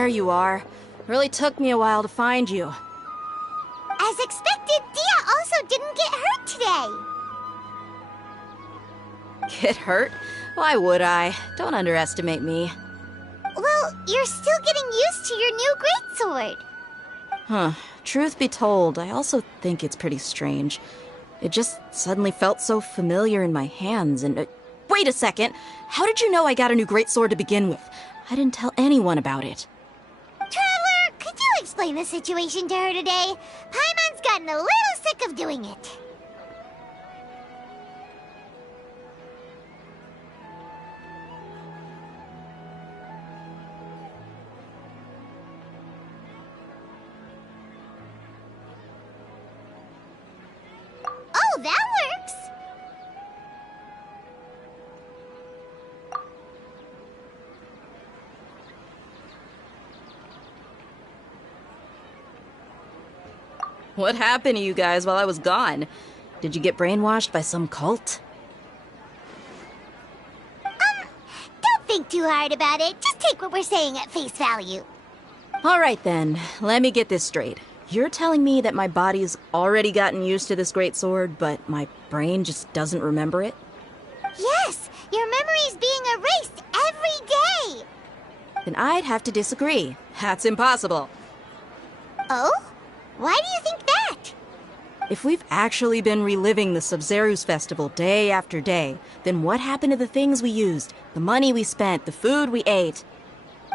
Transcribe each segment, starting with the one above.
there you are. Really took me a while to find you. As expected, Dia also didn't get hurt today. Get hurt? Why would I? Don't underestimate me. Well, you're still getting used to your new greatsword. Huh. Truth be told, I also think it's pretty strange. It just suddenly felt so familiar in my hands and... wait a second! How did you know I got a new greatsword to begin with? I didn't tell anyone about it. Traveler, could you explain the situation to her today? Paimon's gotten a little sick of doing it. Oh, that works! What happened to you guys while I was gone? Did you get brainwashed by some cult? Don't think too hard about it. Just take what we're saying at face value. Alright then, let me get this straight. You're telling me that my body's already gotten used to this greatsword, but my brain just doesn't remember it? Yes, your memory's being erased every day. Then I'd have to disagree. That's impossible. Oh? Why do you think that? If we've actually been reliving the Sub-Zeru's festival day after day, then what happened to the things we used, the money we spent, the food we ate?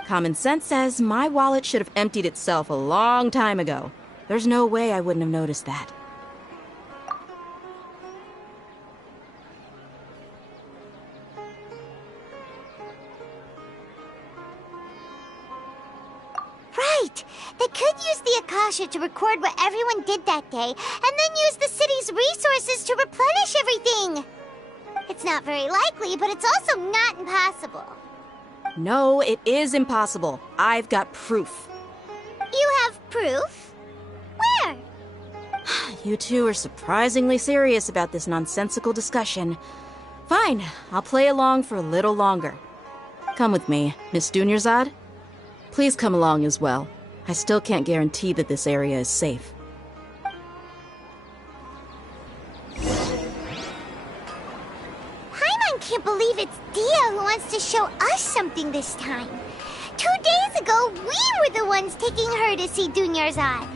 Common sense says my wallet should have emptied itself a long time ago. There's no way I wouldn't have noticed that. Right! They could use the Akasha to record what everyone did that day, and then use the city's resources to replenish everything! It's not very likely, but it's also not impossible. No, it is impossible. I've got proof. You have proof? Where? You two are surprisingly serious about this nonsensical discussion. Fine, I'll play along for a little longer. Come with me, Miss Dunyarzad. Please come along as well. I still can't guarantee that this area is safe. Paimon can't believe it's Dia who wants to show us something this time. 2 days ago, we were the ones taking her to see Dunyarzad.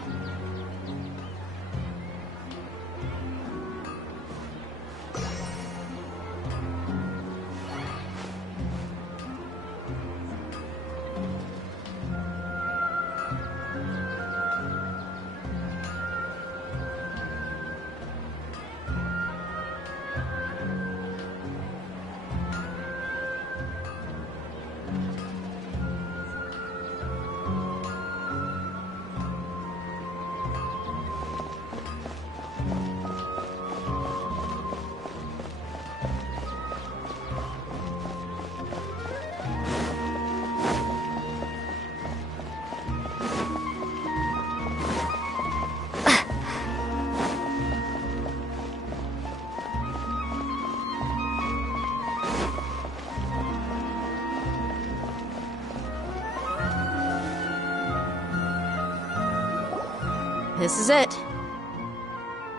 This is it.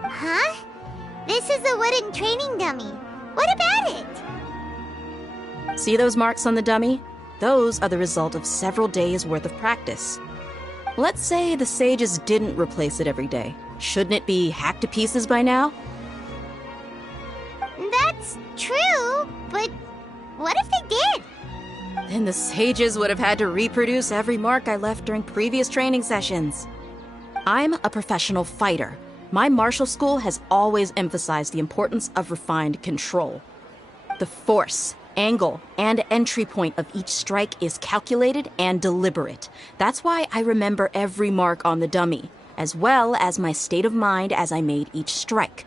Huh? This is a wooden training dummy. What about it? See those marks on the dummy? Those are the result of several days' worth of practice. Let's say the sages didn't replace it every day. Shouldn't it be hacked to pieces by now? That's true, but what if they did? Then the sages would have had to reproduce every mark I left during previous training sessions. I'm a professional fighter. My martial school has always emphasized the importance of refined control. The force, angle, and entry point of each strike is calculated and deliberate. That's why I remember every mark on the dummy, as well as my state of mind as I made each strike.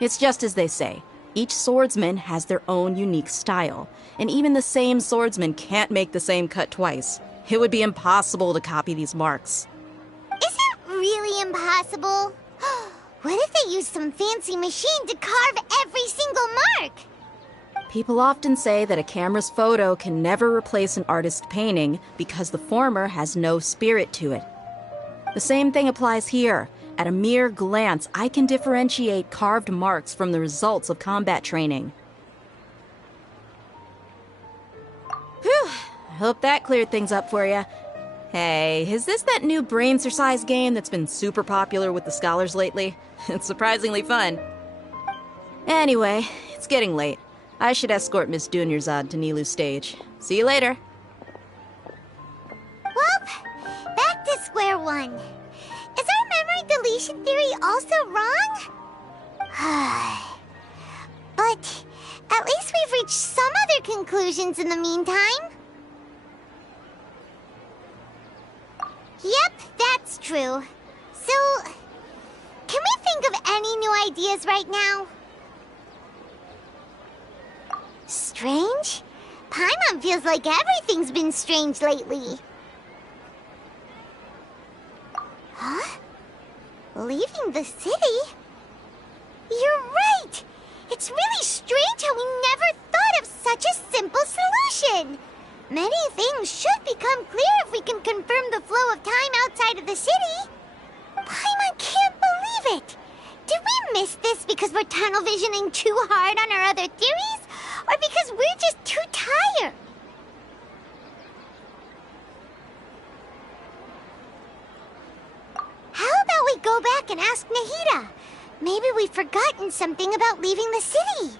It's just as they say, each swordsman has their own unique style, and even the same swordsman can't make the same cut twice. It would be impossible to copy these marks. Is it really impossible? What if they used some fancy machine to carve every single mark? People often say that a camera's photo can never replace an artist's painting because the former has no spirit to it. The same thing applies here. At a mere glance, I can differentiate carved marks from the results of combat training. Whew, I hope that cleared things up for you. Hey, is this that new brain-exercise game that's been super popular with the scholars lately? It's surprisingly fun. Anyway, it's getting late. I should escort Miss Dunyarzad to Nilu's stage. See you later. Well, back to square one. Is our memory deletion theory also wrong? But at least we've reached some other conclusions in the meantime. Yep, that's true. So, can we think of any new ideas right now? Strange? Paimon feels like everything's been strange lately. Huh? Leaving the city? You're right! It's really strange how we never thought of such a simple solution! Many things should become clear if we can confirm the flow of time outside of the city. Paimon can't believe it! Did we miss this because we're tunnel visioning too hard on our other theories? Or because we're just too tired? How about we go back and ask Nahida? Maybe we've forgotten something about leaving the city.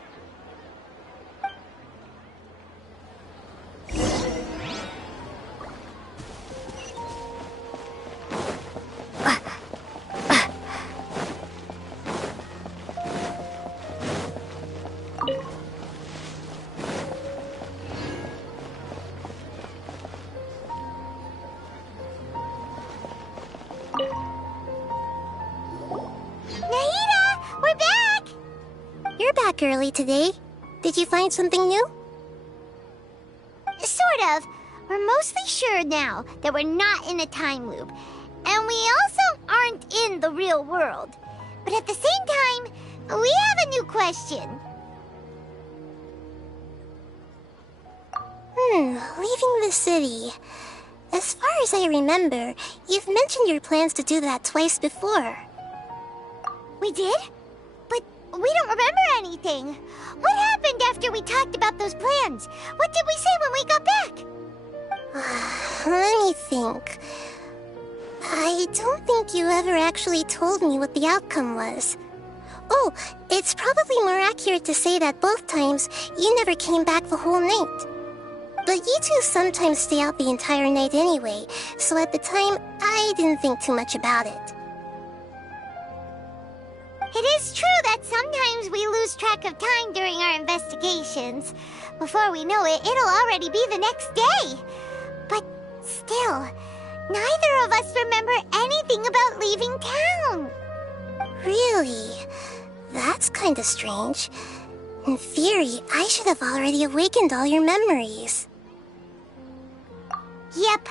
Early today. Did you find something new? Sort of. We're mostly sure now that we're not in a time loop. And we also aren't in the real world. But at the same time, we have a new question. Leaving the city. As far as I remember, you've mentioned your plans to do that twice before. We did? We don't remember anything. What happened after we talked about those plans? What did we say when we got back? Let me think. I don't think you ever actually told me what the outcome was. Oh, it's probably more accurate to say that both times you never came back the whole night. But you two sometimes stay out the entire night anyway, so at the time, I didn't think too much about it. It is true that sometimes we lose track of time during our investigations. Before we know it, it'll already be the next day. But still, neither of us remember anything about leaving town. Really? That's kinda strange. In theory, I should have already awakened all your memories. Yep,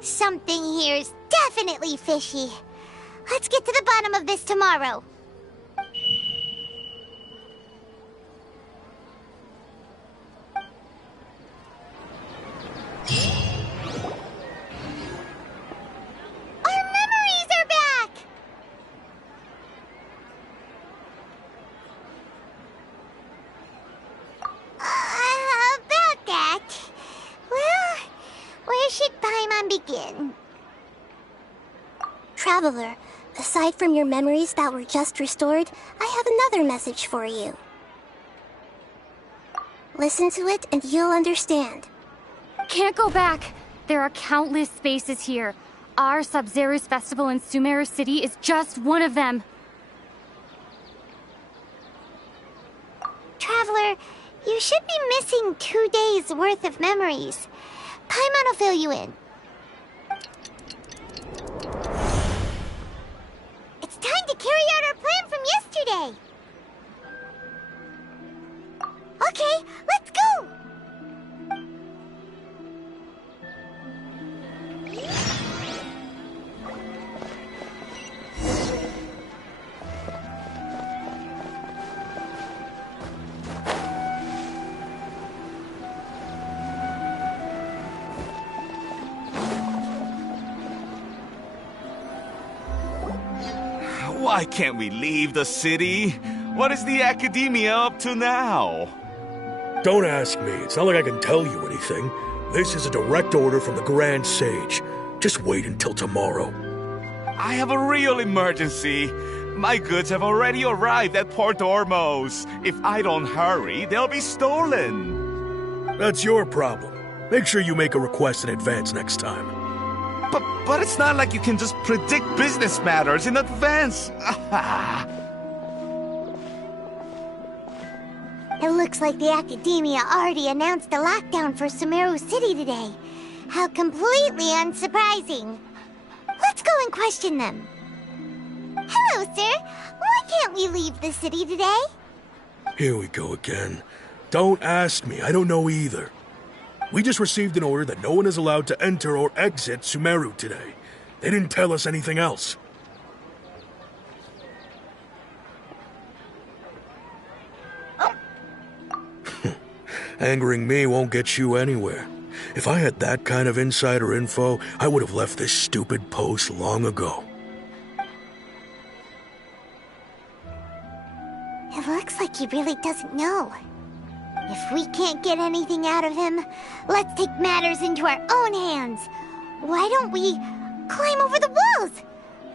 something here's definitely fishy. Let's get to the bottom of this tomorrow. Our memories are back! About that. Well, where should Paimon begin? Traveler, aside from your memories that were just restored, I have another message for you. Listen to it and you'll understand. Can't go back. There are countless spaces here. Our Sub-Zero's festival in Sumeru City is just one of them. Traveler, you should be missing 2 days' worth of memories. Paimon will fill you in. It's time to carry out our plan from yesterday. Okay, let's go! Why can't we leave the city? What is the academia up to now? Don't ask me. It's not like I can tell you anything. This is a direct order from the Grand Sage. Just wait until tomorrow. I have a real emergency. My goods have already arrived at Port Ormos. If I don't hurry, they'll be stolen. That's your problem. Make sure you make a request in advance next time. But it's not like you can just predict business matters in advance. It looks like the Academia already announced a lockdown for Sumeru City today. How completely unsurprising. Let's go and question them. Hello, sir. Why can't we leave the city today? Here we go again. Don't ask me. I don't know either. We just received an order that no one is allowed to enter or exit Sumeru today. They didn't tell us anything else. Angering me won't get you anywhere. If I had that kind of insider info, I would have left this stupid post long ago. It looks like he really doesn't know. If we can't get anything out of him, let's take matters into our own hands. Why don't we climb over the walls?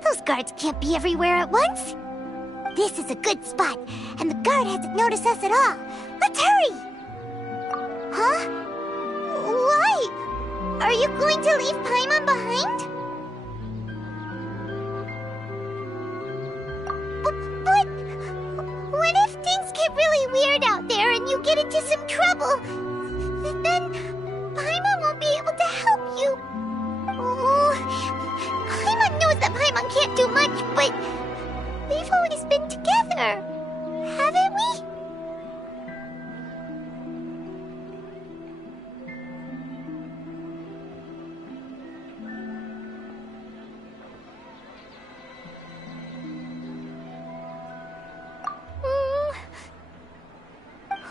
Those guards can't be everywhere at once. This is a good spot, and the guard hasn't noticed us at all. Let's hurry! Huh? Why? Are you going to leave Paimon behind? But what if things get really weird out there and you get into some trouble? Then Paimon won't be able to help you. Oh, Paimon knows that Paimon can't do much, but we've always been together, haven't we?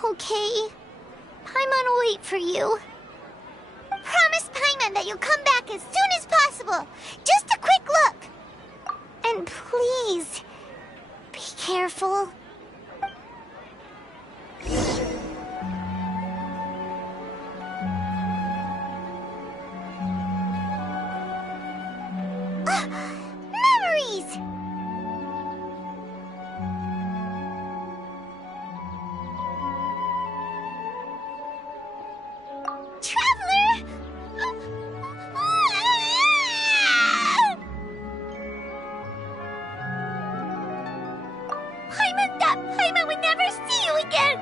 Okay. Paimon will wait for you. Promise Paimon that you'll come back as soon as possible. Just a quick look. And please, be careful. Memories! Traveler! Paimon would never see you again!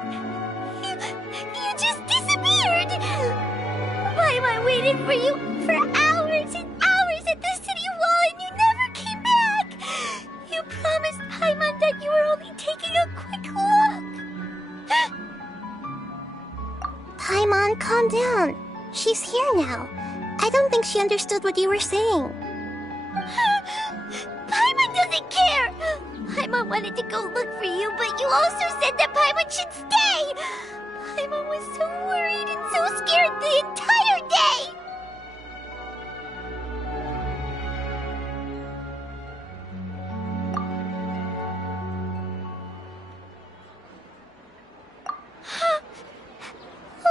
You just disappeared! Paimon waited for you for hours and hours at the city wall and you never came back! You promised Paimon that you were only taking a quick look! Paimon, calm down. She's here now. I don't think she understood what you were saying. Paimon doesn't care! Paimon wanted to go look for you, but you also said that Paimon should stay! Paimon was so worried and so scared the entire day!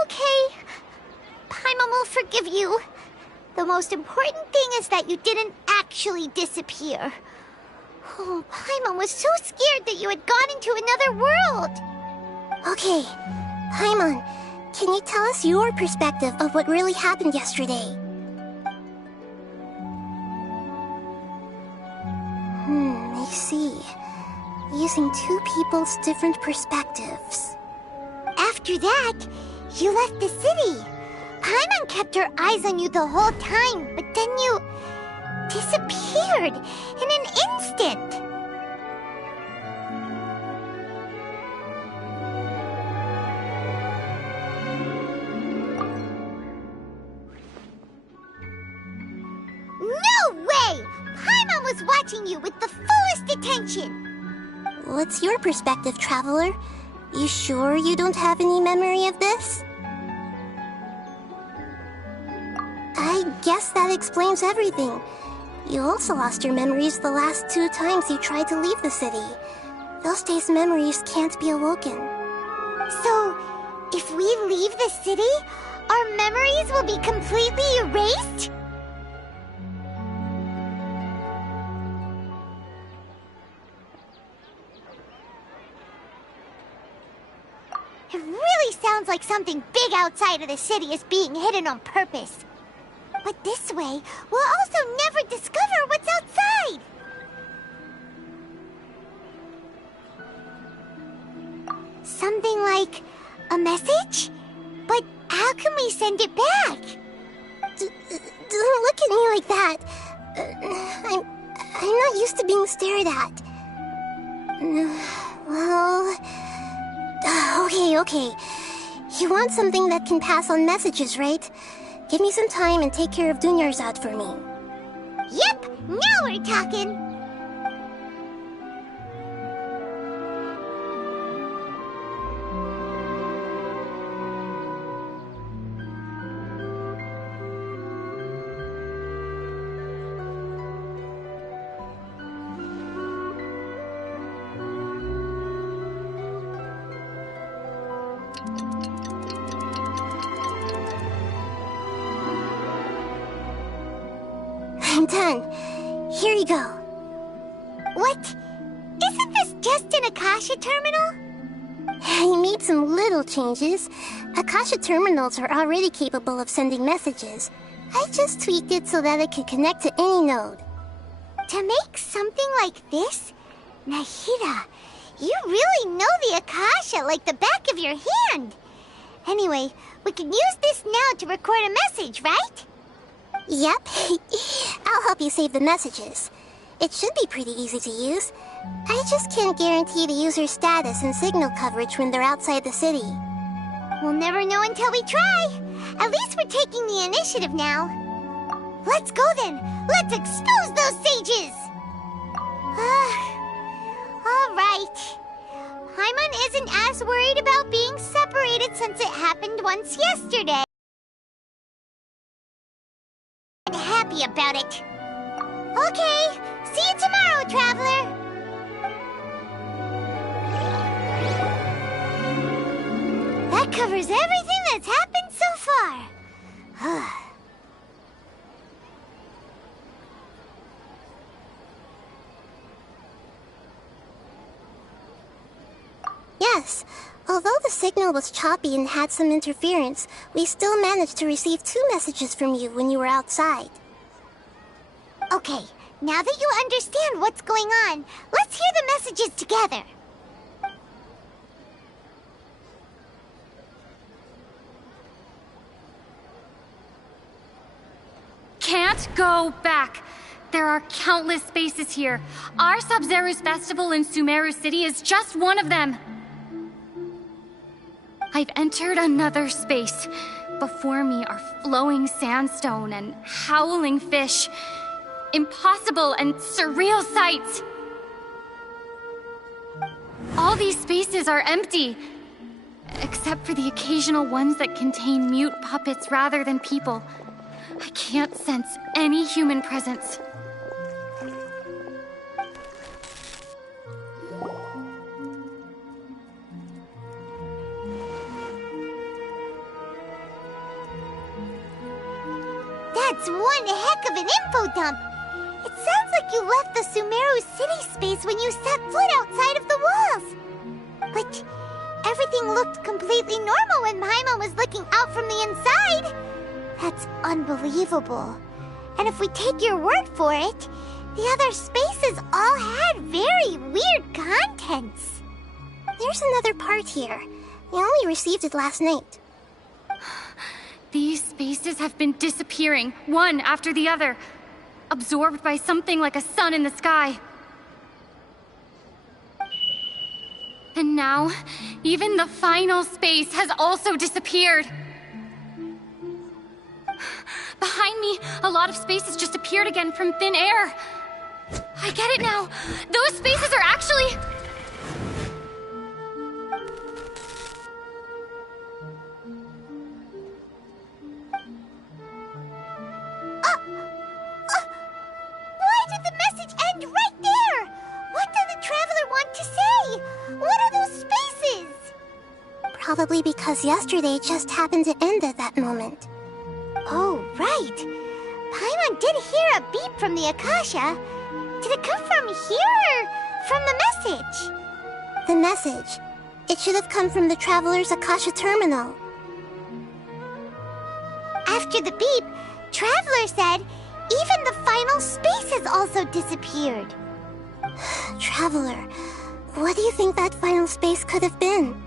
Okay. Paimon will forgive you. The most important thing is that you didn't actually disappear. Oh, Paimon was so scared that you had gone into another world. Okay, Paimon, can you tell us your perspective of what really happened yesterday? I see. Using two people's different perspectives. After that, you left the city. Paimon kept her eyes on you the whole time, but then you disappeared in an instant. No way! Paimon was watching you with the fullest attention. What's your perspective, Traveler? You sure you don't have any memory of this? I guess that explains everything. You also lost your memories the last 2 times you tried to leave the city. Those days' memories can't be awoken. So, if we leave the city, our memories will be completely erased? It really sounds like something big outside of the city is being hidden on purpose. But this way, we'll also never discover what's outside! Something like a message? But how can we send it back? Don't look at me like that. I'm not used to being stared at. Well... Okay. You want something that can pass on messages, right? Give me some time and take care of Dunyarzad for me. Yep, now we're talking! I'm done. Here you go. What? Isn't this just an Akasha terminal? I made some little changes. Akasha terminals are already capable of sending messages. I just tweaked it so that it could connect to any node. To make something like this? Nahida, you really know the Akasha like the back of your hand. Anyway, we can use this now to record a message, right? Yep. I'll help you save the messages. It should be pretty easy to use. I just can't guarantee the user's status and signal coverage when they're outside the city. We'll never know until we try. At least we're taking the initiative now. Let's go then. Let's expose those sages. All right. Paimon isn't as worried about being separated since it happened once yesterday. I'm happy about it. Okay, see you tomorrow, Traveler. That covers everything that's happened so far. Yes. Although the signal was choppy and had some interference, we still managed to receive 2 messages from you when you were outside. Okay, now that you understand what's going on, let's hear the messages together. Can't go back. There are countless spaces here. Our Sub-Zero's festival in Sumeru City is just one of them. I've entered another space. Before me are flowing sandstone and howling fish. Impossible and surreal sights. All these spaces are empty, except for the occasional ones that contain mute puppets rather than people. I can't sense any human presence. That's one heck of an info dump. It sounds like you left the Sumeru City space when you set foot outside of the walls. But everything looked completely normal when Paimon was looking out from the inside. That's unbelievable. And if we take your word for it, the other spaces all had very weird contents. There's another part here. I only received it last night. These spaces have been disappearing, one after the other, absorbed by something like a sun in the sky. And now, even the final space has also disappeared. Behind me, a lot of spaces just appeared again from thin air. I get it now. Those spaces are actually... because yesterday just happened to end at that moment. Oh, right. Paimon did hear a beep from the Akasha. Did it come from here or from the message? The message. It should have come from the Traveler's Akasha terminal. After the beep, Traveler said even the final space has also disappeared. Traveler, what do you think that final space could have been?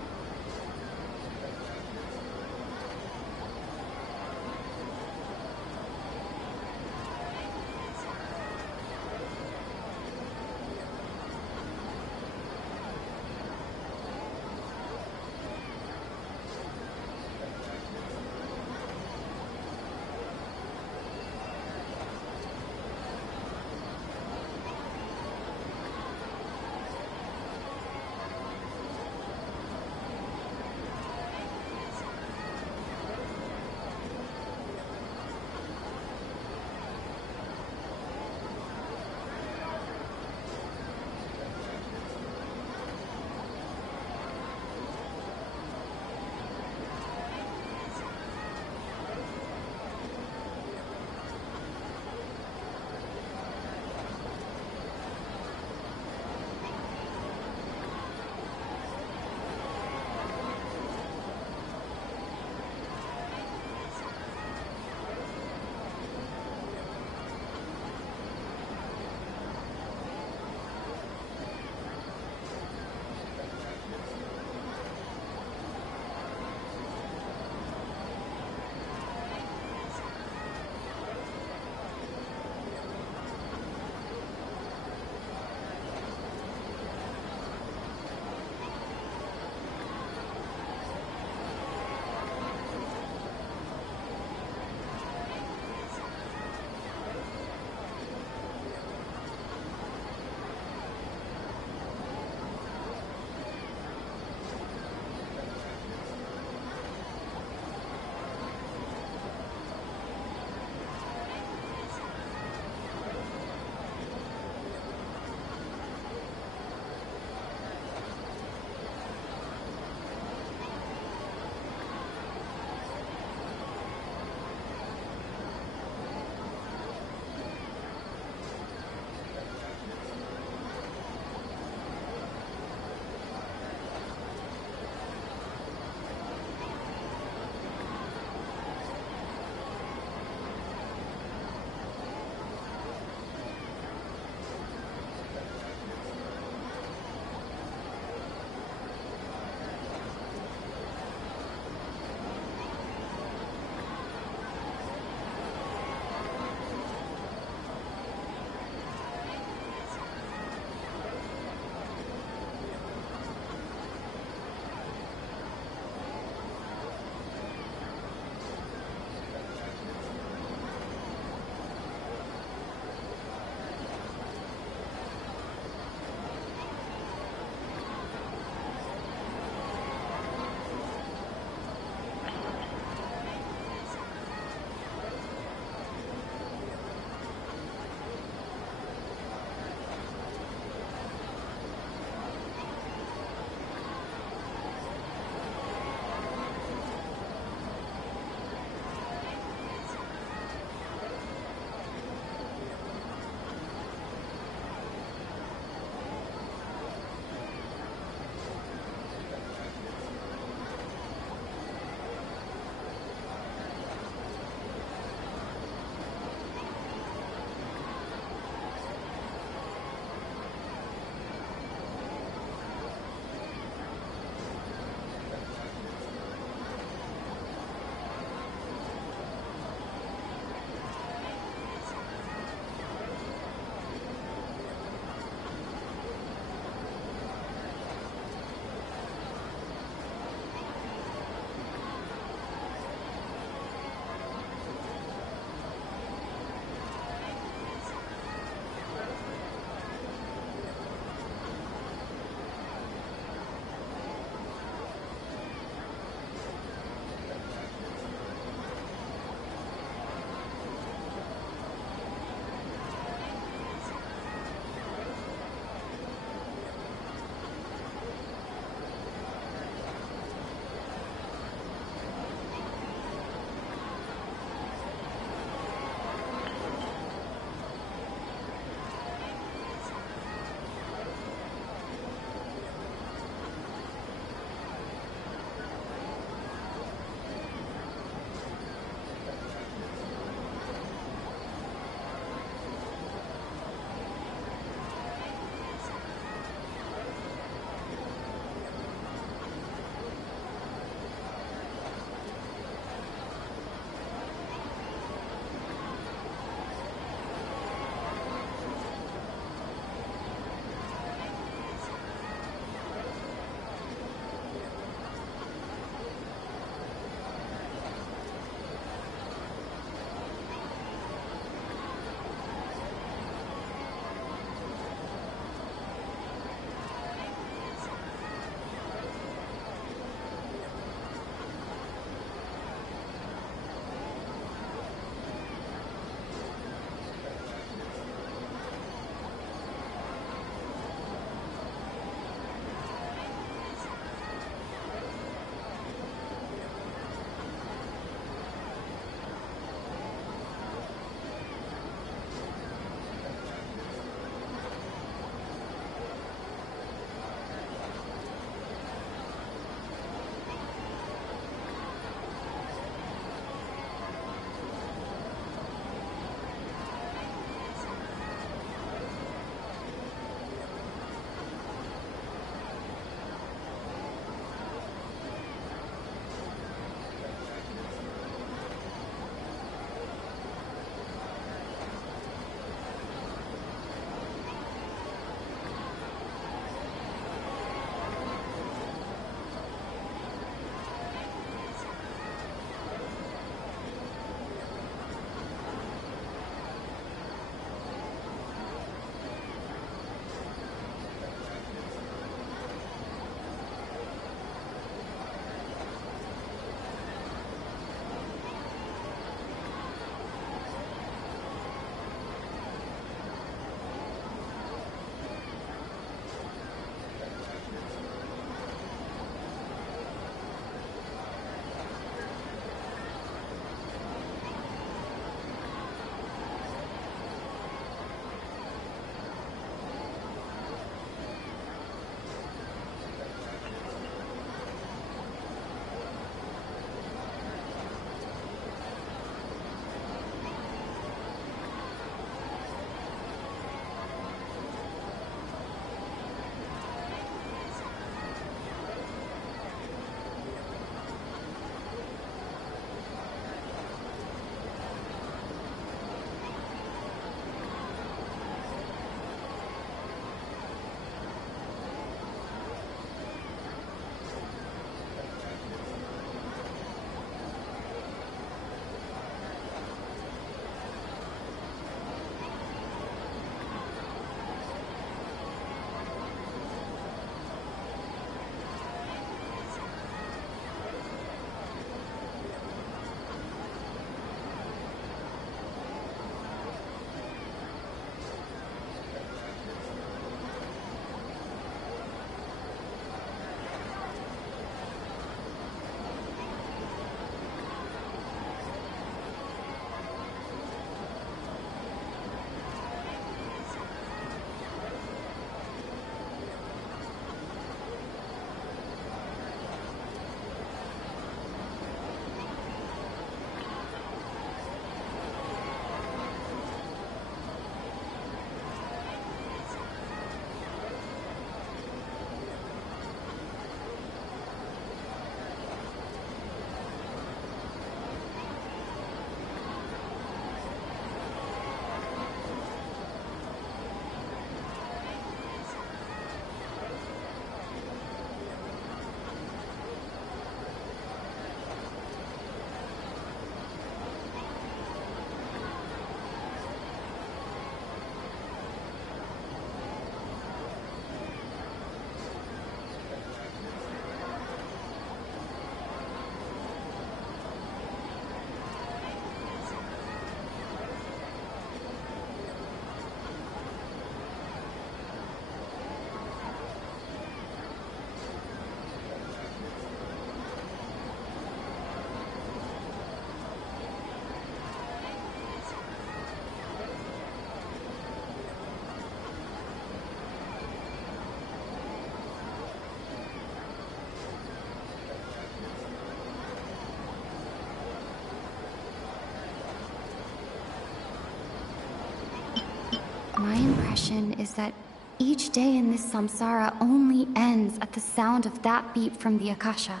impression is that each day in this samsara only ends at the sound of that beep from the Akasha.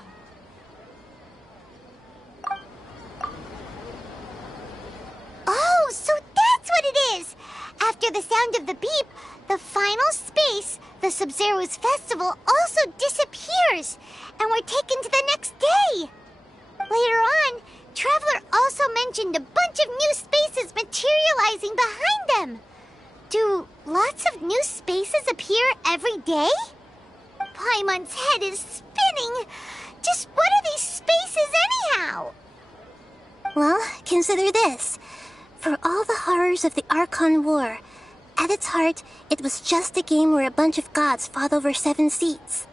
Oh, so that's what it is! After the sound of the beep, the final space, the Sub-Zero's festival, also disappears, and we're taken to the next day. Later on, Traveler also mentioned a bunch of new spaces materializing behind them. Do lots of new spaces appear every day? Paimon's head is spinning. Just what are these spaces anyhow? Well, consider this. For all the horrors of the Archon War, at its heart, it was just a game where a bunch of gods fought over 7 seats.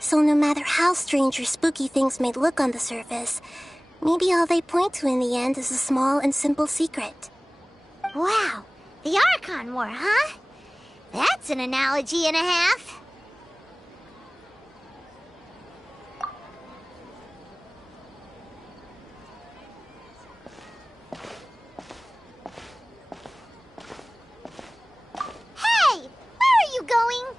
So no matter how strange or spooky things may look on the surface, maybe all they point to in the end is a small and simple secret. Wow, the Archon War, huh? That's an analogy and a half. Hey, where are you going?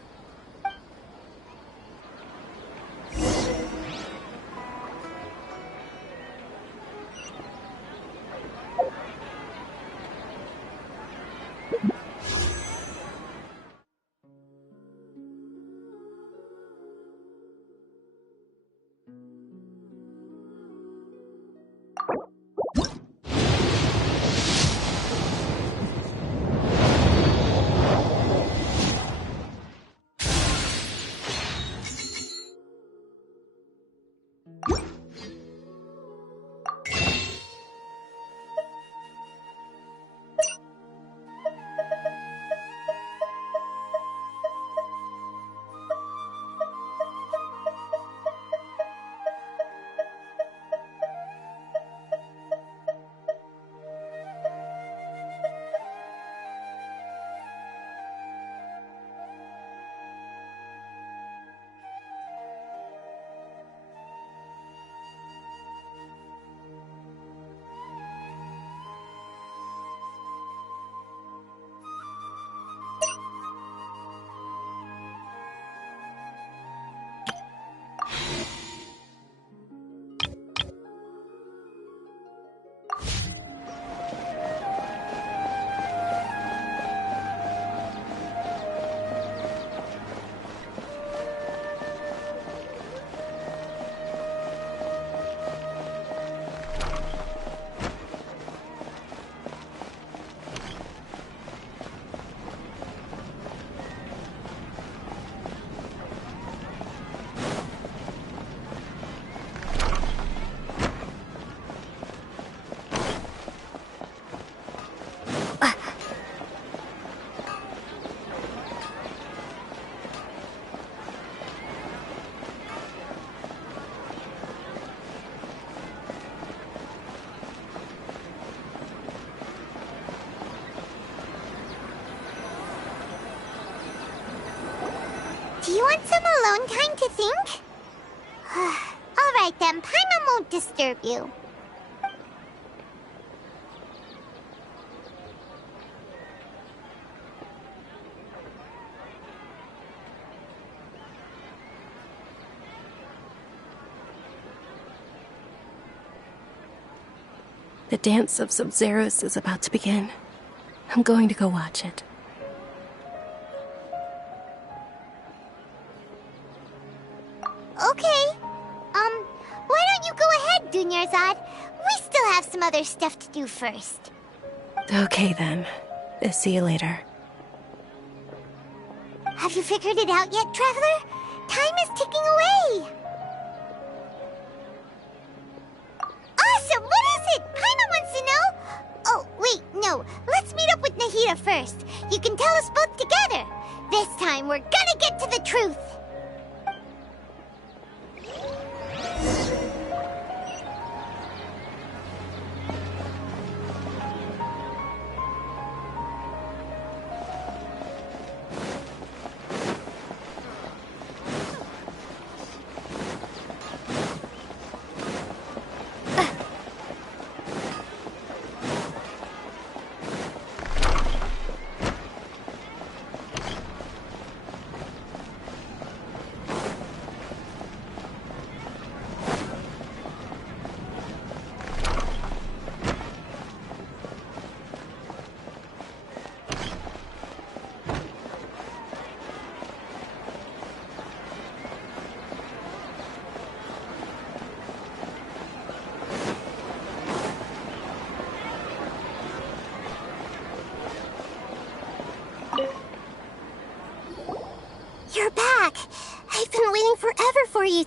Do you want some alone time to think? All right then, Paimon won't disturb you. The dance of Sub-Zeros is about to begin. I'm going to go watch it. Okay. Why don't you go ahead, Dunyarzad? We still have some other stuff to do first. Okay then. See you later. Have you figured it out yet, Traveler? Time is ticking away. Awesome! What is it? Paimon wants to know. Oh, wait, no. Let's meet up with Nahida first. You can tell us both together. This time, we're gonna get to the truth.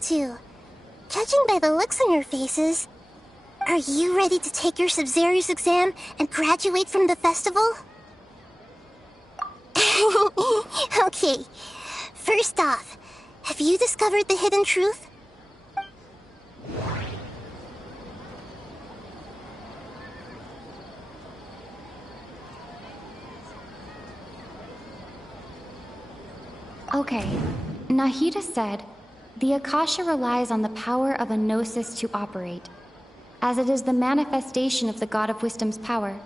too. Judging by the looks on your faces, are you ready to take your Sub-Zero's exam and graduate from the festival? Okay, first off, have you discovered the hidden truth? Okay, Nahida said, the Akasha relies on the power of a gnosis to operate, as it is the manifestation of the God of Wisdom's power.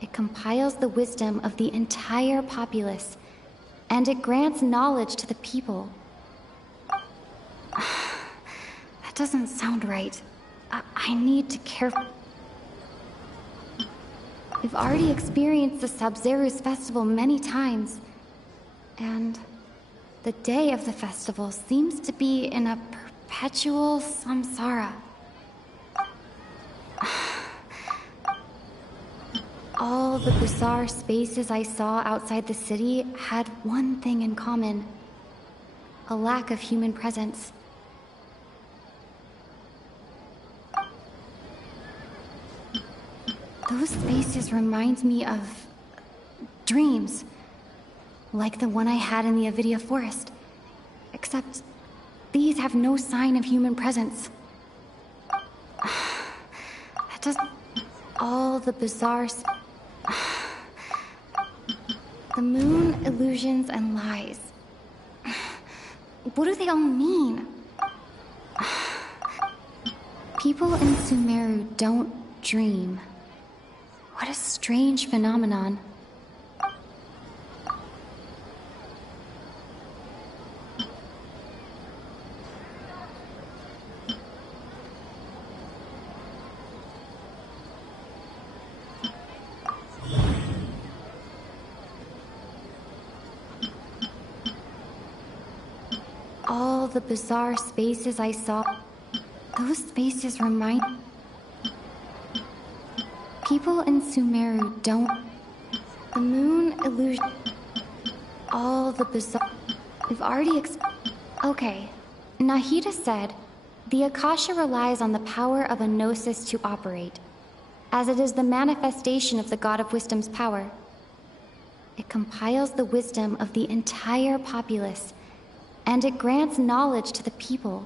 It compiles the wisdom of the entire populace, and it grants knowledge to the people. That doesn't sound right. I need to care. We've already experienced the Sub-Zero's festival many times, and the day of the festival seems to be in a perpetual samsara. All the bizarre spaces I saw outside the city had one thing in common: a lack of human presence. Those spaces remind me of dreams, like the one I had in the Avidia forest. Except these have no sign of human presence. That doesn't... All the bizarre... The moon, illusions, and lies. What do they all mean? People in Sumeru don't dream. What a strange phenomenon. All the bizarre spaces I saw, those spaces remind... People in Sumeru don't... The moon, illusion... All the bizarre... We've already Okay, Nahida said, the Akasha relies on the power of a gnosis to operate, as it is the manifestation of the God of Wisdom's power. It compiles the wisdom of the entire populace, and it grants knowledge to the people.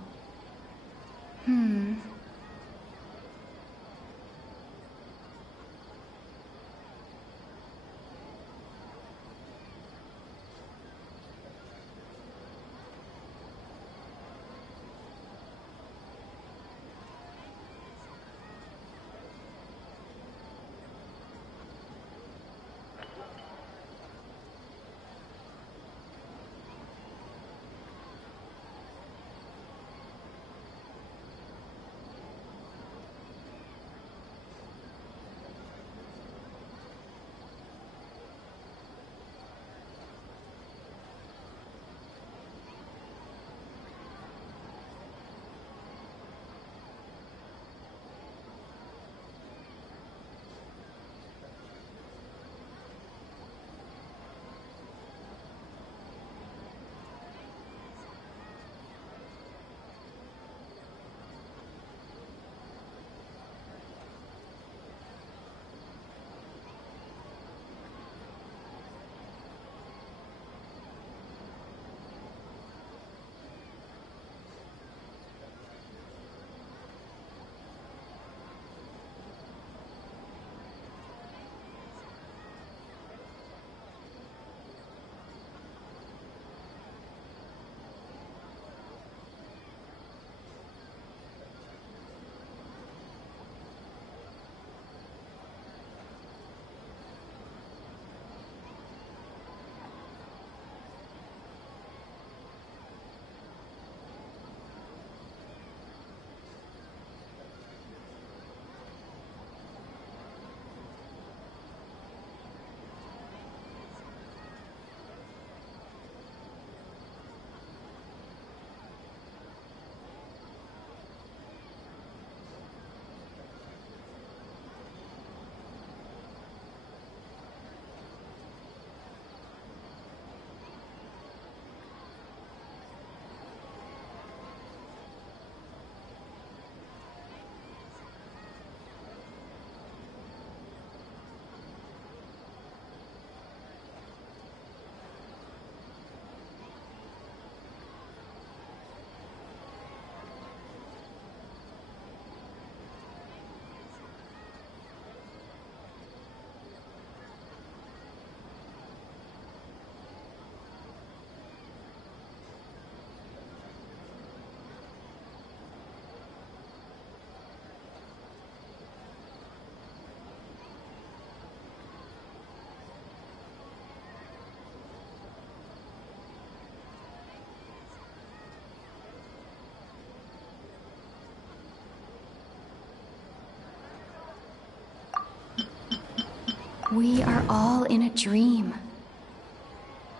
We are all in a dream.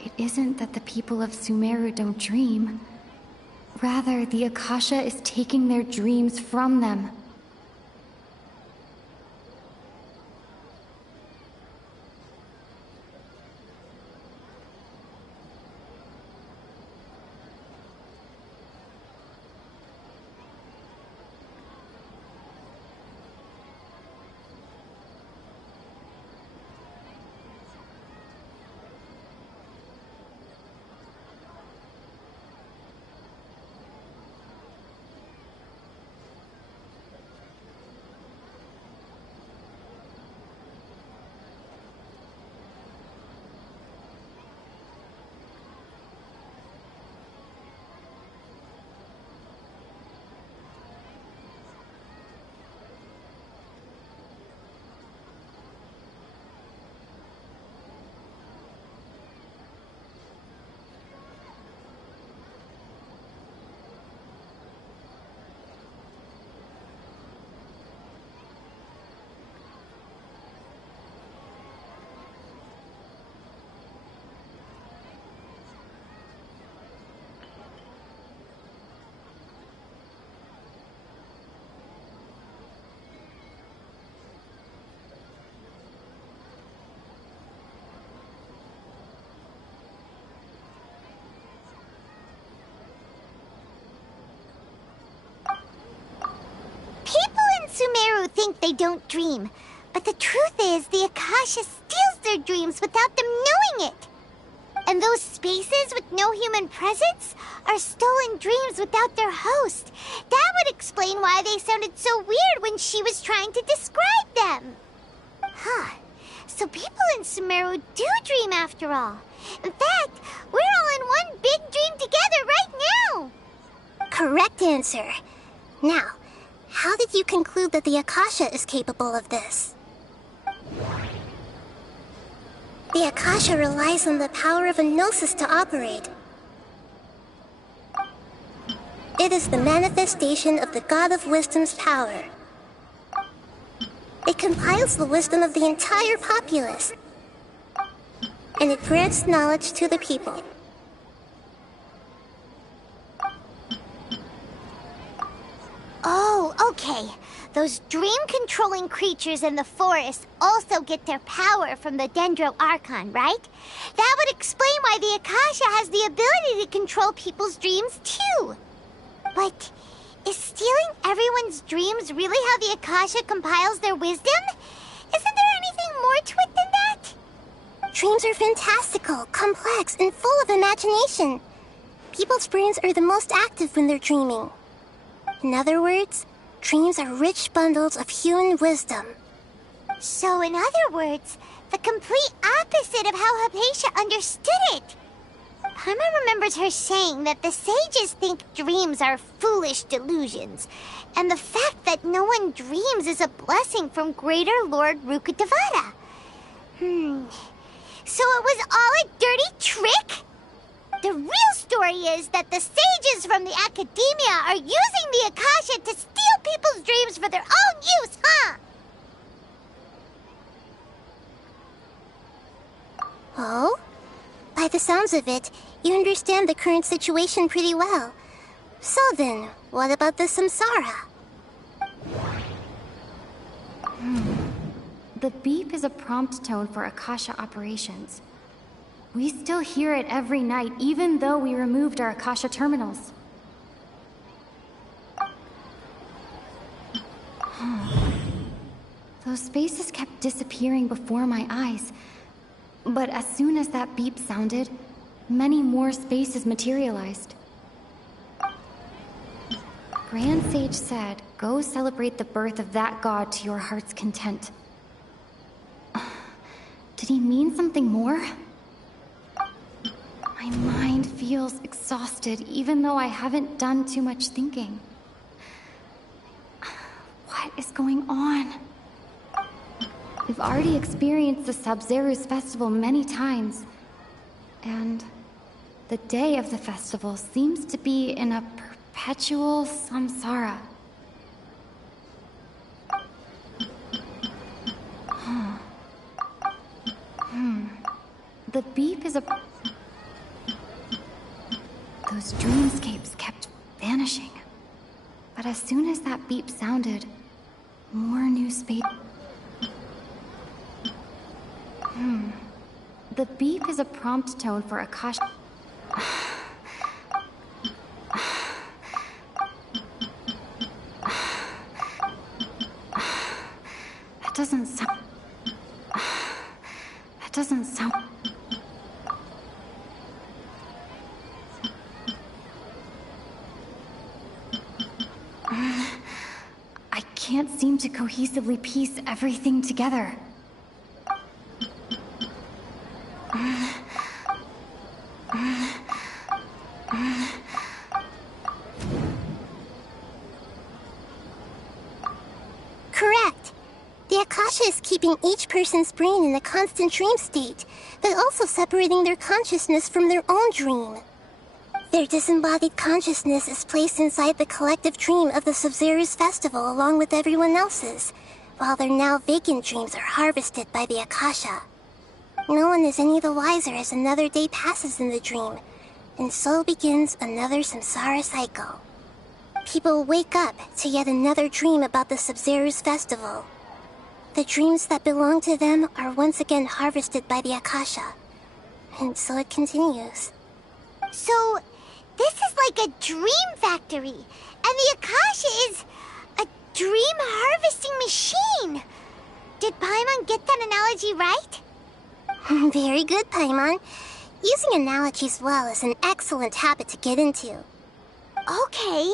It isn't that the people of Sumeru don't dream. Rather, the Akasha is taking their dreams from them. Sumeru think they don't dream, but the truth is the Akasha steals their dreams without them knowing it. And those spaces with no human presence are stolen dreams without their host. That would explain why they sounded so weird when she was trying to describe them. Huh. So people in Sumeru do dream after all. In fact, we're all in one big dream together right now. Correct answer. Now, how did you conclude that the Akasha is capable of this? The Akasha relies on the power of a gnosis to operate. It is the manifestation of the God of Wisdom's power. It compiles the wisdom of the entire populace, and it grants knowledge to the people. Oh, okay. Those dream-controlling creatures in the forest also get their power from the Dendro Archon, right? That would explain why the Akasha has the ability to control people's dreams, too. But is stealing everyone's dreams really how the Akasha compiles their wisdom? Isn't there anything more to it than that? Dreams are fantastical, complex, and full of imagination. People's brains are the most active when they're dreaming. In other words, dreams are rich bundles of human wisdom. So in other words, the complete opposite of how Hypatia understood it. Paimon remembers her saying that the sages think dreams are foolish delusions, and the fact that no one dreams is a blessing from Greater Lord Rukkhadevata. So it was all a dirty trick? The real story is that the sages from the Academia are using the Akasha to steal people's dreams for their own use, huh? Oh? By the sounds of it, you understand the current situation pretty well. So then, what about the samsara? The beep is a prompt tone for Akasha operations. We still hear it every night, even though we removed our Akasha terminals. Those spaces kept disappearing before my eyes. But as soon as that beep sounded, many more spaces materialized. Grand Sage said, "Go celebrate the birth of that god to your heart's content." Did he mean something more? My mind feels exhausted, even though I haven't done too much thinking. What is going on? We've already experienced the Sub-Zeru's festival many times, and the day of the festival seems to be in a perpetual samsara. The beep is a... Those dreamscapes kept vanishing. But as soon as that beep sounded, more new space... The beep is a prompt tone for Akasha... That doesn't sound... That doesn't sound... I can't seem to cohesively piece everything together. Correct. The Akasha is keeping each person's brain in a constant dream state, but also separating their consciousness from their own dream. Their disembodied consciousness is placed inside the collective dream of the Sub-Zero's festival along with everyone else's, while their now vacant dreams are harvested by the Akasha. No one is any the wiser as another day passes in the dream, and so begins another samsara cycle. People wake up to yet another dream about the Sub-Zero's festival. The dreams that belong to them are once again harvested by the Akasha, and so it continues. So, this is like a dream factory, and the Akasha is a dream harvesting machine. Did Paimon get that analogy right? Very good, Paimon. Using analogies well is an excellent habit to get into. Okay,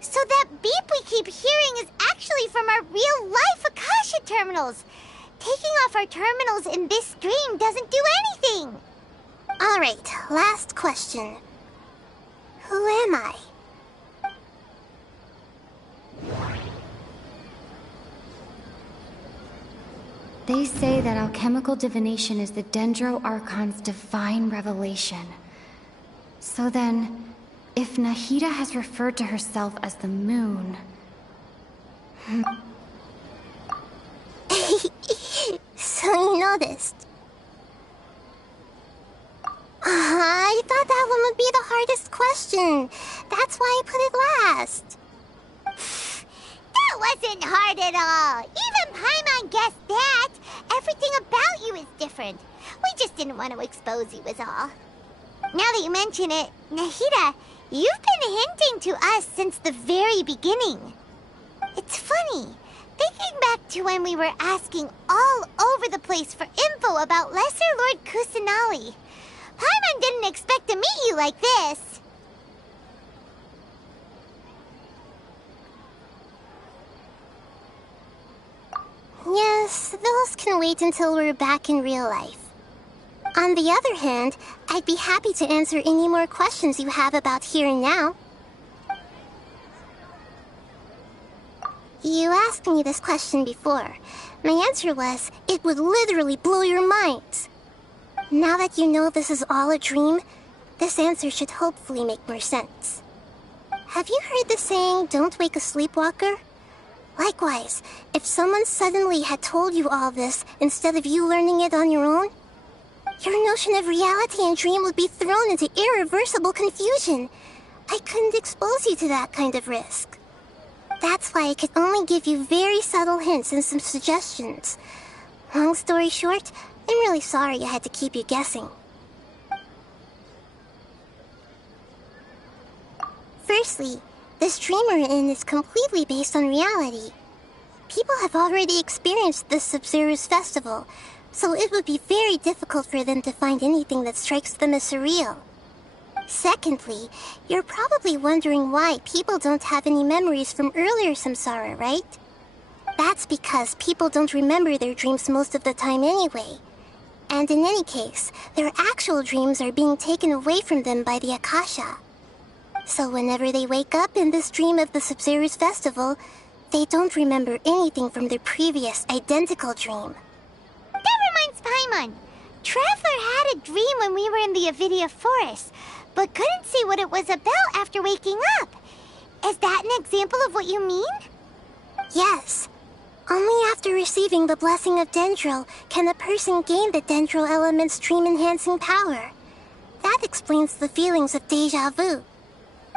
so that beep we keep hearing is actually from our real-life Akasha terminals. Taking off our terminals in this dream doesn't do anything. Alright, last question. Who am I? They say that alchemical divination is the Dendro Archon's divine revelation. So then, if Nahida has referred to herself as the moon... So you noticed. I thought that one would be the hardest question. That's why I put it last. That wasn't hard at all. Even Paimon guessed that. Everything about you is different. We just didn't want to expose you is all. Now that you mention it, Nahida, you've been hinting to us since the very beginning. It's funny, thinking back to when we were asking all over the place for info about Lesser Lord Kusanali. Paimon didn't expect to meet you like this. Yes, those can wait until we're back in real life. On the other hand, I'd be happy to answer any more questions you have about here and now. You asked me this question before. My answer was, it would literally blow your minds. Now that you know this is all a dream, this answer should hopefully make more sense. Have you heard the saying, don't wake a sleepwalker? Likewise, if someone suddenly had told you all this instead of you learning it on your own, your notion of reality and dream would be thrown into irreversible confusion. I couldn't expose you to that kind of risk. That's why I could only give you very subtle hints and some suggestions. Long story short, I'm really sorry I had to keep you guessing. Firstly, this dream we're in is completely based on reality. People have already experienced this Sub-Zero's festival, so it would be very difficult for them to find anything that strikes them as surreal. Secondly, you're probably wondering why people don't have any memories from earlier samsara, right? That's because people don't remember their dreams most of the time anyway. And in any case, their actual dreams are being taken away from them by the Akasha. So whenever they wake up in this dream of the Sub-Zero's festival, they don't remember anything from their previous identical dream. That reminds Paimon. Traveler had a dream when we were in the Avidia Forest, but couldn't see what it was about after waking up. Is that an example of what you mean? Yes. Only after receiving the blessing of Dendro can a person gain the Dendro element's dream-enhancing power. That explains the feelings of déjà vu.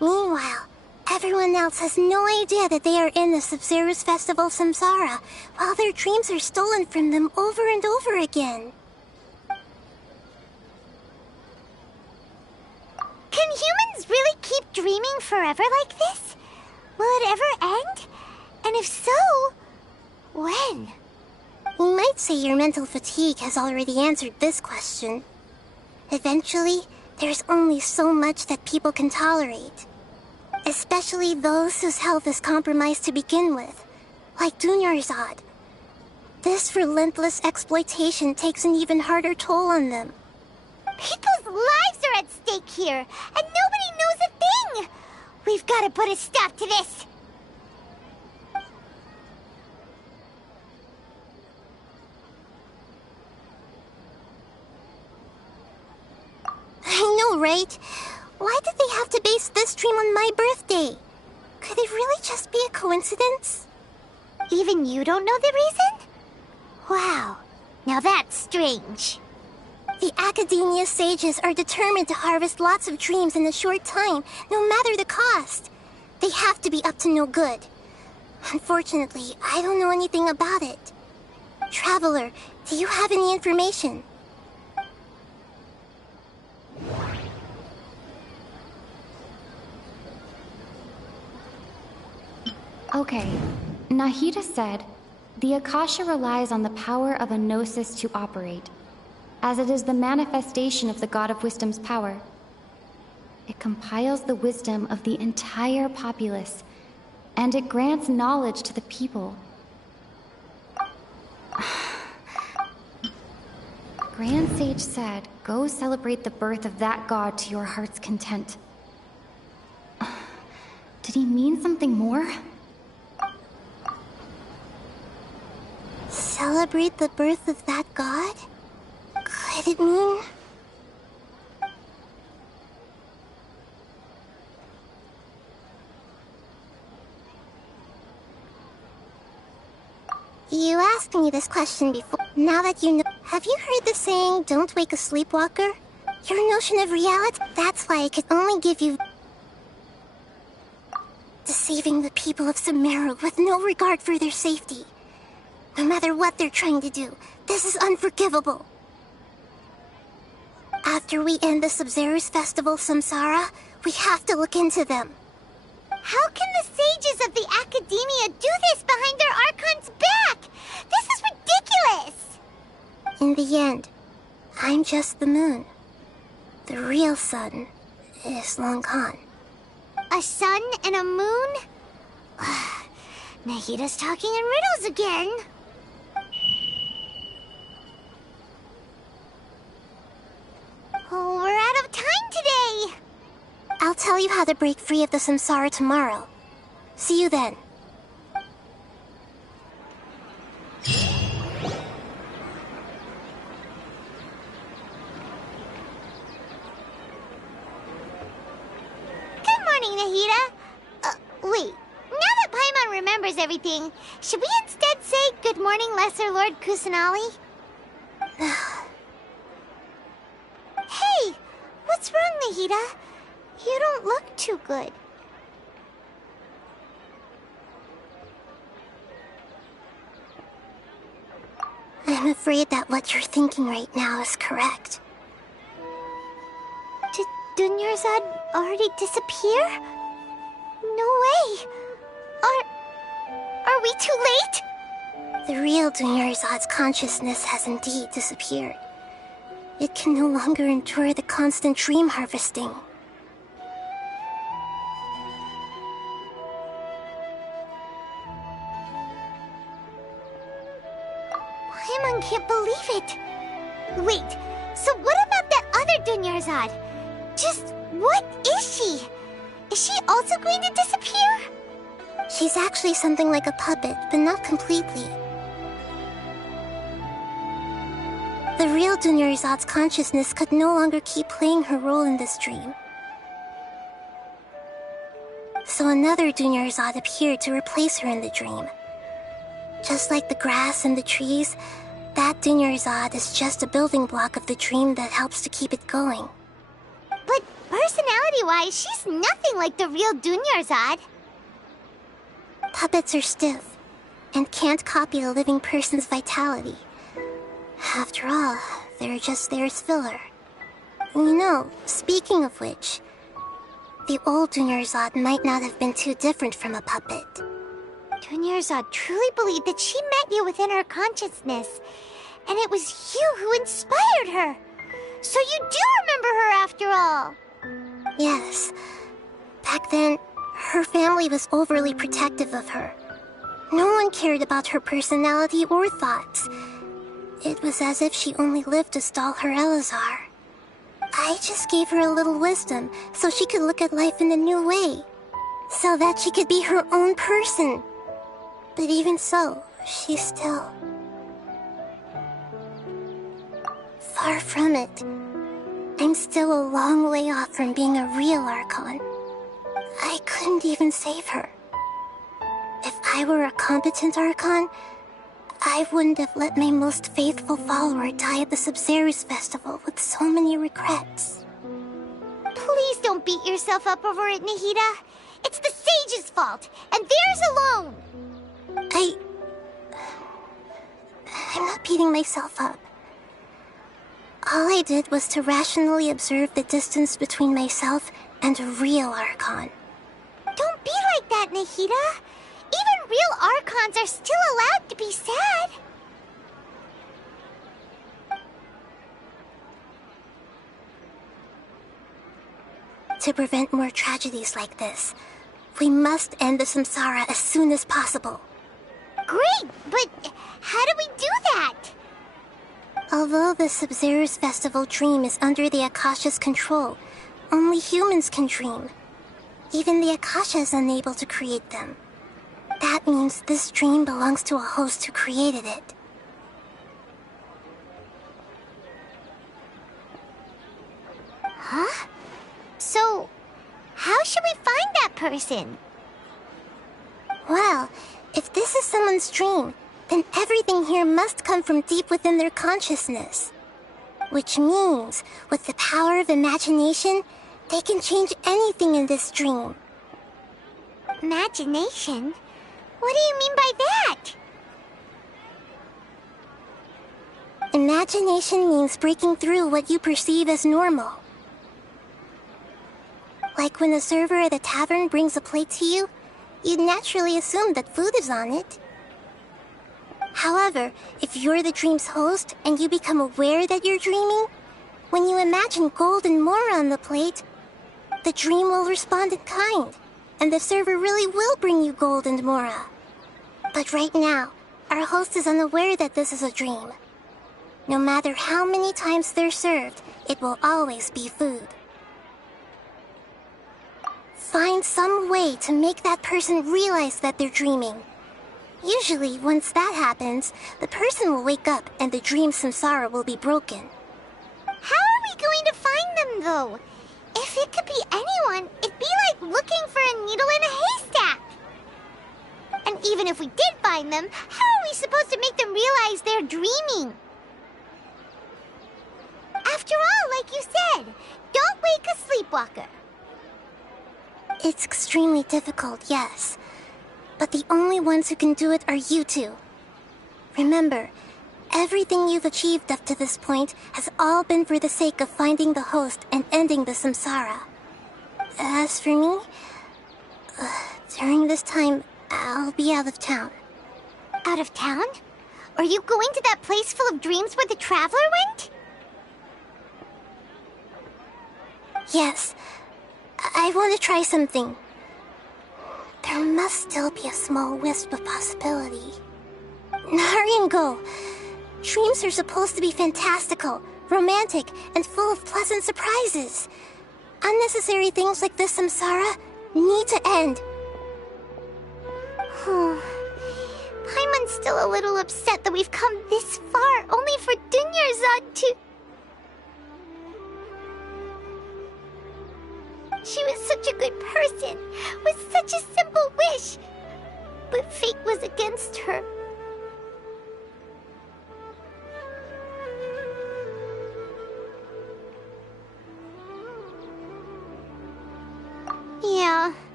Meanwhile, everyone else has no idea that they are in the Sub-Zero's Festival Samsara, while their dreams are stolen from them over and over again. Can humans really keep dreaming forever like this? Will it ever end? And if so, when? You might say your mental fatigue has already answered this question. Eventually, there's only so much that people can tolerate. Especially those whose health is compromised to begin with, like Dunyarzad. This relentless exploitation takes an even harder toll on them. People's lives are at stake here, and nobody knows a thing! We've got to put a stop to this! I know, right? Why did they have to base this dream on my birthday? Could it really just be a coincidence? Even you don't know the reason? Wow, now that's strange. The Academia sages are determined to harvest lots of dreams in a short time, no matter the cost. They have to be up to no good. Unfortunately, I don't know anything about it. Traveler, do you have any information? Okay, Nahida said, the Akasha relies on the power of a gnosis to operate, as it is the manifestation of the God of Wisdom's power. It compiles the wisdom of the entire populace, and it grants knowledge to the people. Grand Sage said, go celebrate the birth of that god to your heart's content. Did he mean something more? Celebrate the birth of that god? Could it mean... You asked me this question before. Now that you know... Have you heard the saying, don't wake a sleepwalker? Your notion of reality? That's why I could only give you... Deceiving the people of Sumeru with no regard for their safety. No matter what they're trying to do, this is unforgivable. After we end the Sub-Zero's Festival Samsara, we have to look into them. How can the sages of the Academia do this behind their Archon's back? This is ridiculous! In the end, I'm just the moon. The real sun is long gone. A sun and a moon? Nahida's talking in riddles again. Oh, we're out of time today! I'll tell you how to break free of the samsara tomorrow. See you then. Good morning, Nahida. Wait. Now that Paimon remembers everything, should we instead say good morning, Lesser Lord Kusanali? Hey! What's wrong, Nahida? You don't look too good. I'm afraid that what you're thinking right now is correct. Did Dunyarzad already disappear? No way! Are we too late? The real Dunyarzad's consciousness has indeed disappeared. It can no longer endure the constant dream harvesting. Paimon can't believe it. Wait, so what about that other Dunyarzad? Just what is she? Is she also going to disappear? She's actually something like a puppet, but not completely. The real Dunyarzad's consciousness could no longer keep playing her role in this dream. So another Dunyarzad appeared to replace her in the dream. Just like the grass and the trees, that Dunyarzad is just a building block of the dream that helps to keep it going. But personality-wise, she's nothing like the real Dunyarzad. Puppets are stiff and can't copy a living person's vitality. After all, they're just there as filler. You know, speaking of which, the old Dunyarzad might not have been too different from a puppet. Dunyarzad truly believed that she met you within her consciousness, and it was you who inspired her. So you do remember her after all. Yes. Back then, her family was overly protective of her. No one cared about her personality or thoughts. It was as if she only lived to stall her Elazar. I just gave her a little wisdom so she could look at life in a new way. So that she could be her own person. But even so, she's still... far from it. I'm still a long way off from being a real Archon. I couldn't even save her. If I were a competent Archon, I wouldn't have let my most faithful follower die at the Sabzeruz festival with so many regrets. Please don't beat yourself up over it, Nahida. It's the sage's fault, and theirs alone. I'm not beating myself up. All I did was to rationally observe the distance between myself and a real Archon. Don't be like that, Nahida. Even real Archons are still allowed to be sad. To prevent more tragedies like this, we must end the samsara as soon as possible. Great, but how do we do that? Although the Sabzeruz festival dream is under the Akasha's control, only humans can dream. Even the Akasha is unable to create them. That means this dream belongs to a host who created it. Huh? So, how should we find that person? Well, if this is someone's dream, then everything here must come from deep within their consciousness. Which means, with the power of imagination, they can change anything in this dream. Imagination? What do you mean by that? Imagination means breaking through what you perceive as normal. Like when a server at a tavern brings a plate to you, you'd naturally assume that food is on it. However, if you're the dream's host and you become aware that you're dreaming, when you imagine gold and mora on the plate, the dream will respond in kind, and the server really will bring you gold and mora. But right now, our host is unaware that this is a dream. No matter how many times they're served, it will always be food. Find some way to make that person realize that they're dreaming. Usually, once that happens, the person will wake up and the dream samsara will be broken. How are we going to find them, though? If it could be anyone, it'd be like looking for a needle in a haystack. And even if we did find them, how are we supposed to make them realize they're dreaming? After all, like you said, don't wake a sleepwalker. It's extremely difficult, yes. But the only ones who can do it are you two. Remember, everything you've achieved up to this point has all been for the sake of finding the host and ending the samsara. As for me, during this time, I'll be out of town. Out of town? Are you going to that place full of dreams where the traveler went? Yes. I want to try something. There must still be a small wisp of possibility. Hurry and go. Dreams are supposed to be fantastical, romantic, and full of pleasant surprises. Unnecessary things like this samsara need to end. Paimon's still a little upset that we've come this far only for Dunyarzad to... She was such a good person, with such a simple wish. But fate was against her.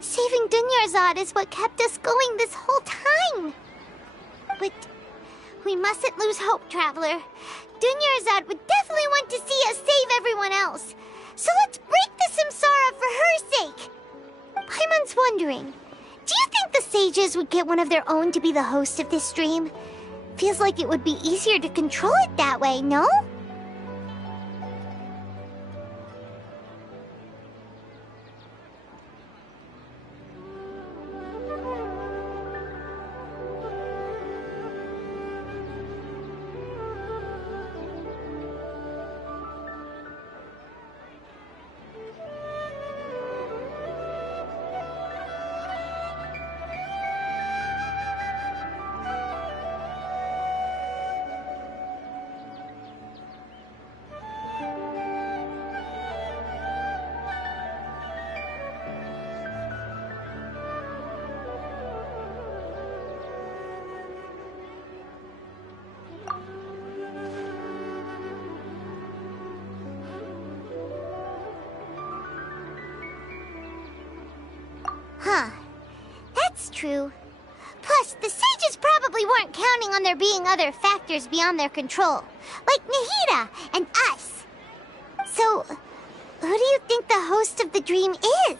Saving Dunyarzad is what kept us going this whole time. But we mustn't lose hope, Traveler. Dunyarzad would definitely want to see us save everyone else. So let's break the samsara for her sake. Paimon's wondering, do you think the sages would get one of their own to be the host of this stream? Feels like it would be easier to control it that way, no? Huh. That's true. Plus, the sages probably weren't counting on there being other factors beyond their control, like Nahida and us. So, who do you think the host of the dream is?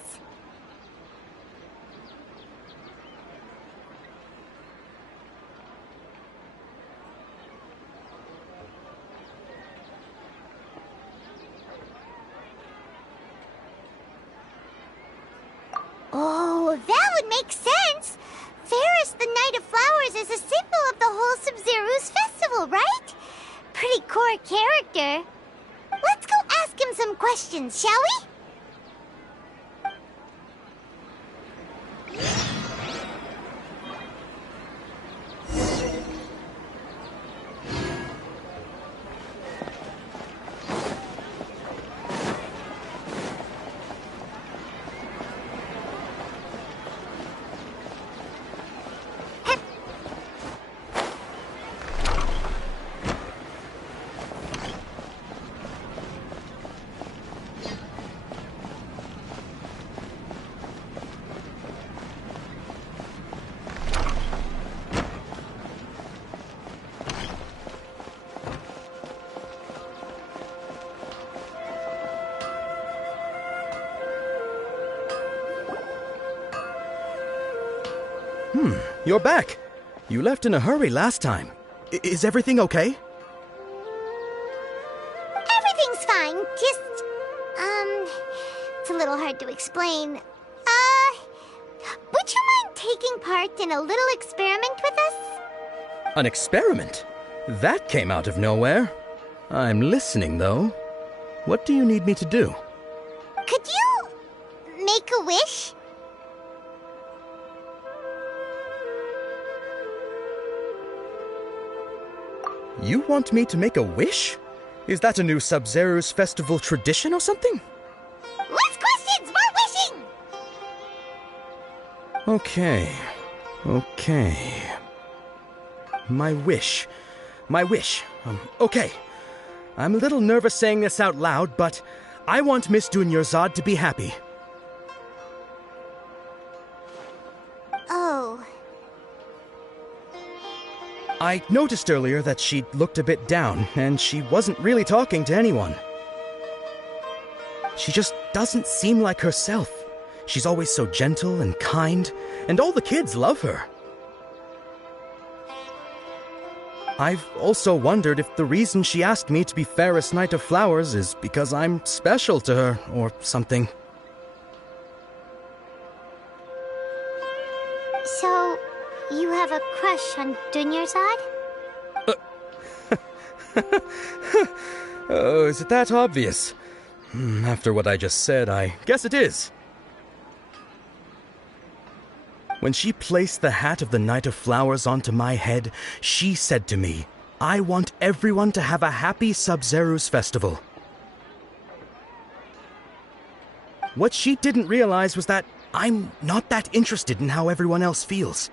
Oh, that would make sense. Ferris, the Knight of Flowers, is a symbol of the whole Sub-Zero's festival, right? Pretty core character. Let's go ask him some questions, shall we? You're back. You left in a hurry last time. Is everything okay? Everything's fine, just, it's a little hard to explain. Would you mind taking part in a little experiment with us? An experiment? That came out of nowhere. I'm listening, though. What do you need me to do? Could you make a wish? You want me to make a wish? Is that a new Sub-Zero's festival tradition or something? Less questions, more wishing! Okay. My wish. Okay. I'm a little nervous saying this out loud, but I want Miss Dunyarzad to be happy. Oh. I noticed earlier that she looked a bit down, and she wasn't really talking to anyone. She just doesn't seem like herself. She's always so gentle and kind, and all the kids love her. I've also wondered if the reason she asked me to be Fairest Knight of Flowers is because I'm special to her, or something. So, you have a crush on Dunyarzad? Oh, is it that obvious? After what I just said, I guess it is. When she placed the hat of the Knight of Flowers onto my head, she said to me, I want everyone to have a happy Sub-Zero's festival. What she didn't realize was that I'm not that interested in how everyone else feels.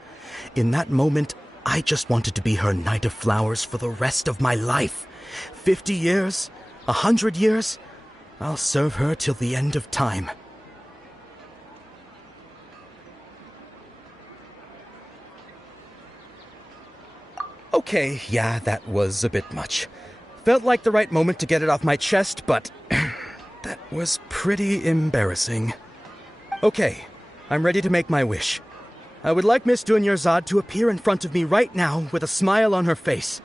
In that moment, I just wanted to be her Knight of Flowers for the rest of my life. 50 years, 100 years, I'll serve her till the end of time. Okay, yeah, that was a bit much. Felt like the right moment to get it off my chest, but that was pretty embarrassing. Okay, I'm ready to make my wish. I would like Miss Dunyarzad to appear in front of me right now with a smile on her face.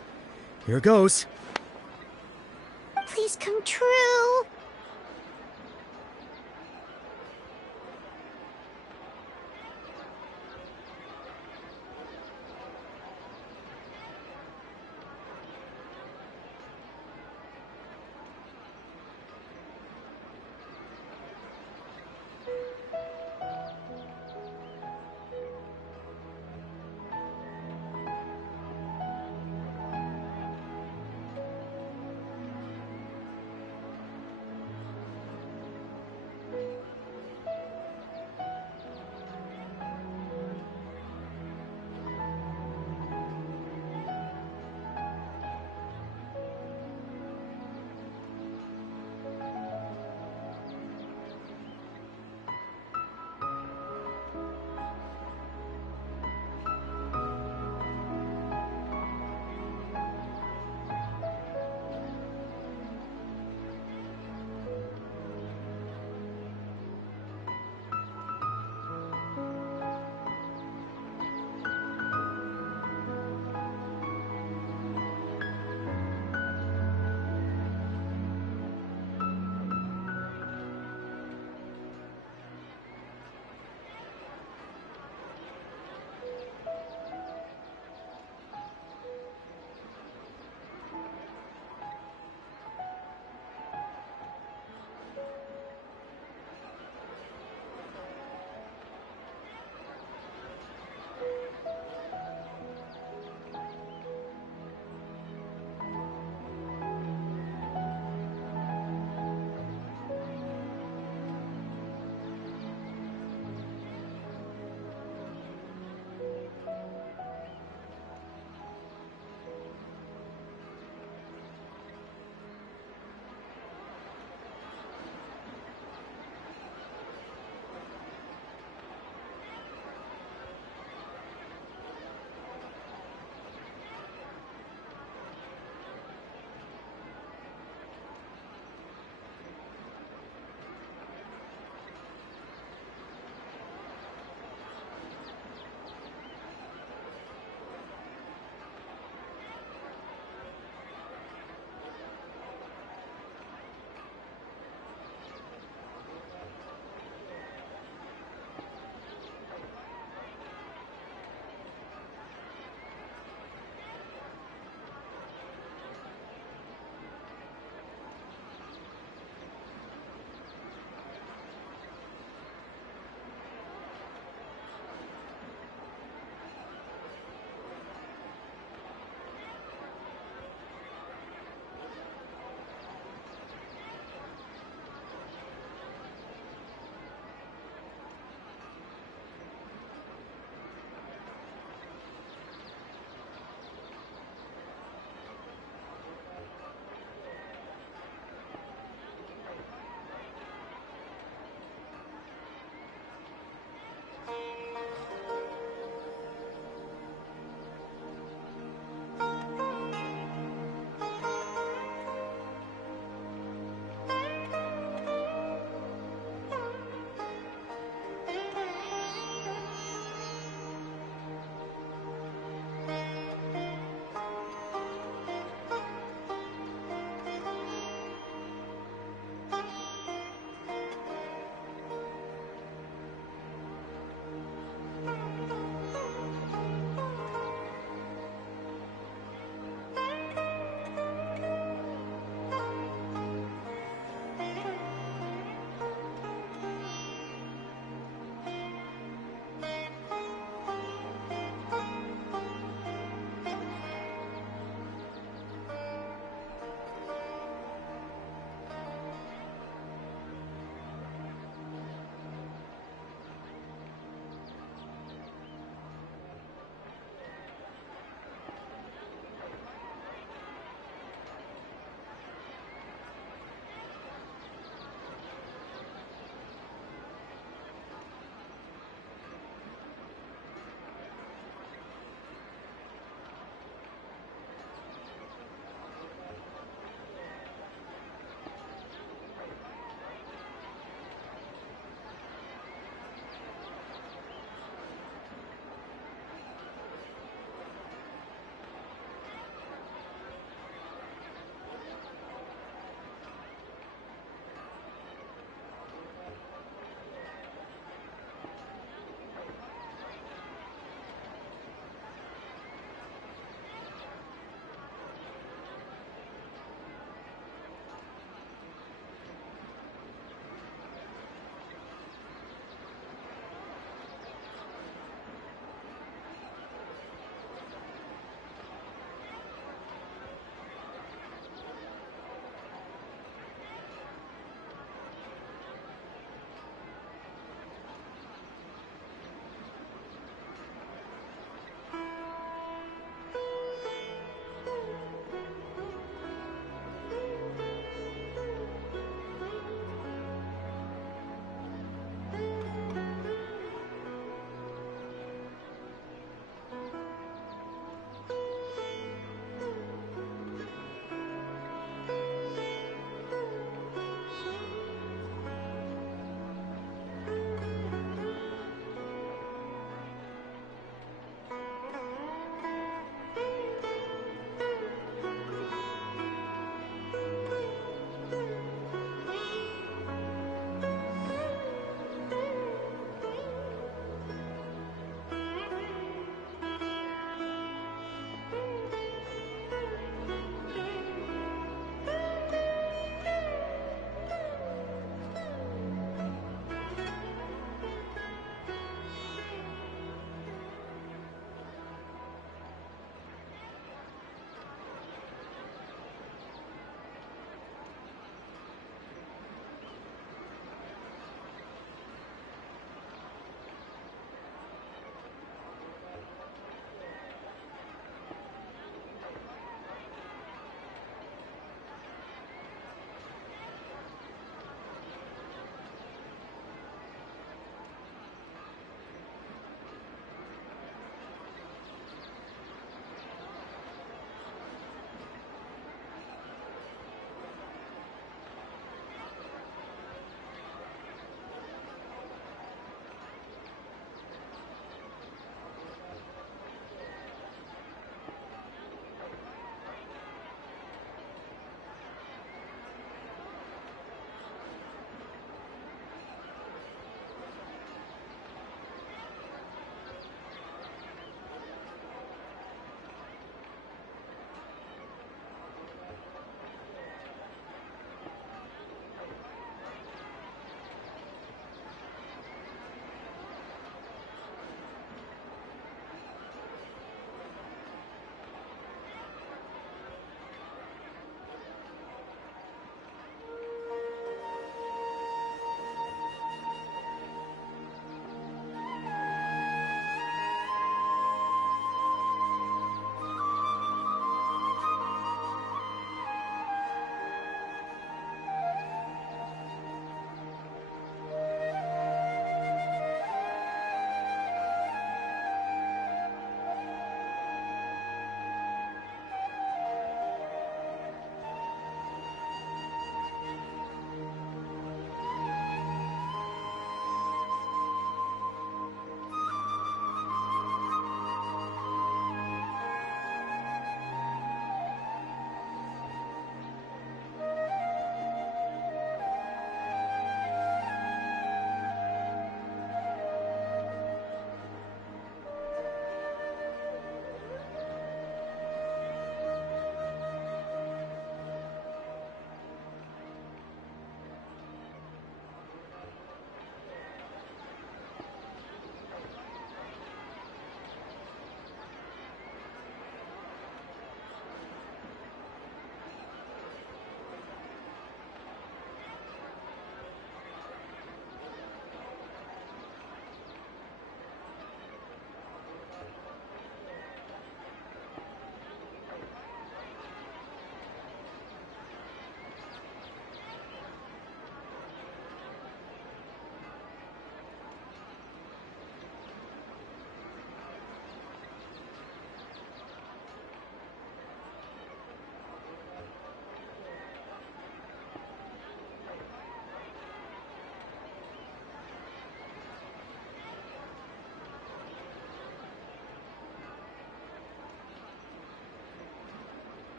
Here goes. Please come true.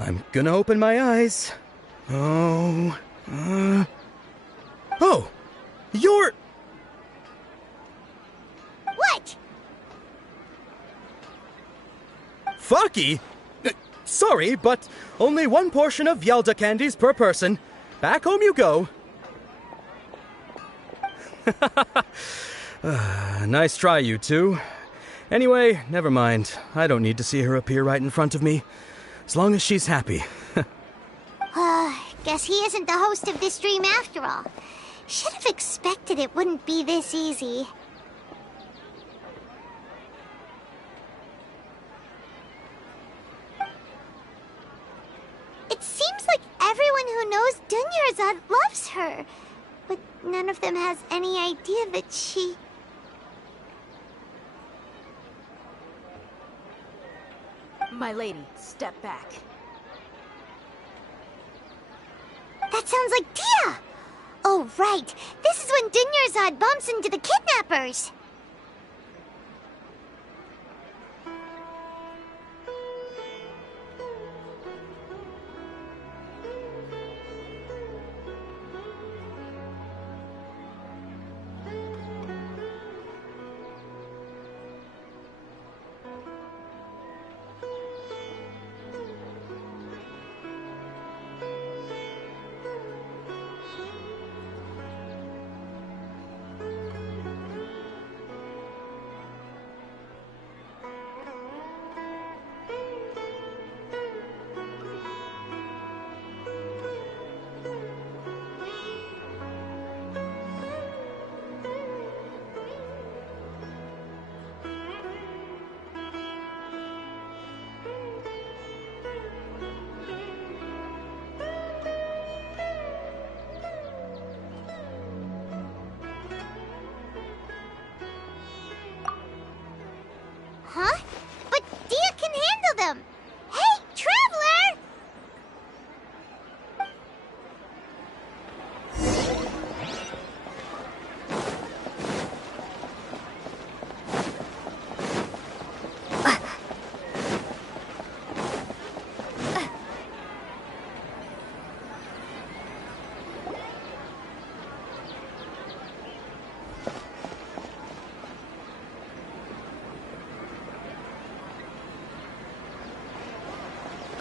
I'm gonna open my eyes. Oh, you're... What? Faki? Sorry, but only one portion of Yalda candies per person. Back home you go. Nice try, you two. Anyway, never mind. I don't need to see her appear right in front of me. As long as she's happy. Guess he isn't the host of this stream after all. Should have expected it wouldn't be this easy. It seems like everyone who knows Dunyarzad loves her, but none of them has any idea that she... My lady, step back. That sounds like Tia! Oh, right. This is when Dunyarzad bumps into the kidnappers. Huh? But Dia can handle them! Hey, Traveler!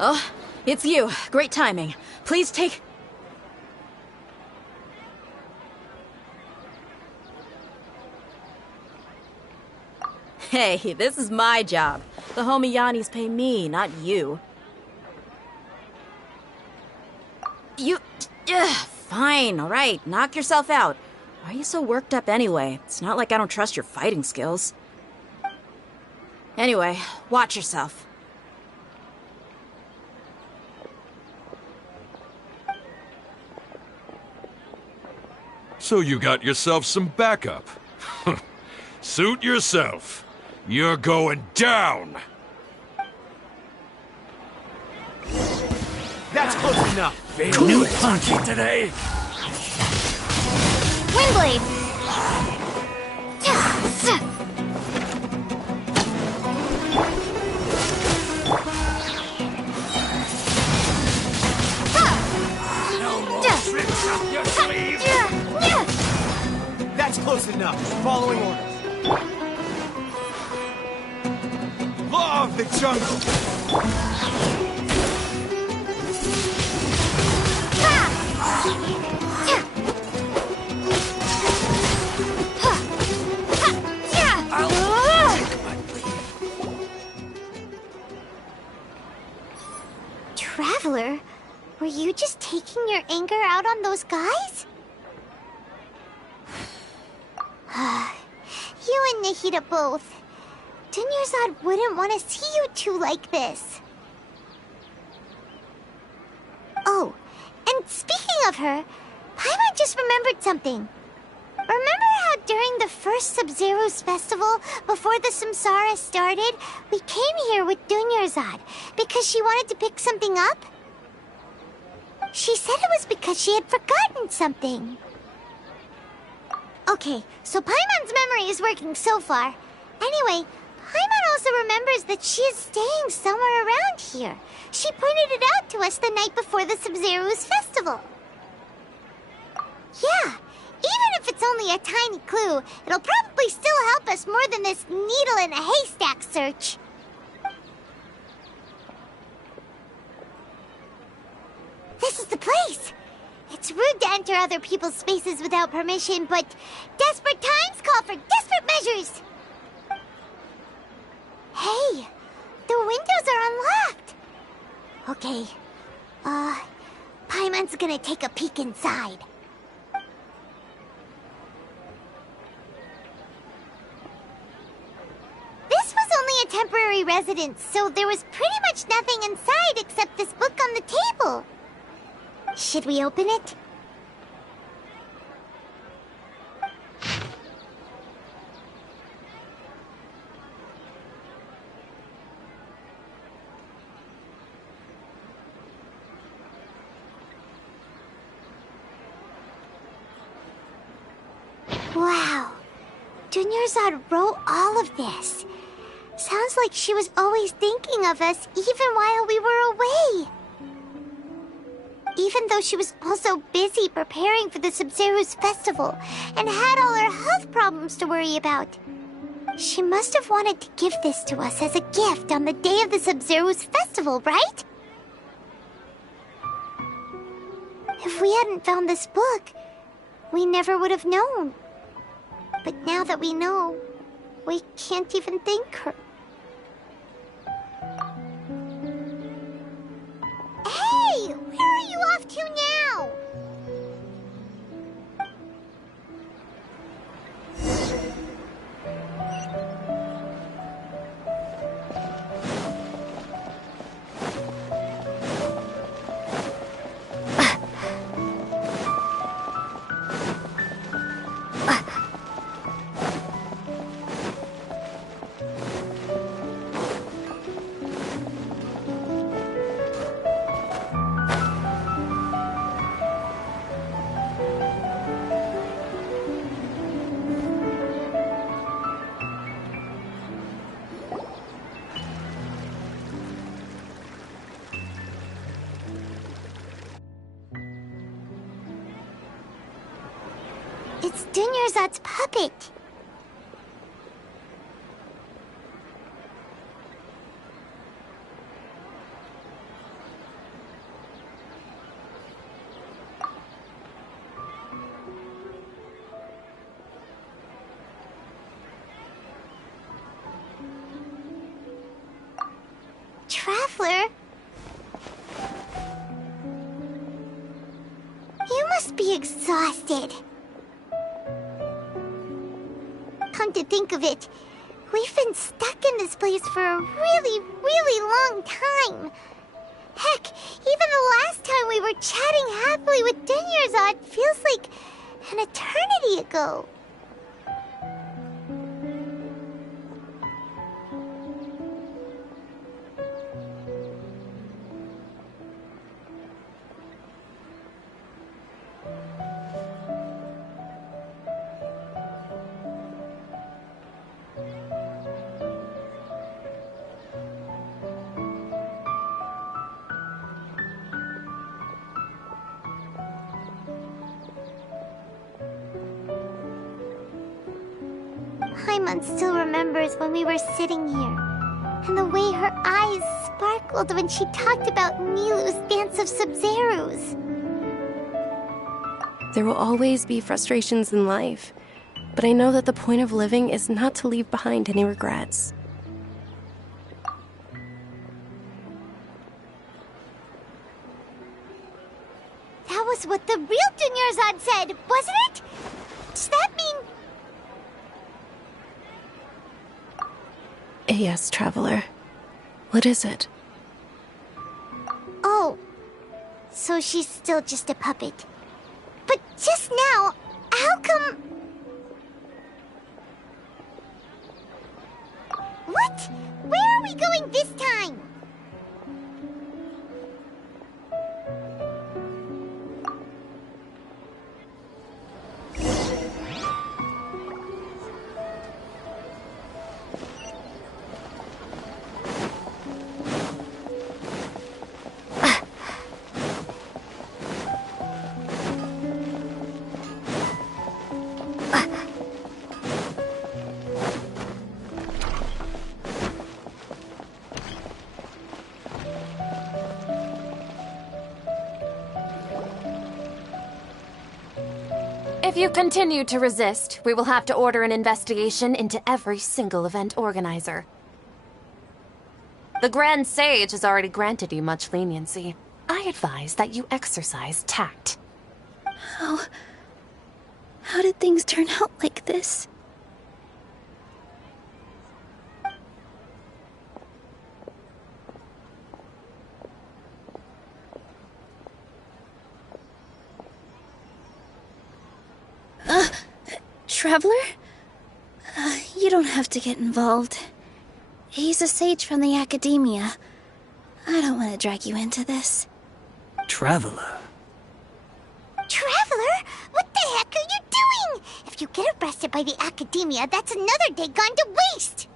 Oh, it's you. Great timing. Please take... Hey, this is my job. The homie Yannis pay me, not you. Fine, alright. Knock yourself out. Why are you so worked up anyway? It's not like I don't trust your fighting skills. Anyway, watch yourself. So you got yourself some backup. Suit yourself. You're going down! That's close enough! New punchy today! Windblade! No more tricks up your sleeve! That's close enough. Following orders. Law of the jungle! Traveler, were you just taking your anger out on those guys? You and Nahida both. Dunyarzad wouldn't want to see you two like this. Oh, and speaking of her, Paimon just remembered something. Remember how during the first Sub-Zero's festival, before the Samsara started, we came here with Dunyarzad because she wanted to pick something up? She said it was because she had forgotten something. Okay, so Paimon's memory is working so far. Anyway, Paimon also remembers that she is staying somewhere around here. She pointed it out to us the night before the Sub-Zero's festival. Yeah, even if it's only a tiny clue, it'll probably still help us more than this needle in a haystack search. This is the place! It's rude to enter other people's spaces without permission, but desperate times call for desperate measures! Hey, the windows are unlocked! Okay, Paimon's gonna take a peek inside. This was only a temporary residence, so there was pretty much nothing inside except this book on the table. Should we open it? Wow. Dunyarzad wrote all of this. Sounds like she was always thinking of us even while we were away. Even though she was also busy preparing for the Sub-Zero's festival and had all her health problems to worry about. She must have wanted to give this to us as a gift on the day of the Sub-Zero's festival, right? If we hadn't found this book, we never would have known. But now that we know, we can't even thank her. Hey! Where are you off to now? It's Dunyarzad's puppet. Traveler? You must be exhausted. Come to think of it, we've been stuck in this place for a really, really long time. Heck, even the last time we were chatting happily with Dunyarzad feels like an eternity ago. Paimon still remembers when we were sitting here, and the way her eyes sparkled when she talked about Nilu's Dance of Sub-Zeros. There will always be frustrations in life, but I know that the point of living is not to leave behind any regrets. That was what the real Dunyarzad said, wasn't it? Does that mean... Yes, Traveler. What is it? Oh, so she's still just a puppet. But just now, how come... What? Where are we going this time? If you continue to resist, we will have to order an investigation into every single event organizer. The Grand Sage has already granted you much leniency. I advise that you exercise tact. How did things turn out like this? Traveler? You don't have to get involved. He's a sage from the academia. I don't want to drag you into this. Traveler? Traveler? What the heck are you doing? If you get arrested by the academia, that's another day gone to waste!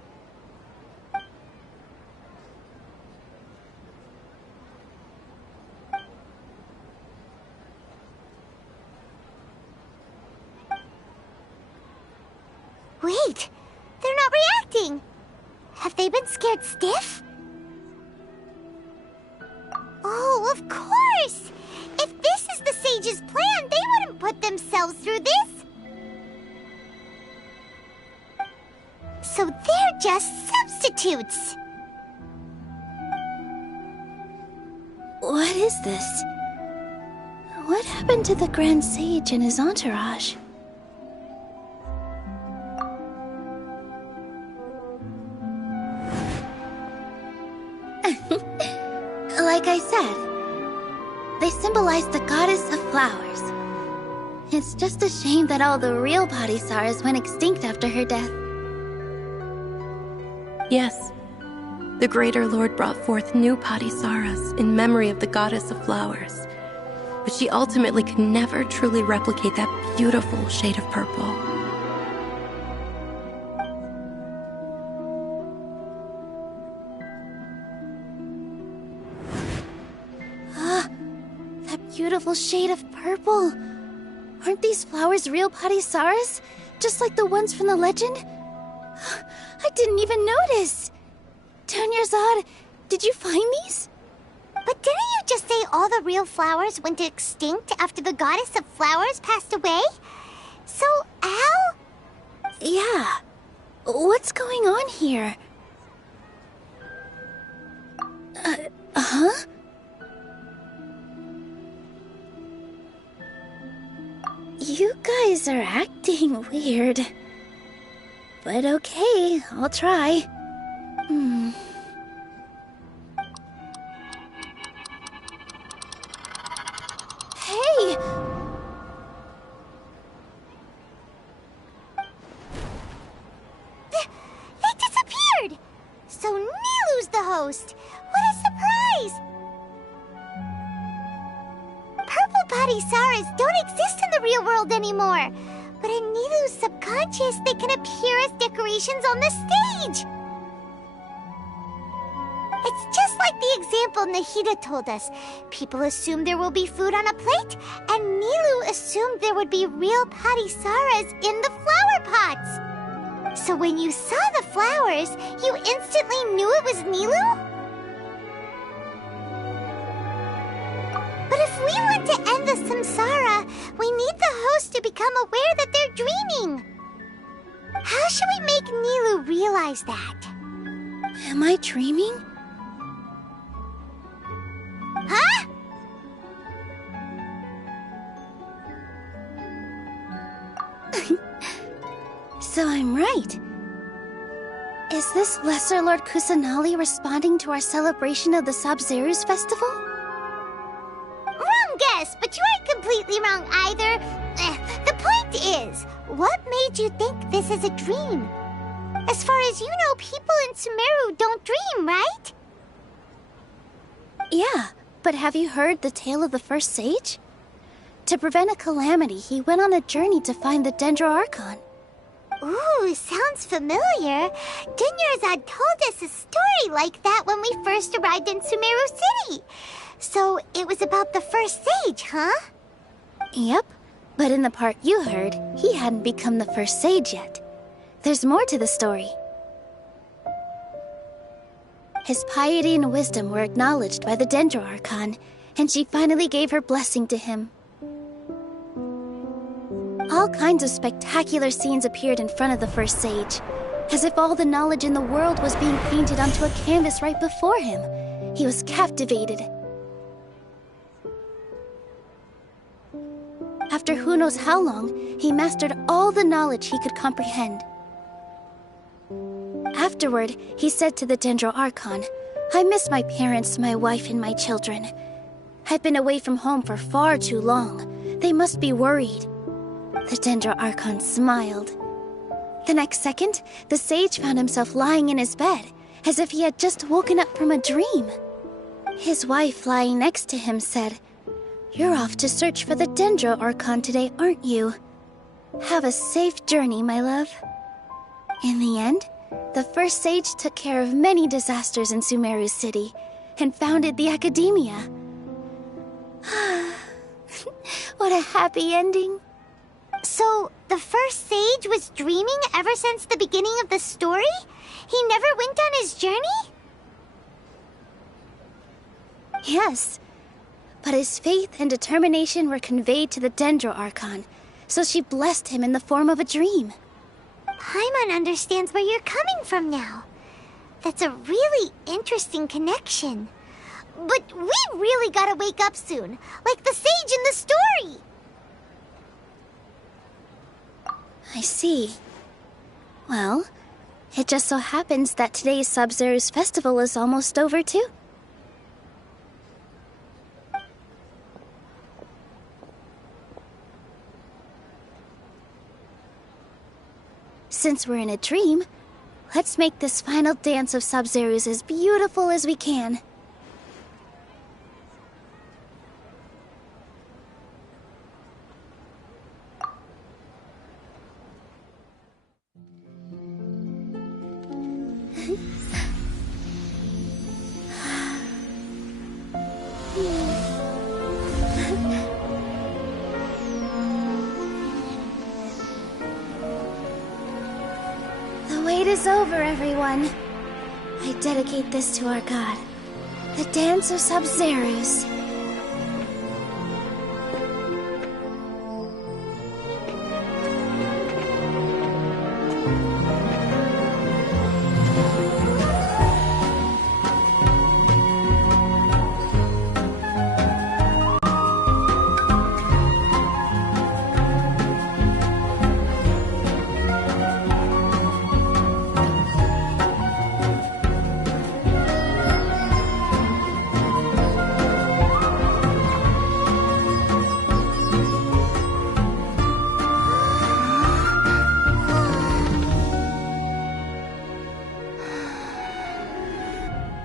Wait, they're not reacting! Have they been scared stiff? Oh, of course! If this is the sage's plan, they wouldn't put themselves through this! So they're just substitutes! What is this? What happened to the Grand Sage and his entourage? Like I said, they symbolize the goddess of flowers. It's just a shame that all the real Padisaras went extinct after her death. Yes. The Greater Lord brought forth new Padisaras in memory of the goddess of flowers. But she ultimately could never truly replicate that beautiful shade of purple. Beautiful shade of purple. Aren't these flowers real Padisaras? Just like the ones from the legend? I didn't even notice. Dunyarzad, did you find these? But didn't you just say all the real flowers went extinct after the goddess of flowers passed away? So, Al? Yeah. What's going on here? Huh? You guys are acting weird. But okay, I'll try. Hey! They disappeared! So Nilu's the host! What a surprise! Purple Padisaras don't exist in the real world anymore. But in Nilu's subconscious, they can appear as decorations on the stage. It's just like the example Nahida told us. People assume there will be food on a plate, and Nilu assumed there would be real Padisaras in the flower pots. So when you saw the flowers, you instantly knew it was Nilu? But if we want to end the samsara, we need the host to become aware that they're dreaming. How should we make Nilu realize that? Am I dreaming? Huh? So I'm right. Is this Lesser Lord Kusanali responding to our celebration of the Sabzeruz festival? Wrong guess, but you aren't completely wrong either. The point is, what made you think this is a dream? As far as you know, people in Sumeru don't dream, right? Yeah, but have you heard the tale of the first sage? To prevent a calamity, he went on a journey to find the Dendroarchon. Ooh, sounds familiar. Dunyarzad told us a story like that when we first arrived in Sumeru City. So it was about the first sage, huh? Yep, but in the part you heard, he hadn't become the first sage yet. There's more to the story. His piety and wisdom were acknowledged by the Dendroarchon, and she finally gave her blessing to him. All All kinds of spectacular scenes appeared in front of the first sage, as if all the knowledge in the world was being painted onto a canvas right before him. He was captivated. After who knows how long, he mastered all the knowledge he could comprehend. Afterward, he said to the Dendro Archon, "I miss my parents, my wife, and my children. I've been away from home for far too long. They must be worried." The Dendro Archon smiled. The next second, the sage found himself lying in his bed, as if he had just woken up from a dream. His wife, lying next to him, said, "You're off to search for the Dendro Archon today, aren't you? Have a safe journey, my love." In the end, the first sage took care of many disasters in Sumeru City and founded the Academia. What a happy ending. So, the first sage was dreaming ever since the beginning of the story? He never went on his journey? Yes, but his faith and determination were conveyed to the Dendro Archon, so she blessed him in the form of a dream. Paimon understands where you're coming from now. That's a really interesting connection. But we really gotta wake up soon, like the sage in the story! I see. Well, it just so happens that today's Sub-Zero's festival is almost over too. Since we're in a dream, let's make this final dance of Sub-Zero's as beautiful as we can. The wait is over, everyone. I dedicate this to our god, the dance of Sub-Zero's.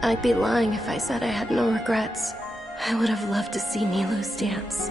I'd be lying if I said I had no regrets. I would have loved to see Nilou's dance.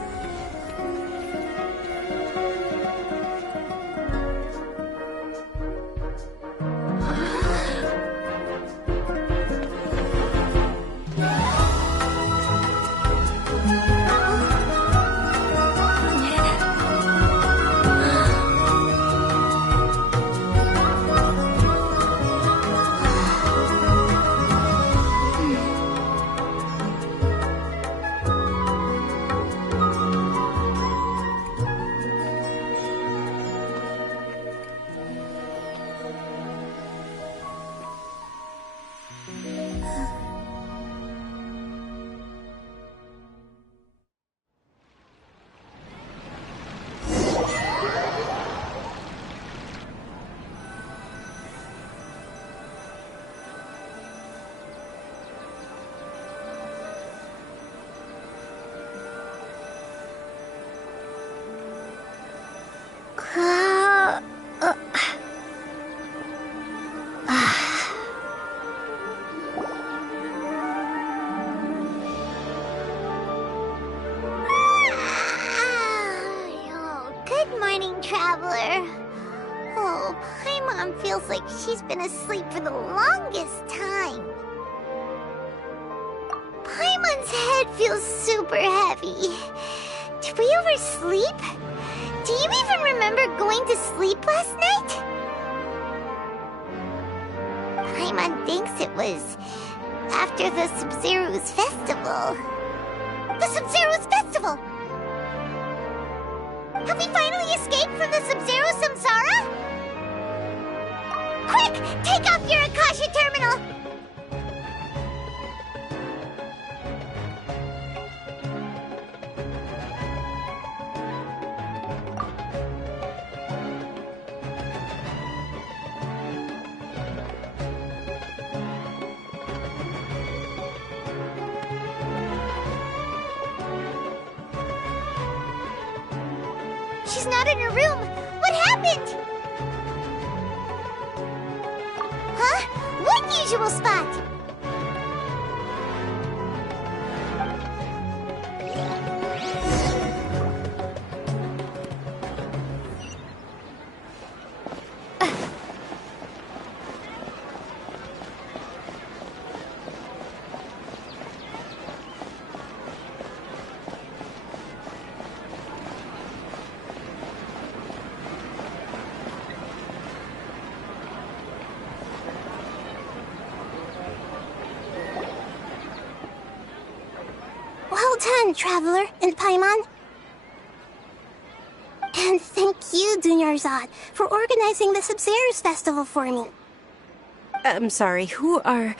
Feels like she's been asleep for the longest time. Paimon's head feels super heavy. Did we oversleep? Do you even remember going to sleep last night? Paimon thinks it was after the Sub-Zero's festival. The Sub-Zero's festival! Have we finally we escape from the Sub-Zero Samsara? Quick! Take off your Akasha terminal! She's not in her room. What happened? Huh? What usual spot? Well done, Traveler and Paimon. And thank you, Dunyarzad, for organizing the Sub-Zero's festival for me. I'm sorry, who are...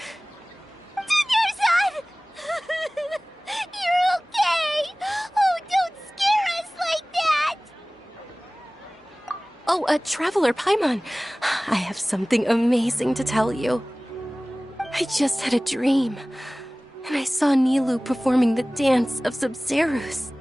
Dunyarzad! You're okay! Oh, don't scare us like that! Oh, Traveler Paimon. I have something amazing to tell you. I just had a dream, and I saw Nilou performing the dance of Sub-Zeros.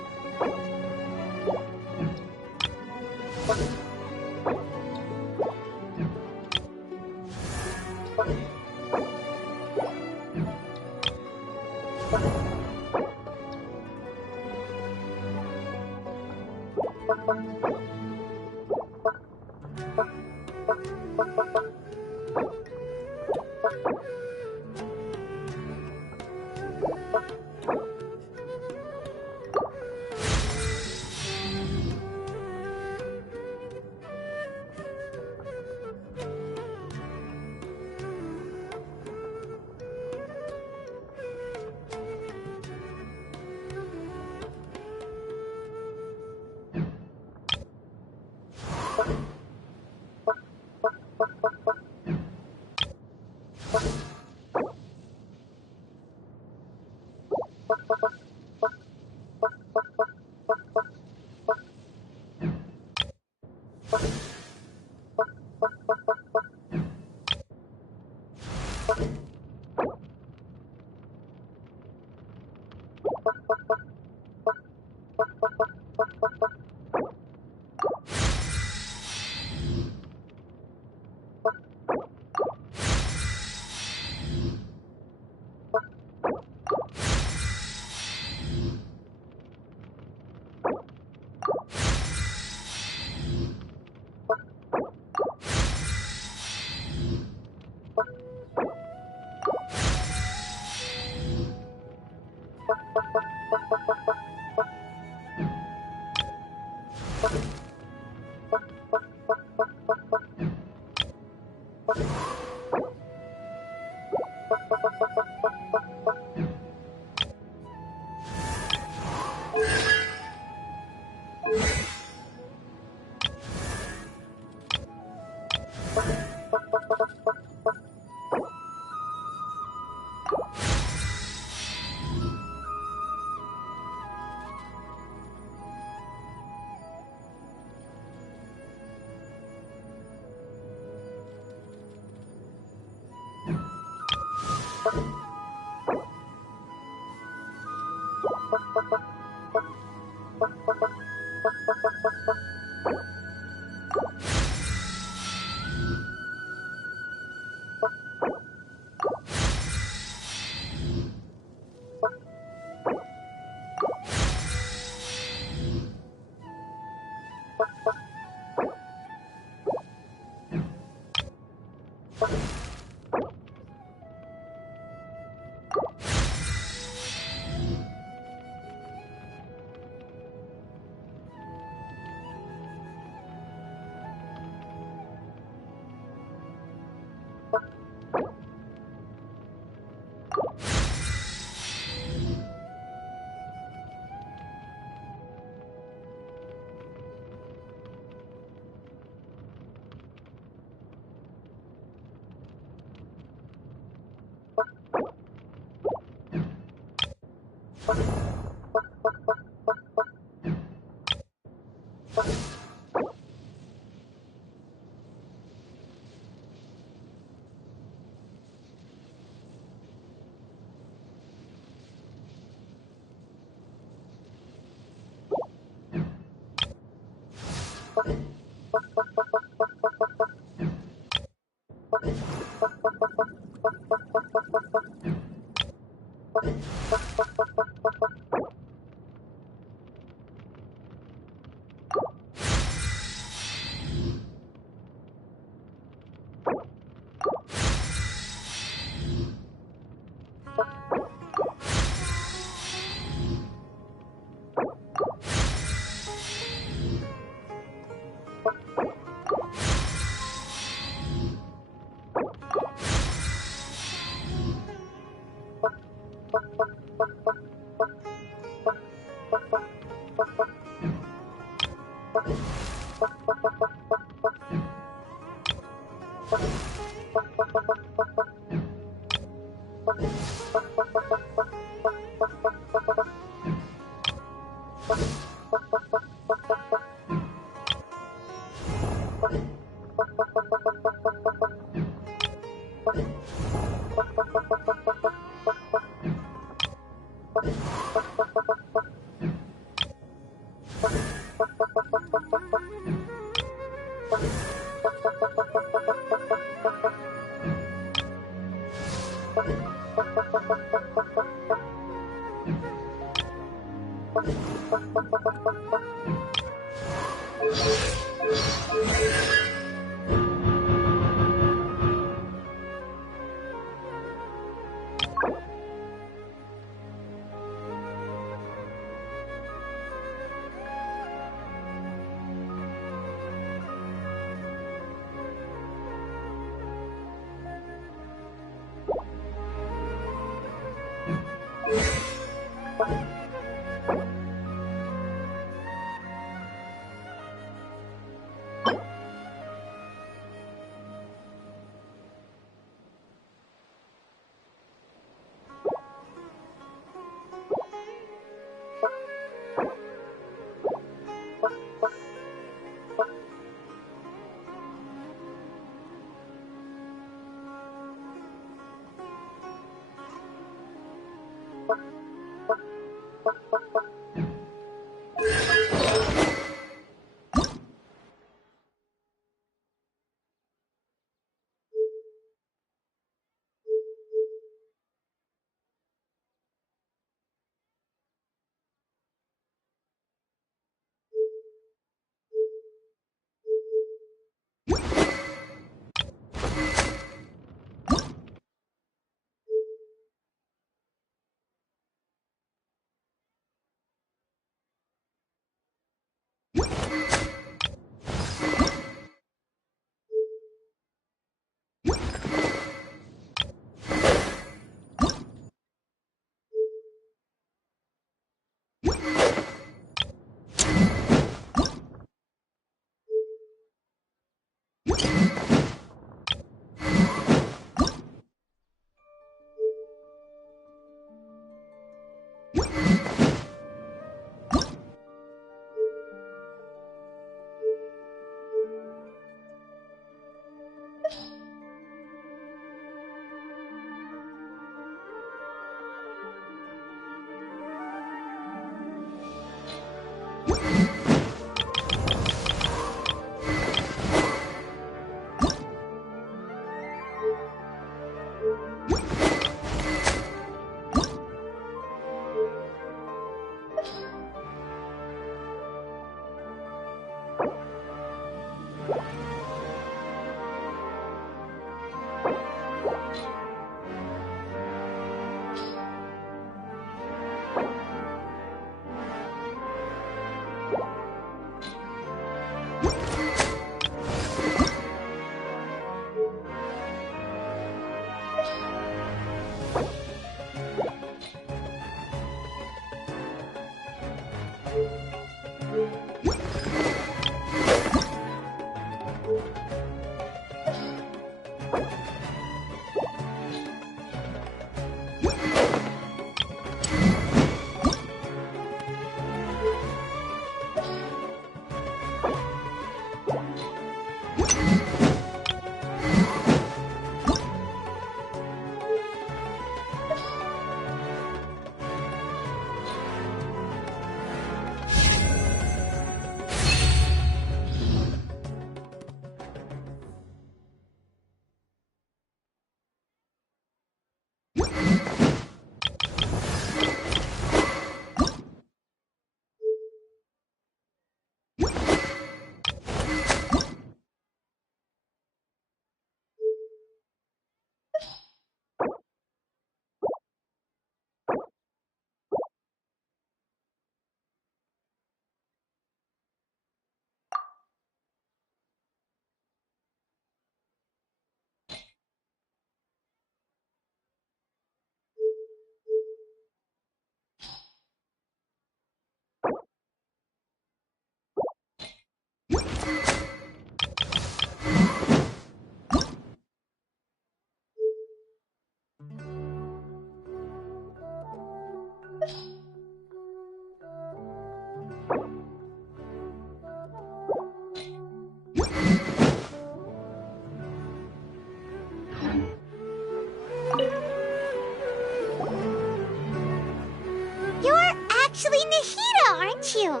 aren't you?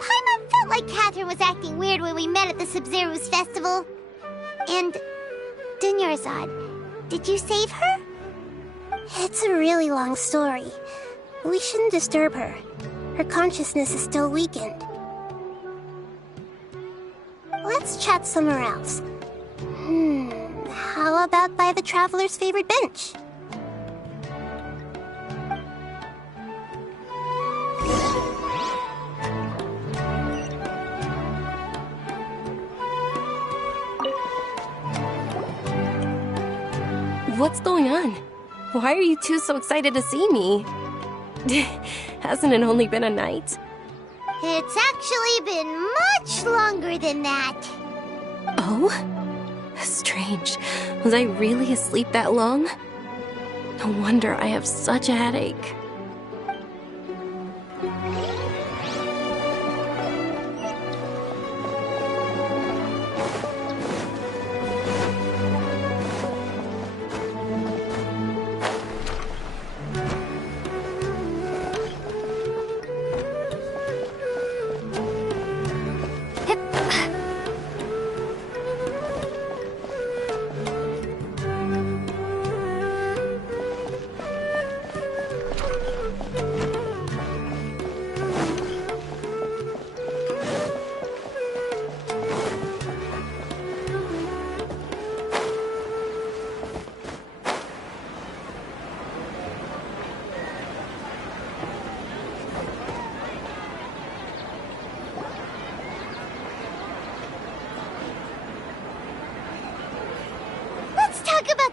Paimon felt like Catherine was acting weird when we met at the Sub-Zero's festival. And Dunyarzad, did you save her? It's a really long story. We shouldn't disturb her. Her consciousness is still weakened. Let's chat somewhere else. How about by the Traveler's favorite bench? What's going on? Why are you two so excited to see me? Hasn't it only been a night? It's actually been much longer than that. Oh? Strange. Was I really asleep that long? No wonder I have such a headache.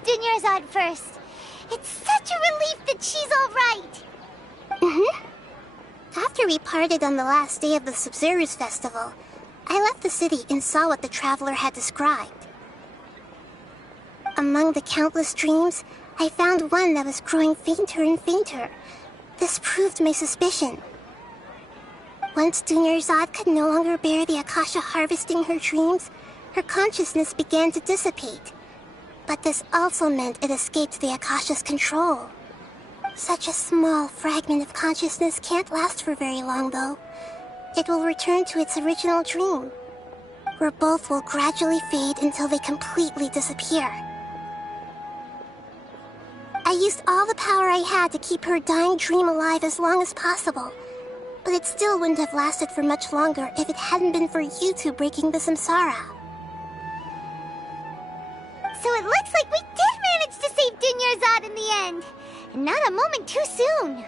Dunyarzad first. It's such a relief that she's all right. After we parted on the last day of the Sub-Zero's festival, I left the city and saw what the Traveler had described. Among the countless dreams, I found one that was growing fainter and fainter. This proved my suspicion. Once Dunyarzad could no longer bear the Akasha harvesting her dreams, her consciousness began to dissipate. But this also meant it escaped the Akasha's control. Such a small fragment of consciousness can't last for very long, though. It will return to its original dream, where both will gradually fade until they completely disappear. I used all the power I had to keep her dying dream alive as long as possible, but it still wouldn't have lasted for much longer if it hadn't been for you two breaking the samsara. So it looks like we did manage to save Dunyarzad in the end. And not a moment too soon.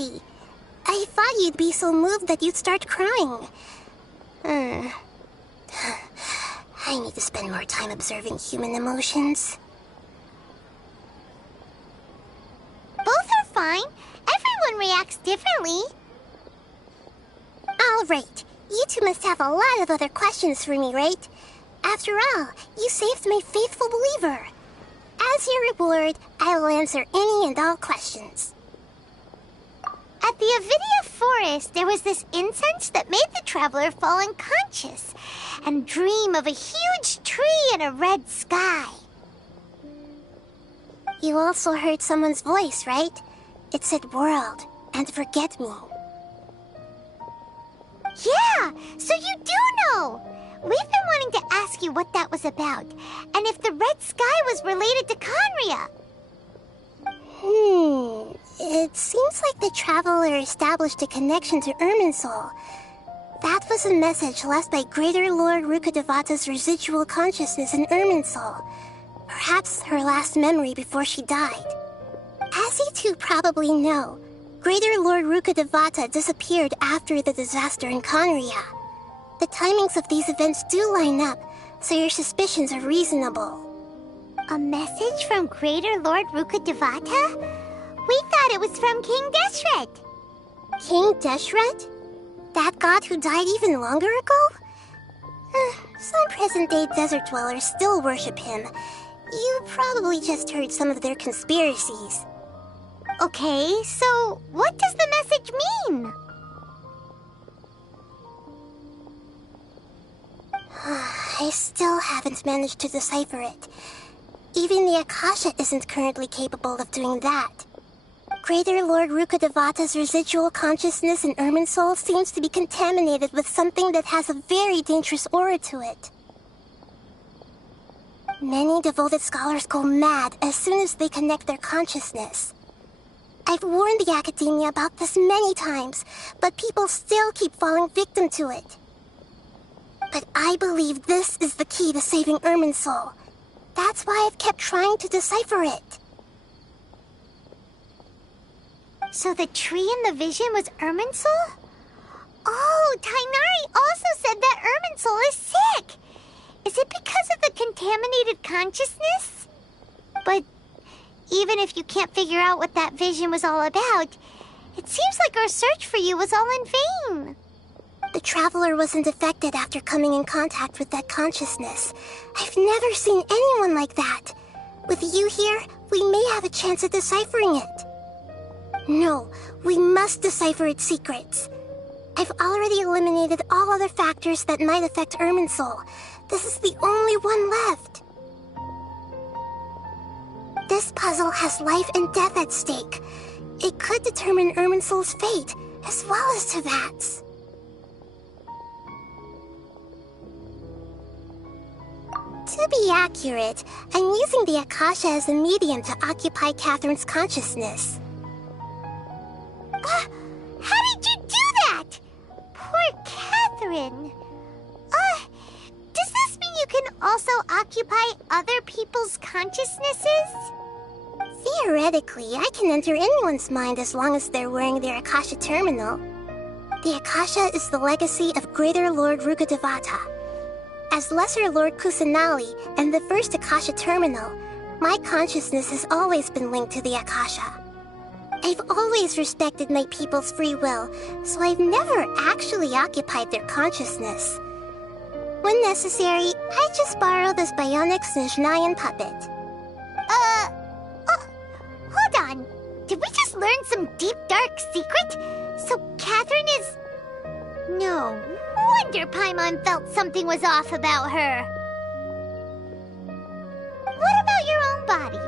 really. I thought you'd be so moved that you'd start crying. I need to spend more time observing human emotions. Both are fine. Everyone reacts differently. All right. You two must have a lot of other questions for me, right? After all, you saved my faithful believer. As your reward, I will answer any and all questions. At the Avidia forest, there was this incense that made the traveler fall unconscious and dream of a huge tree and a red sky. You also heard someone's voice, right? It said world and forget me. Yeah, so you do know! We've been wanting to ask you what that was about, and if the red sky was related to Conria. It seems like the traveler established a connection to Irminsul. That was a message left by Greater Lord Rukkhadevata's residual consciousness in Irminsul. Perhaps her last memory before she died. As you two probably know, Greater Lord Rukkhadevata disappeared after the disaster in Conria. The timings of these events do line up, so your suspicions are reasonable. A message from Greater Lord Rukkhadevata? We thought it was from King Deshret. King Deshret? That god who died even longer ago? Some present-day desert dwellers still worship him. You probably just heard some of their conspiracies. Okay, so what does the message mean? I still haven't managed to decipher it. Even the Akasha isn't currently capable of doing that. Greater Lord Rukkhadevata's residual consciousness in Irminsul seems to be contaminated with something that has a very dangerous aura to it. Many devoted scholars go mad as soon as they connect their consciousness. I've warned the academia about this many times, but people still keep falling victim to it. But I believe this is the key to saving Irminsul. That's why I've kept trying to decipher it. So the tree in the vision was Irminsul? Oh, Tainari also said that Irminsul is sick. Is it because of the contaminated consciousness? But even if you can't figure out what that vision was all about, it seems like our search for you was all in vain. The traveler wasn't affected after coming in contact with that consciousness. I've never seen anyone like that. With you here, we may have a chance at deciphering it. No, we must decipher its secrets. I've already eliminated all other factors that might affect Irminsul. This is the only one left. This puzzle has life and death at stake. It could determine Irminsul's fate, as well as Tevat's. To be accurate, I'm using the Akasha as a medium to occupy Catherine's consciousness. How did you do that? Poor Catherine. Does this mean you can also occupy other people's consciousnesses? Theoretically, I can enter anyone's mind as long as they're wearing their Akasha terminal. The Akasha is the legacy of Greater Lord Rukkhadevata. As Lesser Lord Kusanali and the first Akasha terminal, my consciousness has always been linked to the Akasha. I've always respected my people's free will, so I've never actually occupied their consciousness. When necessary, I just borrow this bionic Snezhnayan puppet. Hold on. Did we just learn some deep, dark secret? So Catherine is... No wonder Paimon felt something was off about her. What about your own body?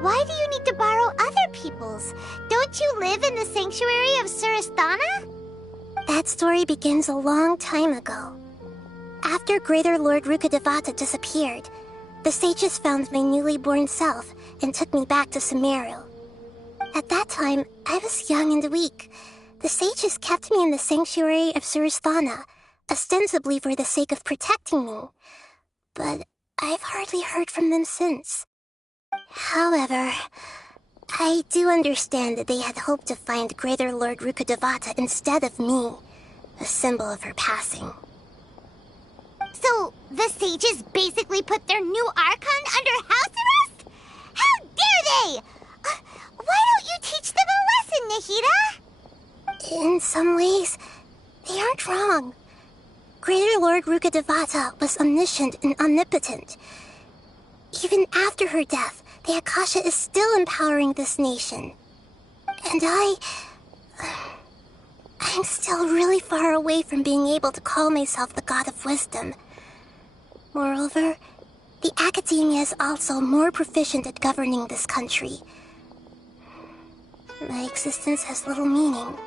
Why do you need to borrow other people's? Don't you live in the sanctuary of Surasthana? That story begins a long time ago. After Greater Lord Rukkhadevata disappeared, the sages found my newly born self and took me back to Sumeru. At that time, I was young and weak. The sages kept me in the sanctuary of Surasthana, ostensibly for the sake of protecting me. But I've hardly heard from them since. However, I do understand that they had hoped to find Greater Lord Rukkhadevata instead of me, a symbol of her passing. So, the sages basically put their new Archon under house arrest? How dare they! Why don't you teach them a lesson, Nahida? In some ways, they aren't wrong. Greater Lord Rukkhadevata was omniscient and omnipotent. Even after her death, the Akasha is still empowering this nation. And I'm still really far away from being able to call myself the God of Wisdom. Moreover, the Academia is also more proficient at governing this country. My existence has little meaning.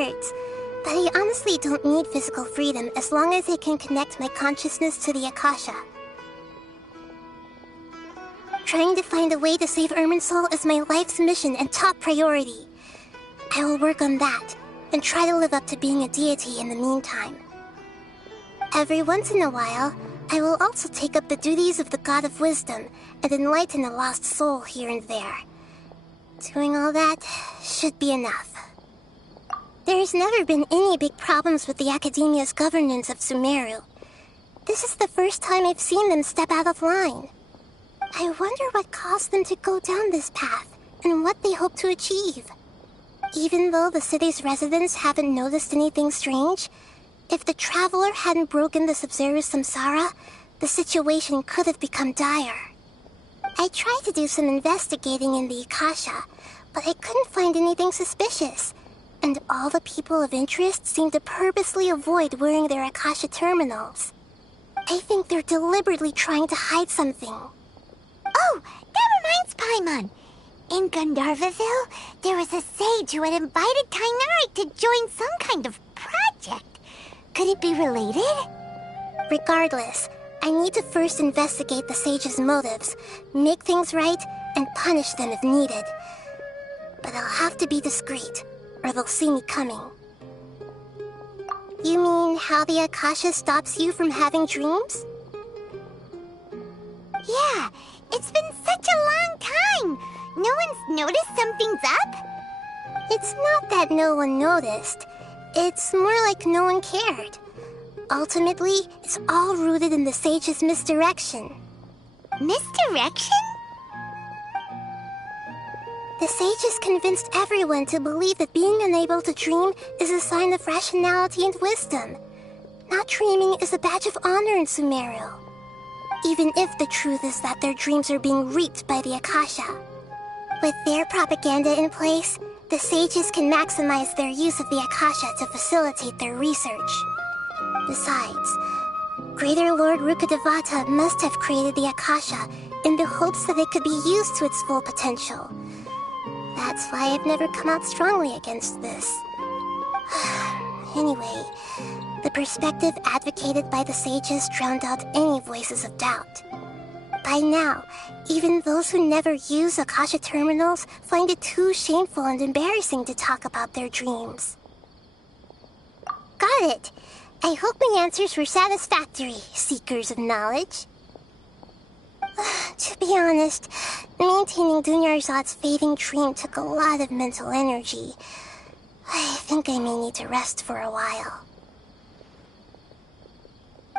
words, but I honestly don't need physical freedom as long as I can connect my consciousness to the Akasha. Trying to find a way to save Irminsul is my life's mission and top priority. I will work on that, and try to live up to being a deity in the meantime. Every once in a while, I will also take up the duties of the God of Wisdom and enlighten a lost soul here and there. Doing all that should be enough. There's never been any big problems with the Academia's governance of Sumeru. This is the first time I've seen them step out of line. I wonder what caused them to go down this path, and what they hope to achieve. Even though the city's residents haven't noticed anything strange, if the Traveler hadn't broken the Sub-Zero Samsara, the situation could have become dire. I tried to do some investigating in the Akasha, but I couldn't find anything suspicious, and all the people of interest seem to purposely avoid wearing their Akasha terminals. I think they're deliberately trying to hide something. Oh, that reminds Paimon. In Gandharvaville, there was a sage who had invited Tainari to join some kind of project. Could it be related? Regardless, I need to first investigate the sage's motives, make things right, and punish them if needed. But I'll have to be discreet, or they'll see me coming. You mean how the Akasha stops you from having dreams? Yeah, it's been such a long time. No one's noticed something's up? It's not that no one noticed. It's more like no one cared. Ultimately, it's all rooted in the sage's misdirection. Misdirection? The sage has convinced everyone to believe that being unable to dream is a sign of rationality and wisdom. Not dreaming is a badge of honor in Sumeru. Even if the truth is that their dreams are being reaped by the Akasha. With their propaganda in place, the sages can maximize their use of the Akasha to facilitate their research. Besides, Greater Lord Rukkhadevata must have created the Akasha in the hopes that it could be used to its full potential. That's why I've never come out strongly against this. Anyway, the perspective advocated by the sages drowned out any voices of doubt. By now, even those who never use Akasha terminals find it too shameful and embarrassing to talk about their dreams. Got it! I hope my answers were satisfactory, seekers of knowledge. To be honest, maintaining Dunyarzad's fading dream took a lot of mental energy. I think I may need to rest for a while.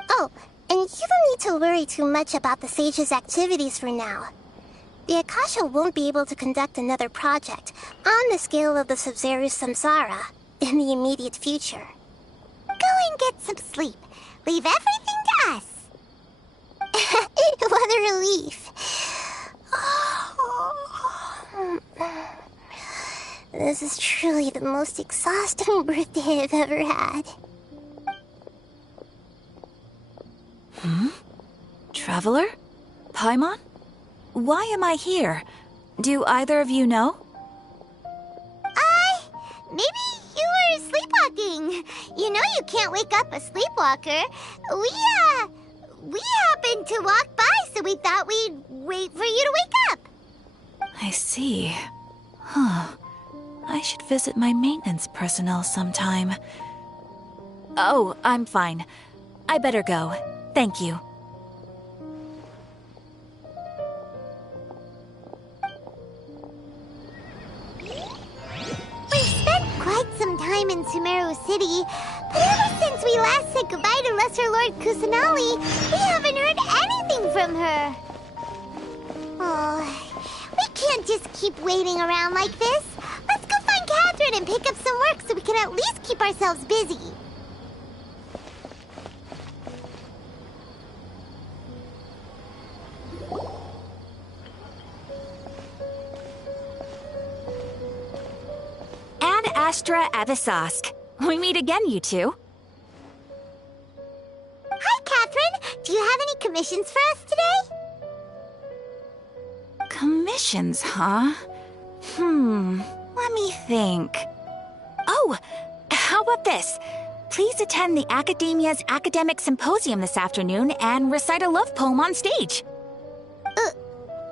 Oh, and you don't need to worry too much about the sage's activities for now. The Akasha won't be able to conduct another project on the scale of the Sub-Zero Samsara in the immediate future. Go and get some sleep. Leave everything to us. What a relief. This is truly the most exhausting birthday I've ever had. Traveler? Paimon? Why am I here? Do either of you know? Maybe you were sleepwalking. You know you can't wake up a sleepwalker. We happened to walk by, so we thought we'd wait for you to wake up. I see. I should visit my maintenance personnel sometime. Oh, I'm fine. I better go. Thank you. We've spent quite some time in Sumeru City, but ever since we last said goodbye to Lesser Lord Kusanali, we haven't heard anything from her. Oh, we can't just keep waiting around like this. Let's go find Catherine and pick up some work so we can at least keep ourselves busy. Ad Astra Avisask. We meet again, you two. Hi, Catherine. Do you have any commissions for us today? Commissions, huh? Let me think. Oh, about this? Please attend the Academia's Academic Symposium this afternoon and recite a love poem on stage.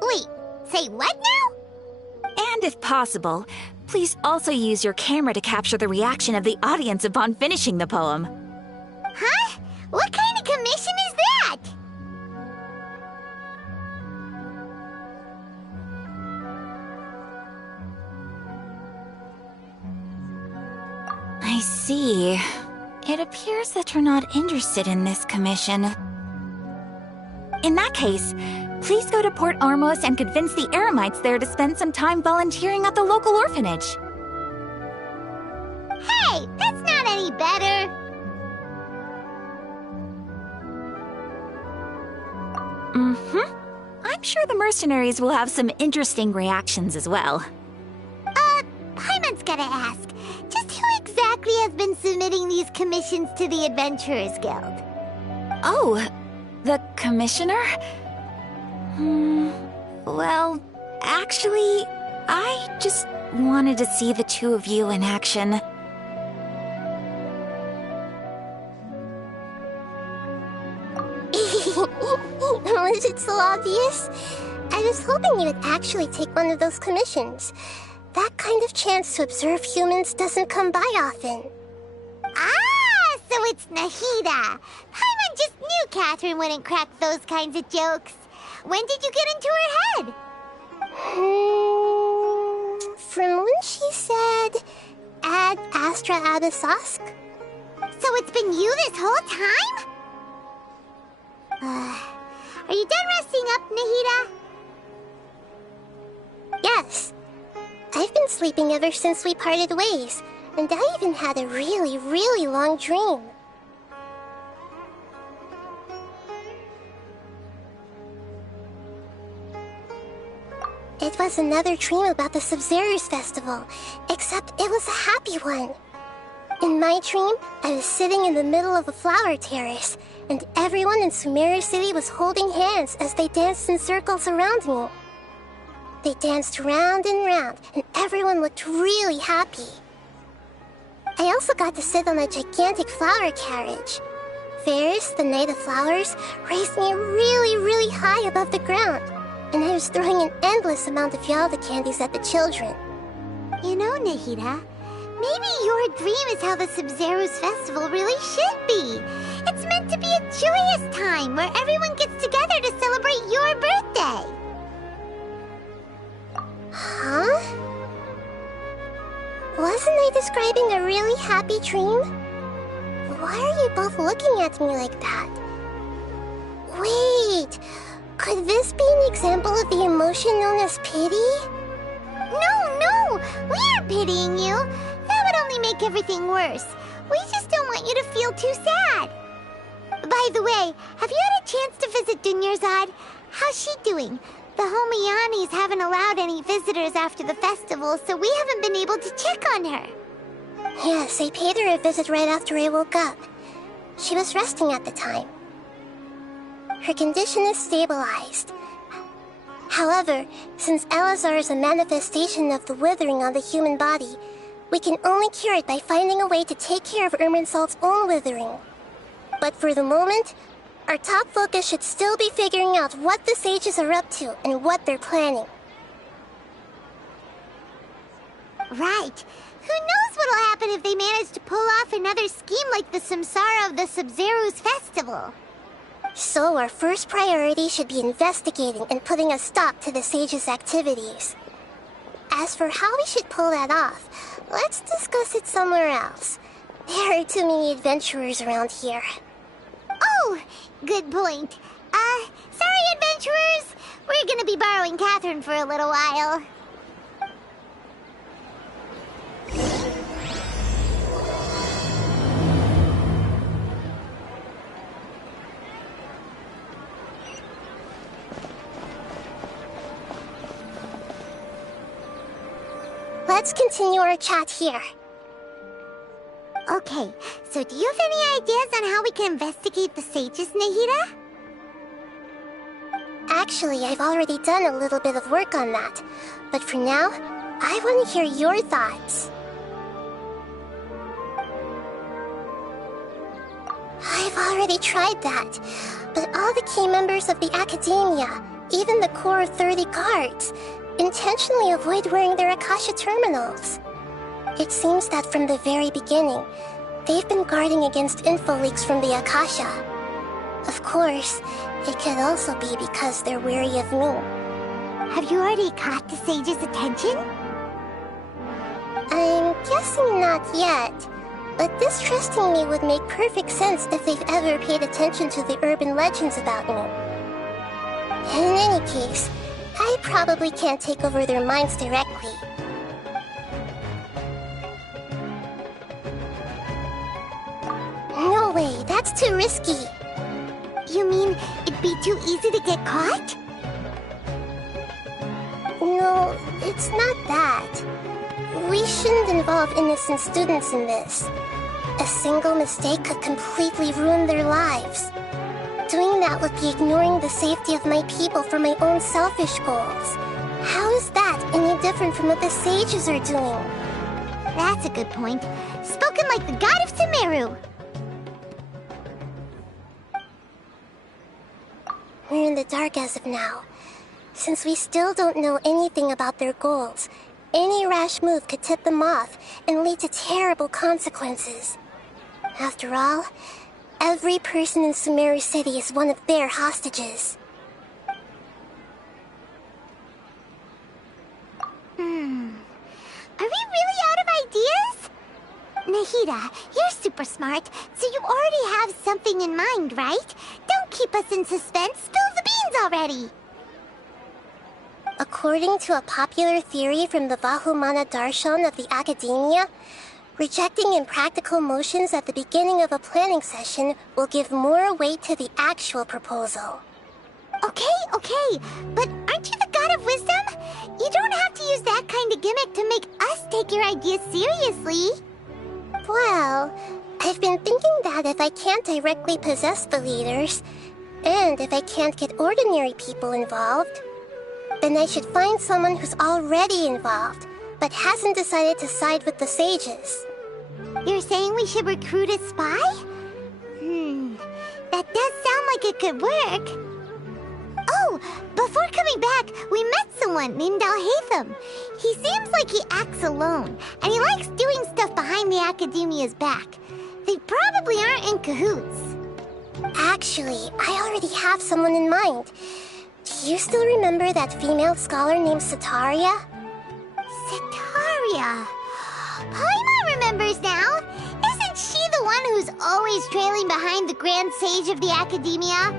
Wait, say what now? And if possible, please also use your camera to capture the reaction of the audience upon finishing the poem. Huh? What kind of commission is that? I see. It appears that you're not interested in this commission. In that case, please go to Port Ormos and convince the Eremites there to spend some time volunteering at the local orphanage. Hey, that's not any better. I'm sure the mercenaries will have some interesting reactions as well. Paimon's gotta ask. Just who exactly has been submitting these commissions to the Adventurers Guild? Oh, the commissioner? Well, actually, I just wanted to see the two of you in action. Was it so obvious? I was hoping you would actually take one of those commissions. That kind of chance to observe humans doesn't come by often. Ah, so it's Nahida. Paimon just knew Catherine wouldn't crack those kinds of jokes. When did you get into her head? From when she said, Ad Astra Abysosk. So it's been you this whole time? Are you done resting up, Nahida? Yes. I've been sleeping ever since we parted ways, and I even had a really, really long dream. It was another dream about the Sub-Zero's festival, except it was a happy one. In my dream, I was sitting in the middle of a flower terrace, and everyone in Sumeru City was holding hands as they danced in circles around me. They danced round and round, and everyone looked really happy. I also got to sit on a gigantic flower carriage. Ferris, the Knight of Flowers, raised me really, really high above the ground, and I was throwing an endless amount of Yalda candies at the children. You know, Nahida, maybe your dream is how the Sub-Zero's festival really should be. It's meant to be a joyous time where everyone gets together to celebrate your birthday. Huh? Wasn't I describing a really happy dream? Why are you both looking at me like that? Wait, could this be an example of the emotion known as pity? No, we aren't pitying you. That would only make everything worse. We just don't want you to feel too sad. By the way, have you had a chance to visit Dunyarzad? How's she doing? The Homiyanis haven't allowed any visitors after the festival, so we haven't been able to check on her. Yes, I paid her a visit right after I woke up. She was resting at the time. Her condition is stabilized. However, since Elazar is a manifestation of the withering on the human body, we can only cure it by finding a way to take care of Irminsol's own withering. But for the moment, our top focus should still be figuring out what the sages are up to and what they're planning. Right. Who knows what'll happen if they manage to pull off another scheme like the Samsara of the Sub-Zero's festival? So our first priority should be investigating and putting a stop to the sages' activities. As for how we should pull that off, let's discuss it somewhere else. There are too many adventurers around here. Oh, good point. Sorry, adventurers. We're gonna be borrowing Catherine for a little while. Let's continue our chat here. Okay, so do you have any ideas on how we can investigate the sages, Nahida? Actually, I've already done a little bit of work on that. But for now, I want to hear your thoughts. already tried that. But all the key members of the Academia, even the core of 30 guards, intentionally avoid wearing their Akasha terminals. It seems that from the very beginning, they've been guarding against info leaks from the Akasha. Of course, it could also be because they're wary of me. Have you already caught the sage's attention? I'm guessing not yet, but distrusting me would make perfect sense if they've ever paid attention to the urban legends about me. In any case, I probably can't take over their minds directly. No way, that's too risky. You mean it'd be too easy to get caught? No, it's not that. We shouldn't involve innocent students in this. A single mistake could completely ruin their lives. Doing that would be ignoring the safety of my people for my own selfish goals. How is that any different from what the sages are doing? That's a good point. Spoken like the god of Sumeru. We're in the dark as of now. Since we still don't know anything about their goals, any rash move could tip them off and lead to terrible consequences. After all, every person in Sumeru City is one of their hostages. Are we really out of ideas? Nahida, you're super smart, so you already have something in mind, right? Don't keep us in suspense. Spill the beans already. According to a popular theory from the Vahumana Darshan of the Academia, rejecting impractical motions at the beginning of a planning session will give more weight to the actual proposal. Okay, but aren't you the god of wisdom? You don't have to use that kind of gimmick to make us take your ideas seriously. Well, I've been thinking that if I can't directly possess the leaders, and if I can't get ordinary people involved, then I should find someone who's already involved, but hasn't decided to side with the sages. You're saying we should recruit a spy? That does sound like it could work. Oh, before coming back, we met someone named Alhaitham. He seems like he acts alone, and he likes doing stuff behind the Academia's back. They probably aren't in cahoots. Actually, I already have someone in mind. Do you still remember that female scholar named Setaria? Setaria? Paimon remembers now. Isn't she the one who's always trailing behind the Grand Sage of the Academia?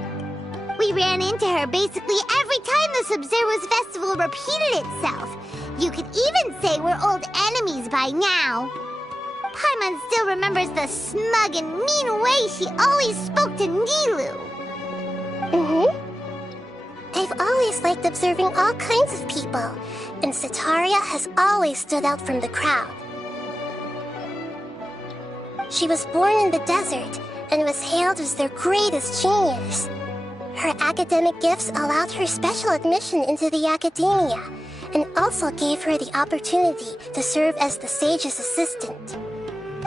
We ran into her basically every time the Sub-Zero's festival repeated itself. You could even say we're old enemies by now. Paimon still remembers the smug and mean way she always spoke to Nilou. I've always liked observing all kinds of people, and Setaria has always stood out from the crowd. She was born in the desert and was hailed as their greatest genius. Her academic gifts allowed her special admission into the Academia, and also gave her the opportunity to serve as the sage's assistant.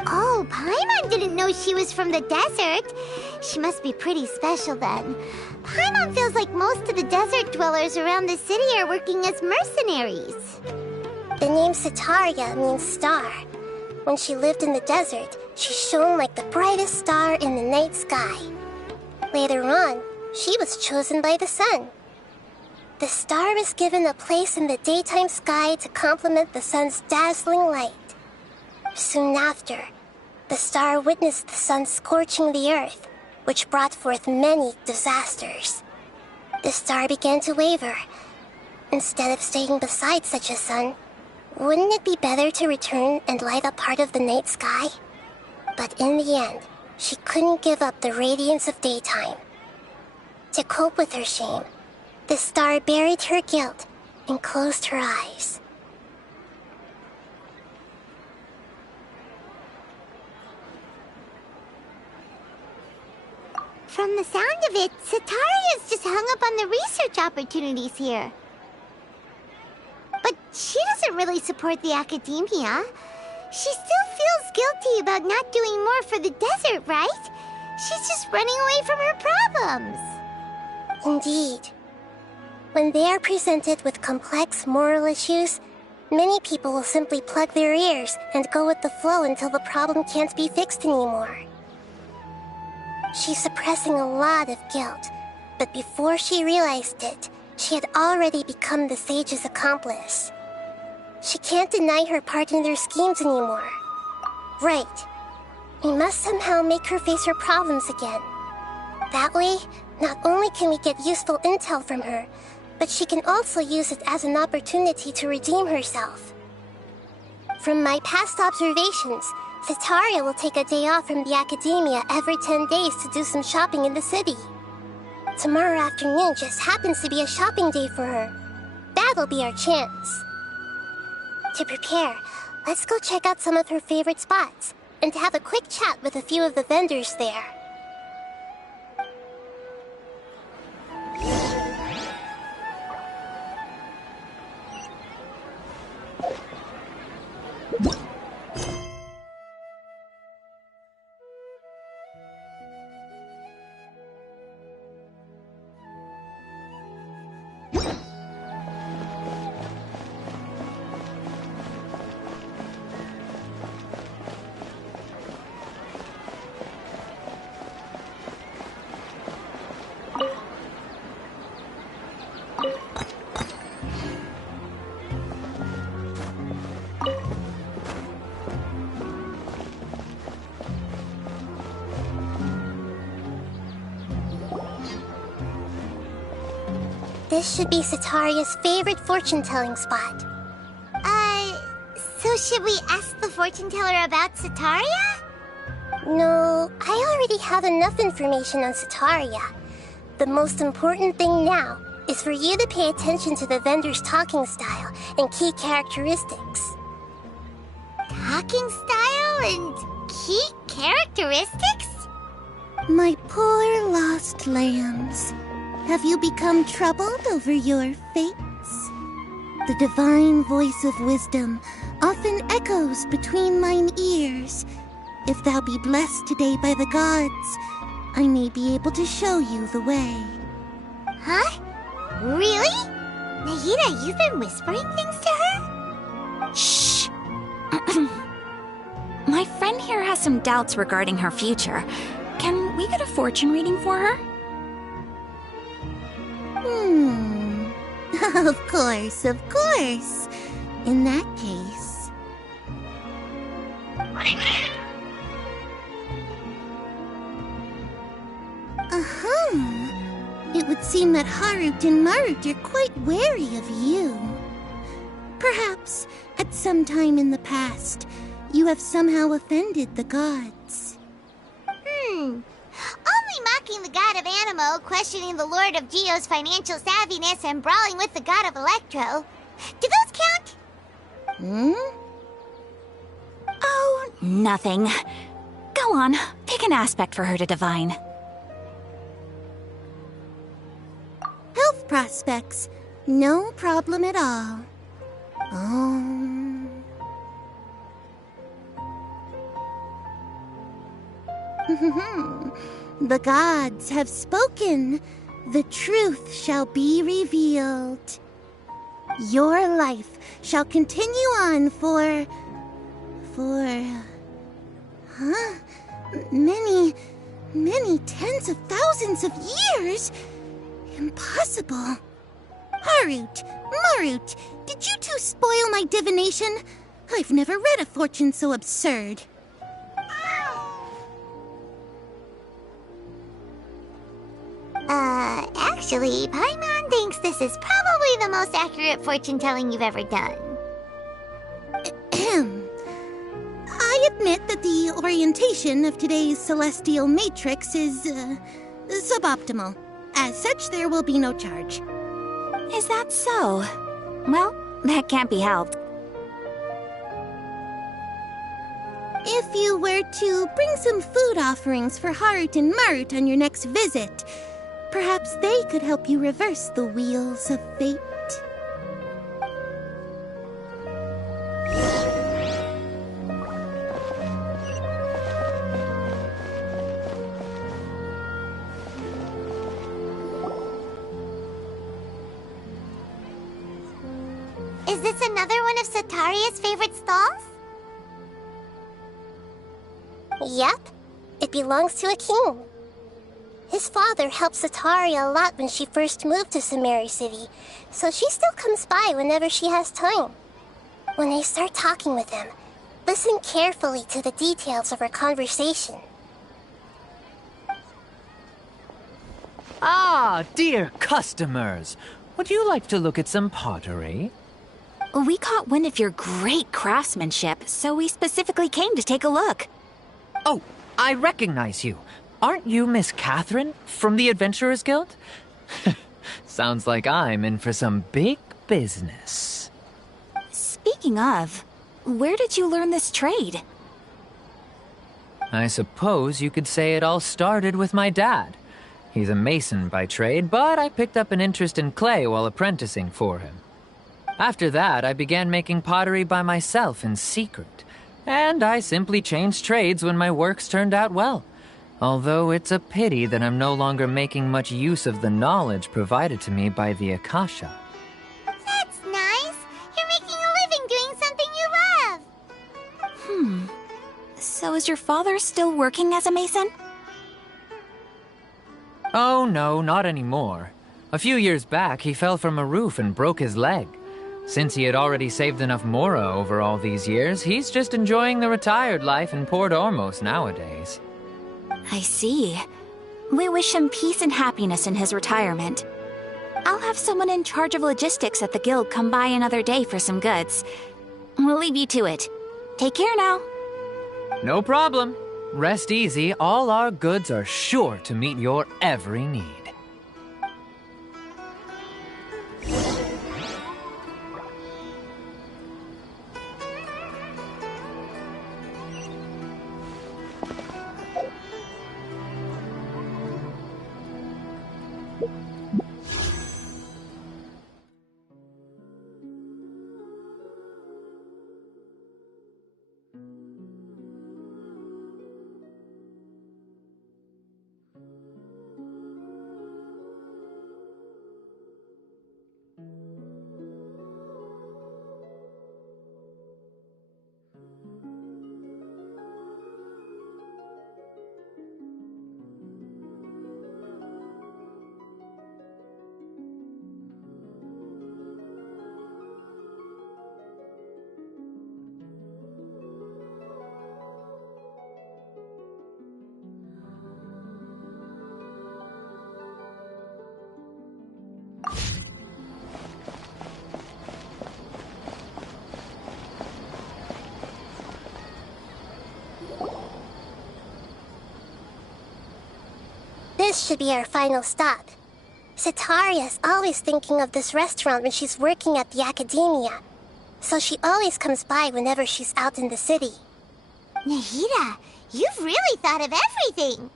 Oh, Paimon didn't know she was from the desert. She must be pretty special then. Paimon feels like most of the desert dwellers around the city are working as mercenaries. The name Setaria means star. When she lived in the desert, she shone like the brightest star in the night sky. Later on, she was chosen by the sun. The star was given a place in the daytime sky to complement the sun's dazzling light. Soon after, the star witnessed the sun scorching the earth, which brought forth many disasters. The star began to waver. Instead of staying beside such a sun, wouldn't it be better to return and light up part of the night sky? But in the end, she couldn't give up the radiance of daytime. To cope with her shame, the star buried her guilt and closed her eyes. From the sound of it, Setaria's just hung up on the research opportunities here. But she doesn't really support the Academia. She still feels guilty about not doing more for the desert, right? She's just running away from her problems. Indeed. When they are presented with complex moral issues, many people will simply plug their ears and go with the flow until the problem can't be fixed anymore. She's suppressing a lot of guilt, but before she realized it, she had already become the sage's accomplice. She can't deny her part in their schemes anymore. Right. We must somehow make her face her problems again. That way, not only can we get useful intel from her, but she can also use it as an opportunity to redeem herself. From my past observations, Cetaria will take a day off from the academia every 10 days to do some shopping in the city. Tomorrow afternoon just happens to be a shopping day for her. That'll be our chance. To prepare, let's go check out some of her favorite spots, and have a quick chat with a few of the vendors there. This should be Cetaria's favorite fortune-telling spot. So should we ask the fortune teller about Cetaria? No, I already have enough information on Cetaria. The most important thing now is for you to pay attention to the vendor's talking style and key characteristics. Talking style and key characteristics? My poor lost lambs. Have you become troubled over your fates? The divine voice of wisdom often echoes between mine ears. If thou be blessed today by the gods, I may be able to show you the way. Huh? Really? Nahida, you've been whispering things to her? Shh! My friend here has some doubts regarding her future. Can we get a fortune reading for her? Of course, of course. In that case... It would seem that Harut and Marut are quite wary of you. Perhaps, at some time in the past, you have somehow offended the gods. Only mocking the god of Animo, questioning the lord of Geo's financial savviness, and brawling with the god of Electro. Do those count? Oh, nothing. Go on, pick an aspect for her to divine. Health prospects. No problem at all. The gods have spoken. The truth shall be revealed. Your life shall continue on for many tens of thousands of years. Impossible. Harut, Marut, did you two spoil my divination? I've never read a fortune so absurd. Actually, Paimon thinks this is probably the most accurate fortune-telling you've ever done. I admit that the orientation of today's celestial matrix is, suboptimal. As such, there will be no charge. Is that so? Well, that can't be helped. If you were to bring some food offerings for Harut and Marut on your next visit, perhaps they could help you reverse the wheels of fate. Is this another one of Sataria's favorite stalls? Yep. It belongs to a king. His father helped Sataria a lot when she first moved to Sumeru City, so she still comes by whenever she has time. When I start talking with him, listen carefully to the details of our conversation. Ah, dear customers. Would you like to look at some pottery? We caught wind of your great craftsmanship, so we specifically came to take a look. Oh, I recognize you. Aren't you Miss Catherine from the Adventurers Guild? Sounds like I'm in for some big business. Speaking of, where did you learn this trade? I suppose you could say it all started with my dad. He's a mason by trade, but I picked up an interest in clay while apprenticing for him. After that, I began making pottery by myself in secret, and I simply changed trades when my works turned out well. Although it's a pity that I'm no longer making much use of the knowledge provided to me by the Akasha. That's nice. You're making a living doing something you love. So is your father still working as a mason? Oh no, not anymore. A few years back, he fell from a roof and broke his leg. Since he had already saved enough mora over all these years, he's just enjoying the retired life in Port Ormos nowadays. I see. We wish him peace and happiness in his retirement. I'll have someone in charge of logistics at the guild come by another day for some goods. We'll leave you to it. Take care now. No problem. Rest easy, all our goods are sure to meet your every need. This should be our final stop. Sataria's always thinking of this restaurant when she's working at the academia, so she always comes by whenever she's out in the city. Nahida, you've really thought of everything.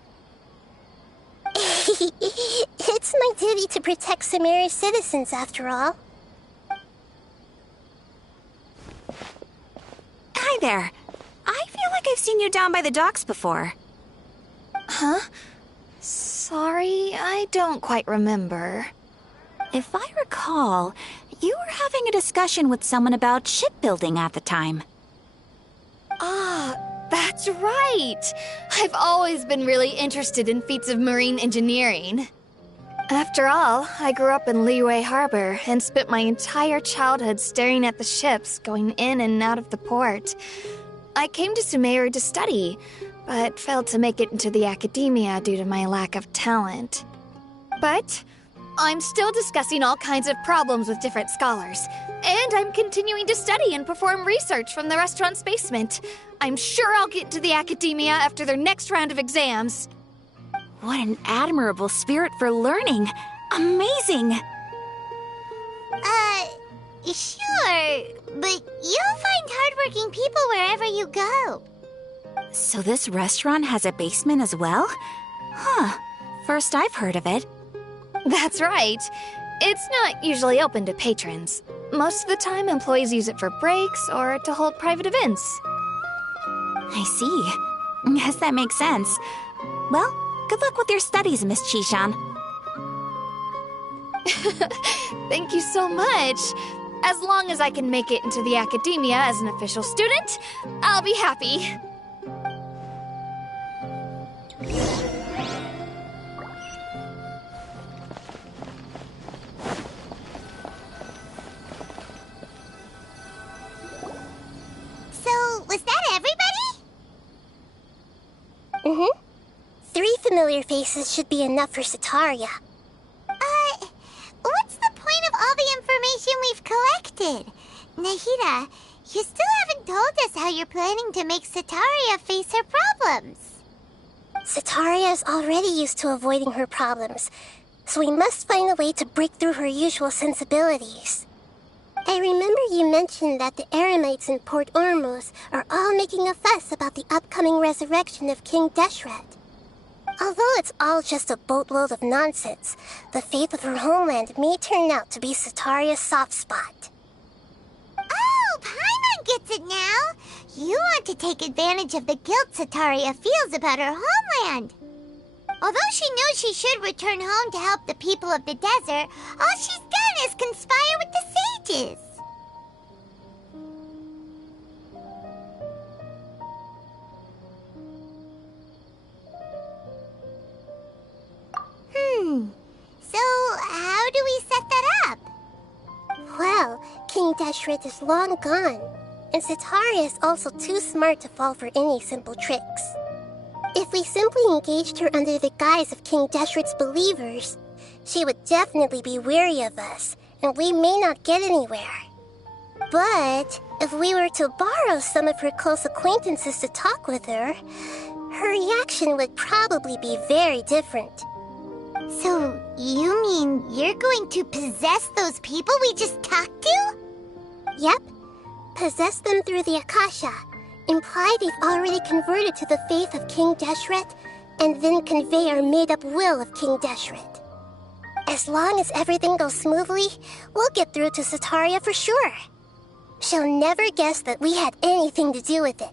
It's my duty to protect Sumeru's citizens, after all. Hi there. I feel like I've seen you down by the docks before. Huh? Sorry, I don't quite remember. If I recall, you were having a discussion with someone about shipbuilding at the time. Ah, that's right! I've always been really interested in feats of marine engineering. After all, I grew up in Liyue Harbor and spent my entire childhood staring at the ships going in and out of the port. I came to Sumeru to study, but failed to make it into the academia due to my lack of talent. But I'm still discussing all kinds of problems with different scholars, and I'm continuing to study and perform research from the restaurant's basement. I'm sure I'll get into the academia after their next round of exams. What an admirable spirit for learning. Amazing! Sure, but you'll find hardworking people wherever you go. So this restaurant has a basement as well? Huh. First I've heard of it. That's right. It's not usually open to patrons. Most of the time, employees use it for breaks or to hold private events. I see. Guess that makes sense. Well, good luck with your studies, Miss Chishan. Thank you so much. As long as I can make it into the academia as an official student, I'll be happy. So, was that everybody? Mm-hmm. 3 familiar faces should be enough for Setaria. What's the point of all the information we've collected? Nahida, you still haven't told us how you're planning to make Setaria face her problems. Setaria is already used to avoiding her problems, so we must find a way to break through her usual sensibilities. I remember you mentioned that the Eremites in Port Ormuz are all making a fuss about the upcoming resurrection of King Deshret. Although it's all just a boatload of nonsense, the fate of her homeland may turn out to be Setaria's soft spot. Oh, Paimon gets it now! You want to take advantage of the guilt Setaria feels about her homeland. Although she knows she should return home to help the people of the desert, all she's done is conspire with the sages. So how do we set that up? Well, King Deshret is long gone, and Setaria is also too smart to fall for any simple tricks. If we simply engaged her under the guise of King Deshret's believers, she would definitely be wary of us, and we may not get anywhere. But if we were to borrow some of her close acquaintances to talk with her, her reaction would probably be very different. So, you mean you're going to possess those people we just talked to? Yep. Possess them through the Akasha. Imply they've already converted to the faith of King Deshret, and then convey our made-up will of King Deshret. As long as everything goes smoothly, we'll get through to Setaria for sure. She'll never guess that we had anything to do with it.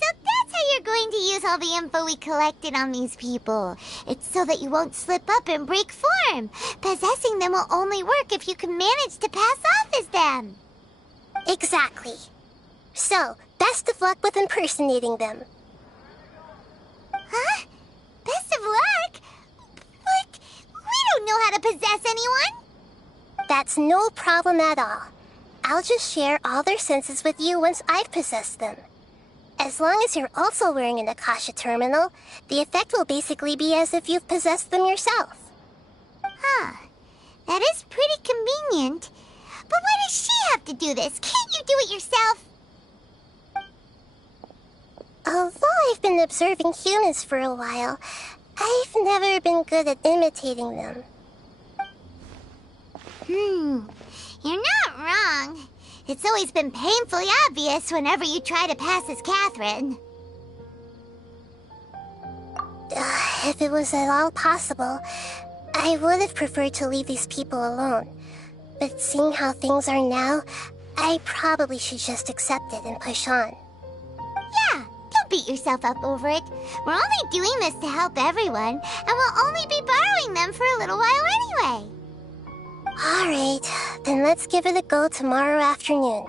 So that's how you're going to use all the info we collected on these people. It's so that you won't slip up and break form. Possessing them will only work if you can manage to pass off as them. Exactly. So, best of luck with impersonating them. Huh? Best of luck? But we don't know how to possess anyone. That's no problem at all. I'll just share all their senses with you once I've possessed them. As long as you're also wearing an Akasha terminal, the effect will basically be as if you've possessed them yourself. Huh. That is pretty convenient. But why does she have to do this? Can't you do it yourself? Although I've been observing humans for a while, I've never been good at imitating them. You're not wrong. It's always been painfully obvious whenever you try to pass as Catherine. If it was at all possible, I would have preferred to leave these people alone. But seeing how things are now, I probably should just accept it and push on. Yeah, don't beat yourself up over it. We're only doing this to help everyone, and we'll only be borrowing them for a little while anyway. Alright, then let's give it a go tomorrow afternoon.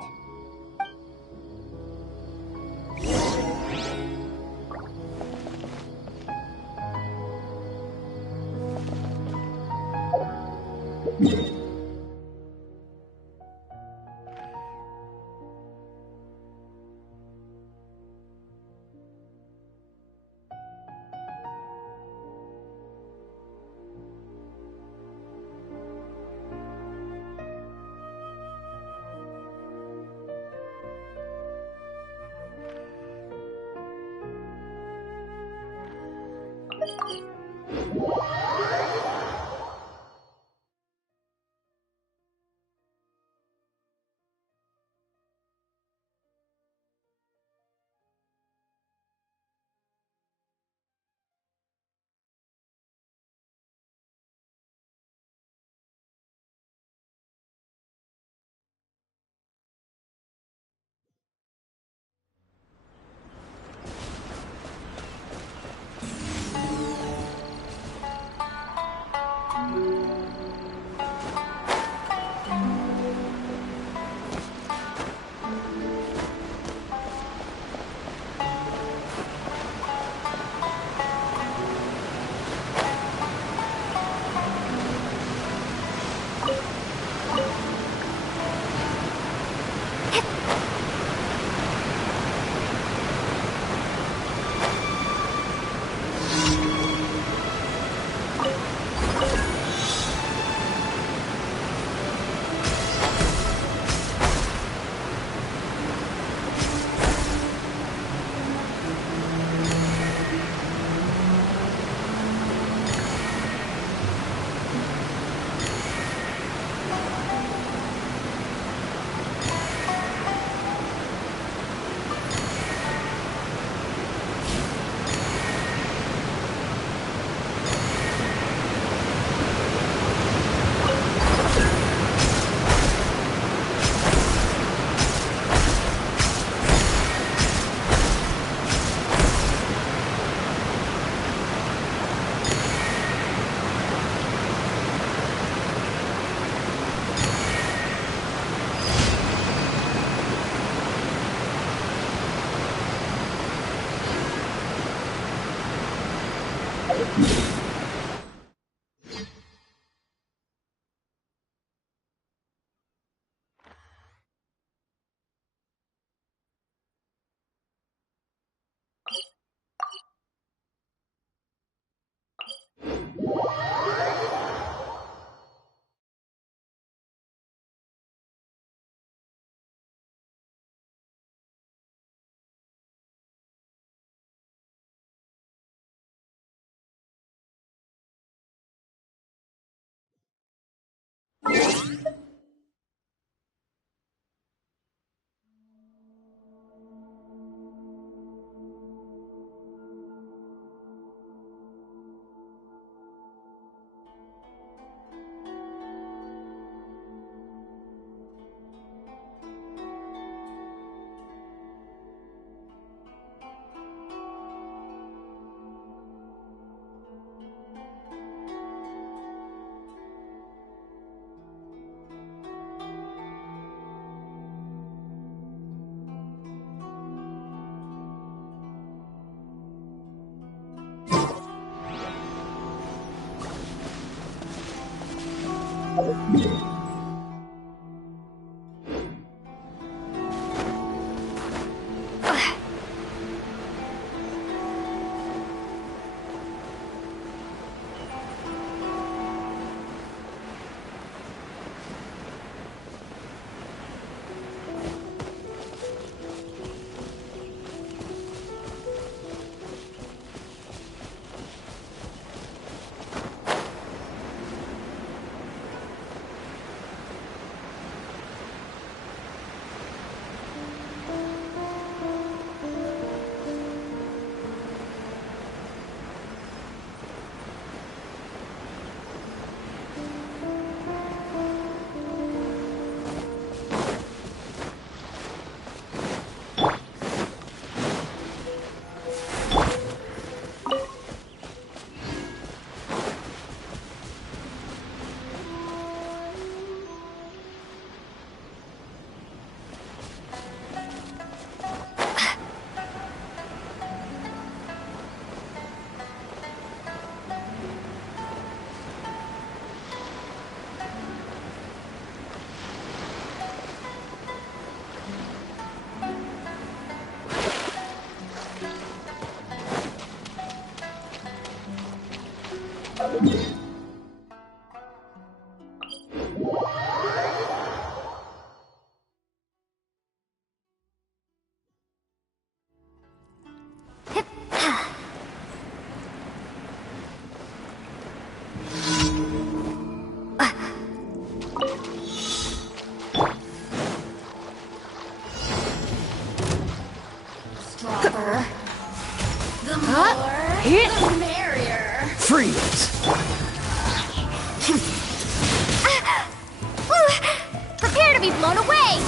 Prepare to be blown away!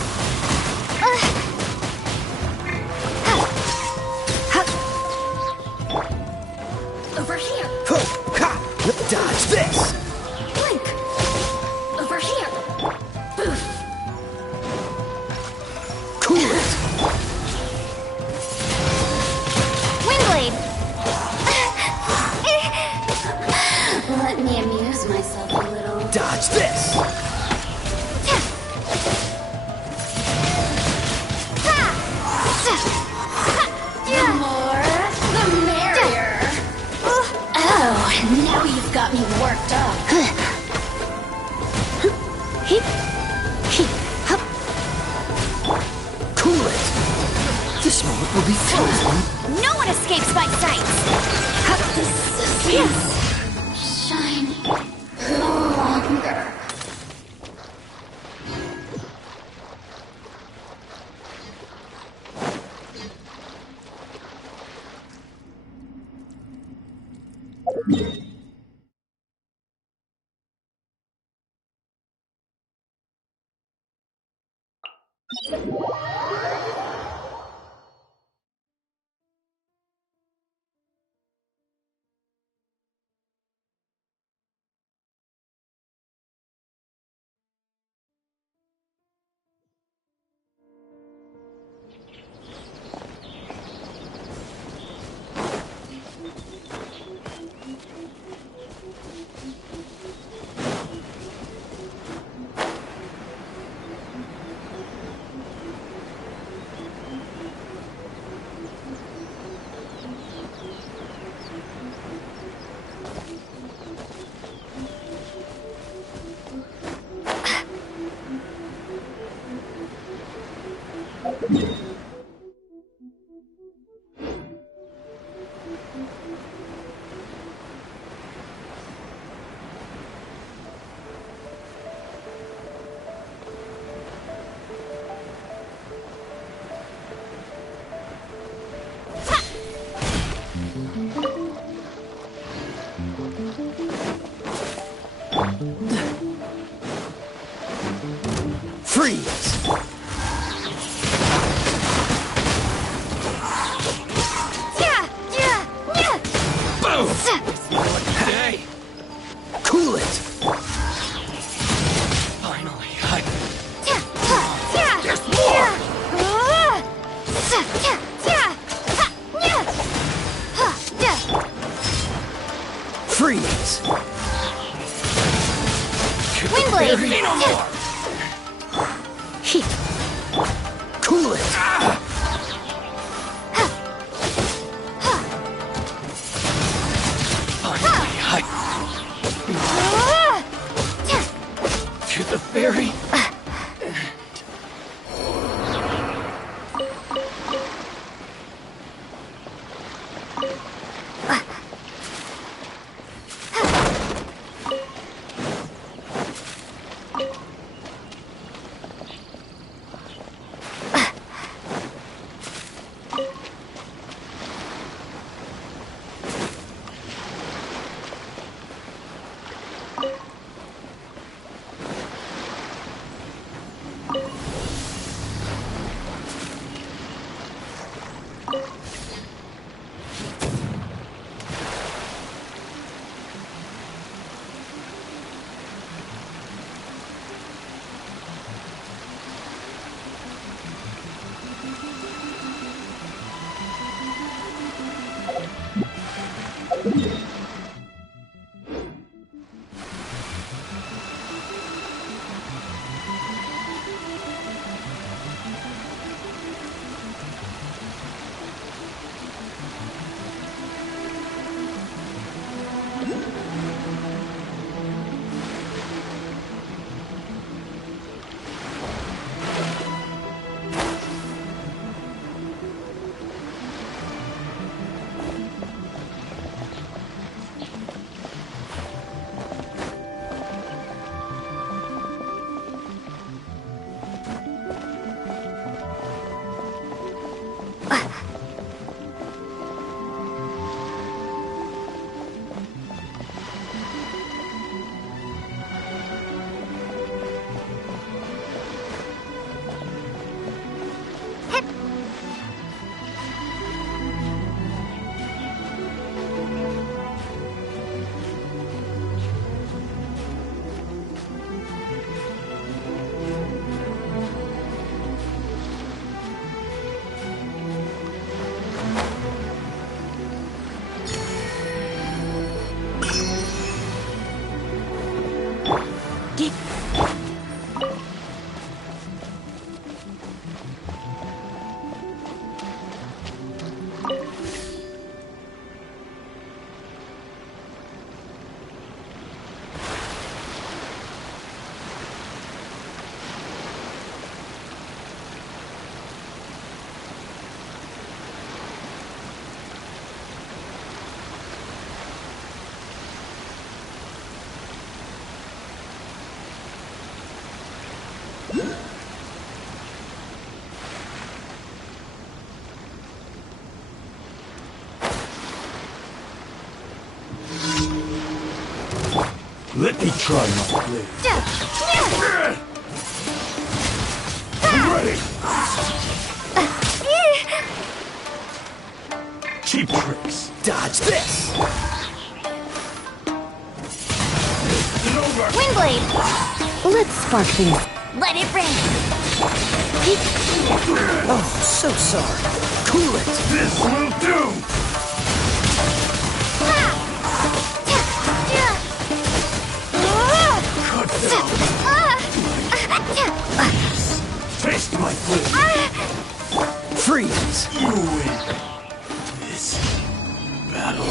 Over here! Dodge this! Blink! Over here! Boof! Cool it! Windblade! Let me amuse myself a little. Dodge this! The more, the merrier! Oh, now you've got me worked up. Cool it! This moment will be fun. No one escapes my sights! The sisters shine no longer. Freeze! Boom! Hey! Cool it! Finally, There's more! Freeze! Windblade! Windblade! Say no more! Cool it! To the ferry. Let me try my blade. I'm ready! Cheap tricks. Dodge this! Windblade! Let's spark things. Let it rain! Oh, so sorry. Cool it! This will do! Taste my blade! Freeze! You win this battle.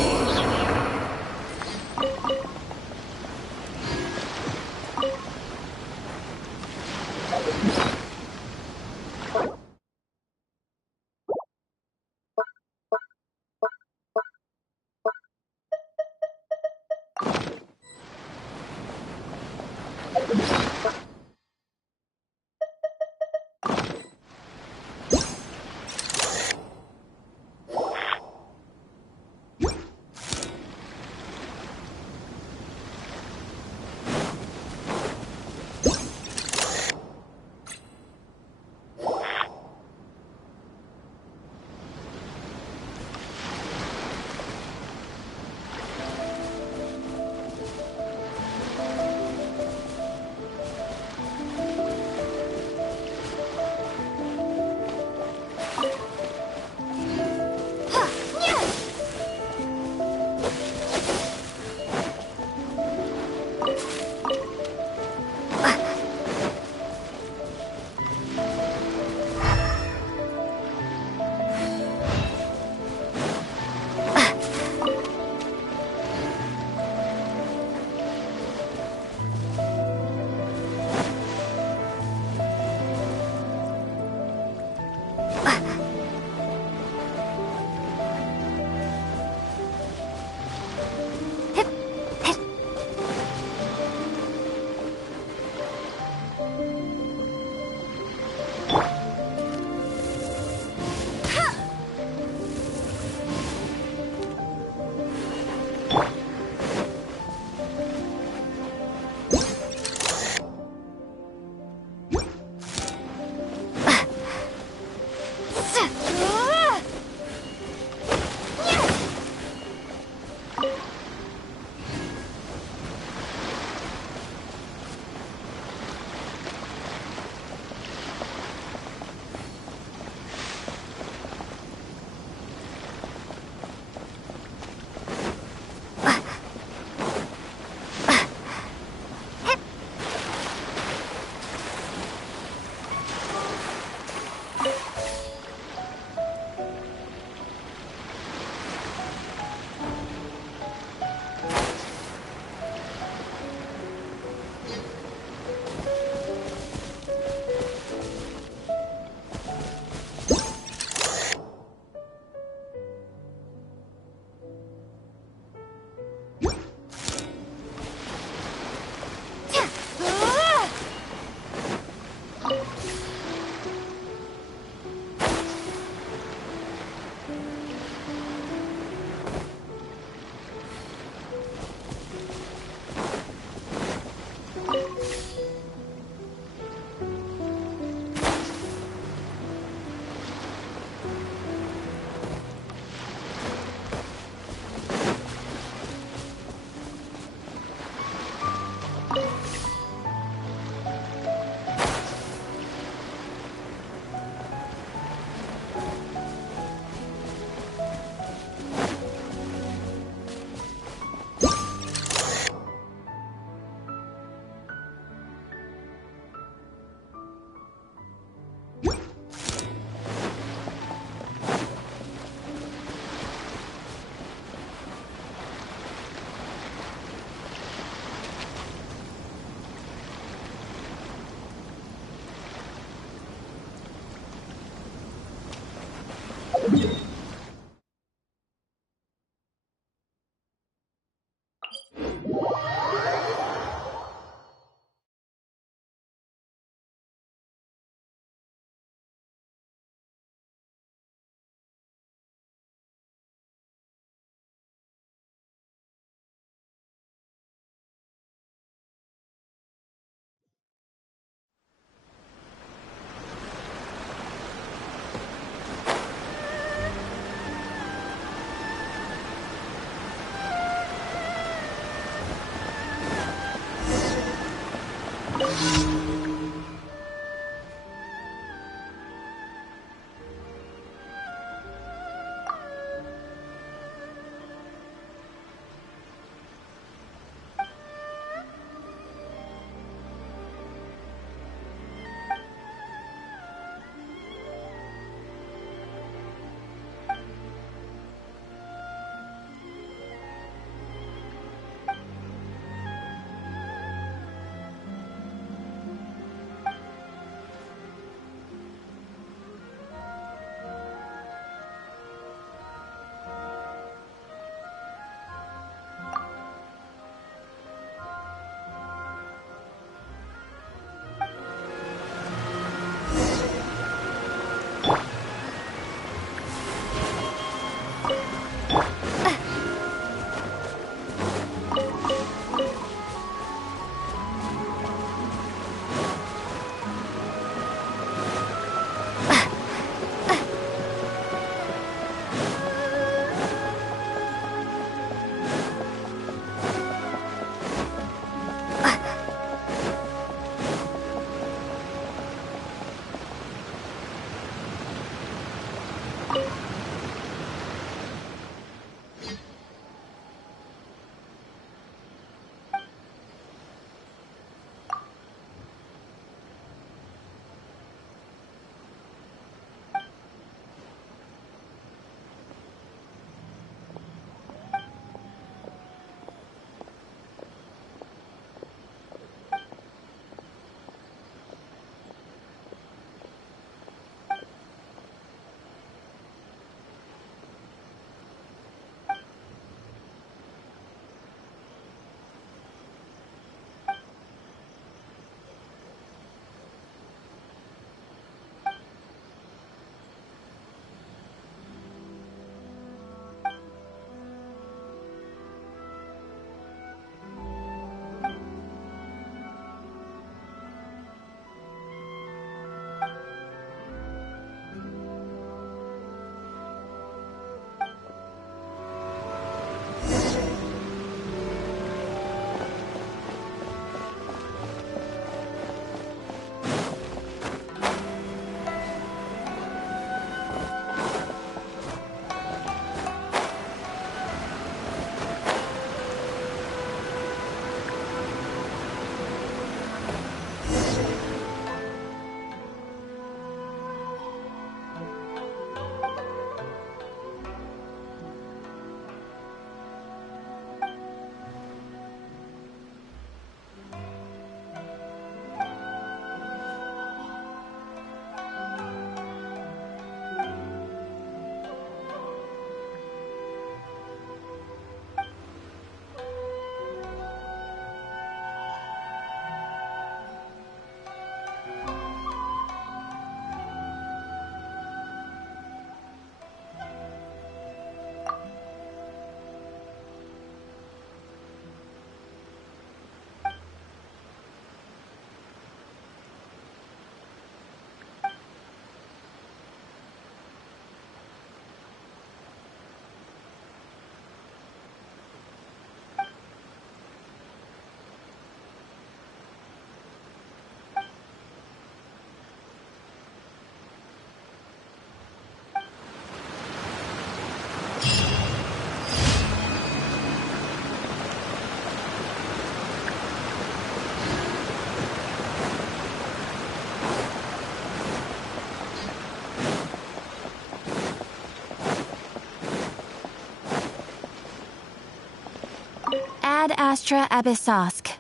Ad Astra Abyssosk.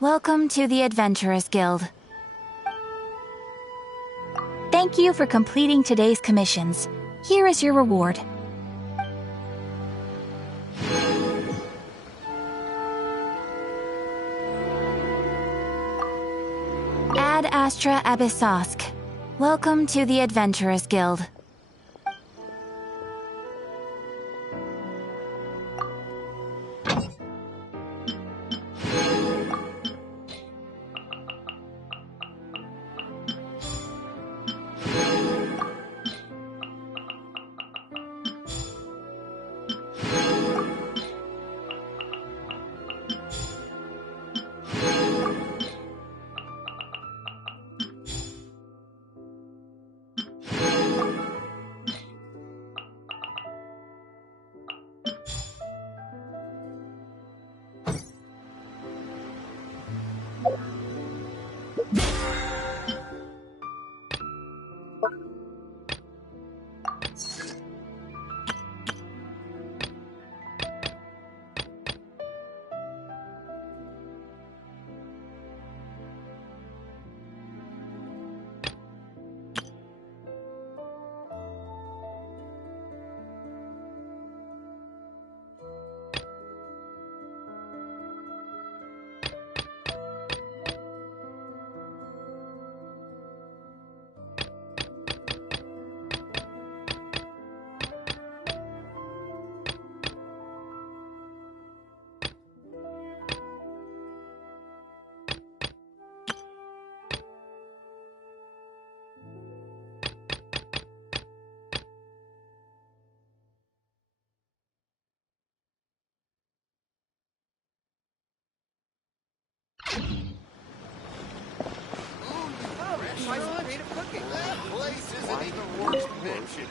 Welcome to the Adventurers Guild. Thank you for completing today's commissions. Here is your reward. Ad Astra Abyssosk. Welcome to the Adventurers Guild.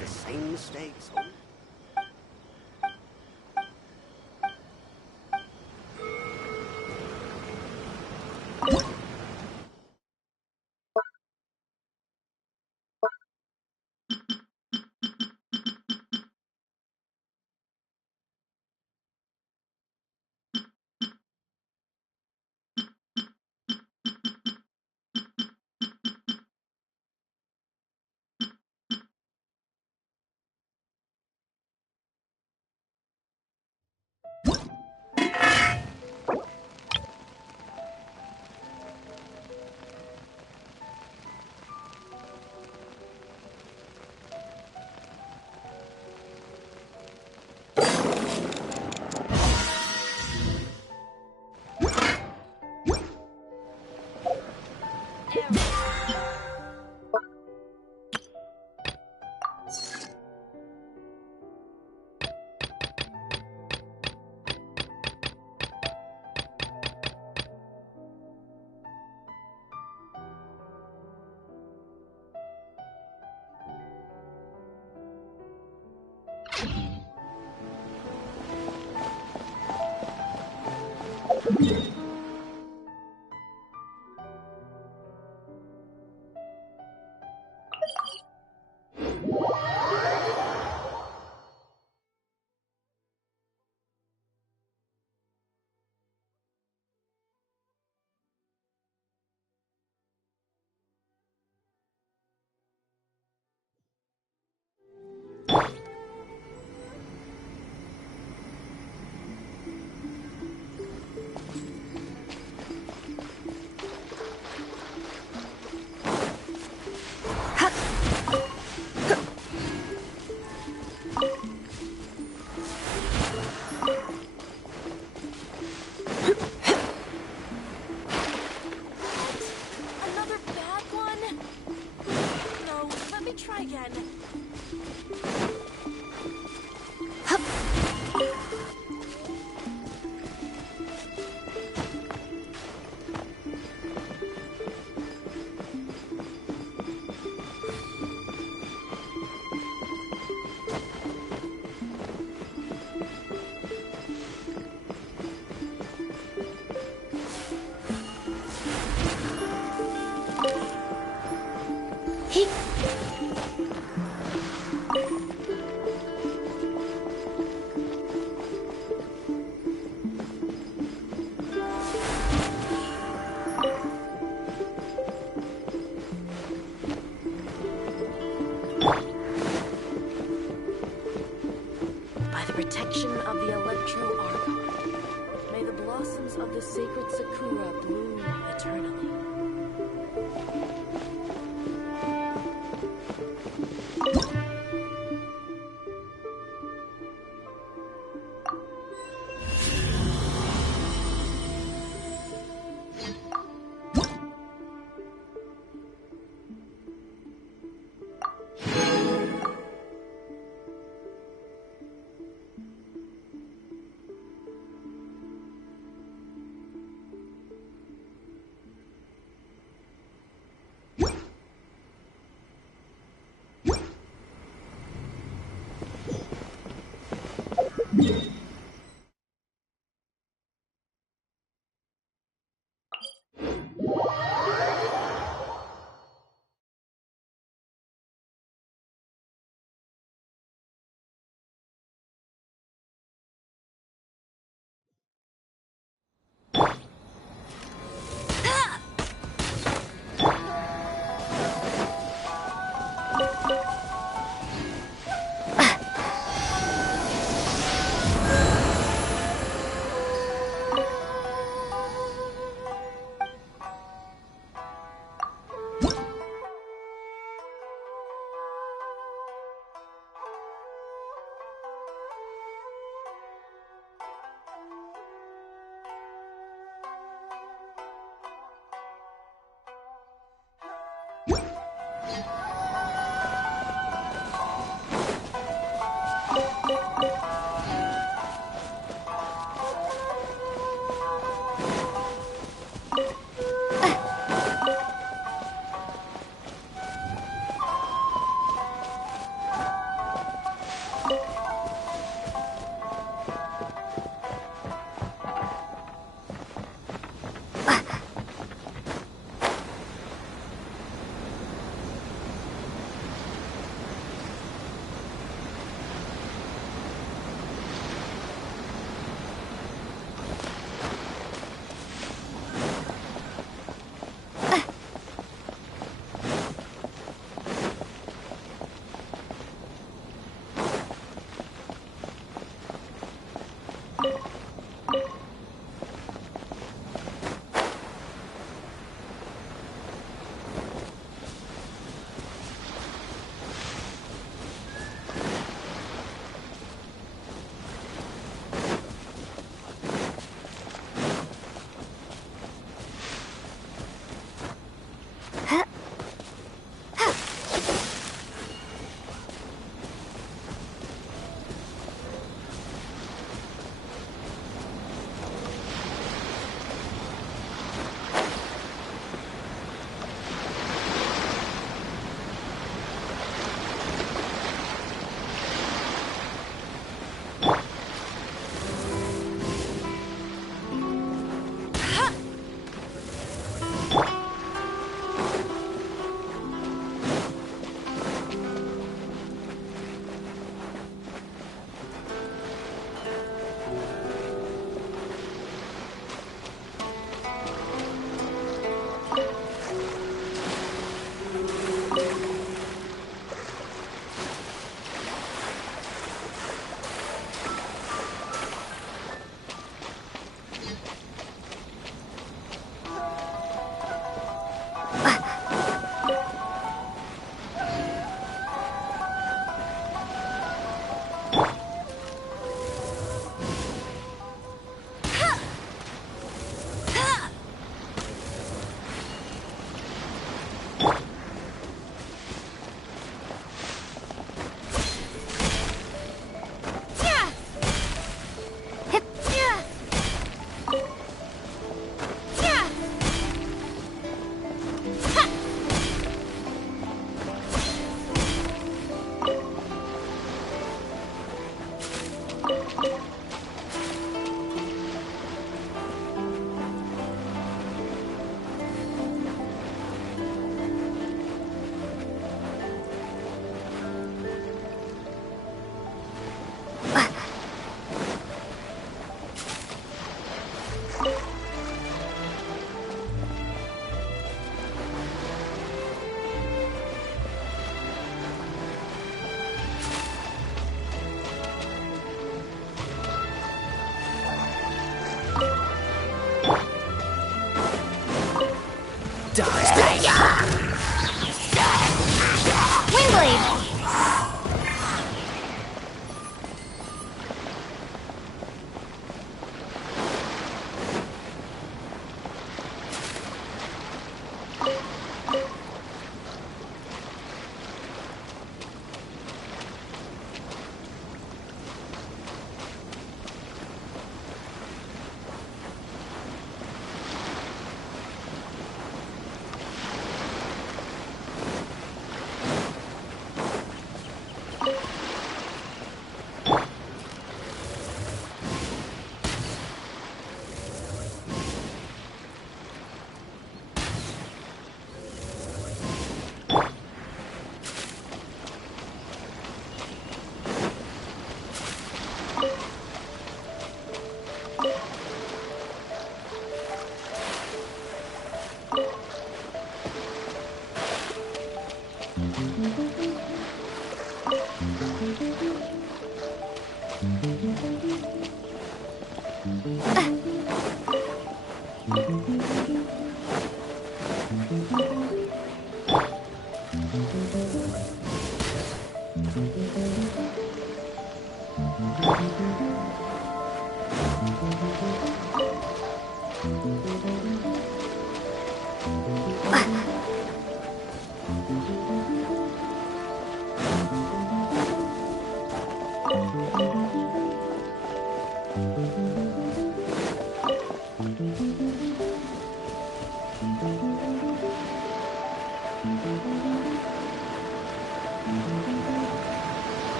The same mistakes.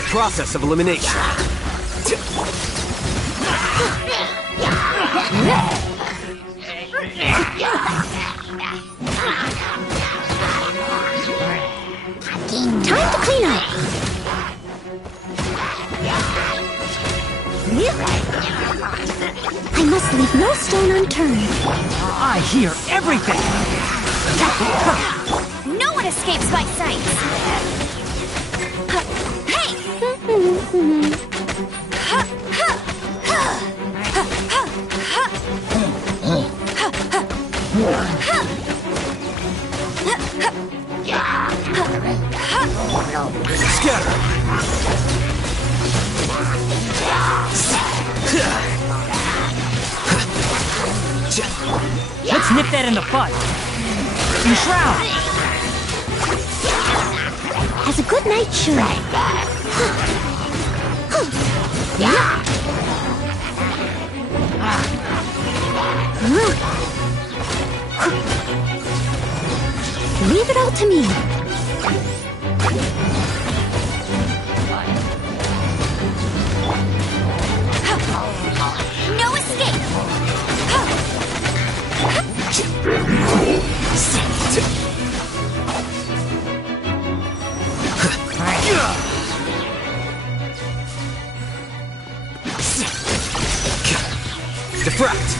A process of elimination. Time to clean up. I must leave no stone unturned. I hear everything! No one escapes my sight! Hey! Scatter! Let's nip that in the bud! Enshroud! As a good knight should. Leave it all to me. No escape! Diffract!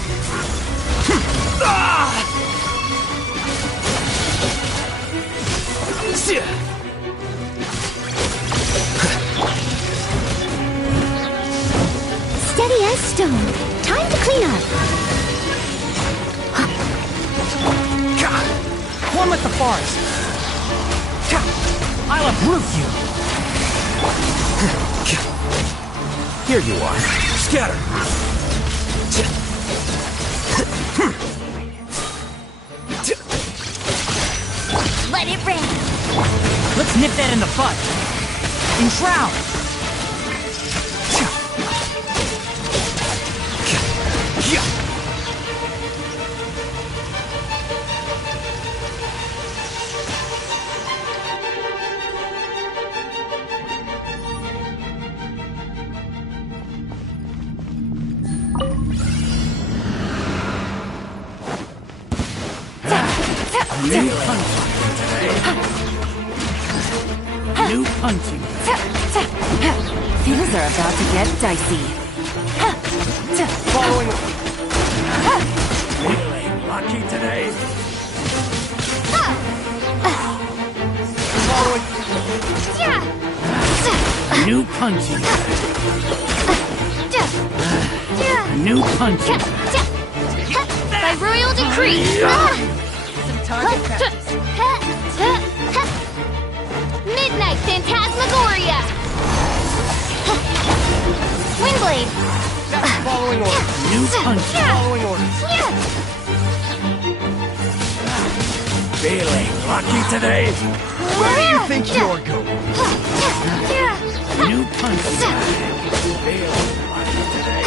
Steady as stone. Time to clean up. One with the forest! I'll uproot you! Here you are. Scatter! Let it rain! Let's nip that in the bud! Enshroud! New punching. Things are about to get dicey. Following. Feeling lucky today. Following. New punching. New punching. By royal decree. Midnight Phantasmagoria! Windblade! Following orders. New punching. Following orders. Feeling lucky today. Where do you think you're going? New punching. Feeling lucky today.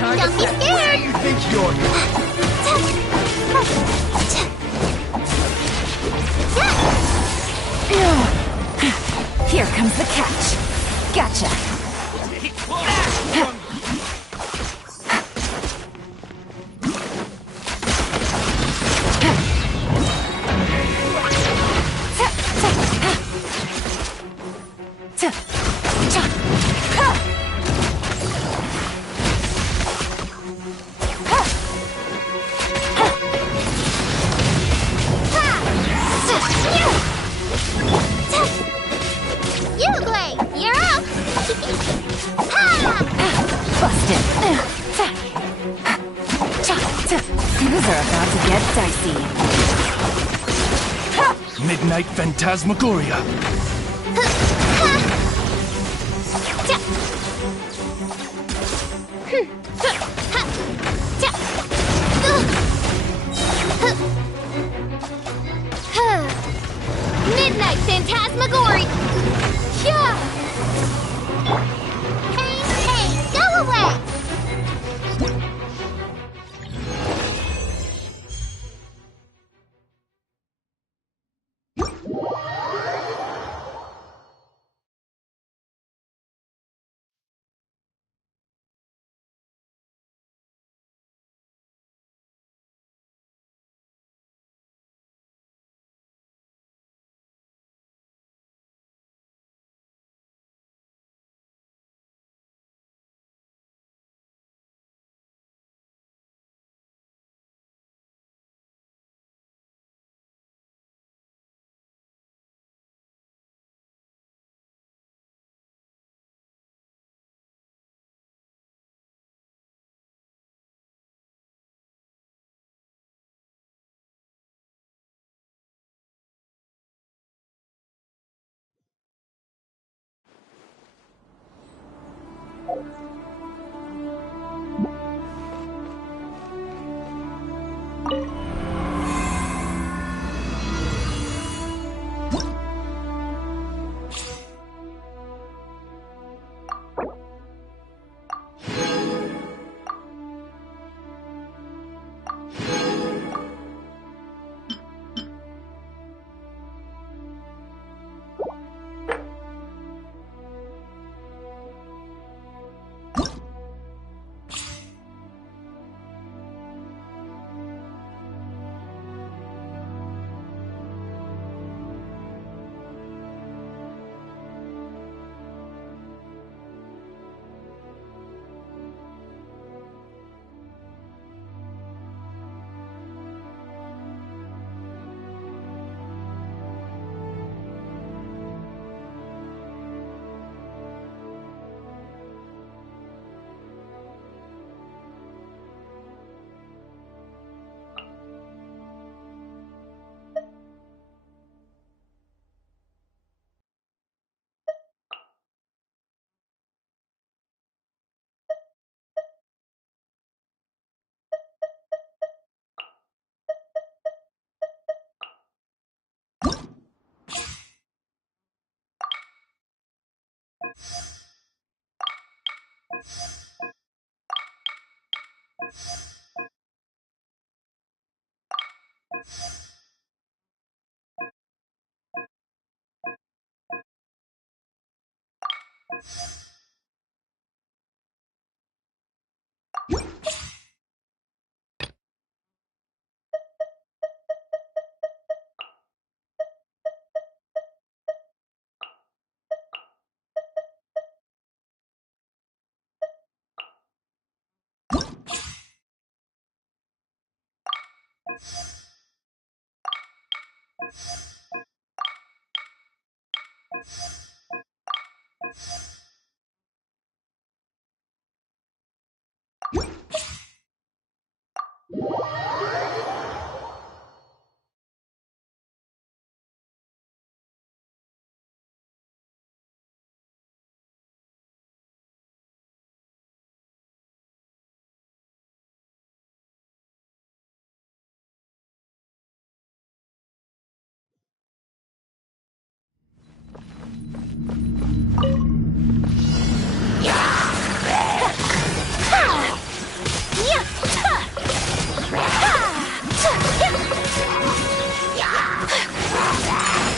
Don't be scared! You think you're Here comes the catch. Gotcha. Midnight Phantasmagoria. Midnight Phantasmagoria! Yeah! Hey, go away!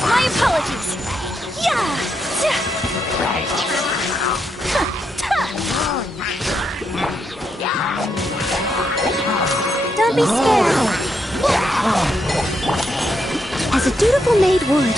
My apologies. Don't be scared. As a dutiful maid would.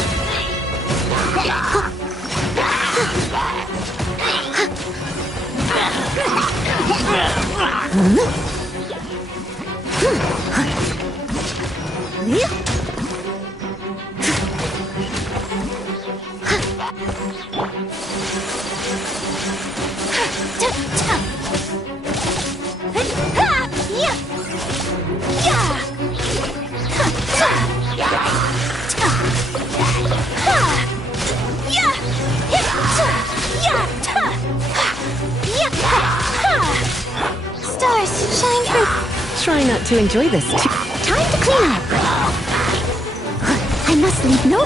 Stars, shine through. Try not to enjoy this too. Time to clean up. I must leave no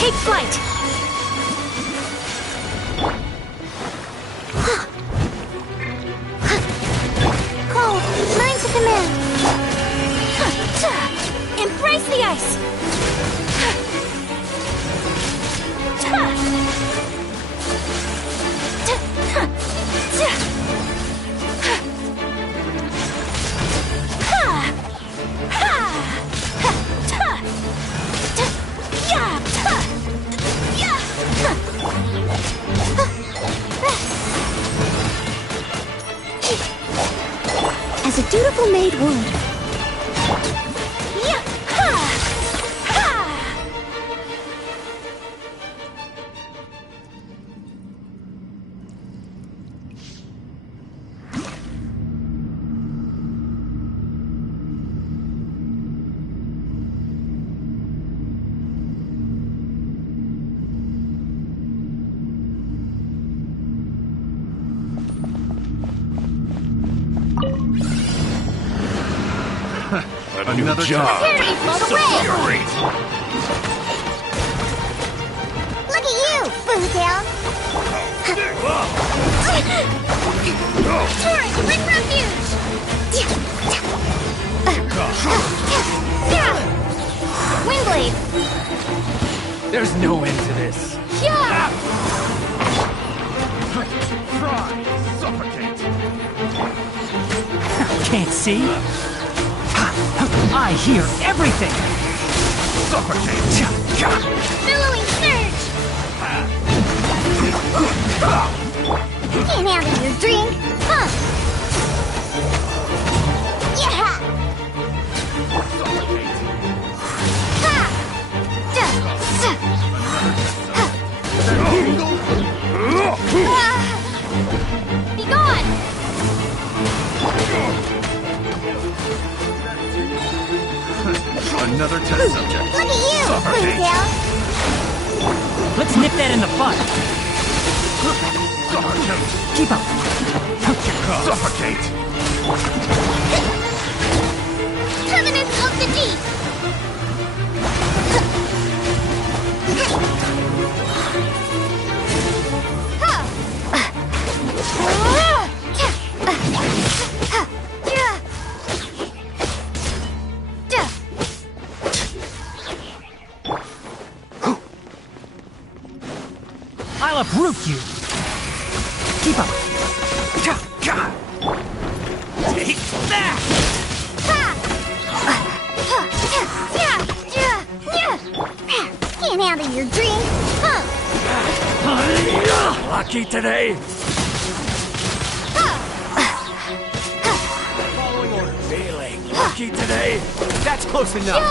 Take flight. Beautiful made wood. Yeah. Ha. Ha. Another job. Fury for the win! Look at you, Boomtown! Torrent, bring refuge! Windblade! There's no end to this. Yeah! Try, suffocate. Can't see? I hear everything! Suffocate. Billowing surge! Can't handle your drink, huh? Yeah! Ha! Be gone! Another test subject. Look at you, Boomtail! Let's nip that in the bud. Suffocate. Keep up. Suffocate. Terminus of the deep! I'll uproot you. Keep up. Take that! Can't handle your drink, huh? Lucky today. Following order. Failing. Lucky today. That's close enough.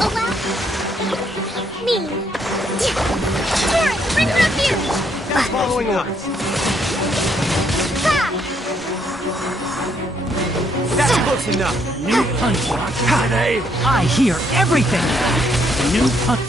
Allow me. Torrent, bring refuge! Following orders. That's close enough. New punch. Today. I hear everything. New punch.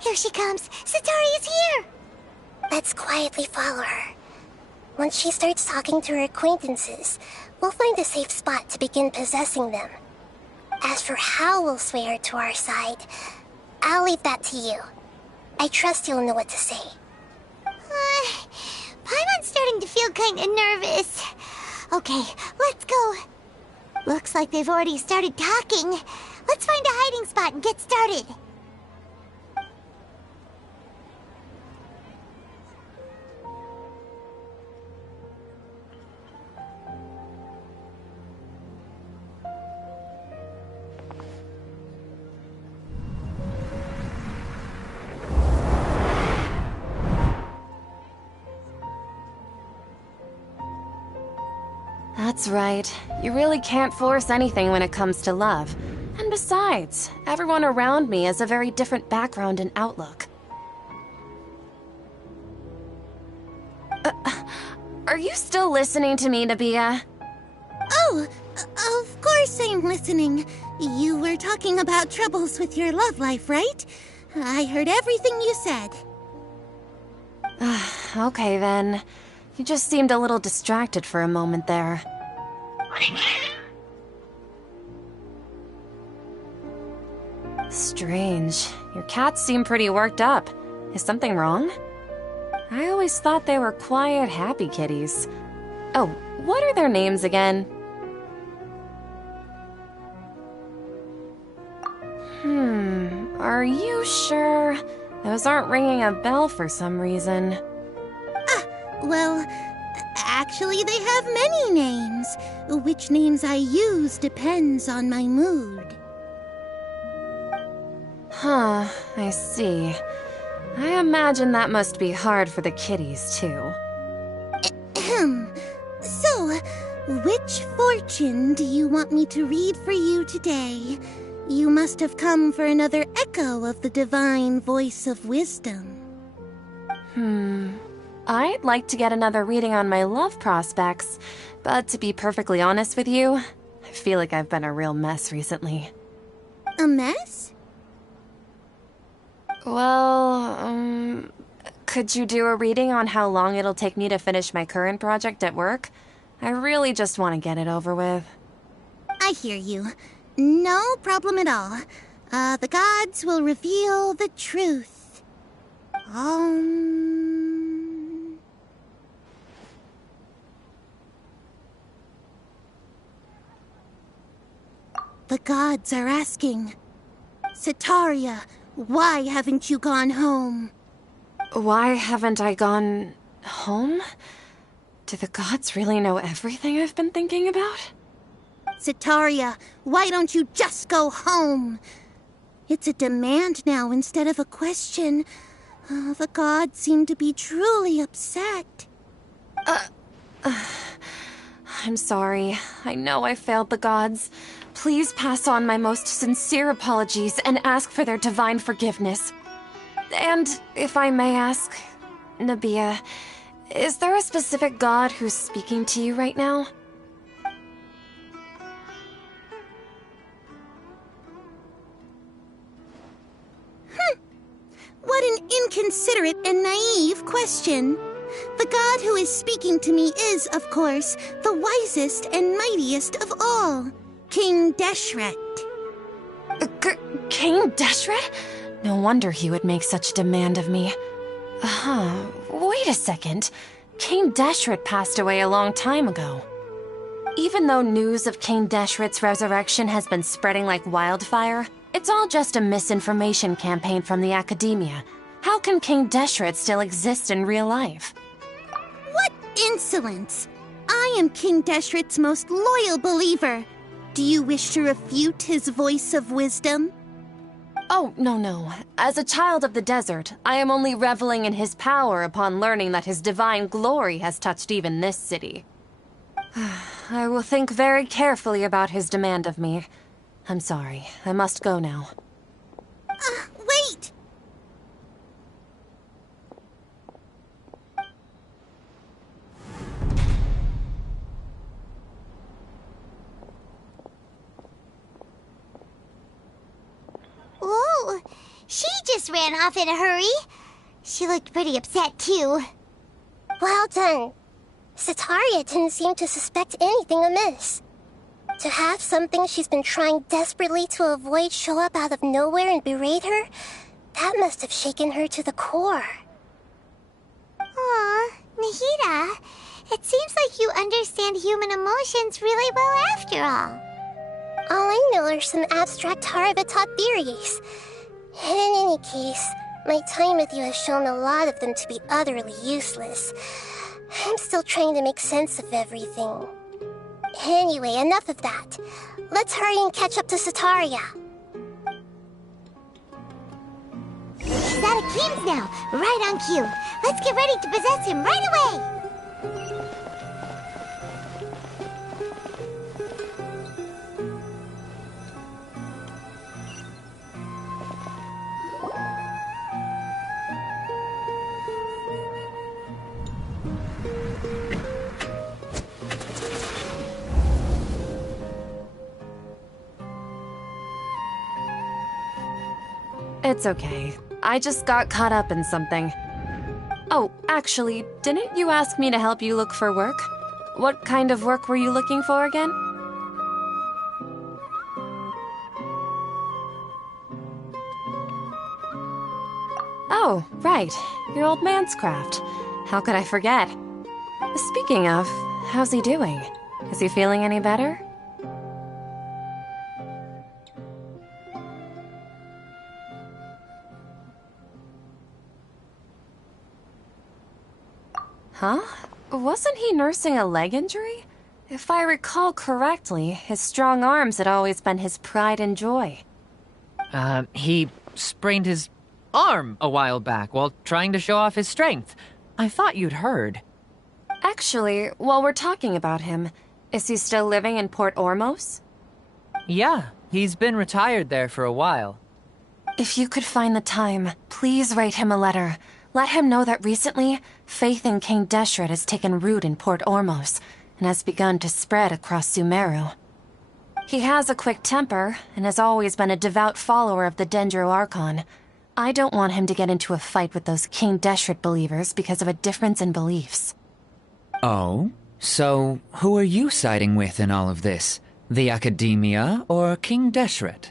Here she comes. Satari is here! Let's quietly follow her. Once she starts talking to her acquaintances, we'll find a safe spot to begin possessing them. As for how we'll sway her to our side, I'll leave that to you. I trust you'll know what to say. Paimon's starting to feel kinda nervous. Okay, let's go. Looks like they've already started talking. Let's find a hiding spot and get started. That's right. You really can't force anything when it comes to love. And besides, everyone around me has a very different background and outlook. Are you still listening to me, Nabia? Oh, of course I'm listening. You were talking about troubles with your love life, right? I heard everything you said. Okay then. You just seemed a little distracted for a moment there. Strange. Your cats seem pretty worked up. Is something wrong? I always thought they were quiet, happy kitties. Oh, what are their names again? Are you sure? Those aren't ringing a bell for some reason. Well, actually they have many names. Which names I use depends on my mood. Huh, I see. I imagine that must be hard for the kitties, too. So, which fortune do you want me to read for you today? You must have come for another echo of the divine voice of wisdom. I'd like to get another reading on my love prospects, but to be perfectly honest with you, I feel like I've been a real mess recently. A mess? Well, could you do a reading on how long it'll take me to finish my current project at work? I really just want to get it over with. I hear you. No problem at all. The gods will reveal the truth. The gods are asking, Setaria, why haven't you gone home? Why haven't I gone home? Do the gods really know everything I've been thinking about? Setaria, why don't you just go home? It's a demand now instead of a question. The gods seem to be truly upset. I'm sorry. I know I failed the gods. Please pass on my most sincere apologies and ask for their divine forgiveness. And if I may ask, Nabia, is there a specific god who's speaking to you right now? What an inconsiderate and naive question. The god who is speaking to me is, of course, the wisest and mightiest of all, King Deshret. King Deshret? No wonder he would make such a demand of me. Wait a second. King Deshret passed away a long time ago. Even though news of King Deshret's resurrection has been spreading like wildfire, it's all just a misinformation campaign from the academia. How can King Deshret still exist in real life? What insolence! I am King Deshret's most loyal believer. Do you wish to refute his voice of wisdom? Oh, no. As a child of the desert, I am only reveling in his power upon learning that his divine glory has touched even this city. I will think very carefully about his demand of me. I'm sorry. I must go now. Wait! Whoa! She just ran off in a hurry. She looked pretty upset, too. Well done. Sataria didn't seem to suspect anything amiss. To have something she's been trying desperately to avoid show up out of nowhere and berate her, that must have shaken her to the core. Aw, Nahida, it seems like you understand human emotions really well after all. All I know are some abstract Harava-taught theories. In any case, my time with you has shown a lot of them to be utterly useless. I'm still trying to make sense of everything. Anyway, enough of that. Let's hurry and catch up to Sataria. He's out of Keem's now, right on cue. Let's get ready to possess him right away! It's okay. I just got caught up in something. Oh, actually, didn't you ask me to help you look for work? What kind of work were you looking for again? Oh, right. Your old man's craft. How could I forget? Speaking of, how's he doing? Is he feeling any better? Huh? Wasn't he nursing a leg injury? If I recall correctly, his strong arms had always been his pride and joy. He sprained his arm a while back while trying to show off his strength. I thought you'd heard. Actually, while we're talking about him, is he still living in Port Ormos? Yeah, he's been retired there for a while. If you could find the time, please write him a letter. Let him know that recently, faith in King Deshret has taken root in Port Ormos and has begun to spread across Sumeru. He has a quick temper and has always been a devout follower of the Dendro Archon. I don't want him to get into a fight with those King Deshret believers because of a difference in beliefs. Oh? So, who are you siding with in all of this? The Academia or King Deshret?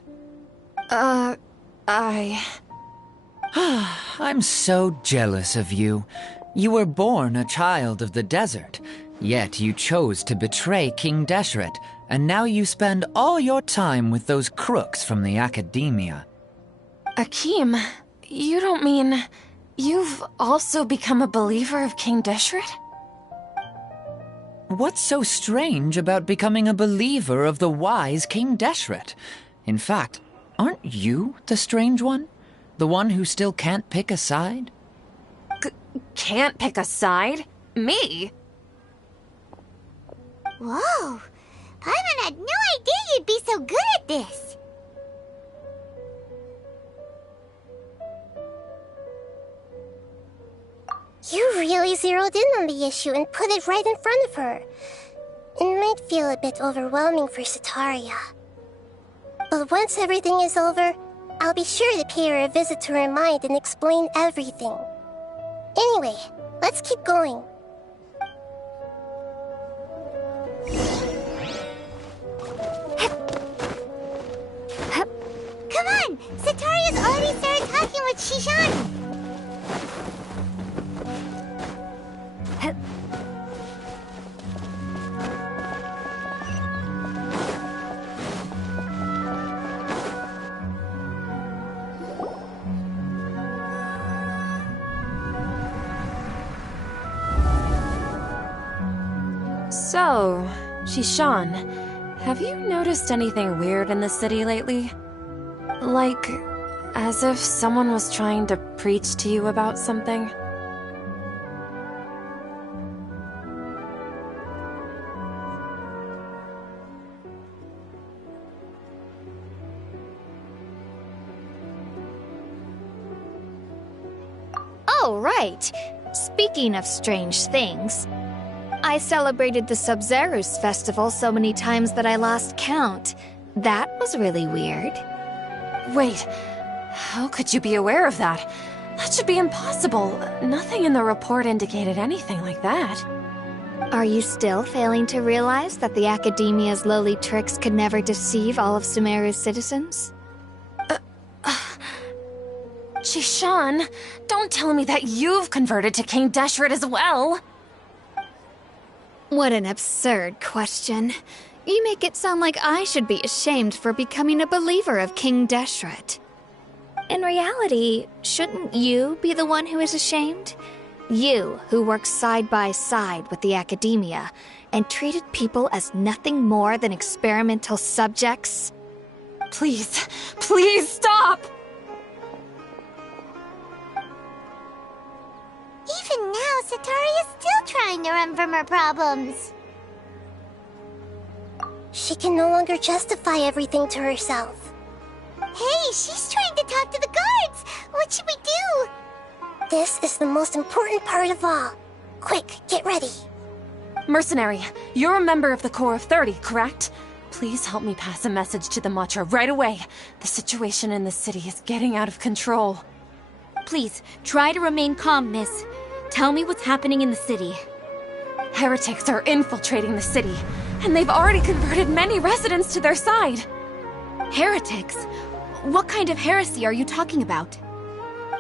I'm so jealous of you. You were born a child of the desert, yet you chose to betray King Deshret, and now you spend all your time with those crooks from the Academia. Akeem, you don't mean you've also become a believer of King Deshret? What's so strange about becoming a believer of the wise King Deshret? In fact, aren't you the strange one? The one who still can't pick a side? Can't pick a side? Me? Whoa! Paimon had no idea you'd be so good at this! You really zeroed in on the issue and put it right in front of her. It might feel a bit overwhelming for Sataria. But once everything is over, I'll be sure to pay her a visit to her mind and explain everything. Anyway, let's keep going. Come on! Sataria's already started talking with Shishan! So, Shishan, have you noticed anything weird in the city lately? Like, as if someone was trying to preach to you about something? Oh, right. Speaking of strange things, I celebrated the Sub-Zerus festival so many times that I lost count. That was really weird. Wait, How could you be aware of that? That should be impossible. Nothing in the report indicated anything like that. Are you still failing to realize that the Academia's lowly tricks could never deceive all of Sumeru's citizens? Shishan, don't tell me that you've converted to King Deshret as well. What an absurd question. You make it sound like I should be ashamed for becoming a believer of King Deshret. In reality, shouldn't you be the one who is ashamed? You, who works side by side with the Academia, and treated people as nothing more than experimental subjects? Please, please stop! Even now, Satari is still trying to run from her problems. She can no longer justify everything to herself. Hey, she's trying to talk to the guards! What should we do? This is the most important part of all. Quick, get ready. Mercenary, you're a member of the Corps of 30, correct? Please help me pass a message to the Matcha right away. The situation in the city is getting out of control. Please, try to remain calm, miss. Tell me what's happening in the city. Heretics are infiltrating the city, and they've already converted many residents to their side. Heretics? What kind of heresy are you talking about?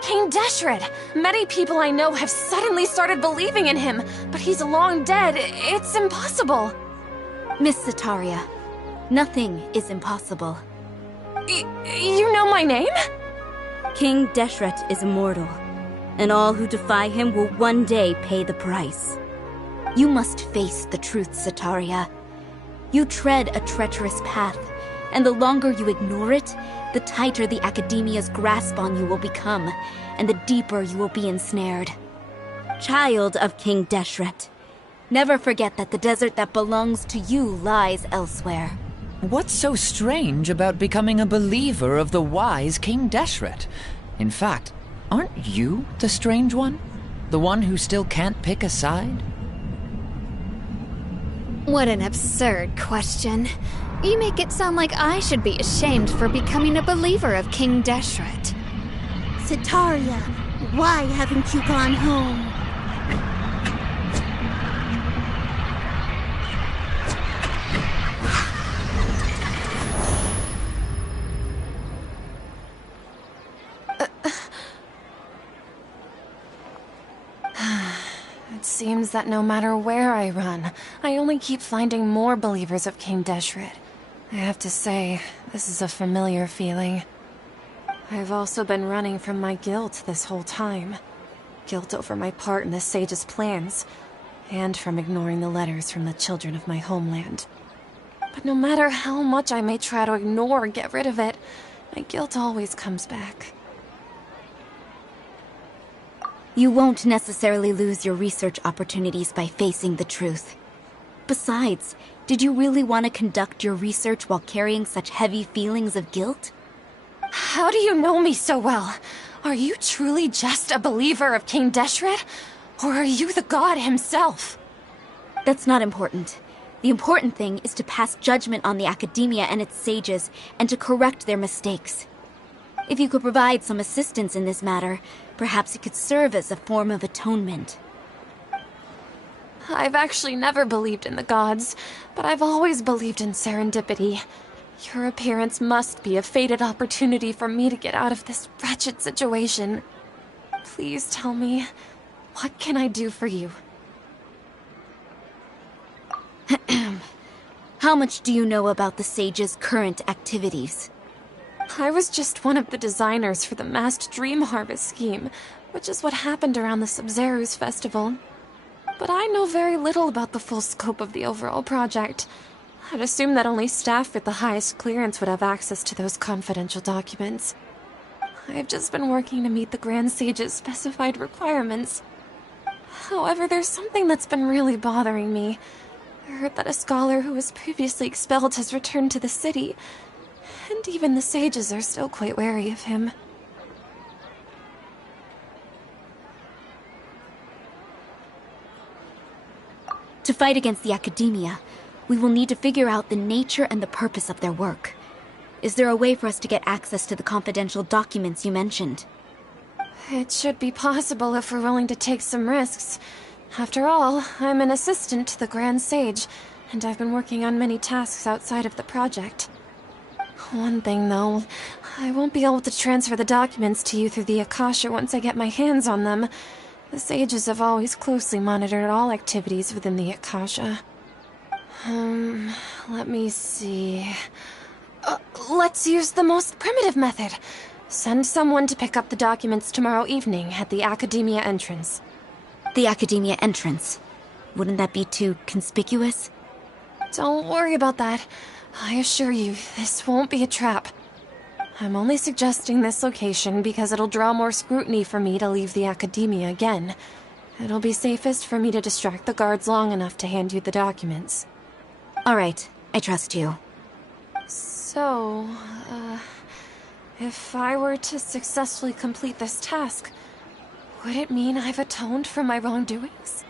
King Deshret! Many people I know have suddenly started believing in him, but he's long dead. It's impossible. Miss Sataria, nothing is impossible. You know my name? King Deshret is immortal, and all who defy him will one day pay the price. You must face the truth, Sataria. You tread a treacherous path, and the longer you ignore it, the tighter the Academia's grasp on you will become, and the deeper you will be ensnared. Child of King Deshret, never forget that the desert that belongs to you lies elsewhere. What's so strange about becoming a believer of the wise King Deshret? In fact, aren't you the strange one? The one who still can't pick a side? What an absurd question. You make it sound like I should be ashamed for becoming a believer of King Deshret. Sataria, why haven't you gone home? It seems that no matter where I run, I only keep finding more believers of King Deshret. I have to say, this is a familiar feeling. I've also been running from my guilt this whole time. Guilt over my part in the sage's plans, and from ignoring the letters from the children of my homeland. But no matter how much I may try to ignore or get rid of it, my guilt always comes back. You won't necessarily lose your research opportunities by facing the truth. Besides, did you really want to conduct your research while carrying such heavy feelings of guilt? How do you know me so well? Are you truly just a believer of King Deshret? Or are you the god himself? That's not important. The important thing is to pass judgment on the Academia and its sages, and to correct their mistakes. If you could provide some assistance in this matter, perhaps it could serve as a form of atonement. I've actually never believed in the gods, but I've always believed in serendipity. Your appearance must be a fated opportunity for me to get out of this wretched situation. Please tell me, what can I do for you? How much do you know about the sage's current activities? I was just one of the designers for the masked dream harvest scheme, which is what happened around the Sub-Zeru's festival. But I know very little about the full scope of the overall project. I'd assume that only staff with the highest clearance would have access to those confidential documents. I've just been working to meet the Grand Sage's specified requirements. However, there's something that's been really bothering me. I heard that a scholar who was previously expelled has returned to the city, and even the sages are still quite wary of him. To fight against the Academia, we will need to figure out the nature and the purpose of their work. Is there a way for us to get access to the confidential documents you mentioned? It should be possible if we're willing to take some risks. After all, I'm an assistant to the Grand Sage, and I've been working on many tasks outside of the project. One thing, though, I won't be able to transfer the documents to you through the Akasha once I get my hands on them. The sages have always closely monitored all activities within the Akasha. Let me see... let's use the most primitive method. Send someone to pick up the documents tomorrow evening at the Academia entrance. The Academia entrance? Wouldn't that be too conspicuous? Don't worry about that. I assure you, this won't be a trap. I'm only suggesting this location because it'll draw more scrutiny for me to leave the Academia again. It'll be safest for me to distract the guards long enough to hand you the documents. All right, I trust you. So, if I were to successfully complete this task, would it mean I've atoned for my wrongdoings?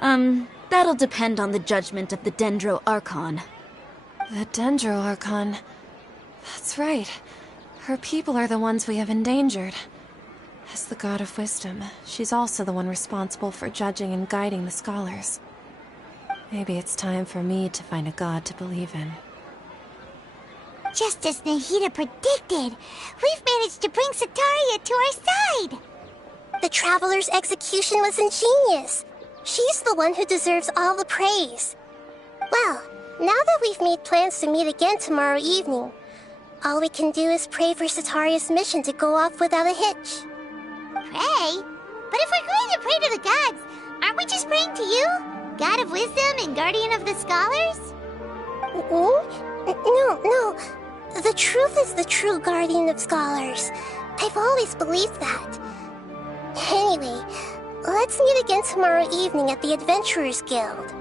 That'll depend on the judgment of the Dendro Archon. The Dendro Archon? That's right. Her people are the ones we have endangered. As the God of Wisdom, she's also the one responsible for judging and guiding the scholars. Maybe it's time for me to find a god to believe in. Just as Nahida predicted, we've managed to bring Setaria to our side! The Traveler's execution was ingenious. She's the one who deserves all the praise. Well, now that we've made plans to meet again tomorrow evening, all we can do is pray for Setaria's mission to go off without a hitch. Pray? But if we're going to pray to the gods, aren't we just praying to you? God of Wisdom and Guardian of the Scholars? No. The truth is the true Guardian of Scholars. I've always believed that. Anyway, let's meet again tomorrow evening at the Adventurers Guild.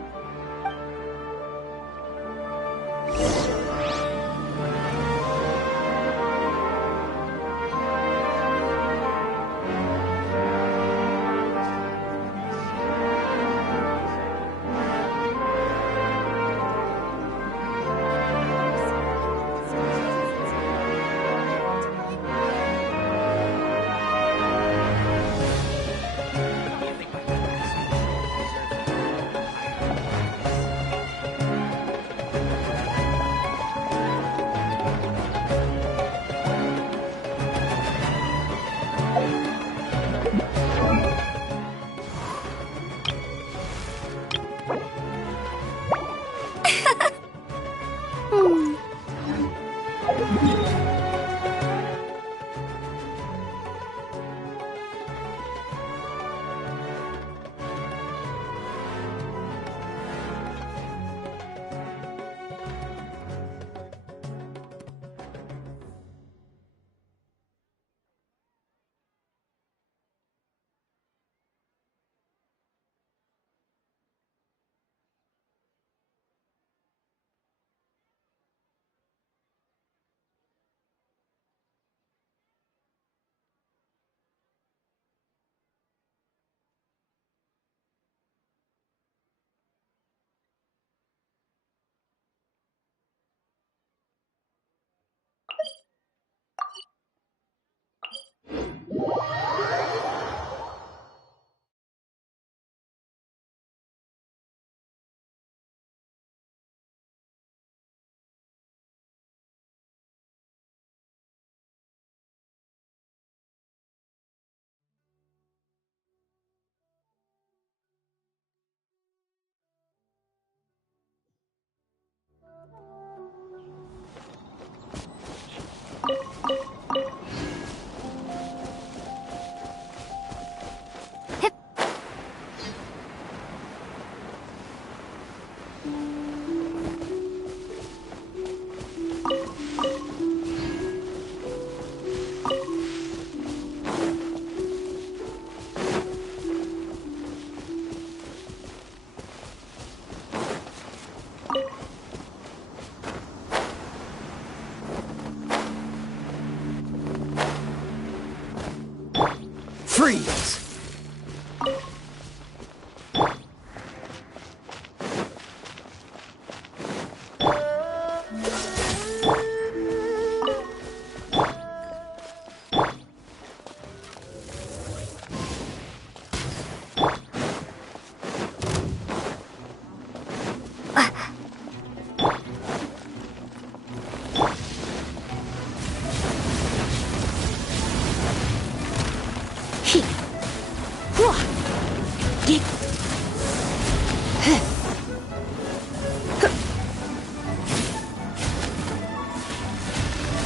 Freeze!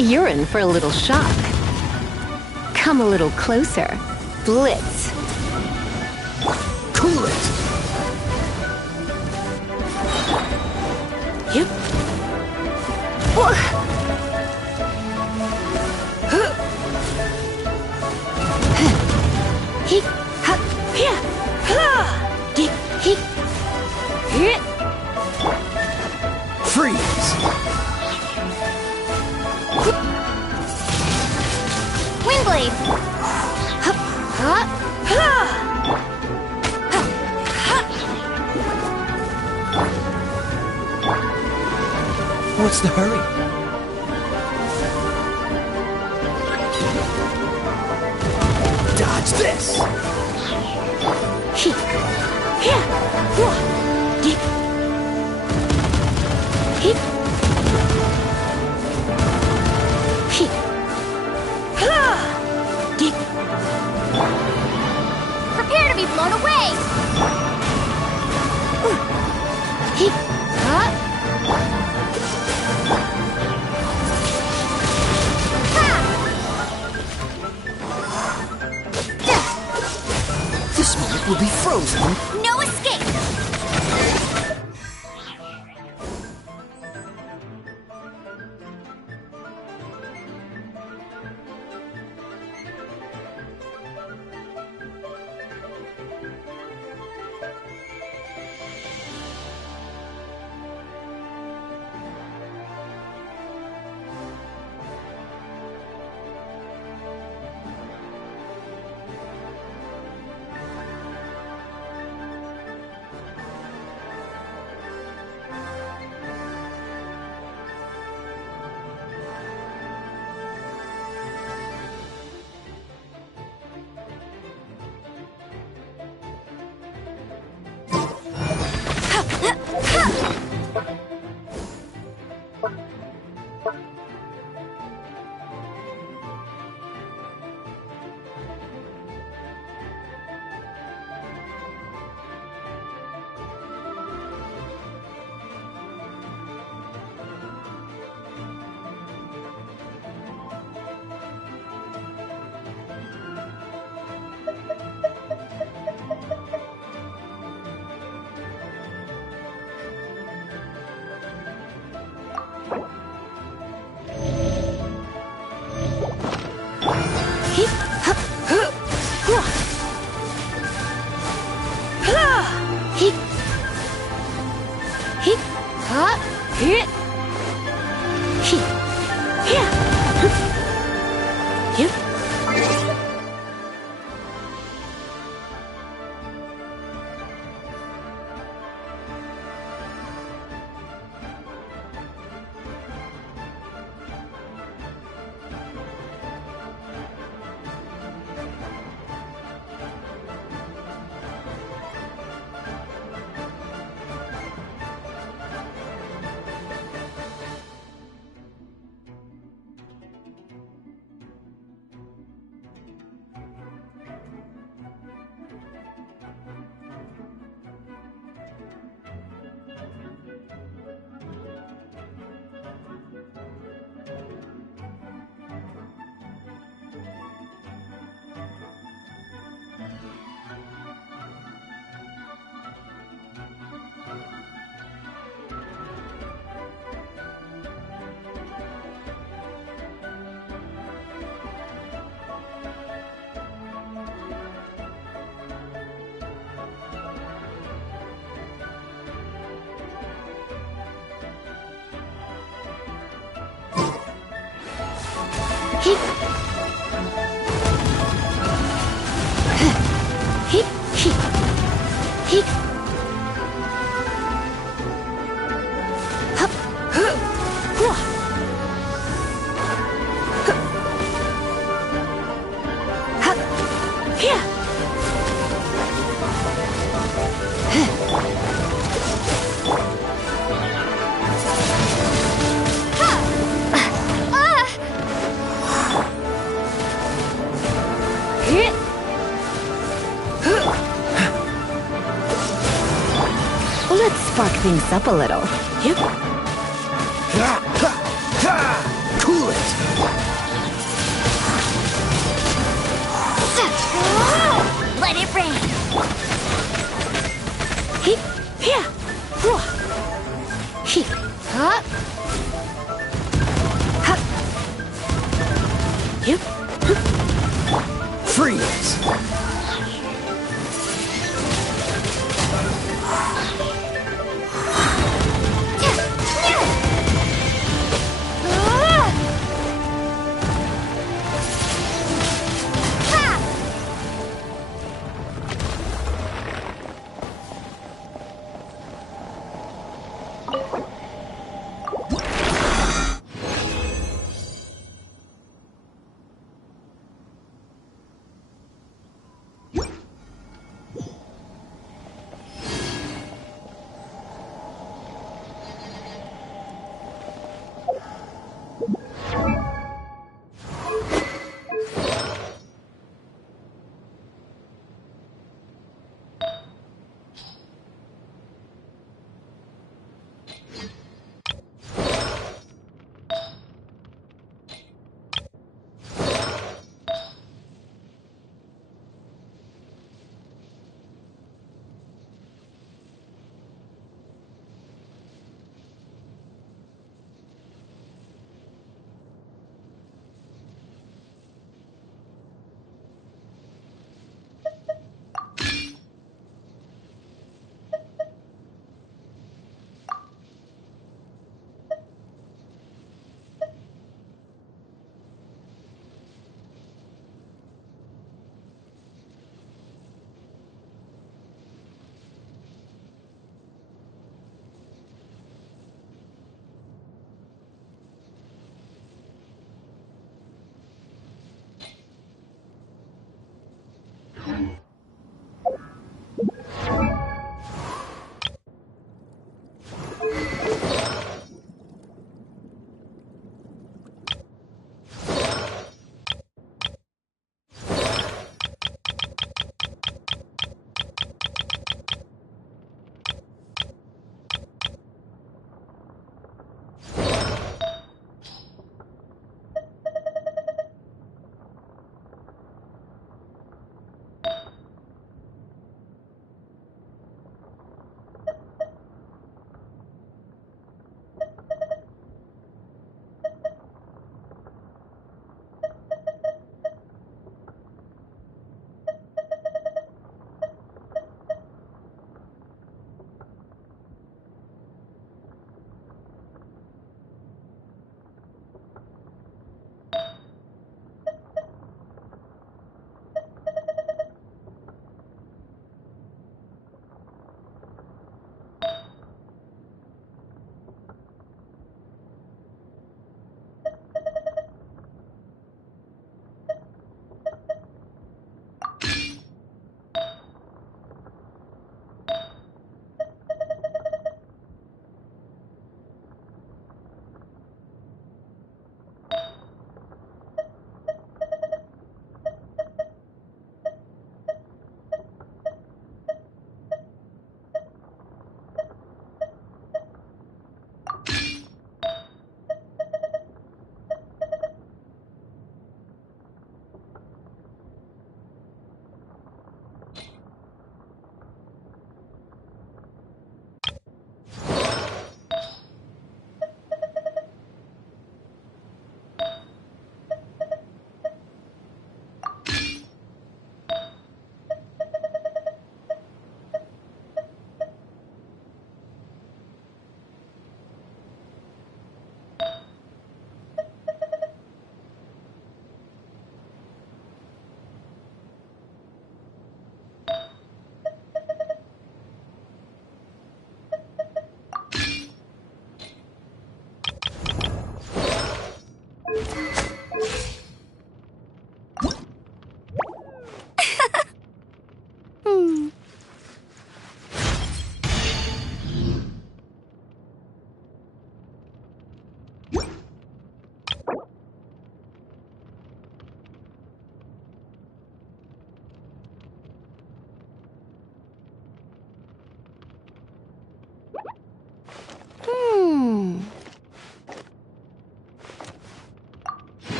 You're in for a little shock. Come a little closer. Blitz. Cool it! Yep. Freeze! Wingblade! What's the hurry? Dodge this! Prepare to be blown away! This moment will be frozen. No escape! Let's spark things up a little. Yep. Cool it!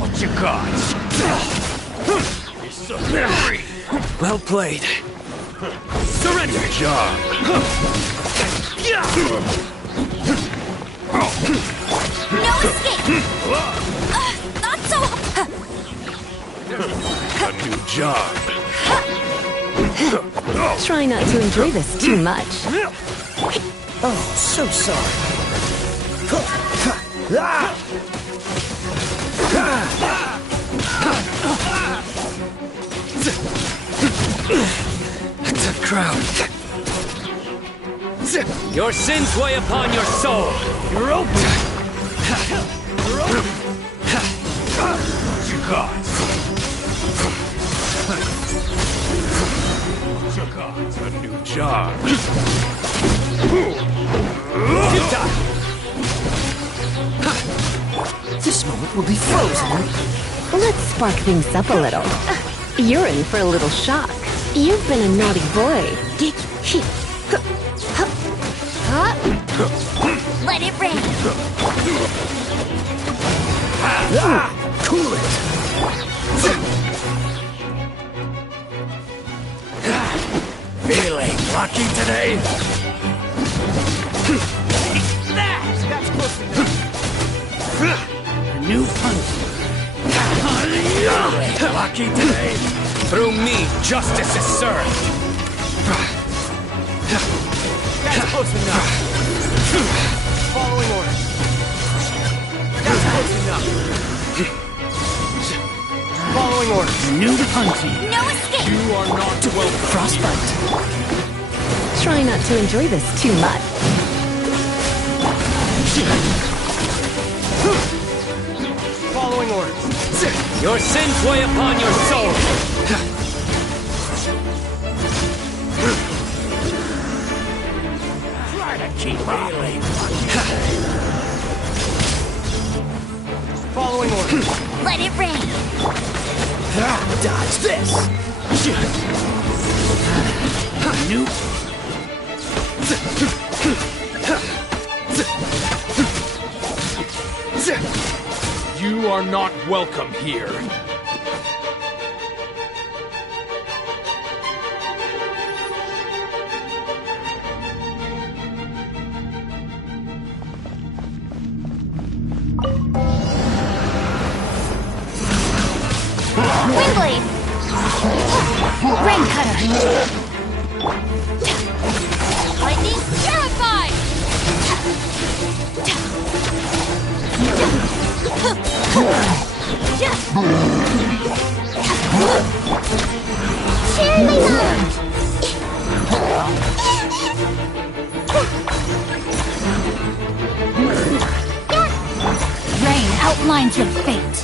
What you got? You're so hungry. Well played. Surrender. Good job. No escape! Not so... A new job. Try not to enjoy this too much. Oh, so sorry. Tough crowd. Your sins weigh upon your soul. You're open. What you got? What you got? A new job. This moment will be frozen. Let's spark things up a little. You're in for a little shock. You've been a naughty boy. Let it rain! Cool it! Feeling lucky today? That's close enough. A new punch. Lucky today. Through me, justice is served. That's close enough. Following orders. That's close enough. Following orders. New punching. No escape! You are not welcome. Frostbite. Try not to enjoy this too much. Following orders. Your sins weigh upon your soul. Try to keep up. Following orders. Let it rain! Dodge this. New. You are not welcome here. Windblade! Rain cutter! Lightning terrified! Share my knowledge! Rain outlines your fate.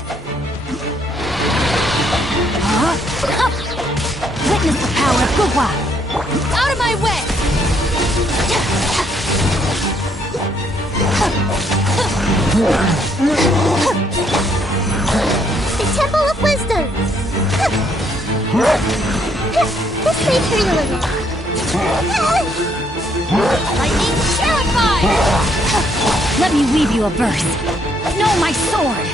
Witness the power of Gugwa! Out of my way! The Temple of Wisdom! This may hurt a little. Lightning terrified! Let me weave you a verse. Know my sword!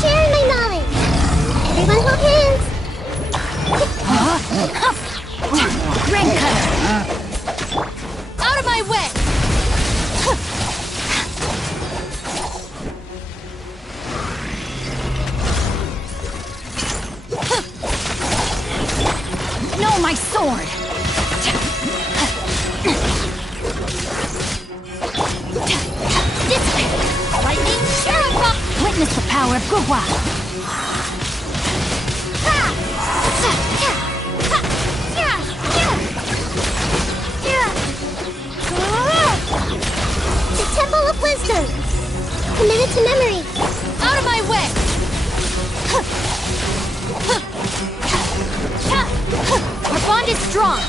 Share my knowledge! Everyone hold hands! Rain cutter! Out of my way! Know my sword! Lightning terrified! Witness the power of Gugwa! The Temple of Wisdom! Committed to memory! Out of my way! Our bond is strong!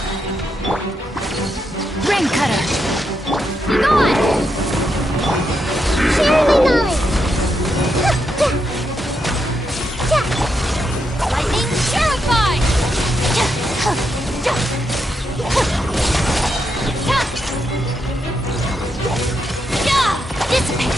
Rain cutter! Gone! Share my knowledge! Lightning terrified! Dissipate!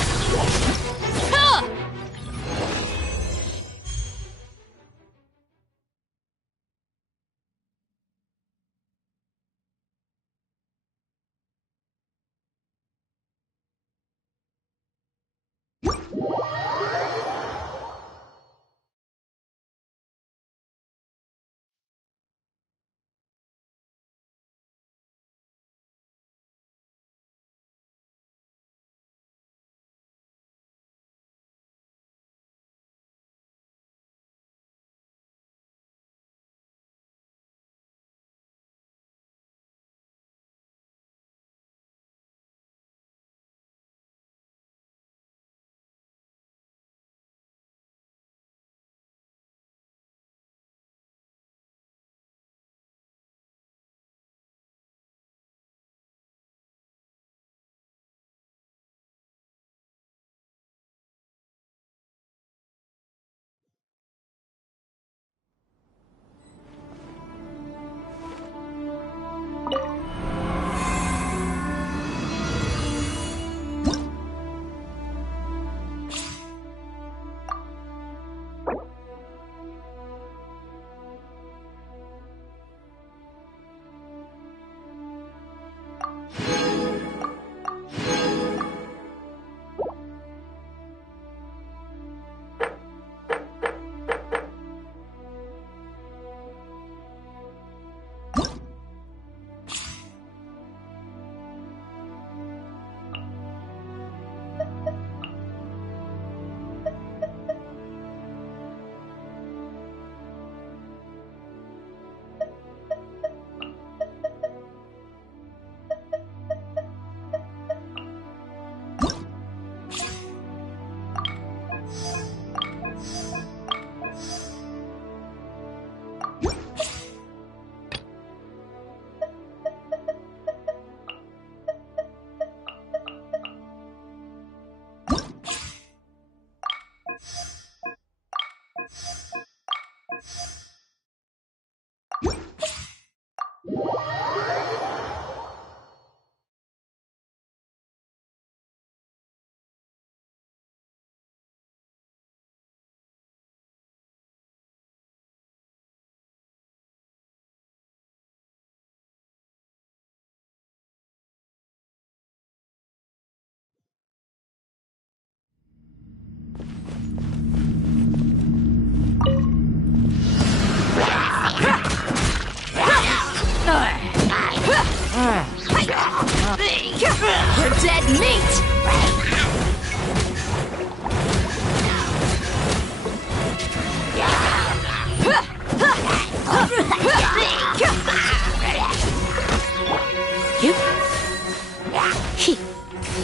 dead meat!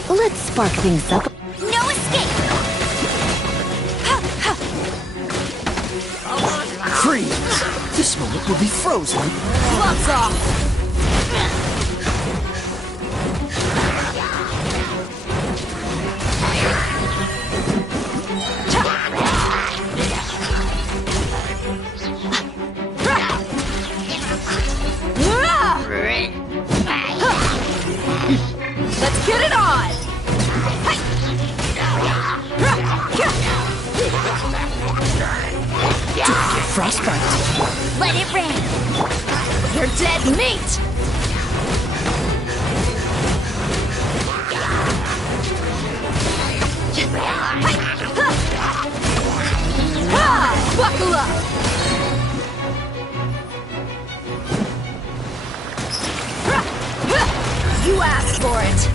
Let's spark things up. No escape! Freeze! This moment will be frozen. Fuck off! Let's get it on! Frostbite. Let it rain! You're dead meat! Buckle up! You asked for it!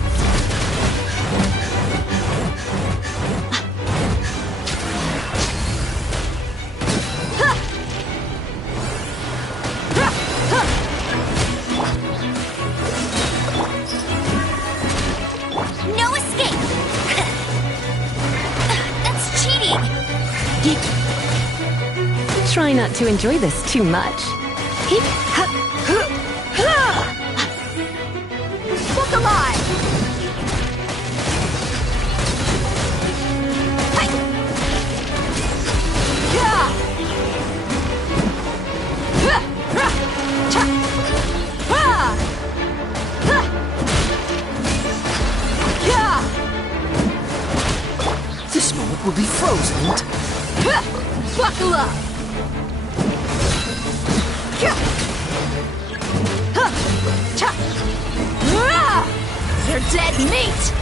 No escape! That's cheating! Try not to enjoy this too much. Look alive! This moment will be frozen. Buckle up! You're dead meat!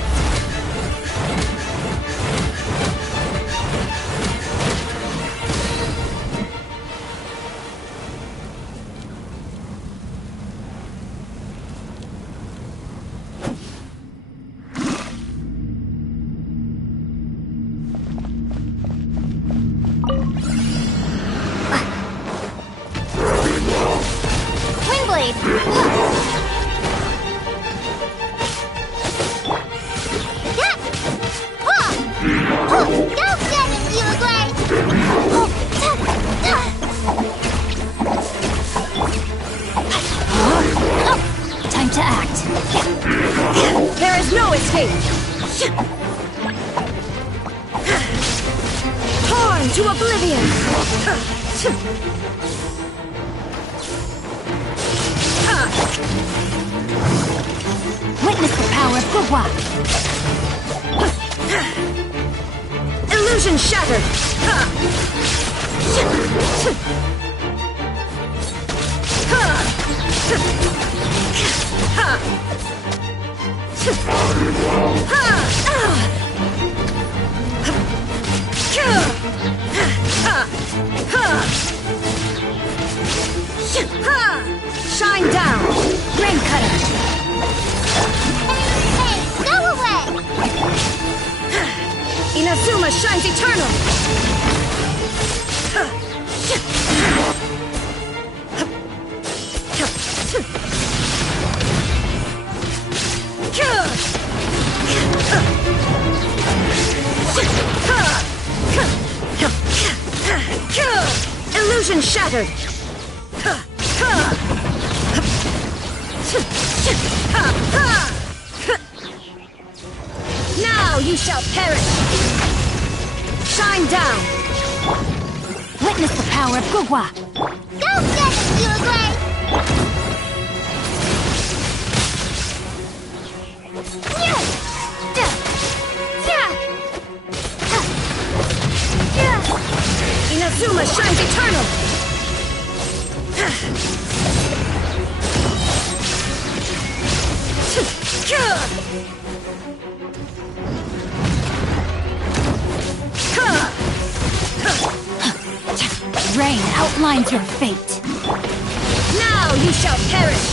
Windblade! Time to act. There is no escape. Torn to oblivion. Witness the power of Gugwa. Illusion shattered. Shine down, Rain Cutter. Hey, go away! Inazuma shines eternal. Illusion shattered. Now you shall perish. Shine down. Witness the power of Gugwa. Go get it, you agree? Inazuma shines eternal. Rain outlines your fate. Now you shall perish.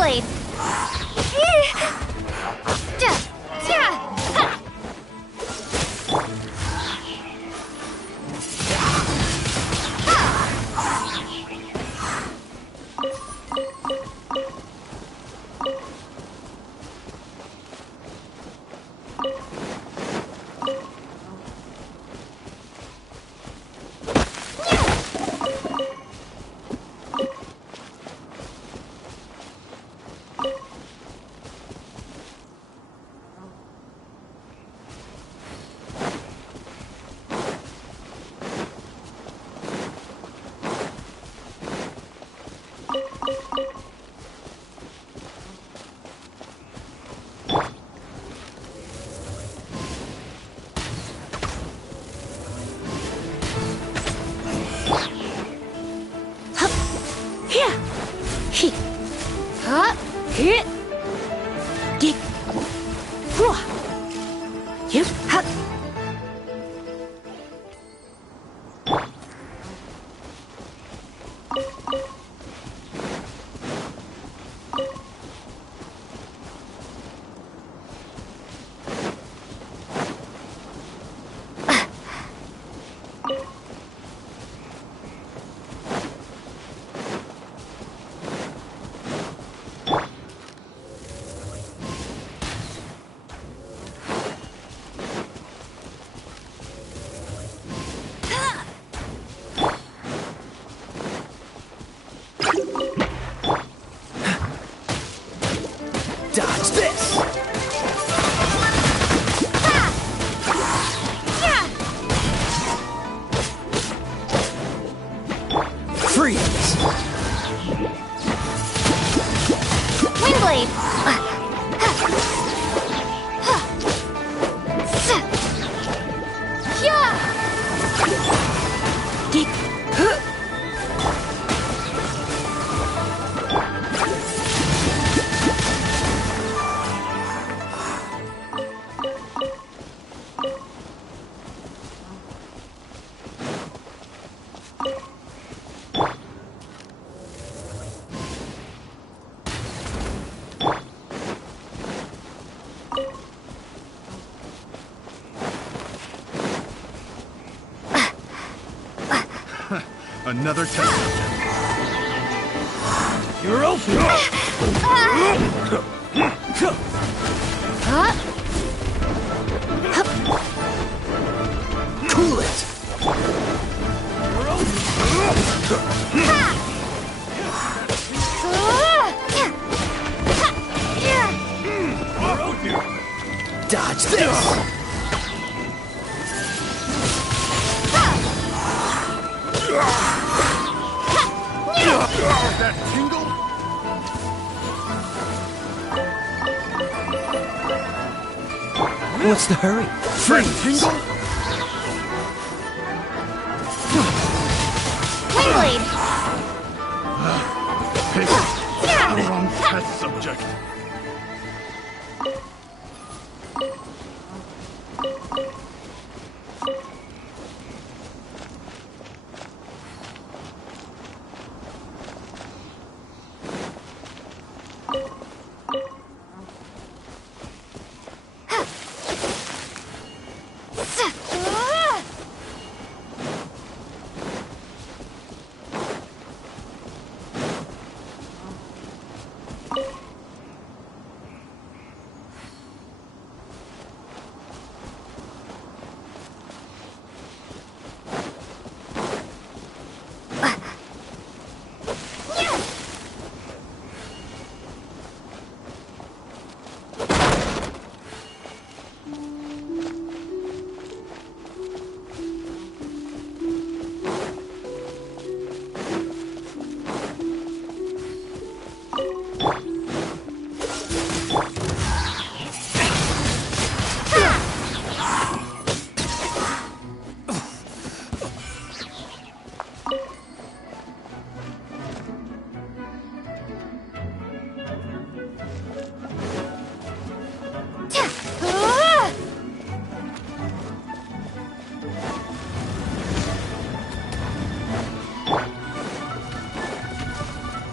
Blade. Dodge this! Freeze! Windblade! Another test. You're open! Cool it! Dodge this! That tingle? What's the hurry? Freeze! Tingle? Windblade! Wrong test subject.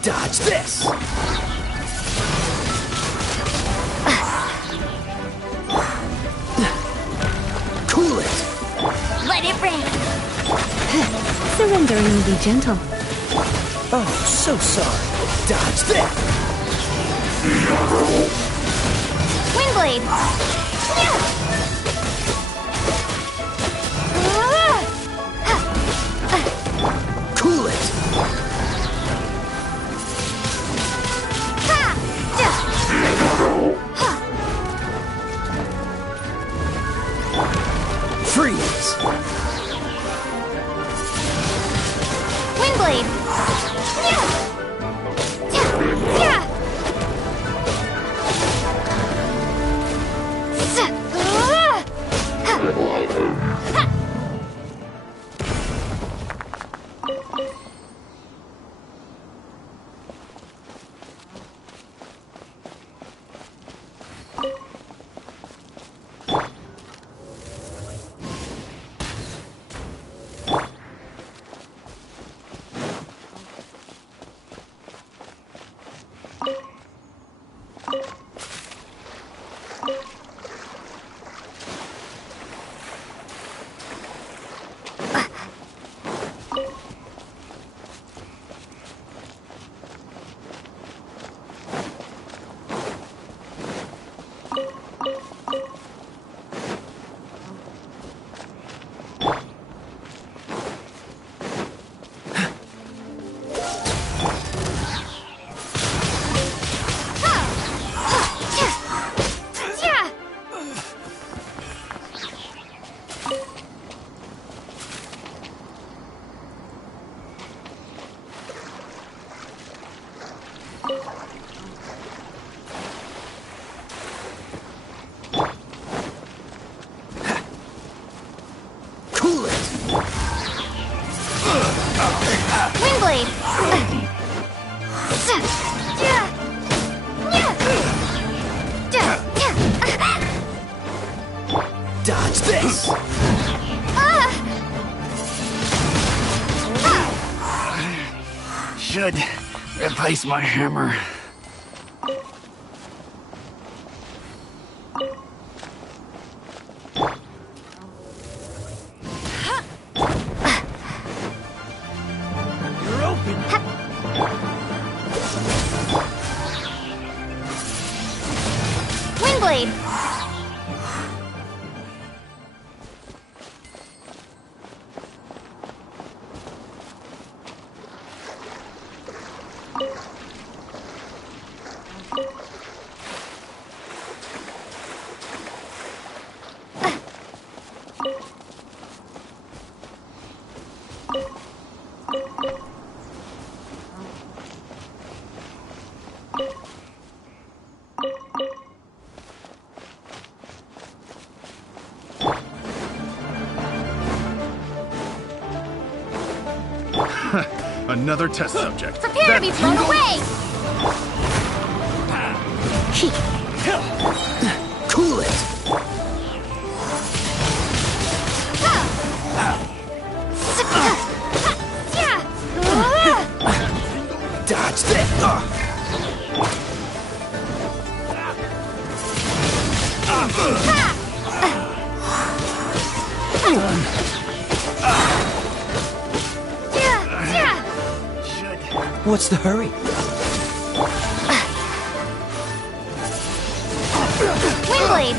Dodge this! Cool it! Let it rain! Surrender and be gentle. Oh, so sorry. Dodge this! Windblade! Cool it! Freeze! Windblade! this! Should replace my hammer. You're open. Windblade. Another test subject. Prepare to be blown away! Cool it! Dodge that! What's the hurry? Windblade!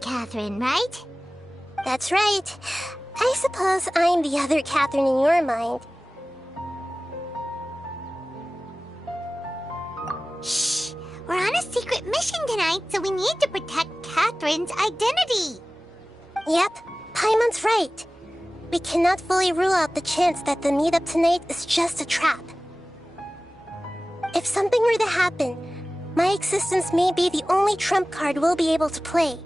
Catherine, right? That's right. I suppose I'm the other Catherine in your mind. Shh! We're on a secret mission tonight, so we need to protect Catherine's identity. Yep, Paimon's right. We cannot fully rule out the chance that the meetup tonight is just a trap. If something were to happen, my existence may be the only trump card we'll be able to play.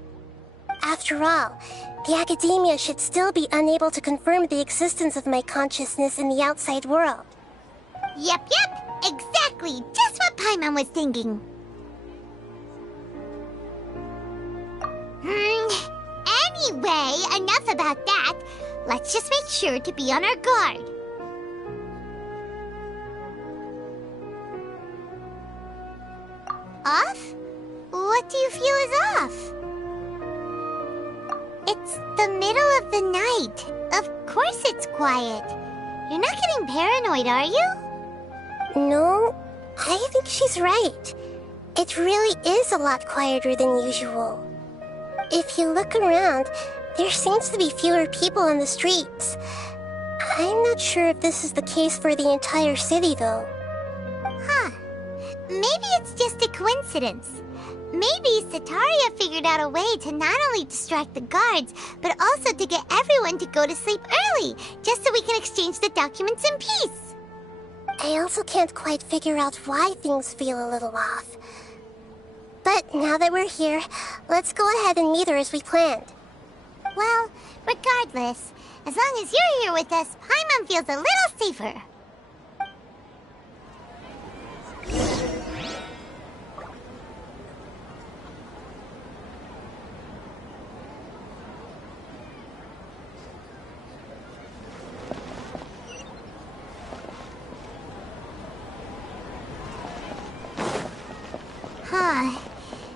After all, the academia should still be unable to confirm the existence of my consciousness in the outside world. Yep, exactly. Just what Paimon was thinking. Anyway, enough about that. Let's just make sure to be on our guard. Off? What do you feel is off? It's the middle of the night. Of course it's quiet. You're not getting paranoid, are you? No, I think she's right. It really is a lot quieter than usual. If you look around, there seems to be fewer people on the streets. I'm not sure if this is the case for the entire city, though. Huh. Maybe it's just a coincidence. Maybe Sataria figured out a way to not only distract the guards, but also to get everyone to go to sleep early, just so we can exchange the documents in peace. I also can't quite figure out why things feel a little off. But now that we're here, let's go ahead and meet her as we planned. Well, regardless, as long as you're here with us, Paimon feels a little safer.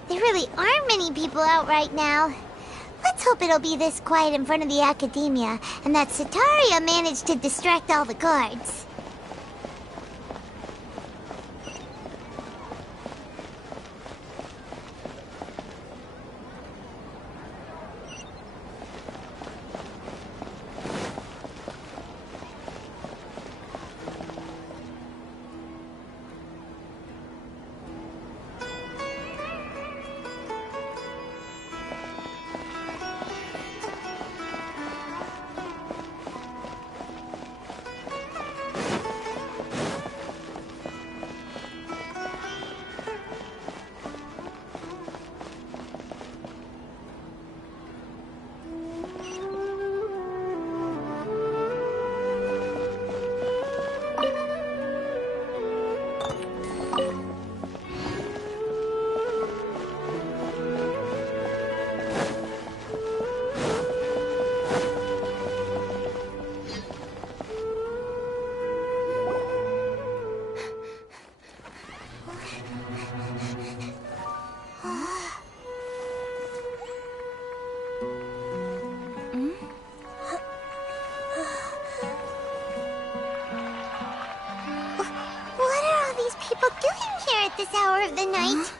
There really aren't many people out right now. Let's hope it'll be this quiet in front of the academia, and that Sataria managed to distract all the guards. This hour of the night.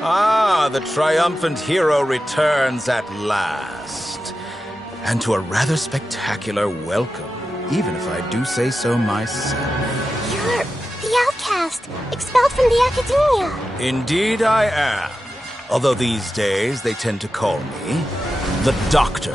Ah, the triumphant hero returns at last. And to a rather spectacular welcome, even if I do say so myself. You're the outcast, expelled from the academia. Indeed I am. Although these days they tend to call me the Doctor.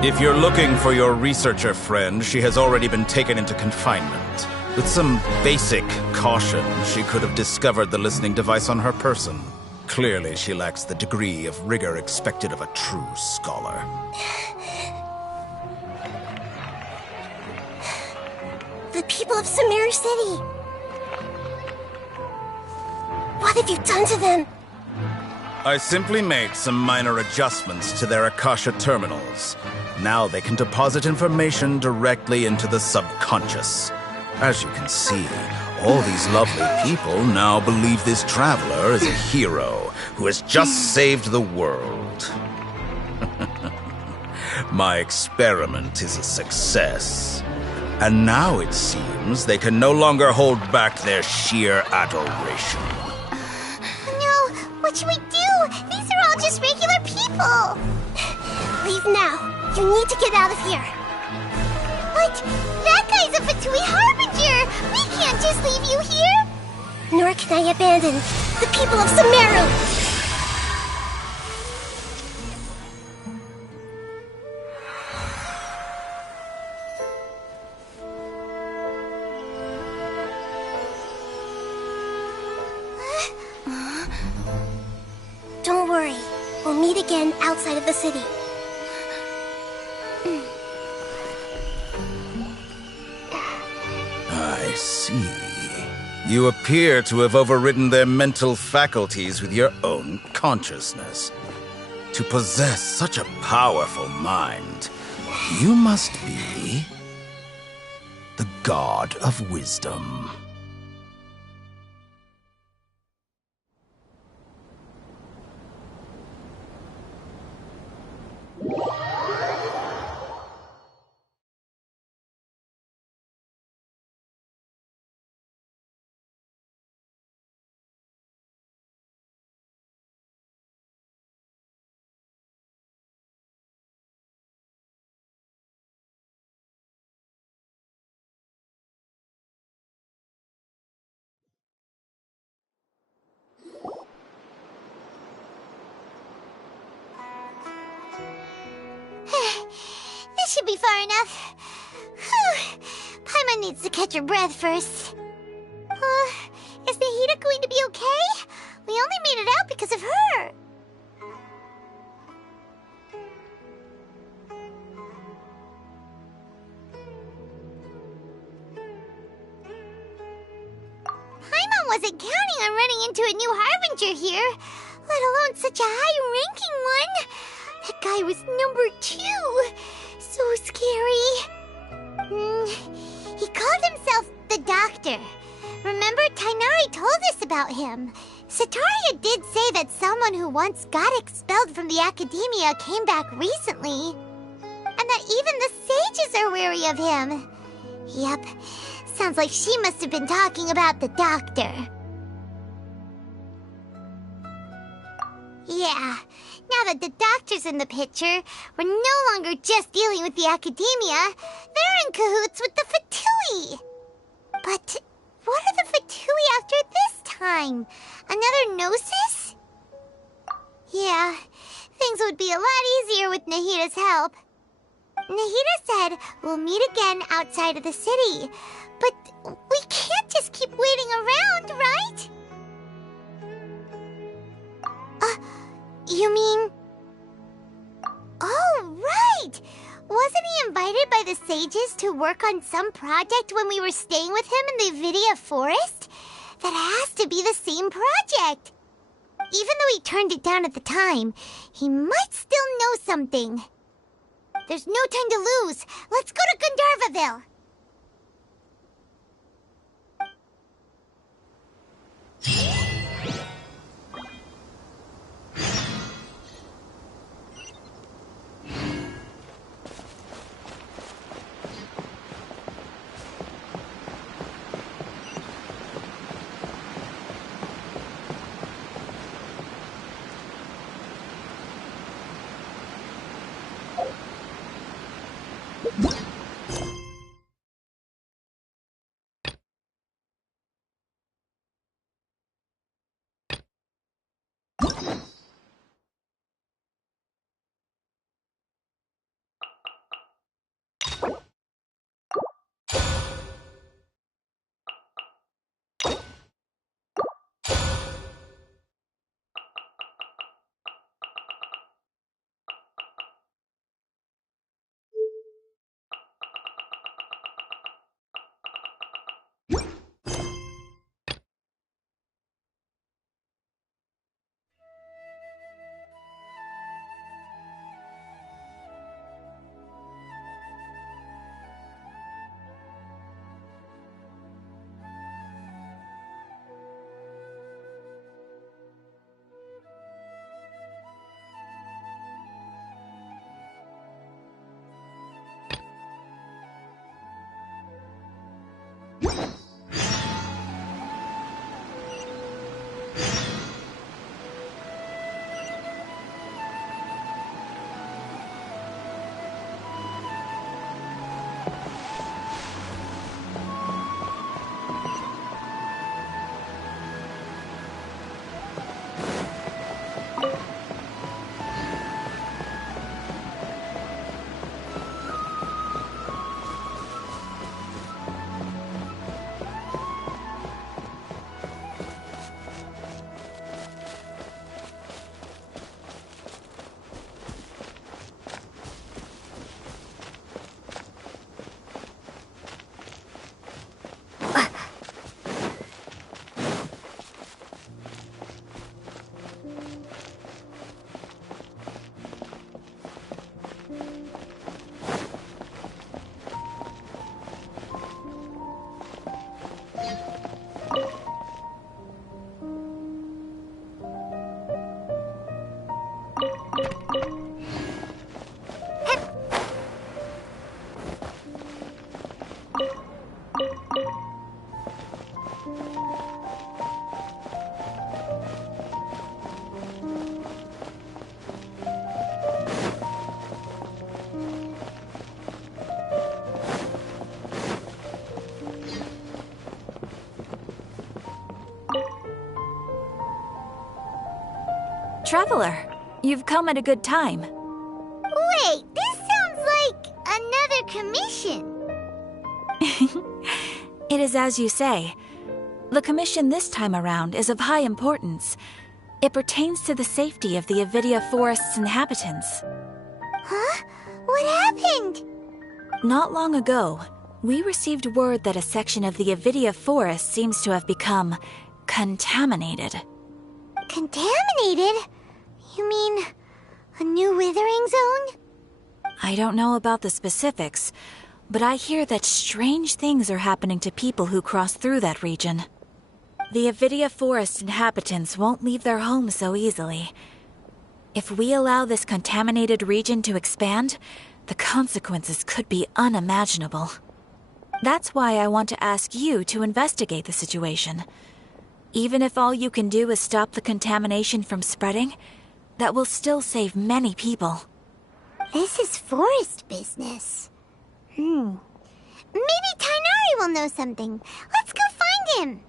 If you're looking for your researcher friend, she has already been taken into confinement. With some basic caution, she could have discovered the listening device on her person. Clearly, she lacks the degree of rigor expected of a true scholar. The people of Sumeru City. What have you done to them? I simply made some minor adjustments to their Akasha terminals. Now they can deposit information directly into the subconscious. As you can see, all these lovely people now believe this traveler is a hero who has just saved the world. My experiment is a success. And now it seems they can no longer hold back their sheer adoration. No, what should we do? These are all just regular people. Leave now. You need to get out of here. But that guy's a Fatui Harbinger. We can't just leave you here. Nor can I abandon the people of Sumeru. Don't worry. We'll meet again outside of the city. I see. You appear to have overridden their mental faculties with your own consciousness. To possess such a powerful mind, you must be the god of wisdom. should be far enough. Whew. Paimon needs to catch her breath first. Is Nahida going to be okay? We only made it out because of her. Paimon wasn't counting on running into a new Harbinger here, let alone such a high-ranking one. That guy was number 2. So scary. He called himself the Doctor. Remember, Tainari told us about him. Sataria did say that someone who once got expelled from the academia came back recently. And that even the sages are wary of him. Yep, sounds like she must have been talking about the Doctor. Yeah, now that the Doctor's in the picture, we're no longer just dealing with the academia. They're in cahoots with the Fatui. But what are the Fatui after this time? Another Gnosis? Yeah, things would be a lot easier with Nahida's help. Nahida said we'll meet again outside of the city. But we can't just keep waiting around, right? You mean... Oh, right! Wasn't he invited by the sages to work on some project when we were staying with him in the Vidia forest? That has to be the same project! Even though he turned it down at the time, he might still know something. There's no time to lose. Let's go to Gandharvaville! Traveler, you've come at a good time. Wait, this sounds like another another commission. It is as you say. The commission this time around is of high importance. It pertains to the safety of the Avidia Forest's inhabitants. Huh? What happened? Not long ago, we received word that a section of the Avidia Forest seems to have become contaminated. Contaminated? You mean a new withering zone? I don't know about the specifics, but I hear that strange things are happening to people who cross through that region. The Avidia Forest inhabitants won't leave their homes so easily. If we allow this contaminated region to expand, the consequences could be unimaginable. That's why I want to ask you to investigate the situation. Even if all you can do is stop the contamination from spreading, that will still save many people. This is forest business. Maybe Tainari will know something. Let's go find him.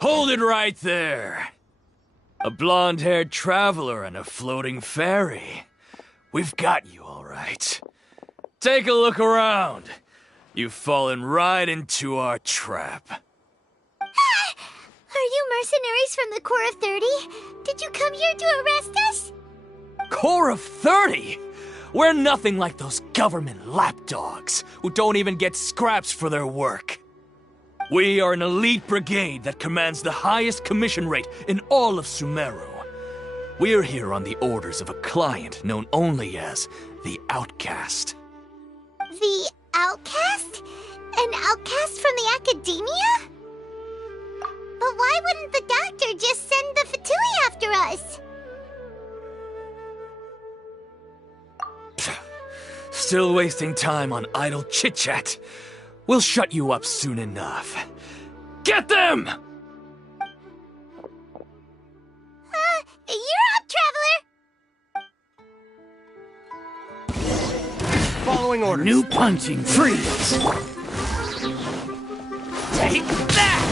Hold it right there. A blonde-haired traveler and a floating fairy. We've got you all right. Take a look around. You've fallen right into our trap. Are you mercenaries from the Corps of 30? Did you come here to arrest us? Corps of 30? We're nothing like those government lapdogs who don't even get scraps for their work. We are an elite brigade that commands the highest commission rate in all of Sumeru. We're here on the orders of a client known only as the Outcast. The Outcast? An outcast from the Academia? But why wouldn't the doctor just send the Fatui after us? still wasting time on idle chit-chat. We'll shut you up soon enough. Get them! You're up, Traveler! Following orders. New punching. Freeze. Take that!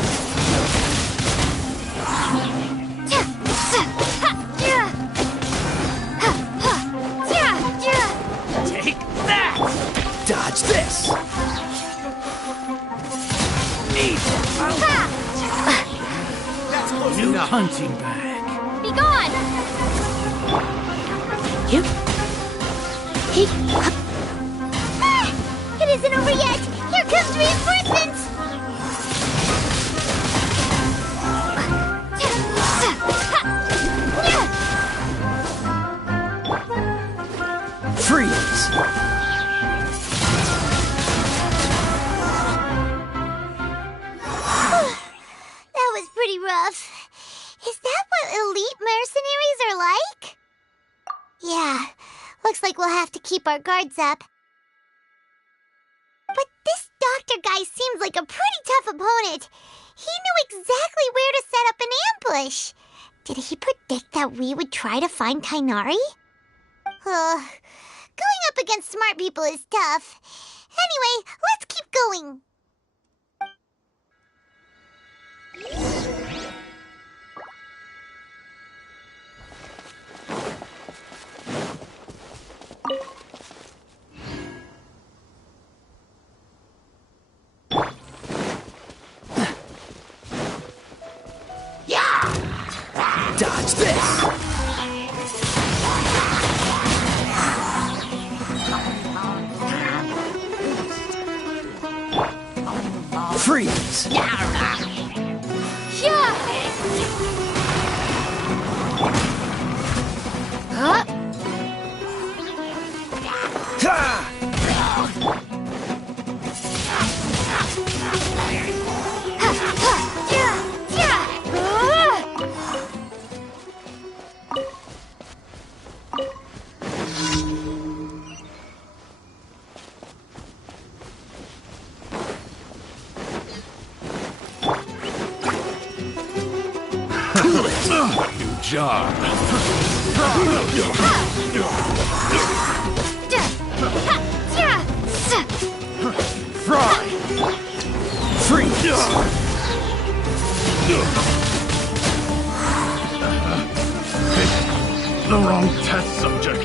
Take that! Dodge this. Need That's close New enough. Punching bag. Be gone! It isn't over yet! Here comes reinforcements! Freeze. That was pretty rough. Is that what elite mercenaries are like? Yeah, looks like we'll have to keep our guards up. But this doctor guy seems like a pretty tough opponent. He knew exactly where to set up an ambush. Did he predict that we would try to find Kainari? Going up against smart people is tough. Anyway, let's keep going. Dodge this. Freeze. New job. Fry. Freeze. The wrong test subject.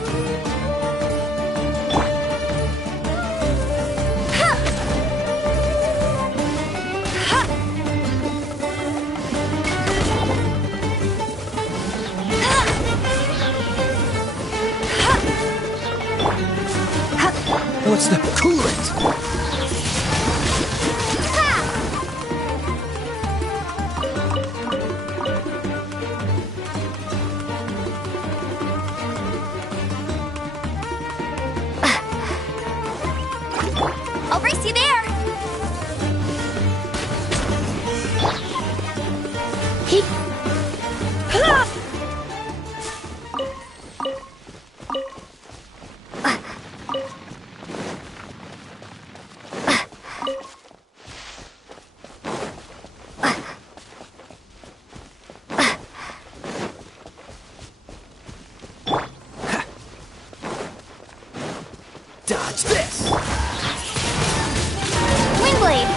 What's the coolant? I'll race you there! Dodge this. Windblade!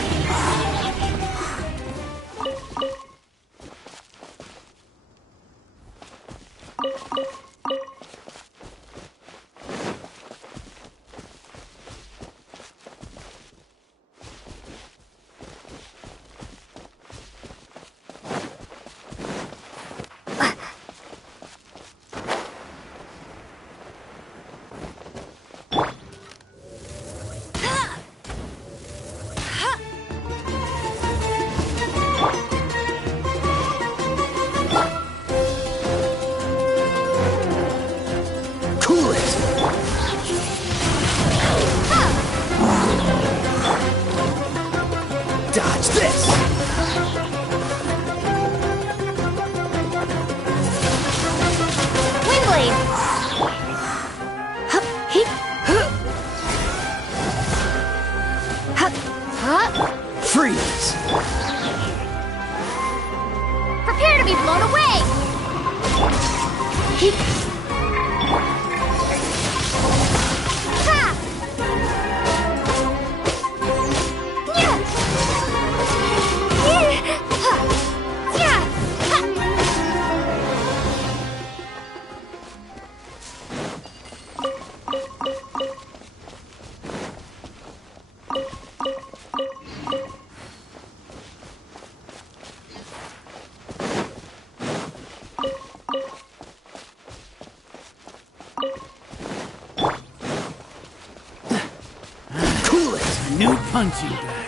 Cool it! A new punching bag.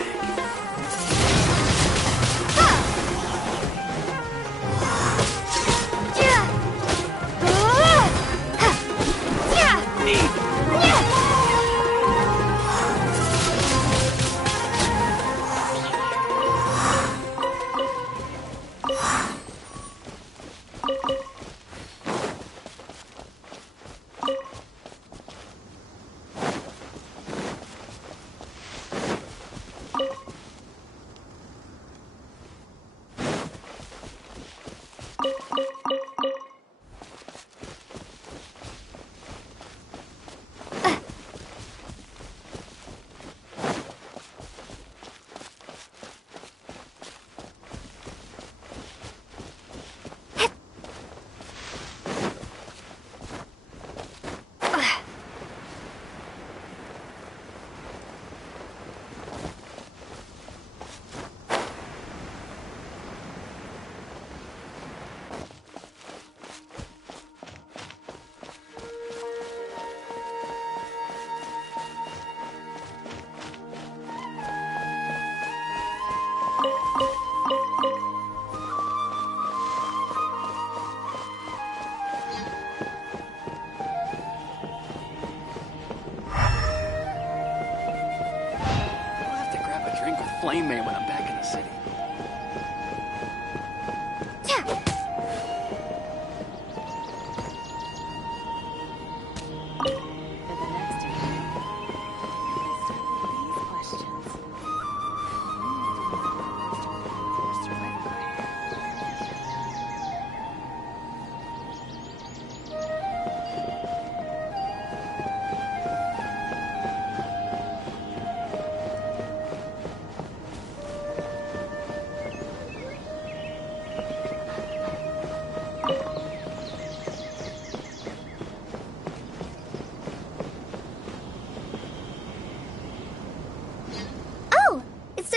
Flame Man when I'm back in the city.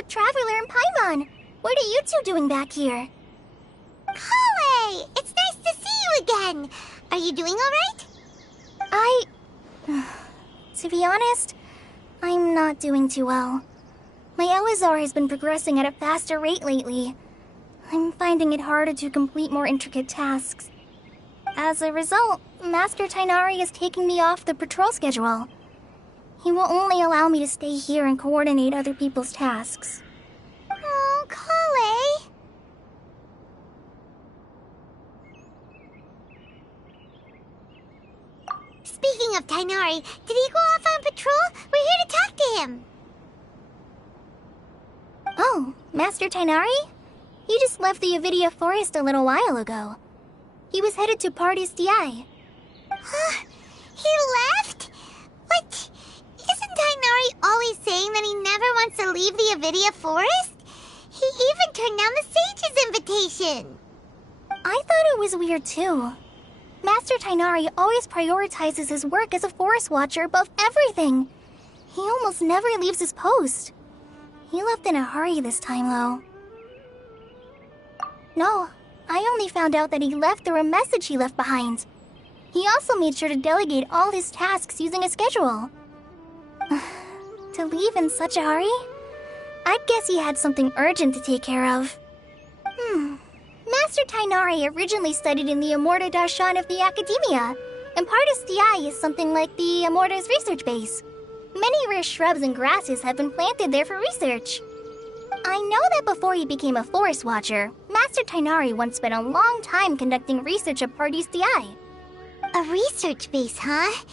Traveler and Paimon! What are you two doing back here? Kale! It's nice to see you again! Are you doing alright? To be honest, I'm not doing too well. My Elazar has been progressing at a faster rate lately. I'm finding it harder to complete more intricate tasks. As a result, Master Tighnari is taking me off the patrol schedule. He will only allow me to stay here and coordinate other people's tasks. Oh, Kale! Speaking of Tighnari, did he go off on patrol? We're here to talk to him. Oh, Master Tighnari? He just left the Avidia Forest a little while ago. He was headed to Party's DI. He left? What? Isn't Tighnari always saying that he never wants to leave the Avidia Forest? He even turned down the Sage's invitation. I thought it was weird too. Master Tighnari always prioritizes his work as a forest watcher above everything. He almost never leaves his post. He left in a hurry this time, though. No, I only found out that he left through a message he left behind. He also made sure to delegate all his tasks using a schedule. To leave in such a hurry? I guess he had something urgent to take care of. Master Tighnari originally studied in the Amorta Darshan of the Academia, and Partis DI is something like the Amorta's research base. Many rare shrubs and grasses have been planted there for research. I know that before he became a forest watcher, Master Tighnari once spent a long time conducting research at Partis DI. A research base, huh?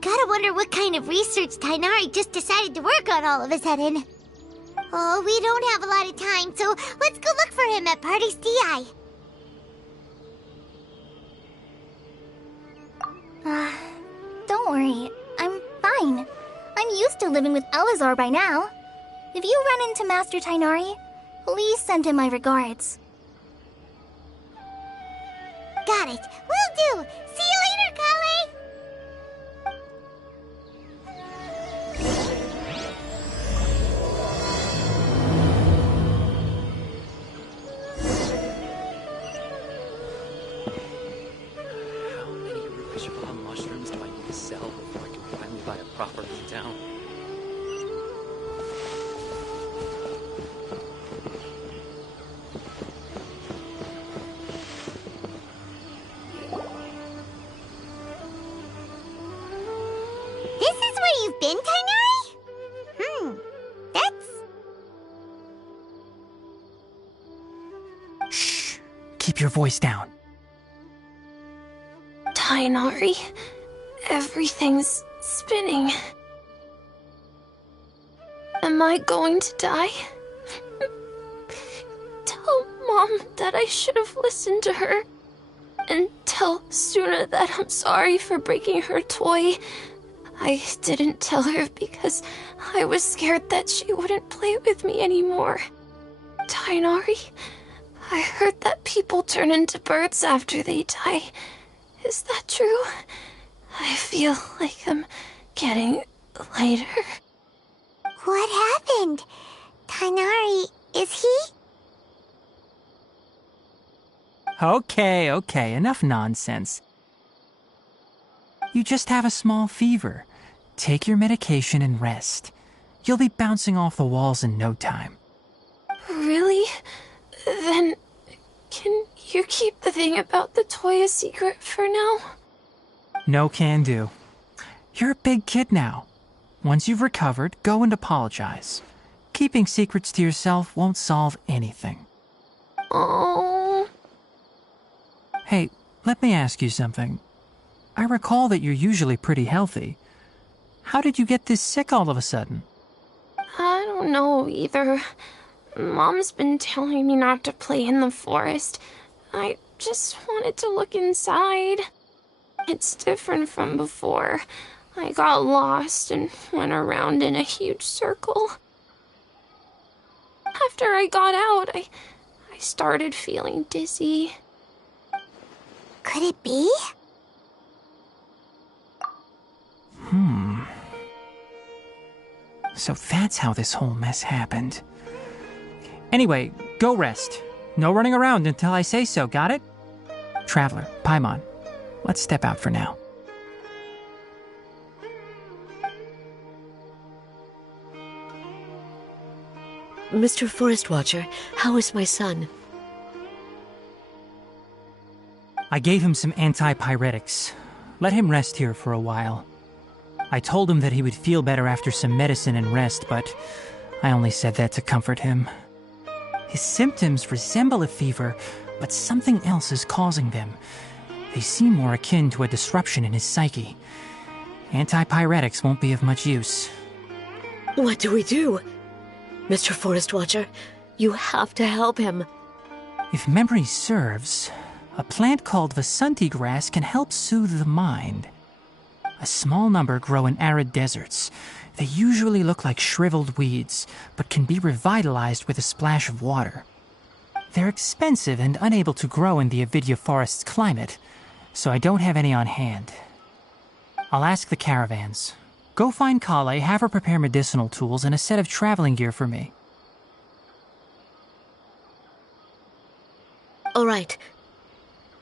Gotta wonder what kind of research Tighnari just decided to work on all of a sudden. Oh, we don't have a lot of time, so let's go look for him at Party's DI. Don't worry. I'm fine. I'm used to living with Elazar by now. If you run into Master Tighnari, please send him my regards. Got it. Will do. See you later, Kale. How many Rupeshvala mushrooms do I need to sell before I can finally buy a proper beat down? This is where you've been, Tighnari? That's... Shh. Keep your voice down. Tighnari, everything's spinning. Am I going to die? Tell Mom that I should have listened to her. And tell Suna that I'm sorry for breaking her toy. I didn't tell her because I was scared that she wouldn't play with me anymore. Tighnari, I heard that people turn into birds after they die. Is that true? I feel like I'm getting lighter. What happened? Tighnari, is he? Okay, enough nonsense. You just have a small fever. Take your medication and rest. You'll be bouncing off the walls in no time. Really? Then, can you keep the thing about the toy a secret for now? No can do. You're a big kid now. Once you've recovered, go and apologize. Keeping secrets to yourself won't solve anything. Oh. Hey, let me ask you something. I recall that you're usually pretty healthy. How did you get this sick all of a sudden? I don't know either. Mom's been telling me not to play in the forest. I just wanted to look inside. It's different from before. I got lost and went around in a huge circle. After I got out, I started feeling dizzy. Could it be? So that's how this whole mess happened. Anyway, go rest. No running around until I say so, got it? Traveler, Paimon, let's step out for now. Mr. Forest Watcher, how is my son? I gave him some antipyretics. Let him rest here for a while. I told him that he would feel better after some medicine and rest, but I only said that to comfort him. His symptoms resemble a fever, but something else is causing them. They seem more akin to a disruption in his psyche. Antipyretics won't be of much use. What do we do? Mr. Forest Watcher, you have to help him. If memory serves, a plant called Vasanti grass can help soothe the mind. A small number grow in arid deserts. They usually look like shriveled weeds, but can be revitalized with a splash of water. They're expensive and unable to grow in the Avidya forest's climate, so I don't have any on hand. I'll ask the caravans. Go find Kale, have her prepare medicinal tools and a set of traveling gear for me. All right.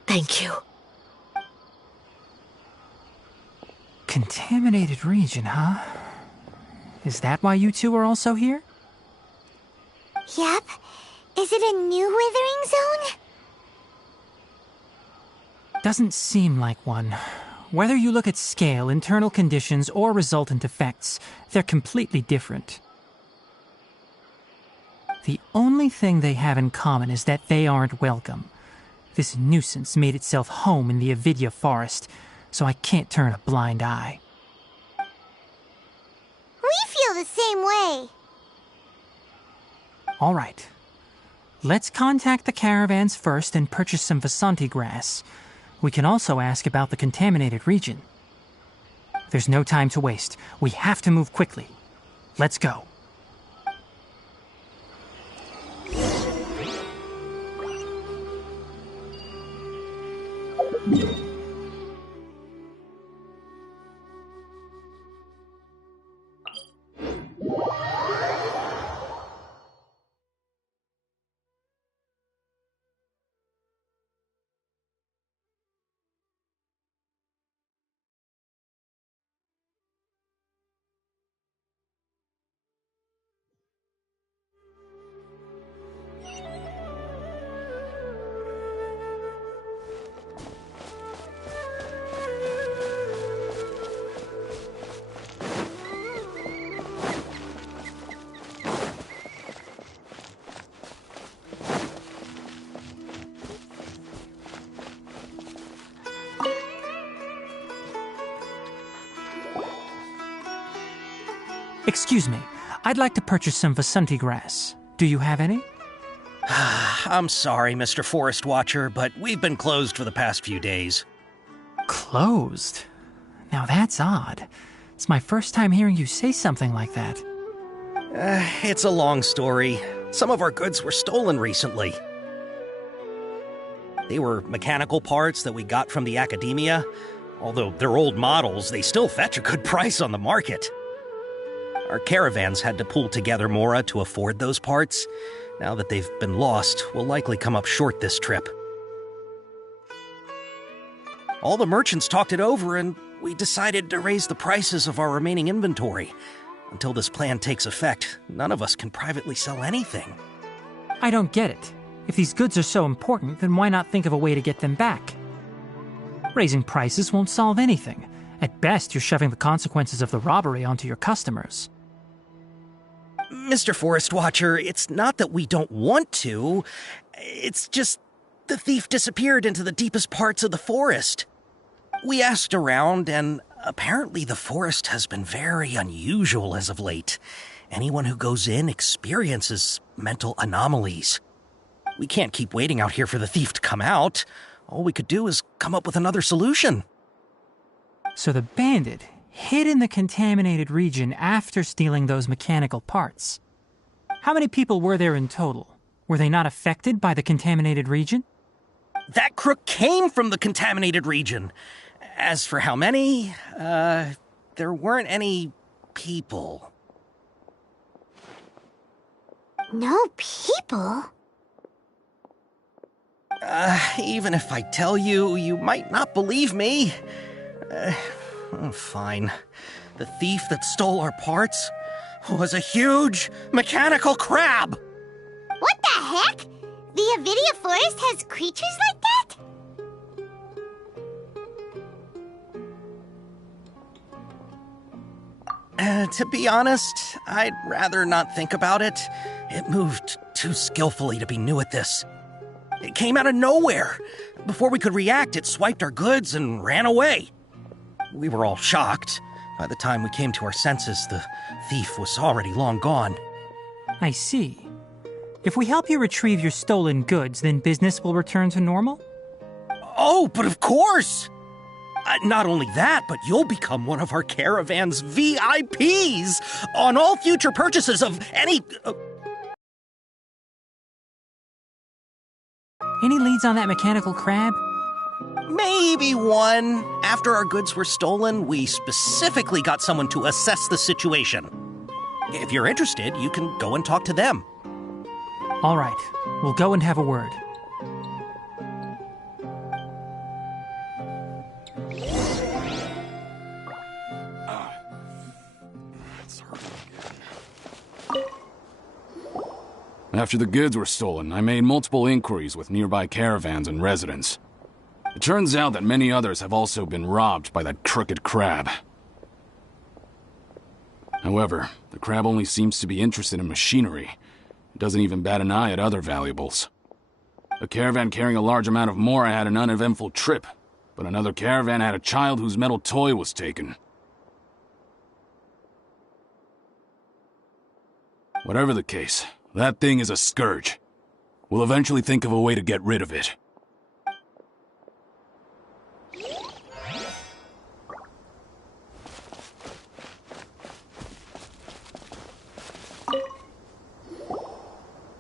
Thank you. Contaminated region, huh? Is that why you two are also here? Yep. Is it a new withering zone? Doesn't seem like one. Whether you look at scale, internal conditions, or resultant effects, they're completely different. The only thing they have in common is that they aren't welcome. This nuisance made itself home in the Avidya forest, so I can't turn a blind eye. We feel the same way. All right. Let's contact the caravans first and purchase some Vasanti grass. We can also ask about the contaminated region. There's no time to waste. We have to move quickly. Let's go. Excuse me, I'd like to purchase some Vasanti grass. Do you have any? I'm sorry, Mr. Forest Watcher, but we've been closed for the past few days. Closed? Now that's odd. It's my first time hearing you say something like that. It's a long story. Some of our goods were stolen recently. They were mechanical parts that we got from the academia. Although they're old models, they still fetch a good price on the market. Our caravans had to pool together Mora to afford those parts. Now that they've been lost, we'll likely come up short this trip. All the merchants talked it over, and we decided to raise the prices of our remaining inventory. Until this plan takes effect, none of us can privately sell anything. I don't get it. If these goods are so important, then why not think of a way to get them back? Raising prices won't solve anything. At best, you're shoving the consequences of the robbery onto your customers. Mr. Forest Watcher, it's not that we don't want to. It's just the thief disappeared into the deepest parts of the forest. We asked around, and apparently the forest has been very unusual as of late. Anyone who goes in experiences mental anomalies. We can't keep waiting out here for the thief to come out. All we could do is come up with another solution. So the bandit hid in the contaminated region after stealing those mechanical parts. How many people were there in total? Were they not affected by the contaminated region? That crook came from the contaminated region. As for how many, there weren't any people. No people? Even if I tell you, you might not believe me. Fine. The thief that stole our parts was a huge mechanical crab! What the heck? The Avidia Forest has creatures like that? To be honest, I'd rather not think about it. It moved too skillfully to be new at this. It came out of nowhere. Before we could react, it swiped our goods and ran away. We were all shocked. By the time we came to our senses, the thief was already long gone. I see. If we help you retrieve your stolen goods, then business will return to normal? Oh, but of course! Not only that, but you'll become one of our caravan's VIPs on all future purchases of any... Any leads on that mechanical crab? Maybe one. After our goods were stolen, we specifically got someone to assess the situation. If you're interested, you can go and talk to them. All right. We'll go and have a word. After the goods were stolen, I made multiple inquiries with nearby caravans and residents. It turns out that many others have also been robbed by that crooked crab. However, the crab only seems to be interested in machinery. It doesn't even bat an eye at other valuables. A caravan carrying a large amount of Mora had an uneventful trip, but another caravan had a child whose metal toy was taken. Whatever the case, that thing is a scourge. We'll eventually think of a way to get rid of it.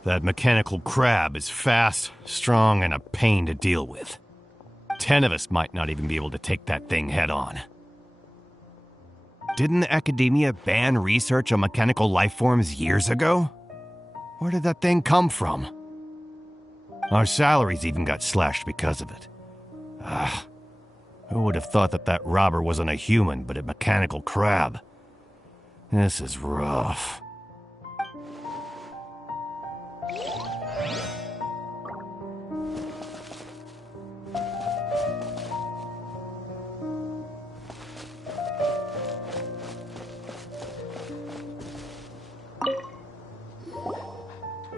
That mechanical crab is fast, strong, and a pain to deal with. 10 of us might not even be able to take that thing head-on. Didn't academia ban research on mechanical lifeforms years ago? Where did that thing come from? Our salaries even got slashed because of it. Who would have thought that that robber wasn't a human, but a mechanical crab? This is rough.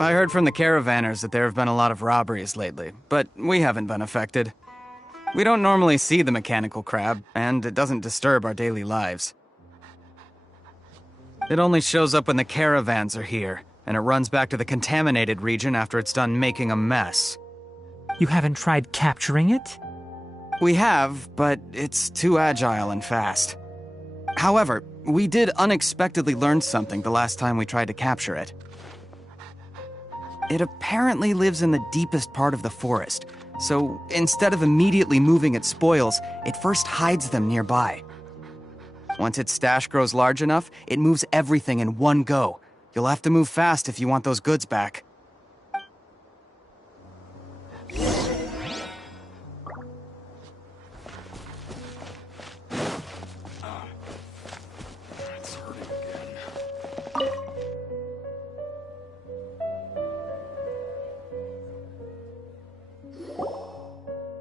I heard from the caravanners that there have been a lot of robberies lately, but we haven't been affected. We don't normally see the mechanical crab, and it doesn't disturb our daily lives. It only shows up when the caravans are here, and it runs back to the contaminated region after it's done making a mess. You haven't tried capturing it? We have, but it's too agile and fast. However, we did unexpectedly learn something the last time we tried to capture it. It apparently lives in the deepest part of the forest, so instead of immediately moving its spoils, it first hides them nearby. Once its stash grows large enough, it moves everything in one go. You'll have to move fast if you want those goods back.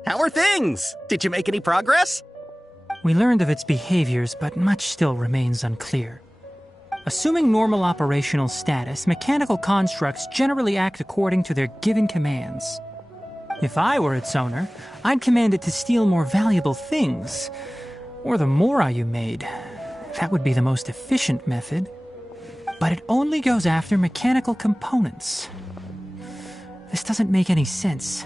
How are things? Did you make any progress? We learned of its behaviors, but much still remains unclear. Assuming normal operational status, mechanical constructs generally act according to their given commands. If I were its owner, I'd command it to steal more valuable things. Or the mora you made. That would be the most efficient method. But it only goes after mechanical components. This doesn't make any sense.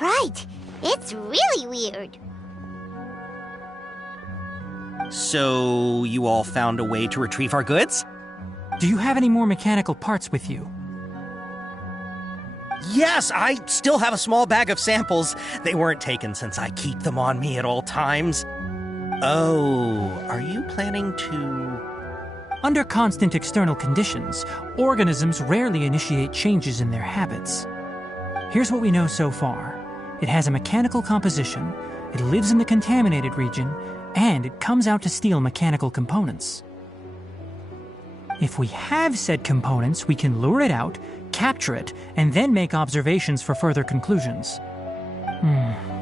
Right. It's really weird. So, you all found a way to retrieve our goods? Do you have any more mechanical parts with you? Yes, I still have a small bag of samples. They weren't taken since I keep them on me at all times. Oh, are you planning to... Under constant external conditions, organisms rarely initiate changes in their habits. Here's what we know so far. It has a mechanical composition, it lives in the contaminated region, and it comes out to steal mechanical components. If we have said components, we can lure it out, capture it, and then make observations for further conclusions.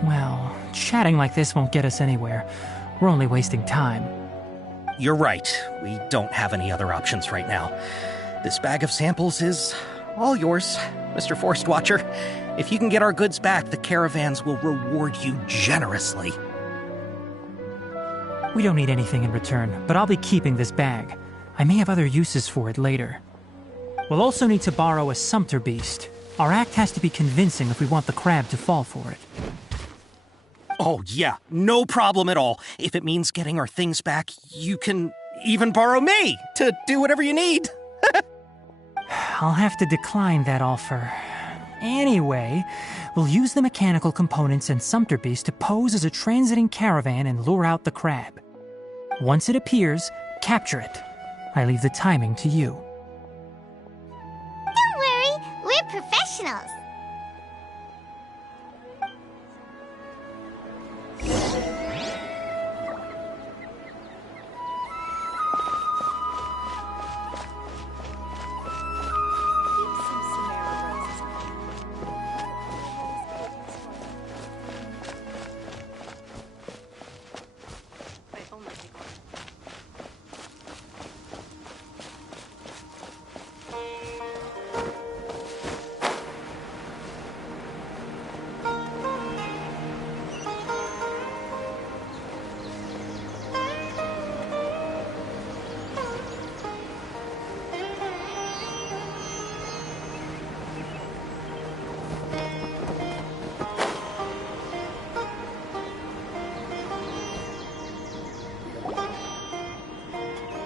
Well, chatting like this won't get us anywhere. We're only wasting time. You're right. We don't have any other options right now. This bag of samples is all yours, Mr. Forest Watcher. If you can get our goods back, the caravans will reward you generously. We don't need anything in return, but I'll be keeping this bag. I may have other uses for it later. We'll also need to borrow a sumpter beast. Our act has to be convincing if we want the crab to fall for it. Oh, yeah, no problem at all. If it means getting our things back, you can even borrow me to do whatever you need. I'll have to decline that offer. Anyway, we'll use the mechanical components and sumpter beast to pose as a transiting caravan and lure out the crab. Once it appears, capture it. I leave the timing to you. Don't worry, we're professionals.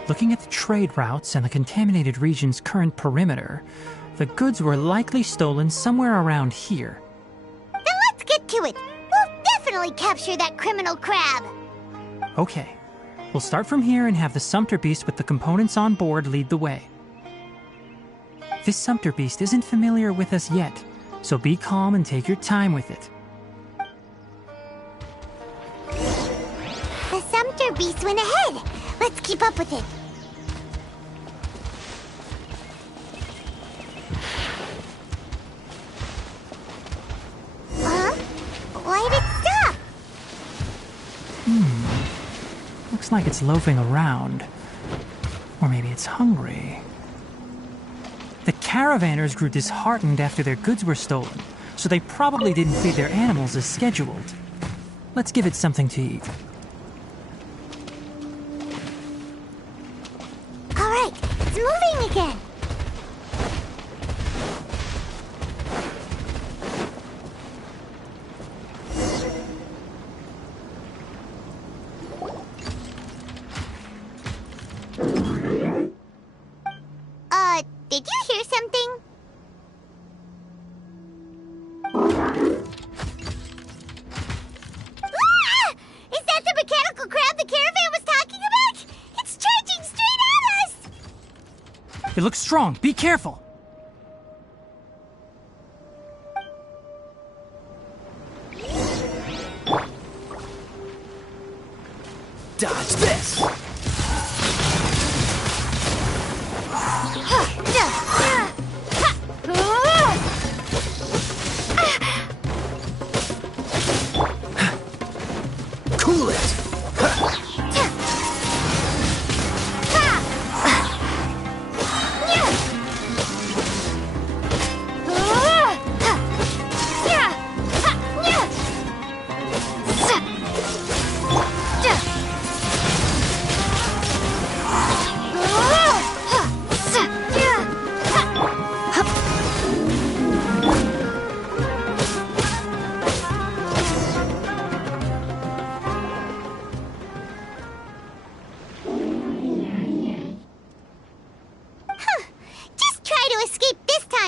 Looking at the trade routes and the contaminated region's current perimeter, The goods were likely stolen somewhere around here. Then let's get to it. We'll definitely capture that criminal crab. Okay. We'll start from here and have the Sumpter Beast with the components on board lead the way. This Sumpter Beast isn't familiar with us yet, so be calm and take your time with it. The Sumpter Beast went ahead. Let's keep up with it. Huh? Why'd it stop? Looks like it's loafing around. Or maybe it's hungry. The caravanners grew disheartened after their goods were stolen, so they probably didn't feed their animals as scheduled. Let's give it something to eat. All right, it's moving again. Did you hear something? Ah! Is that the mechanical crab the caravan was talking about? It's charging straight at us! It looks strong. Be careful. Dodge this! Cool it!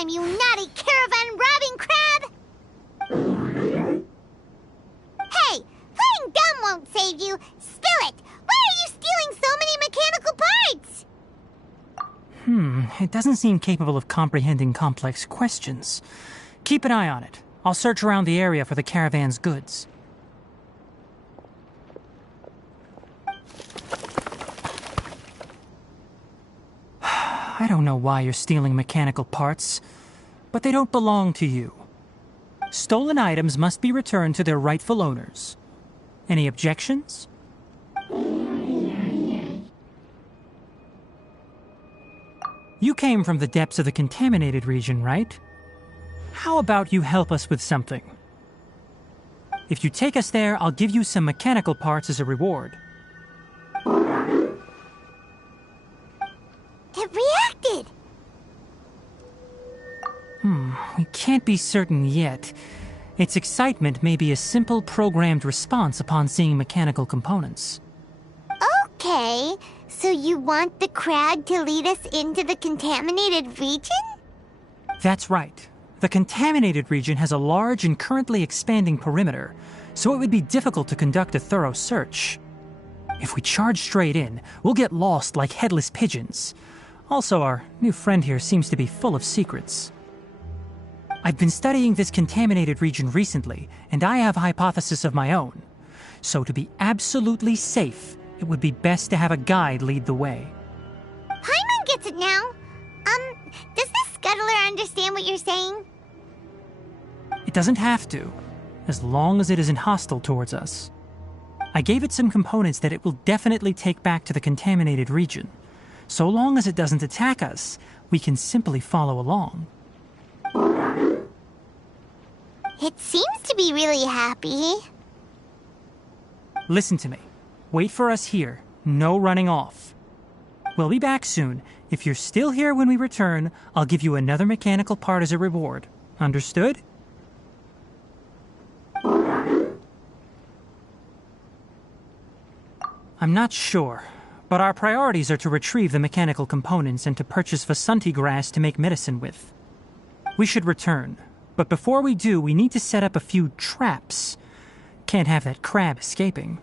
You naughty caravan-robbing crab! Hey, playing dumb won't save you. Spill it! Why are you stealing so many mechanical parts? It doesn't seem capable of comprehending complex questions. Keep an eye on it. I'll search around the area for the caravan's goods. I don't know why you're stealing mechanical parts, but they don't belong to you. Stolen items must be returned to their rightful owners. Any objections? You came from the depths of the contaminated region, right? How about you help us with something? If you take us there, I'll give you some mechanical parts as a reward. It reacted! We can't be certain yet. Its excitement may be a simple programmed response upon seeing mechanical components. Okay, so you want the crab to lead us into the contaminated region? That's right. The contaminated region has a large and currently expanding perimeter, so it would be difficult to conduct a thorough search. If we charge straight in, we'll get lost like headless pigeons. Also, our new friend here seems to be full of secrets. I've been studying this contaminated region recently, and I have a hypothesis of my own. So to be absolutely safe, it would be best to have a guide lead the way. Paimon gets it now. Does this scuttler understand what you're saying? It doesn't have to, as long as it isn't hostile towards us. I gave it some components that it will definitely take back to the contaminated region. So long as it doesn't attack us, we can simply follow along. It seems to be really happy. Listen to me. Wait for us here. No running off. We'll be back soon. If you're still here when we return, I'll give you another mechanical part as a reward. Understood? I'm not sure, but our priorities are to retrieve the mechanical components and to purchase Vasanti grass to make medicine with. We should return. But before we do, we need to set up a few traps. Can't have that crab escaping.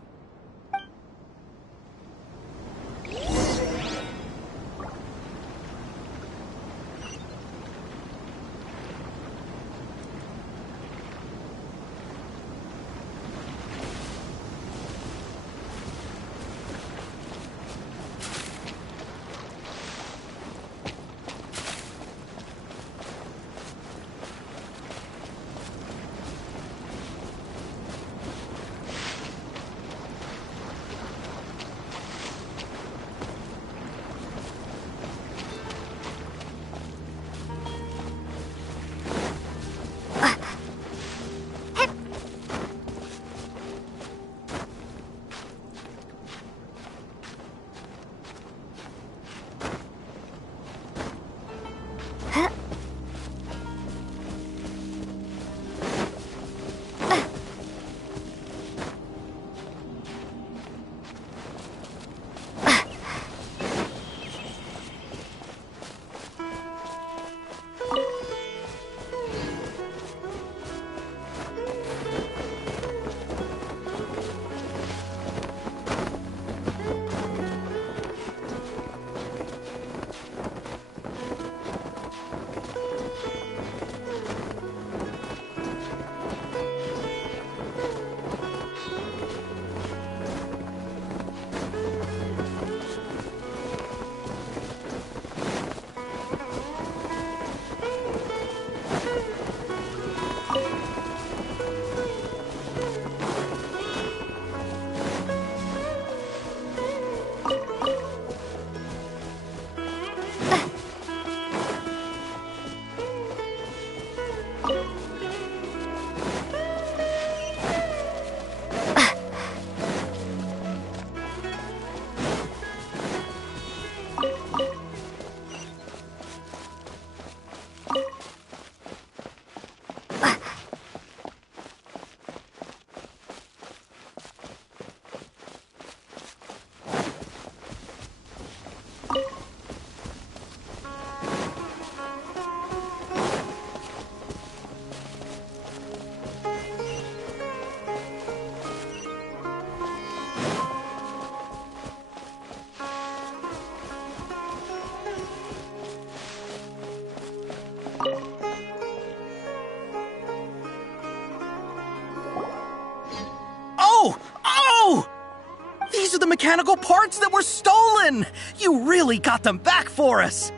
These are the mechanical parts that were stolen! You really got them back for us!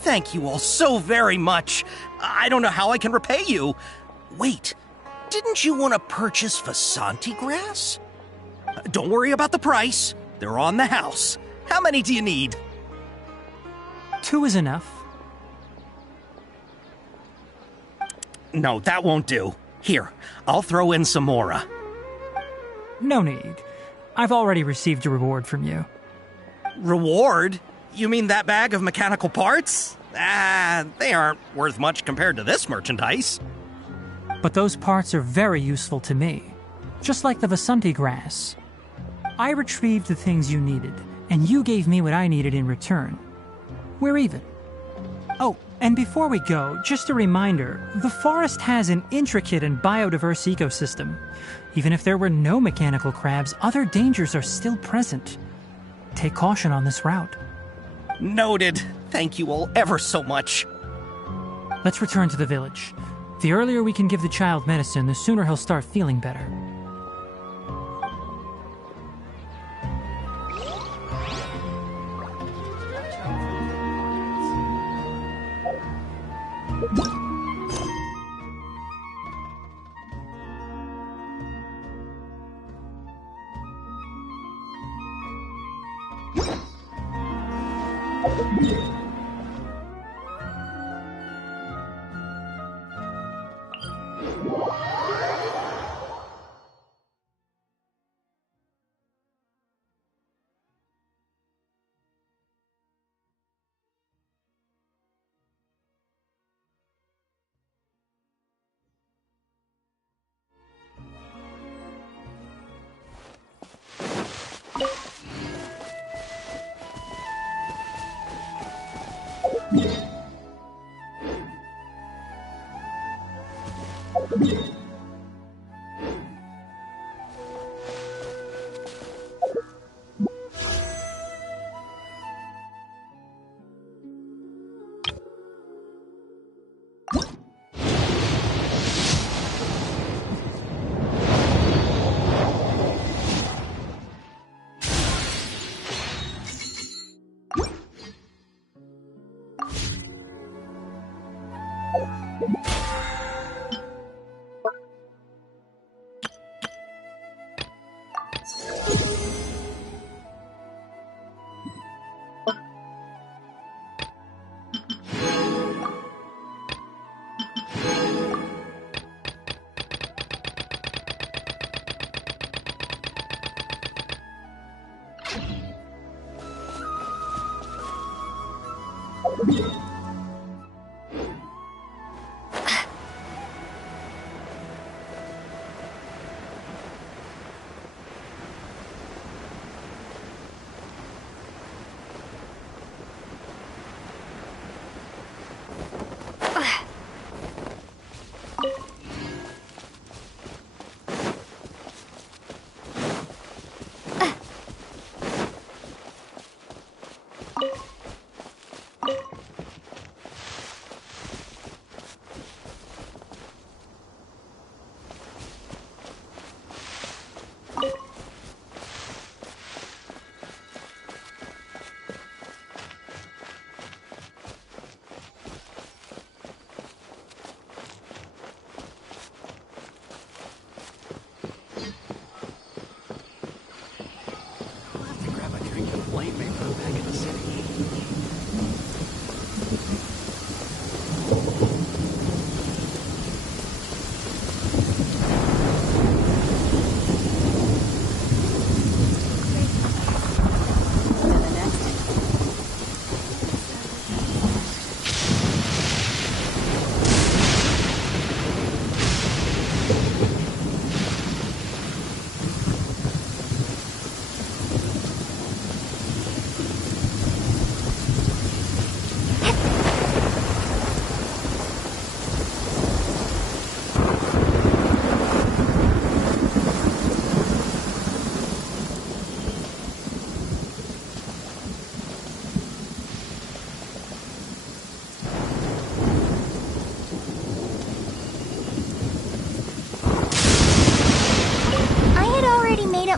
Thank you all so very much. I don't know how I can repay you. Wait, didn't you want to purchase Vasanti grass? Don't worry about the price. They're on the house. How many do you need? 2 is enough. No, that won't do. Here, I'll throw in some more. No need. I've already received a reward from you. Reward? You mean that bag of mechanical parts? They aren't worth much compared to this merchandise. But those parts are very useful to me. Just like the Vasanti grass. I retrieved the things you needed, and you gave me what I needed in return. We're even. Oh, and before we go, just a reminder, the forest has an intricate and biodiverse ecosystem. Even if there were no mechanical crabs, other dangers are still present. Take caution on this route. Noted. Thank you all ever so much. Let's return to the village. The earlier we can give the child medicine, the sooner he'll start feeling better.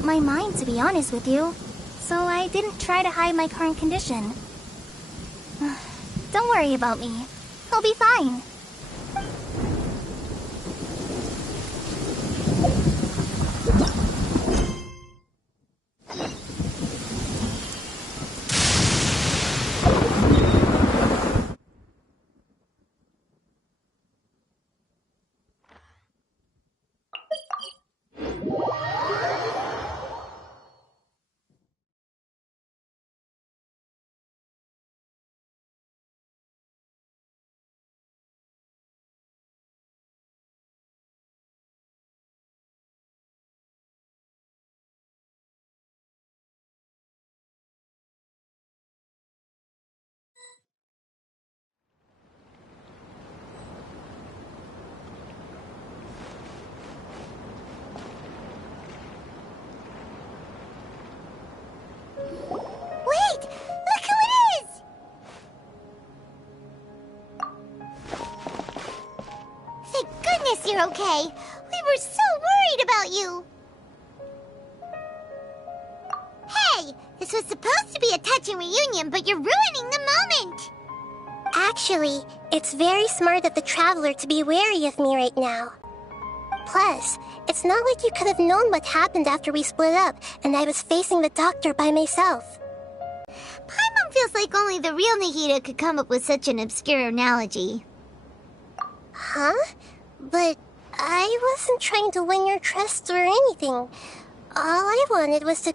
My mind, to be honest with you, so I didn't try to hide my current condition. Don't worry about me. I'll be fine. You're okay. We were so worried about you. Hey, this was supposed to be a touching reunion, but you're ruining the moment. Actually, it's very smart of the Traveler to be wary of me right now. Plus, it's not like you could have known what happened after we split up and I was facing the doctor by myself. Paimon feels like only the real Nahida could come up with such an obscure analogy. Huh? But I wasn't trying to win your trust or anything. All I wanted was to...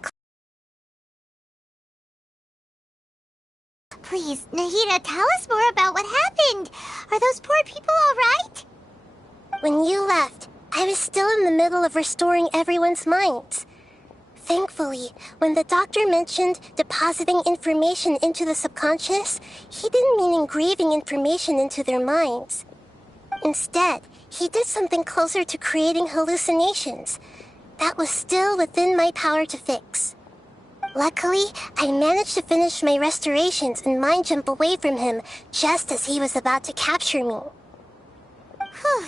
Please, Nahida, tell us more about what happened. Are those poor people all right? When you left, I was still in the middle of restoring everyone's minds. Thankfully, when the doctor mentioned depositing information into the subconscious, he didn't mean engraving information into their minds. Instead, he did something closer to creating hallucinations that was still within my power to fix. Luckily, I managed to finish my restorations and mind jump away from him just as he was about to capture me. Whew.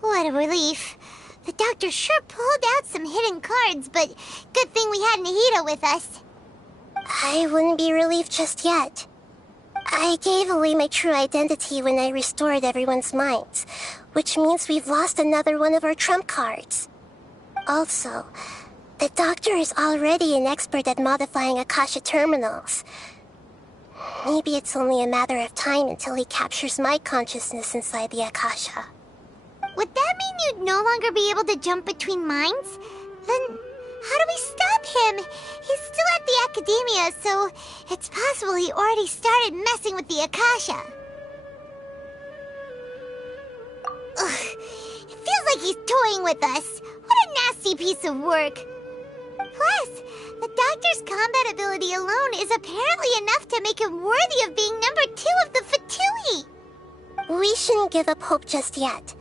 What a relief. The doctor sure pulled out some hidden cards, but good thing we had Nahida with us. I wouldn't be relieved just yet. I gave away my true identity when I restored everyone's minds, which means we've lost another one of our trump cards. Also, the doctor is already an expert at modifying Akasha terminals. Maybe it's only a matter of time until he captures my consciousness inside the Akasha. Would that mean you'd no longer be able to jump between minds? Then how do we stop him? He's still at the academia, so it's possible he already started messing with the Akasha. Ugh, it feels like he's toying with us. What a nasty piece of work. Plus, the doctor's combat ability alone is apparently enough to make him worthy of being number 2 of the Fatui. We shouldn't give up hope just yet.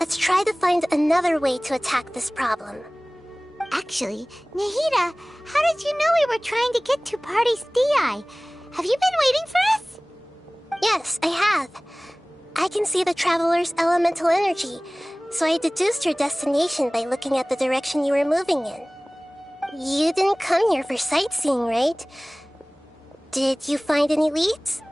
Let's try to find another way to attack this problem. Actually, Nahida, how did you know we were trying to get to Party's DI? Have you been waiting for us? Yes, I have. I can see the Traveler's elemental energy, so I deduced your destination by looking at the direction you were moving in. You didn't come here for sightseeing, right? Did you find any leads?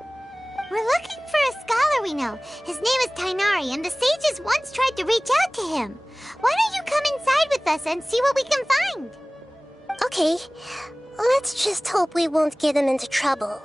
We're looking for a scholar we know. His name is Tainari, and the sages once tried to reach out to him. Why don't you come inside with us and see what we can find? Okay, let's just hope we won't get him into trouble.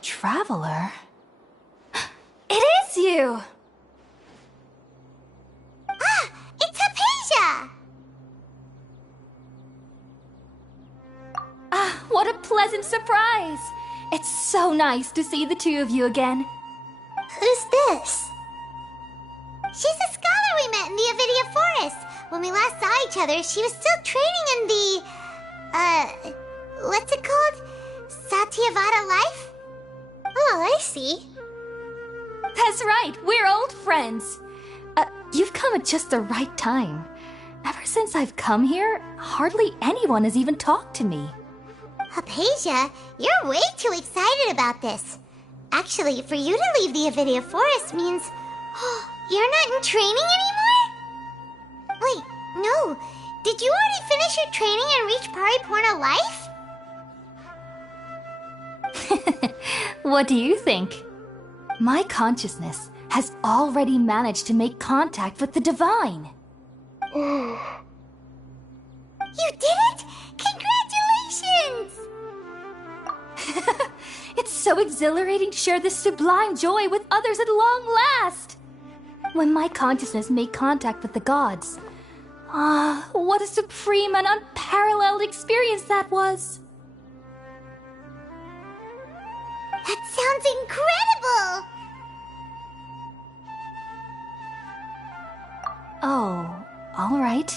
Traveler? It is you! Ah! It's Hypatia! Ah, what a pleasant surprise! It's so nice to see the two of you again. Who's this? She's a scholar we met in the Avidia Forest. When we last saw each other, she was still training in the... what's it called? Satyavada life? Oh, I see. That's right, we're old friends. You've come at just the right time. Ever since I've come here, hardly anyone has even talked to me. Hypatia, you're way too excited about this. Actually, for you to leave the Avidia Forest means... you're not in training anymore? Wait, no. Did you already finish your training and reach Pariporna life? What do you think? My consciousness has already managed to make contact with the divine. You did it! Congratulations! It's so exhilarating to share this sublime joy with others at long last! When my consciousness made contact with the gods, what a supreme and unparalleled experience that was! That sounds incredible! Oh, all right.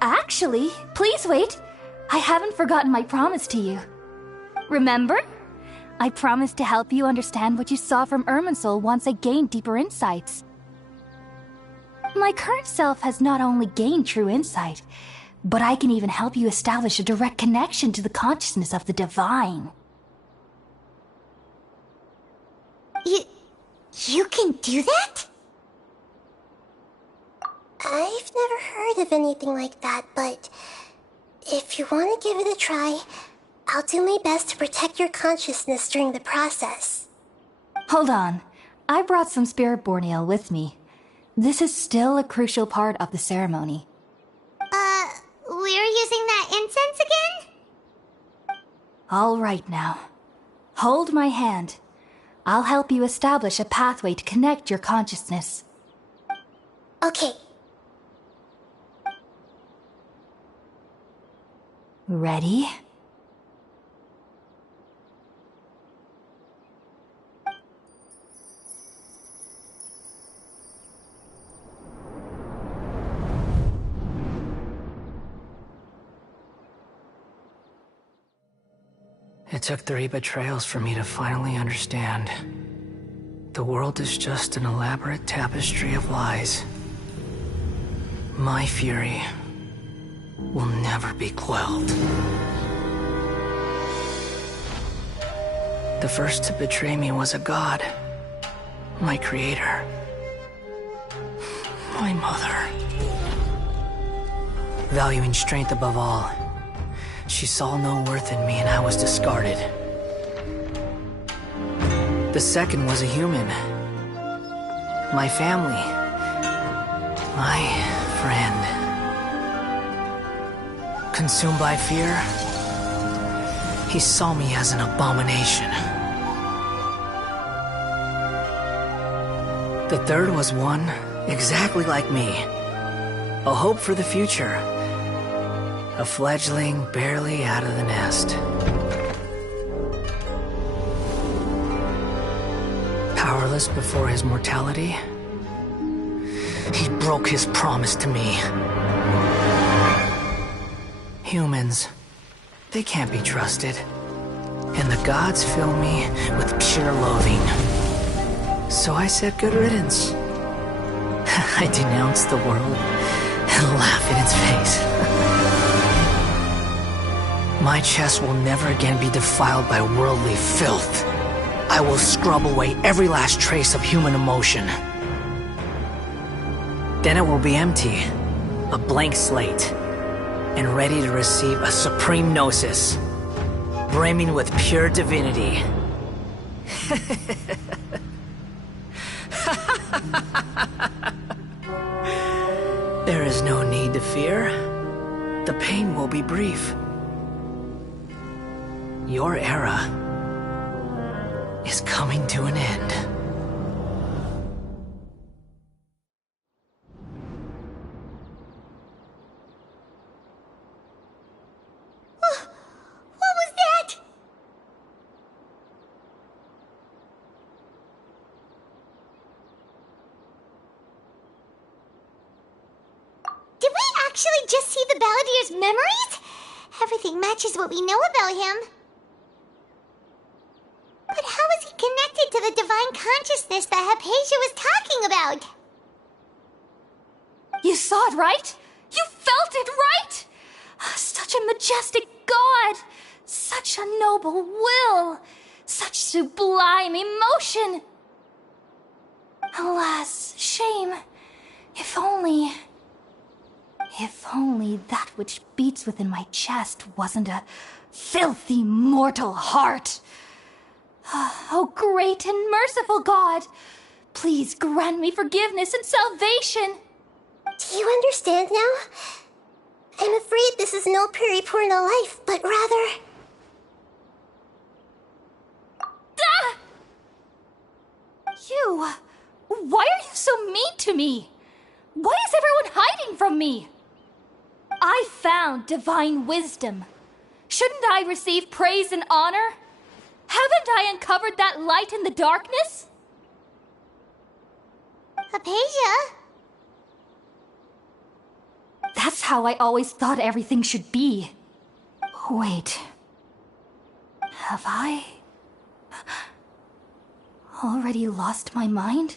Actually, please wait. I haven't forgotten my promise to you. Remember? I promised to help you understand what you saw from Irminsul once I gained deeper insights. My current self has not only gained true insight, but I can even help you establish a direct connection to the consciousness of the divine. You can do that? I've never heard of anything like that, but if you want to give it a try, I'll do my best to protect your consciousness during the process. Hold on. I brought some spirit-born ale with me. This is still a crucial part of the ceremony. We're using that incense again? All right now. Hold my hand. I'll help you establish a pathway to connect your consciousness. Okay. Ready? It took 3 betrayals for me to finally understand. The world is just an elaborate tapestry of lies. My fury will never be quelled. The first to betray me was a god. My creator. My mother. Valuing strength above all, she saw no worth in me and I was discarded. The second was a human. My family. My friend. Consumed by fear, he saw me as an abomination. The third was one exactly like me. A hope for the future. A fledgling barely out of the nest. Powerless before his mortality, he broke his promise to me. Humans, they can't be trusted. And the gods fill me with pure loathing. So I said good riddance. I denounced the world and laughed in its face. My chest will never again be defiled by worldly filth. I will scrub away every last trace of human emotion. Then it will be empty, a blank slate, and ready to receive a supreme gnosis, brimming with pure divinity. There is no need to fear. The pain will be brief. Your era is coming to an end. What was that? Did we actually just see the Balladier's memories? Everything matches what we know about him. But how is he connected to the divine consciousness that Hypatia was talking about? You saw it, right? You felt it, right? Such a majestic god! Such a noble will! Such sublime emotion! Alas, shame. If only that which beats within my chest wasn't a filthy mortal heart. Oh, great and merciful God, please grant me forgiveness and salvation. Do you understand now? I'm afraid this is no periporno life, but rather... Ah! You! Why are you so mean to me? Why is everyone hiding from me? I found divine wisdom. Shouldn't I receive praise and honor? Haven't I uncovered that light in the darkness? Hypatia? That's how I always thought everything should be. Wait. Have I already lost my mind?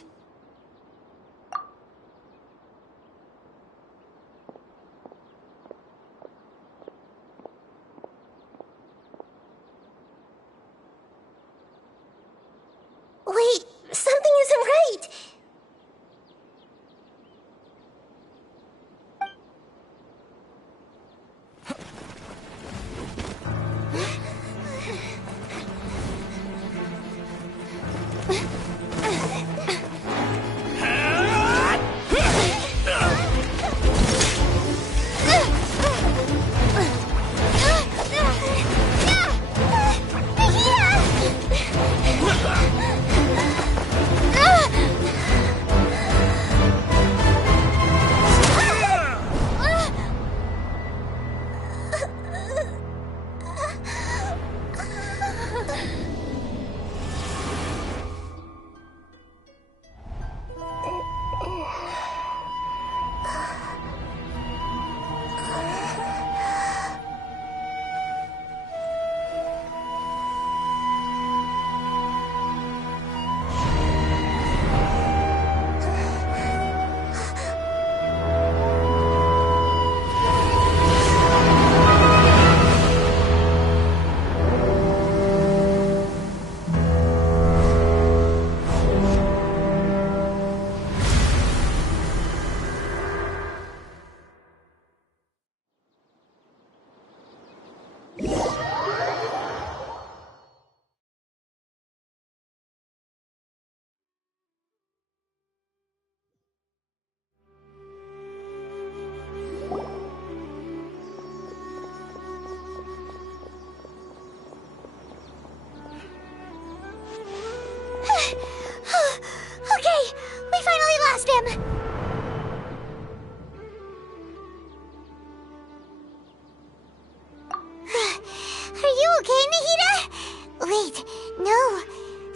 Wait, no.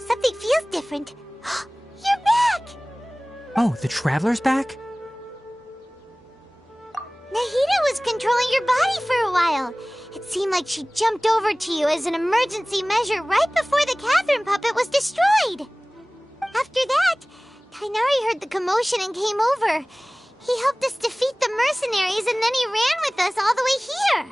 Something feels different. You're back! Oh, the Traveler's back? Nahida was controlling your body for a while. It seemed like she jumped over to you as an emergency measure right before the Catherine puppet was destroyed. After that, Tainari heard the commotion and came over. He helped us defeat the mercenaries and then he ran with us all the way here.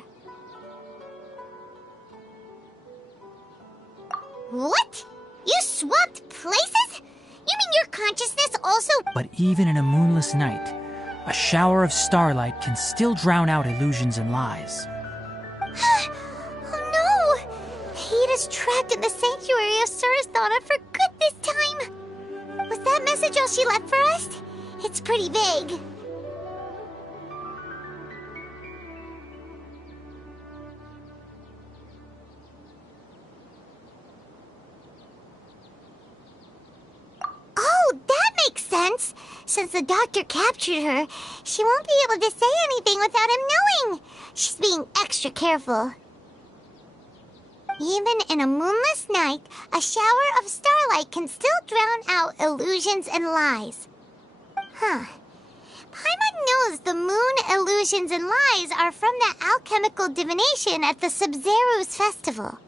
What? You swapped places? You mean your consciousness also— But even in a moonless night, a shower of starlight can still drown out illusions and lies. Oh no! Nahida's trapped in the sanctuary of Surasthana for good this time. Was that message all she left for us? It's pretty vague. Oh, that makes sense. Since the doctor captured her, she won't be able to say anything without him knowing. She's being extra careful. Even in a moonless night, a shower of starlight can still drown out illusions and lies. Huh. Paimon knows the moon illusions and lies are from the alchemical divination at the Sub-Zero's festival.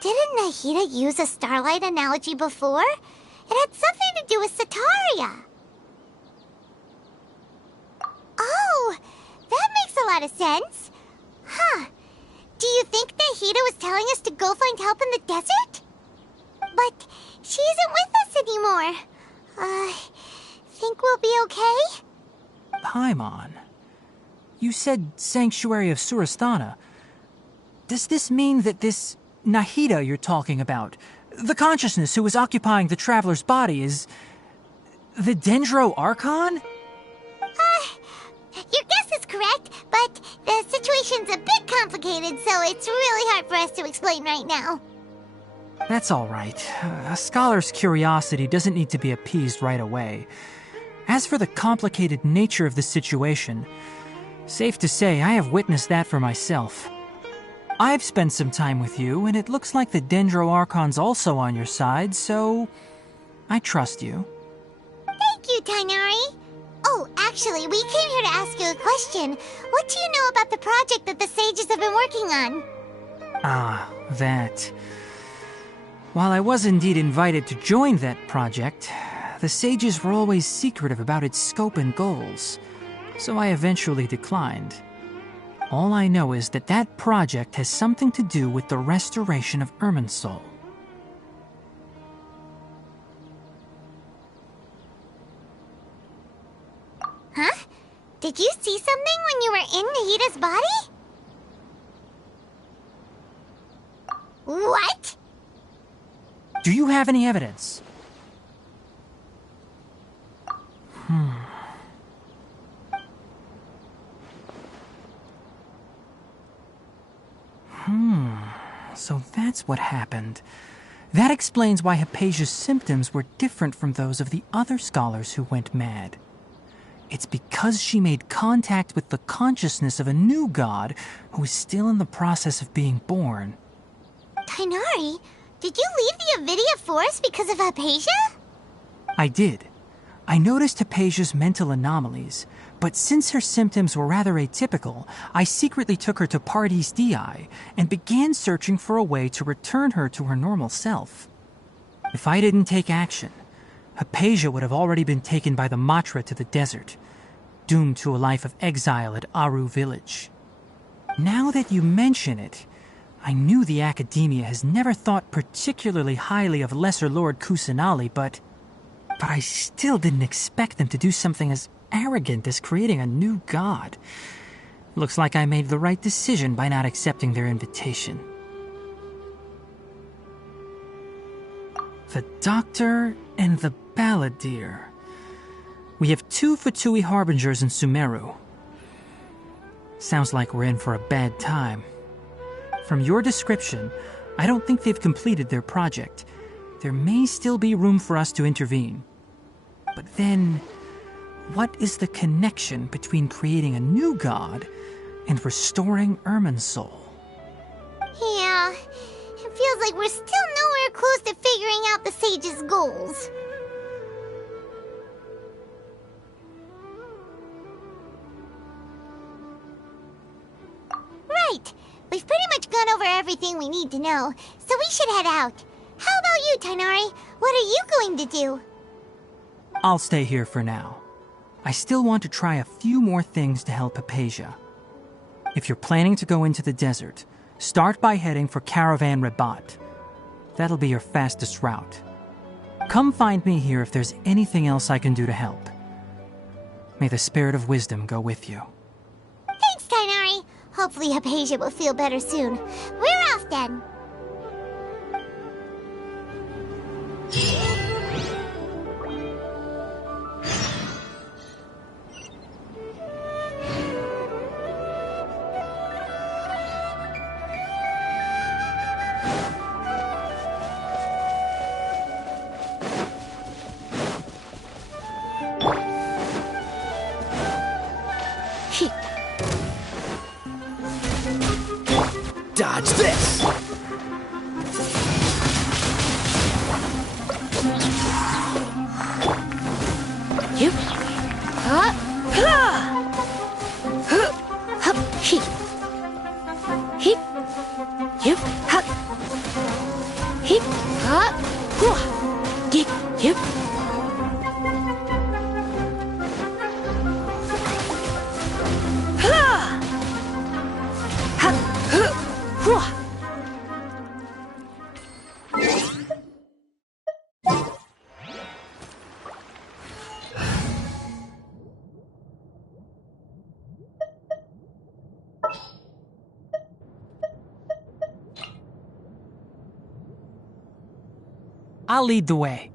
Didn't Nahida use a starlight analogy before? It had something to do with Sataria. Oh, that makes a lot of sense. Huh. Do you think Nahida was telling us to go find help in the desert? But she isn't with us anymore. Think we'll be okay? Paimon, you said Sanctuary of Surasthana. Does this mean that this Nahida you're talking about, the consciousness who was occupying the Traveler's body, is the Dendro Archon? Your guess is correct, but the situation's a bit complicated, so it's really hard for us to explain right now. That's all right. A scholar's curiosity doesn't need to be appeased right away. As for the complicated nature of the situation, safe to say I have witnessed that for myself. I've spent some time with you, and it looks like the Dendro Archon's also on your side, so I trust you. Thank you, Tainari. Oh, actually, we came here to ask you a question. What do you know about the project that the sages have been working on? Ah, that. While I was indeed invited to join that project, the sages were always secretive about its scope and goals, so I eventually declined. All I know is that that project has something to do with the restoration of Irminsul. Huh? Did you see something when you were in Nahida's body? What? Do you have any evidence? So that's what happened. That explains why Hypatia's symptoms were different from those of the other scholars who went mad. It's because she made contact with the consciousness of a new god who is still in the process of being born. Tainari, did you leave the Avidia Forest because of Hypatia? I did. I noticed Hypatia's mental anomalies, but since her symptoms were rather atypical, I secretly took her to Pardes Dii and began searching for a way to return her to her normal self. If I didn't take action, Hypatia would have already been taken by the Matra to the desert, doomed to a life of exile at Aru village. Now that you mention it, I knew the Academia has never thought particularly highly of Lesser Lord Kusanali, but I still didn't expect them to do something as arrogant as creating a new god. Looks like I made the right decision by not accepting their invitation. The Doctor and the Balladeer. We have 2 Fatui Harbingers in Sumeru. Sounds like we're in for a bad time. From your description, I don't think they've completed their project. There may still be room for us to intervene. But then, what is the connection between creating a new god and restoring Irminsul? Yeah, it feels like we're still nowhere close to figuring out the sage's goals. Right. We've pretty much gone over everything we need to know, so we should head out. How about you, Tighnari? What are you going to do? I'll stay here for now. I still want to try a few more things to help Hypatia. If you're planning to go into the desert, start by heading for Caravan Rabat. That'll be your fastest route. Come find me here if there's anything else I can do to help. May the spirit of wisdom go with you. Thanks, Tighnari. Hopefully Hypatia will feel better soon. We're off then. Dodge this! Yep. Hip. Yep. Hip. Yep. I'll lead the way.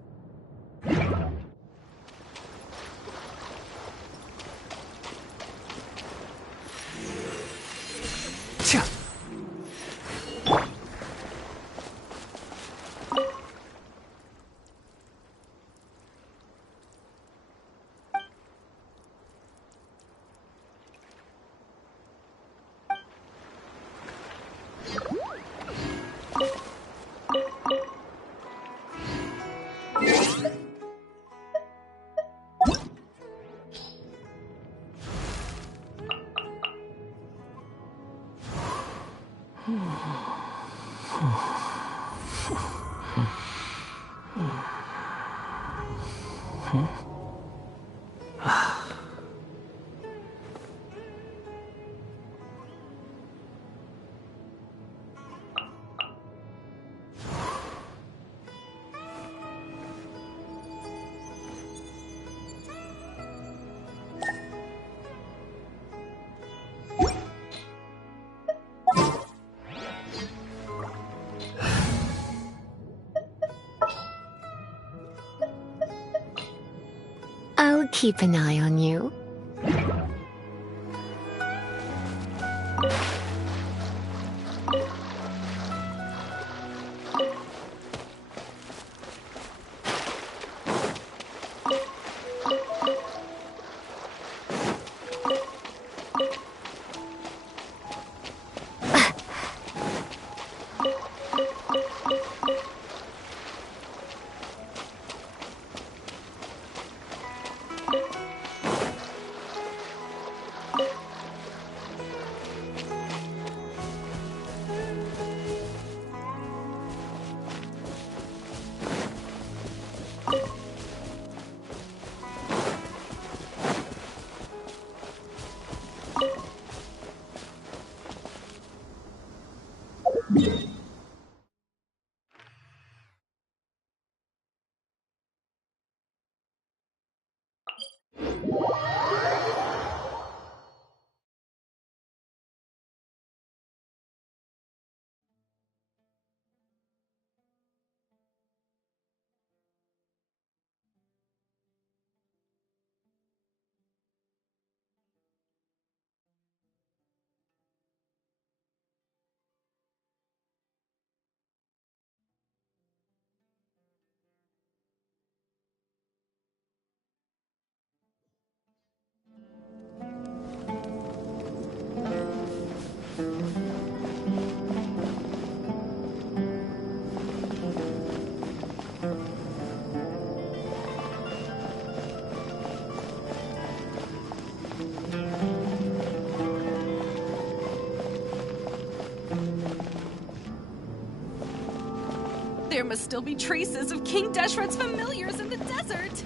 I'll keep an eye on you. There must still be traces of King Deshret's familiars in the desert.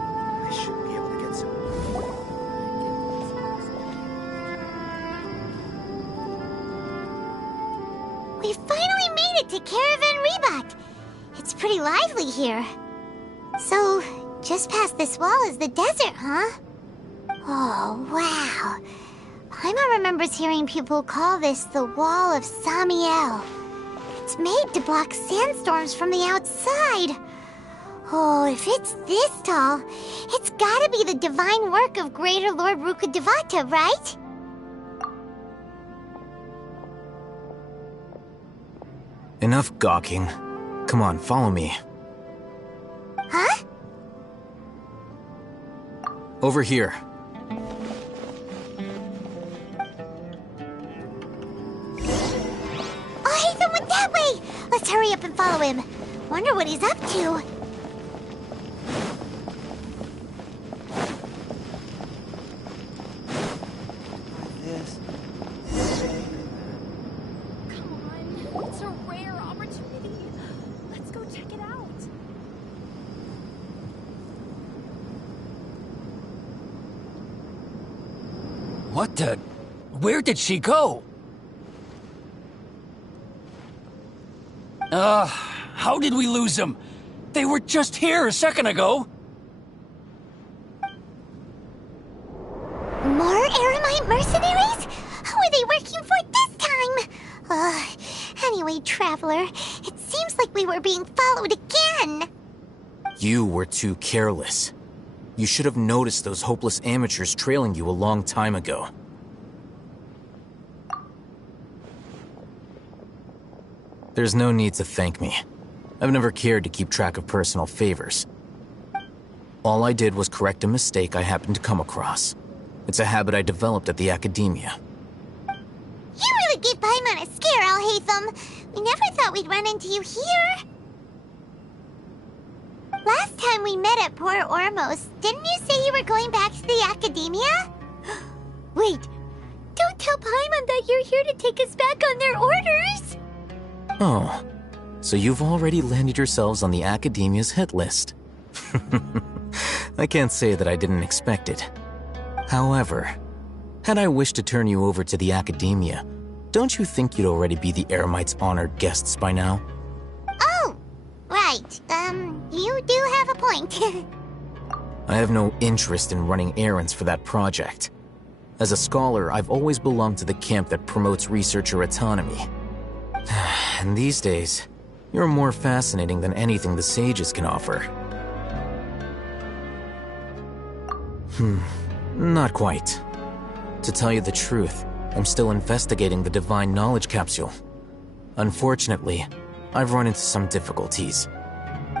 I should be able to get some. We finally made it to Caravan Rebat. It's pretty lively here. So, just past this wall is the desert, huh? Oh, wow. Paimon remembers hearing people call this the Wall of Samiel. It's made to block sandstorms from the outside. Oh, if it's this tall, it's gotta be the divine work of Greater Lord Rukkhadevata, right? Enough gawking. Come on, follow me. Huh? Over here. Oh, Haytham went that way! Let's hurry up and follow him. Wonder what he's up to. It's a rare opportunity. Let's go check it out. What the? Where did she go? How did we lose them? They were just here a second ago. More Eremite mercenaries? Who are they working for this time? Anyway, Traveler, it seems like we were being followed again. You were too careless. You should have noticed those hopeless amateurs trailing you a long time ago. There's no need to thank me. I've never cared to keep track of personal favors. All I did was correct a mistake I happened to come across. It's a habit I developed at the academia. You really gave Paimon a scare, Al-Haytham. We never thought we'd run into you here. Last time we met at Port Ormos, didn't you say you were going back to the academia? Wait, don't tell Paimon that you're here to take us back on their orders! Oh, so you've already landed yourselves on the academia's hit list. I can't say that I didn't expect it. However, had I wished to turn you over to the academia, don't you think you'd already be the Eremites' honored guests by now? Oh, right. You do have a point. I have no interest in running errands for that project. As a scholar, I've always belonged to the camp that promotes researcher autonomy. And these days, you're more fascinating than anything the sages can offer. Not quite. To tell you the truth, I'm still investigating the Divine Knowledge Capsule. Unfortunately, I've run into some difficulties.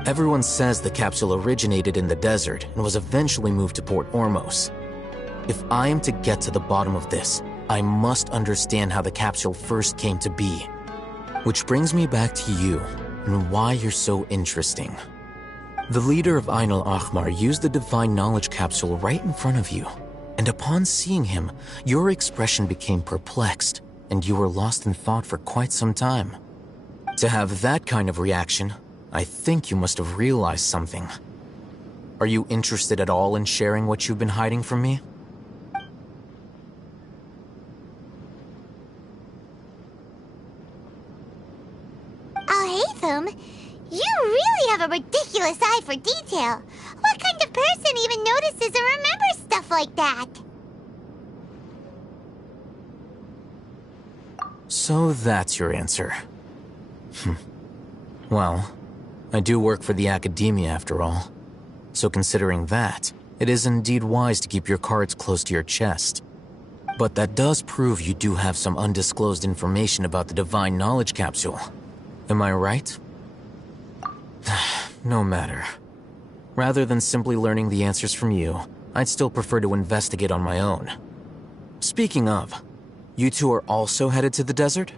Everyone says the capsule originated in the desert and was eventually moved to Port Ormos. If I am to get to the bottom of this, I must understand how the capsule first came to be. Which brings me back to you, and why you're so interesting. The leader of Ain al-Ahmar used the Divine Knowledge Capsule right in front of you, and upon seeing him, your expression became perplexed, and you were lost in thought for quite some time. To have that kind of reaction, I think you must have realized something. Are you interested at all in sharing what you've been hiding from me? Haytham, you really have a ridiculous eye for detail. What kind of person even notices and remembers stuff like that? So that's your answer. Well, I do work for the academia after all. So considering that, it is indeed wise to keep your cards close to your chest. But that does prove you do have some undisclosed information about the Divine Knowledge Capsule. Am I right? No matter. Rather than simply learning the answers from you, I'd still prefer to investigate on my own. Speaking of, you two are also headed to the desert?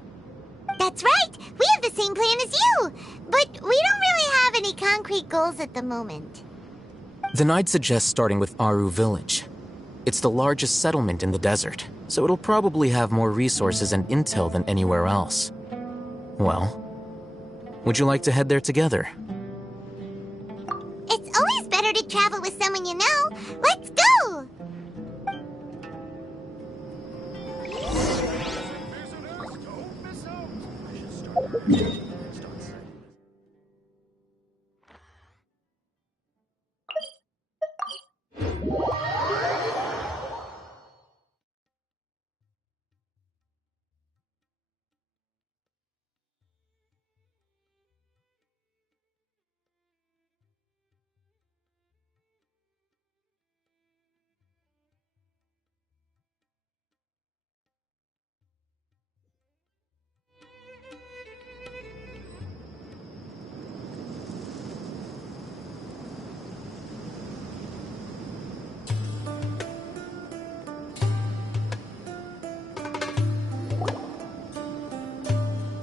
That's right! We have the same plan as you! But we don't really have any concrete goals at the moment. Then I'd suggest starting with Aru Village. It's the largest settlement in the desert. so it'll probably have more resources and intel than anywhere else. Well, would you like to head there together? It's always better to travel with someone you know. Let's go!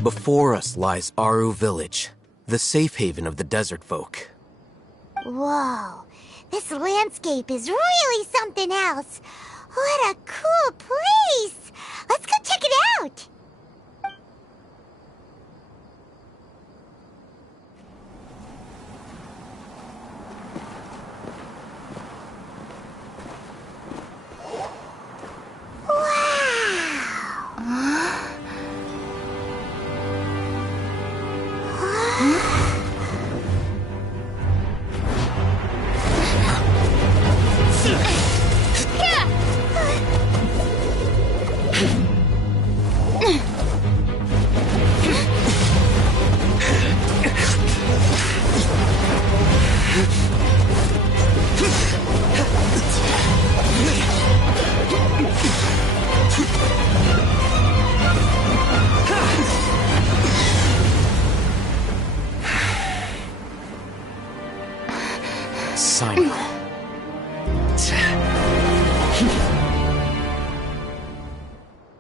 Before us lies Aru Village, the safe haven of the desert folk. Whoa, this landscape is really something else. What a cool place! Let's go check it out!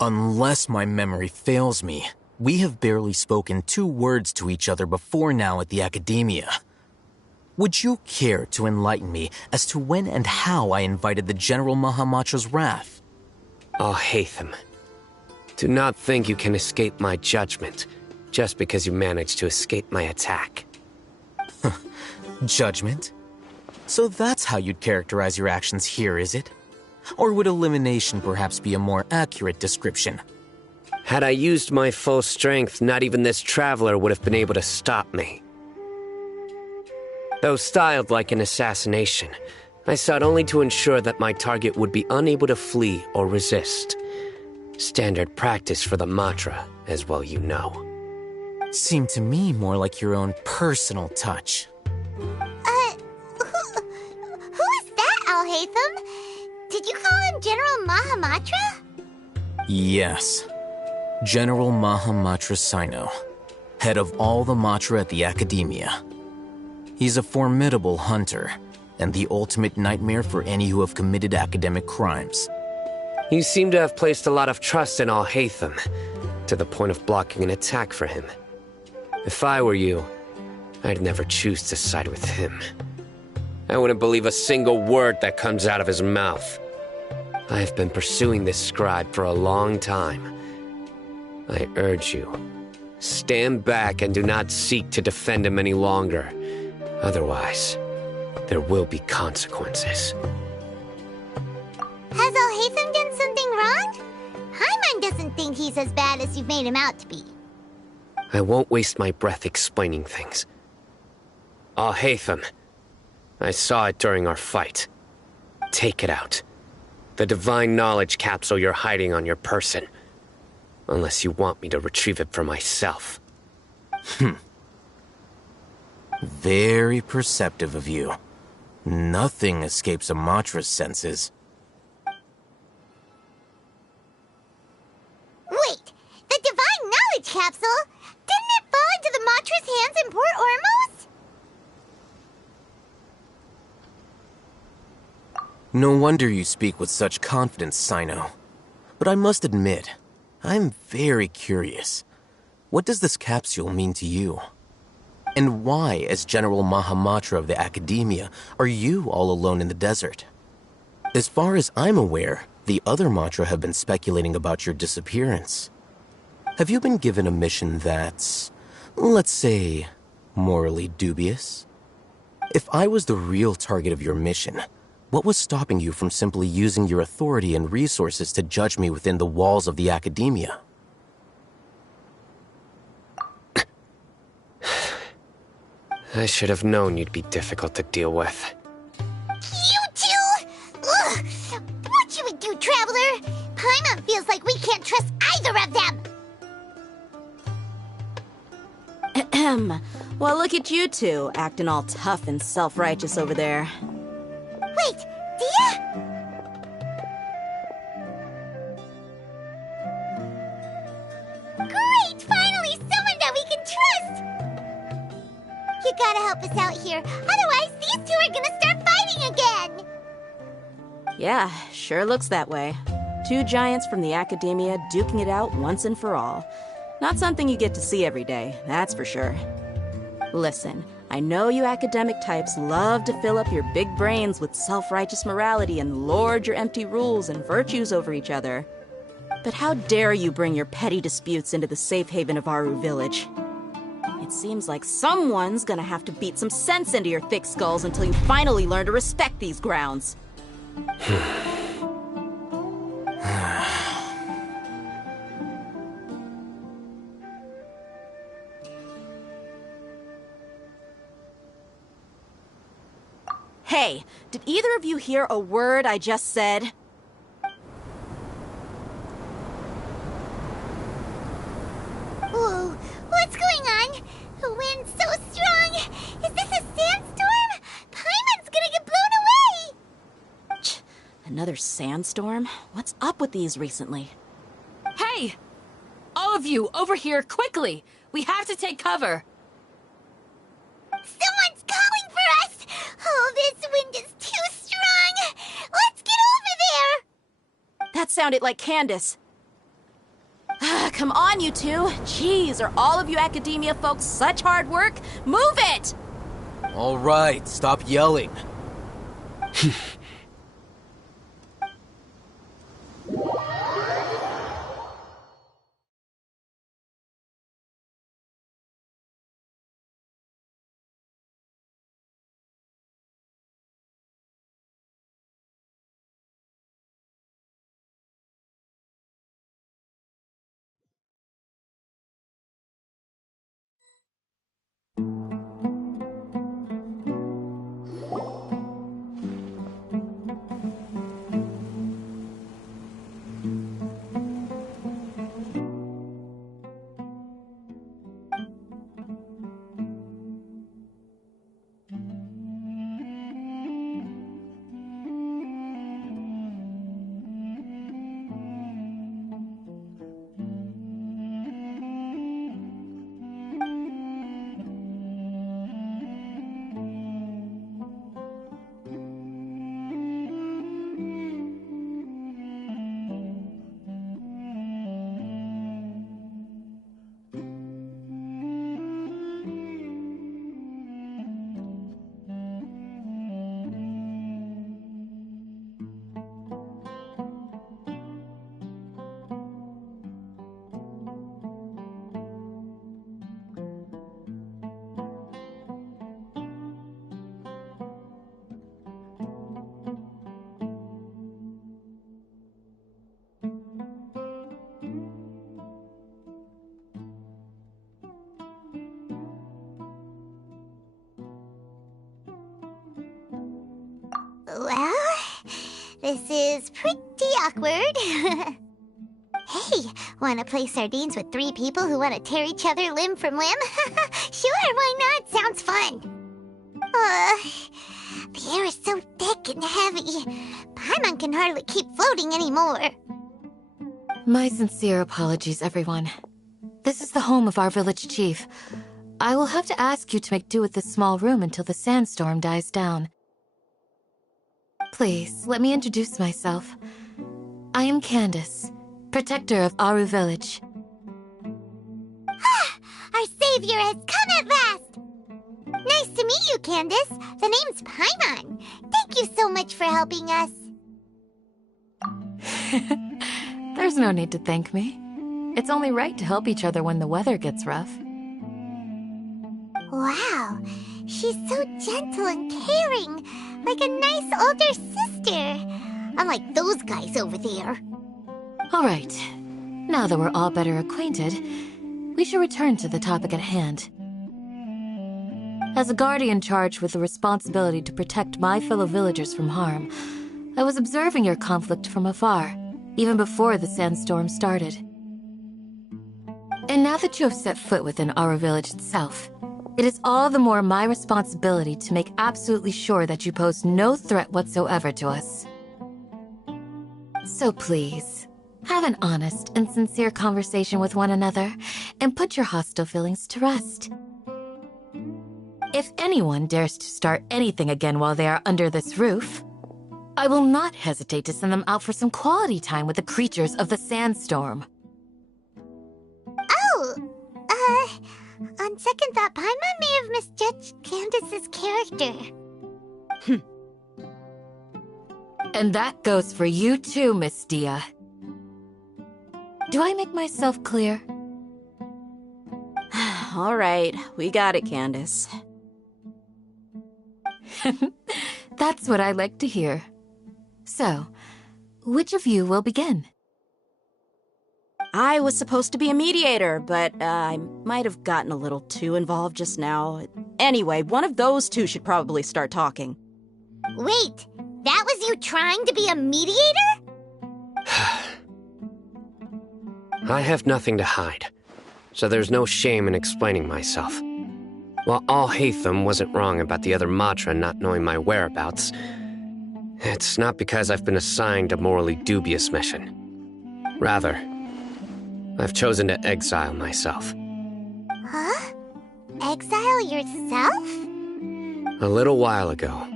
Unless my memory fails me, we have barely spoken 2 words to each other before now at the Academia. Would you care to enlighten me as to when and how I invited the General Mahamatra's wrath? Oh, Hatham. Do not think you can escape my judgment just because you managed to escape my attack. Judgment? So that's how you'd characterize your actions here, is it? Or would elimination perhaps be a more accurate description? Had I used my full strength, not even this traveler would have been able to stop me. Though styled like an assassination, I sought only to ensure that my target would be unable to flee or resist. Standard practice for the Matra, as well you know. Seemed to me more like your own personal touch. Who is that, Al-Hatham? Did you call him General Mahamatra? Yes. General Mahamatra Sino, head of all the Matra at the Academia. He's a formidable hunter, and the ultimate nightmare for any who have committed academic crimes. You seem to have placed a lot of trust in Al-Hatham, to the point of blocking an attack for him. If I were you, I'd never choose to side with him. I wouldn't believe a single word that comes out of his mouth. I have been pursuing this scribe for a long time. I urge you, stand back and do not seek to defend him any longer. Otherwise, there will be consequences. Has Al-Hatham done something wrong? Hyman doesn't think he's as bad as you've made him out to be. I won't waste my breath explaining things. Al-Hatham, I saw it during our fight. Take it out. The divine knowledge capsule you're hiding on your person. Unless you want me to retrieve it for myself. Very perceptive of you. Nothing escapes a Matra's senses. Wait! The divine knowledge capsule? Didn't it fall into the Matra's hands in Port Ormos? No wonder you speak with such confidence, Sino. But I must admit, I'm very curious. What does this capsule mean to you? And why, as General Mahamatra of the Academia, are you all alone in the desert? As far as I'm aware, The other Matra have been speculating about your disappearance. Have you been given a mission that's, let's say, morally dubious? If I was the real target of your mission, what was stopping you from simply using your authority and resources to judge me within the walls of the academia? I should have known you'd be difficult to deal with. You two! Ugh! What should we do, Traveler? Paimon feels like we can't trust either of them! Ahem. Well, look at you two, acting all tough and self-righteous over there. Wait, Dia? Great! Finally, someone that we can trust! You gotta help us out here, otherwise these two are gonna start fighting again! Yeah, sure looks that way. Two giants from the academia duking it out once and for all. Not something you get to see every day, that's for sure. Listen, I know you academic types love to fill up your big brains with self-righteous morality and lord your empty rules and virtues over each other. But how dare you bring your petty disputes into the safe haven of Aru Village? It seems like someone's gonna have to beat some sense into your thick skulls until you finally learn to respect these grounds. Hey, did either of you hear a word I just said? Whoa, what's going on? The wind's so strong! Is this a sandstorm? Paimon's gonna get blown away! Another sandstorm? What's up with these recently? Hey! All of you, over here, quickly! We have to take cover! Someone's calling for us! Oh, this wind is too strong! Let's get over there! That sounded like Candace. Come on, you two. Jeez, are all of you academia folks such hard work? Move it! All right, stop yelling. Well, this is pretty awkward. Hey, wanna play sardines with 3 people who wanna tear each other limb from limb? Sure, why not? Sounds fun. The air is so thick and heavy. Paimon can hardly keep floating anymore. My sincere apologies, everyone. This is the home of our village chief. I will have to ask you to make do with this small room until the sandstorm dies down. Please, let me introduce myself. I am Candace, protector of Aru Village. Our savior has come at last! Nice to meet you, Candace. The name's Paimon. Thank you so much for helping us. There's no need to thank me. It's only right to help each other when the weather gets rough. Wow, she's so gentle and caring, like a nice older sister. Unlike those guys over there. All right. Now that we're all better acquainted, we should return to the topic at hand. As a guardian charged with the responsibility to protect my fellow villagers from harm, I was observing your conflict from afar, even before the sandstorm started. And now that you have set foot within our village itself, it is all the more my responsibility to make absolutely sure that you pose no threat whatsoever to us. So please, have an honest and sincere conversation with one another, and put your hostile feelings to rest. If anyone dares to start anything again while they are under this roof, I will not hesitate to send them out for some quality time with the creatures of the sandstorm. Oh, on second thought, Paimon may have misjudged Candace's character. And that goes for you too, Miss Dia. Do I make myself clear? All right, we got it, Candace. That's what I like to hear. So, which of you will begin? I was supposed to be a mediator, but I might have gotten a little too involved just now. Anyway, one of those two should probably start talking. Wait, that was you trying to be a mediator? I have nothing to hide, so there's no shame in explaining myself. While Alhaitham wasn't wrong about the other Matra not knowing my whereabouts, it's not because I've been assigned a morally dubious mission. Rather, I've chosen to exile myself. Huh? Exile yourself? A little while ago,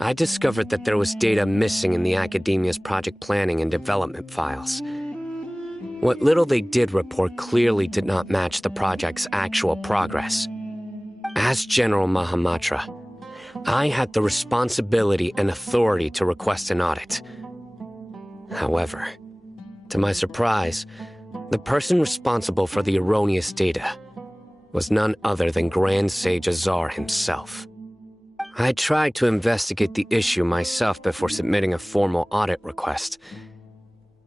I discovered that there was data missing in the Academia's project planning and development files. What little they did report clearly did not match the project's actual progress. As General Mahamatra, I had the responsibility and authority to request an audit. However, to my surprise, the person responsible for the erroneous data was none other than Grand Sage Azar himself. I tried to investigate the issue myself before submitting a formal audit request,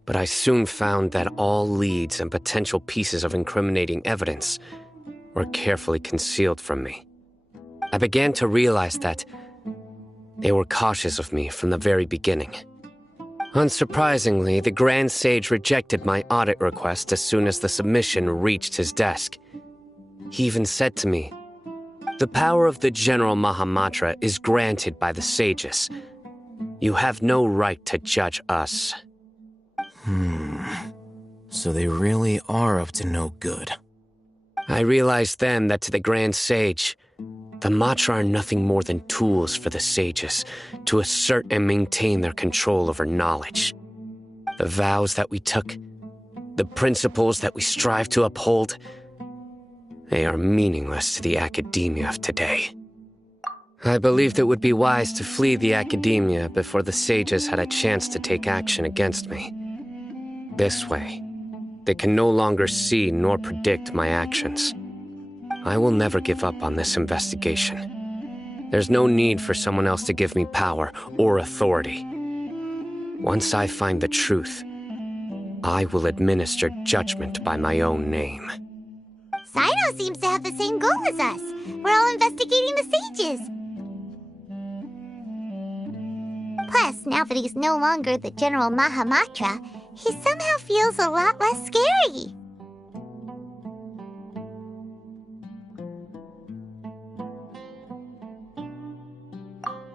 but I soon found that all leads and potential pieces of incriminating evidence were carefully concealed from me. I began to realize that they were cautious of me from the very beginning. Unsurprisingly, the Grand Sage rejected my audit request as soon as the submission reached his desk. He even said to me, "The power of the General Mahamatra is granted by the sages. You have no right to judge us." So they really are up to no good. I realized then that to the Grand Sage, the Matra are nothing more than tools for the sages to assert and maintain their control over knowledge. The vows that we took, the principles that we strive to uphold, they are meaningless to the academia of today. I believed it would be wise to flee the academia before the sages had a chance to take action against me. This way, they can no longer see nor predict my actions. I will never give up on this investigation. There's no need for someone else to give me power or authority. Once I find the truth, I will administer judgment by my own name. Sino seems to have the same goal as us. We're all investigating the sages. Plus, now that he's no longer the General Mahamatra, he somehow feels a lot less scary.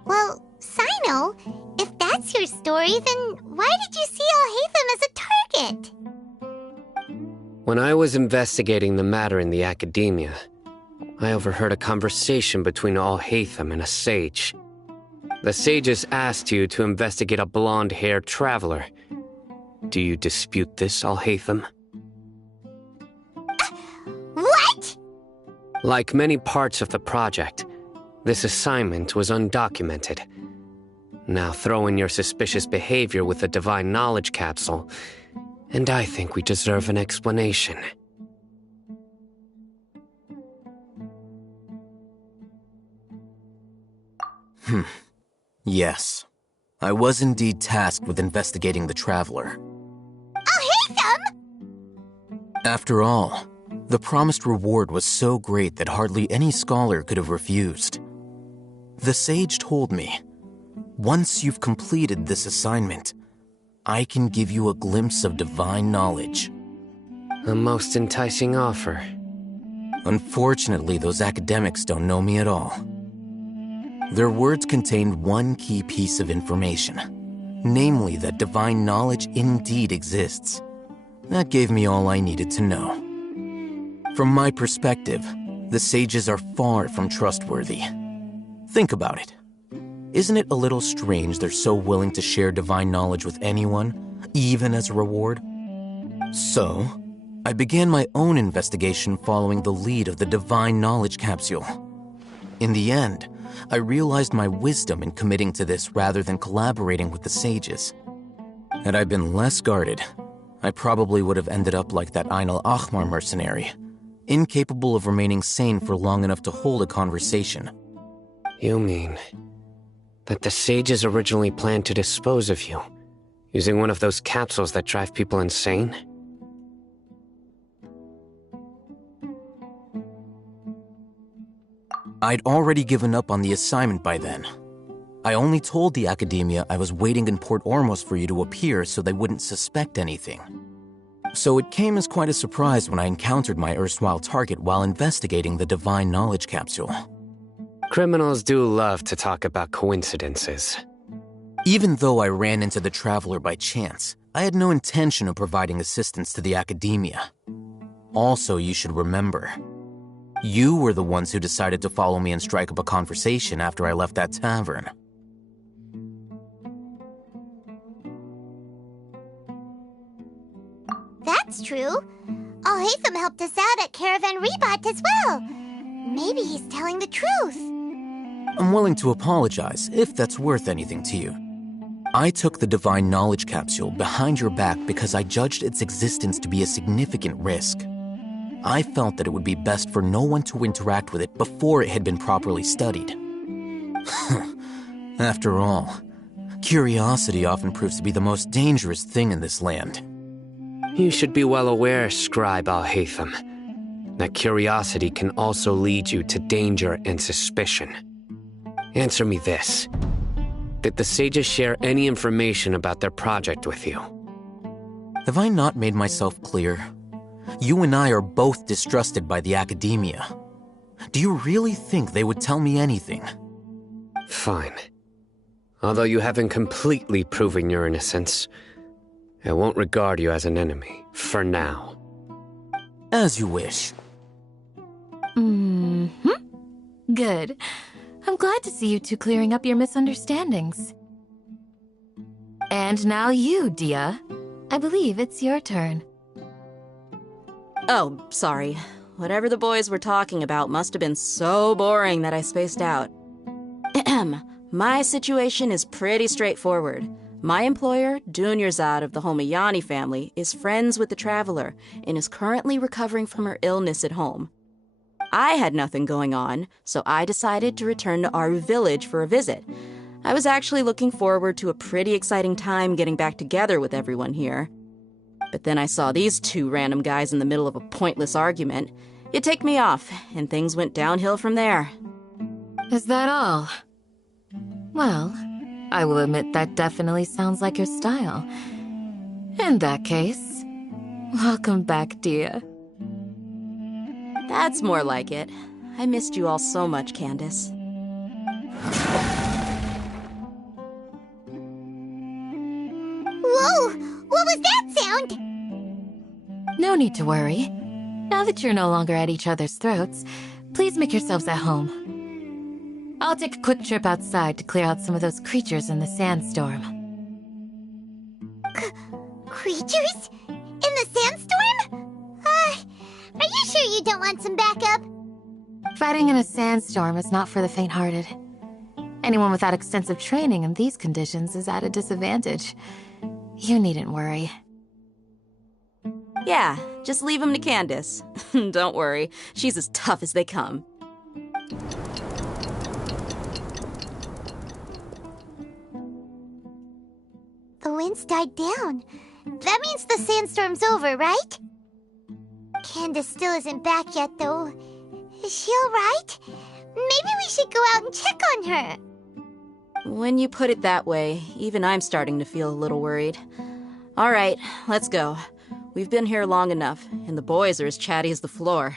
Well, Sino, if that's your story, then why did you see Alhaitham as a target? When I was investigating the matter in the academia, I overheard a conversation between Alhaitham and a sage. The sages asked you to investigate a blonde-haired traveler. Do you dispute this, Alhaitham? What? Like many parts of the project, this assignment was undocumented. Now throw in your suspicious behavior with the divine knowledge capsule, and I think we deserve an explanation. Yes. I was indeed tasked with investigating the Traveler. I'll hate them! After all, the promised reward was so great that hardly any scholar could have refused. The sage told me, once you've completed this assignment, I can give you a glimpse of divine knowledge. A most enticing offer. Unfortunately, those academics don't know me at all. Their words contained one key piece of information, namely that divine knowledge indeed exists. That gave me all I needed to know. From my perspective, the sages are far from trustworthy. Think about it. Isn't it a little strange they're so willing to share divine knowledge with anyone, even as a reward? So, I began my own investigation following the lead of the divine knowledge capsule. In the end, I realized my wisdom in committing to this rather than collaborating with the sages. Had I been less guarded, I probably would have ended up like that Ain al-Ahmar mercenary, incapable of remaining sane for long enough to hold a conversation. You mean that the sages originally planned to dispose of you, using one of those capsules that drive people insane? I'd already given up on the assignment by then. I only told the Academia I was waiting in Port Ormos for you to appear so they wouldn't suspect anything. So it came as quite a surprise when I encountered my erstwhile target while investigating the divine knowledge capsule. Criminals do love to talk about coincidences. Even though I ran into the Traveler by chance, I had no intention of providing assistance to the Academia. Also, you should remember, you were the ones who decided to follow me and strike up a conversation after I left that tavern. That's true. Al-Haytham helped us out at Caravan Rebat as well. Maybe he's telling the truth. I'm willing to apologize if that's worth anything to you. I took the divine knowledge capsule behind your back because I judged its existence to be a significant risk. I felt that it would be best for no one to interact with it before it had been properly studied. After all, curiosity often proves to be the most dangerous thing in this land. You should be well aware, Scribe Al-Haytham, that curiosity can also lead you to danger and suspicion. Answer me this. Did the sages share any information about their project with you? Have I not made myself clear? You and I are both distrusted by the Academia. Do you really think they would tell me anything? Fine. Although you haven't completely proven your innocence, I won't regard you as an enemy, for now. As you wish. Good. I'm glad to see you two clearing up your misunderstandings. And now you, Dia. I believe it's your turn. Oh, sorry. Whatever the boys were talking about must have been so boring that I spaced out. My situation is pretty straightforward. My employer, Dunyarzad of the Homayani family, is friends with the Traveler and is currently recovering from her illness at home. I had nothing going on, so I decided to return to Aru village for a visit. I was actually looking forward to a pretty exciting time getting back together with everyone here. But then I saw these two random guys in the middle of a pointless argument. It ticked me off, and things went downhill from there. Is that all? Well, I will admit that definitely sounds like your style. In that case, welcome back, Dia. That's more like it. I missed you all so much, Candace. Whoa! What was that sound? No need to worry. Now that you're no longer at each other's throats, please make yourselves at home. I'll take a quick trip outside to clear out some of those creatures in the sandstorm. Creatures? In the sandstorm? Are you sure you don't want some backup? Fighting in a sandstorm is not for the faint-hearted. Anyone without extensive training in these conditions is at a disadvantage. You needn't worry. Yeah, just leave him to Candace. Don't worry, she's as tough as they come. The wind's died down. That means the sandstorm's over, right? Candace still isn't back yet, though. Is she alright? Maybe we should go out and check on her. When you put it that way, even I'm starting to feel a little worried. Alright, let's go. We've been here long enough, and the boys are as chatty as the floor.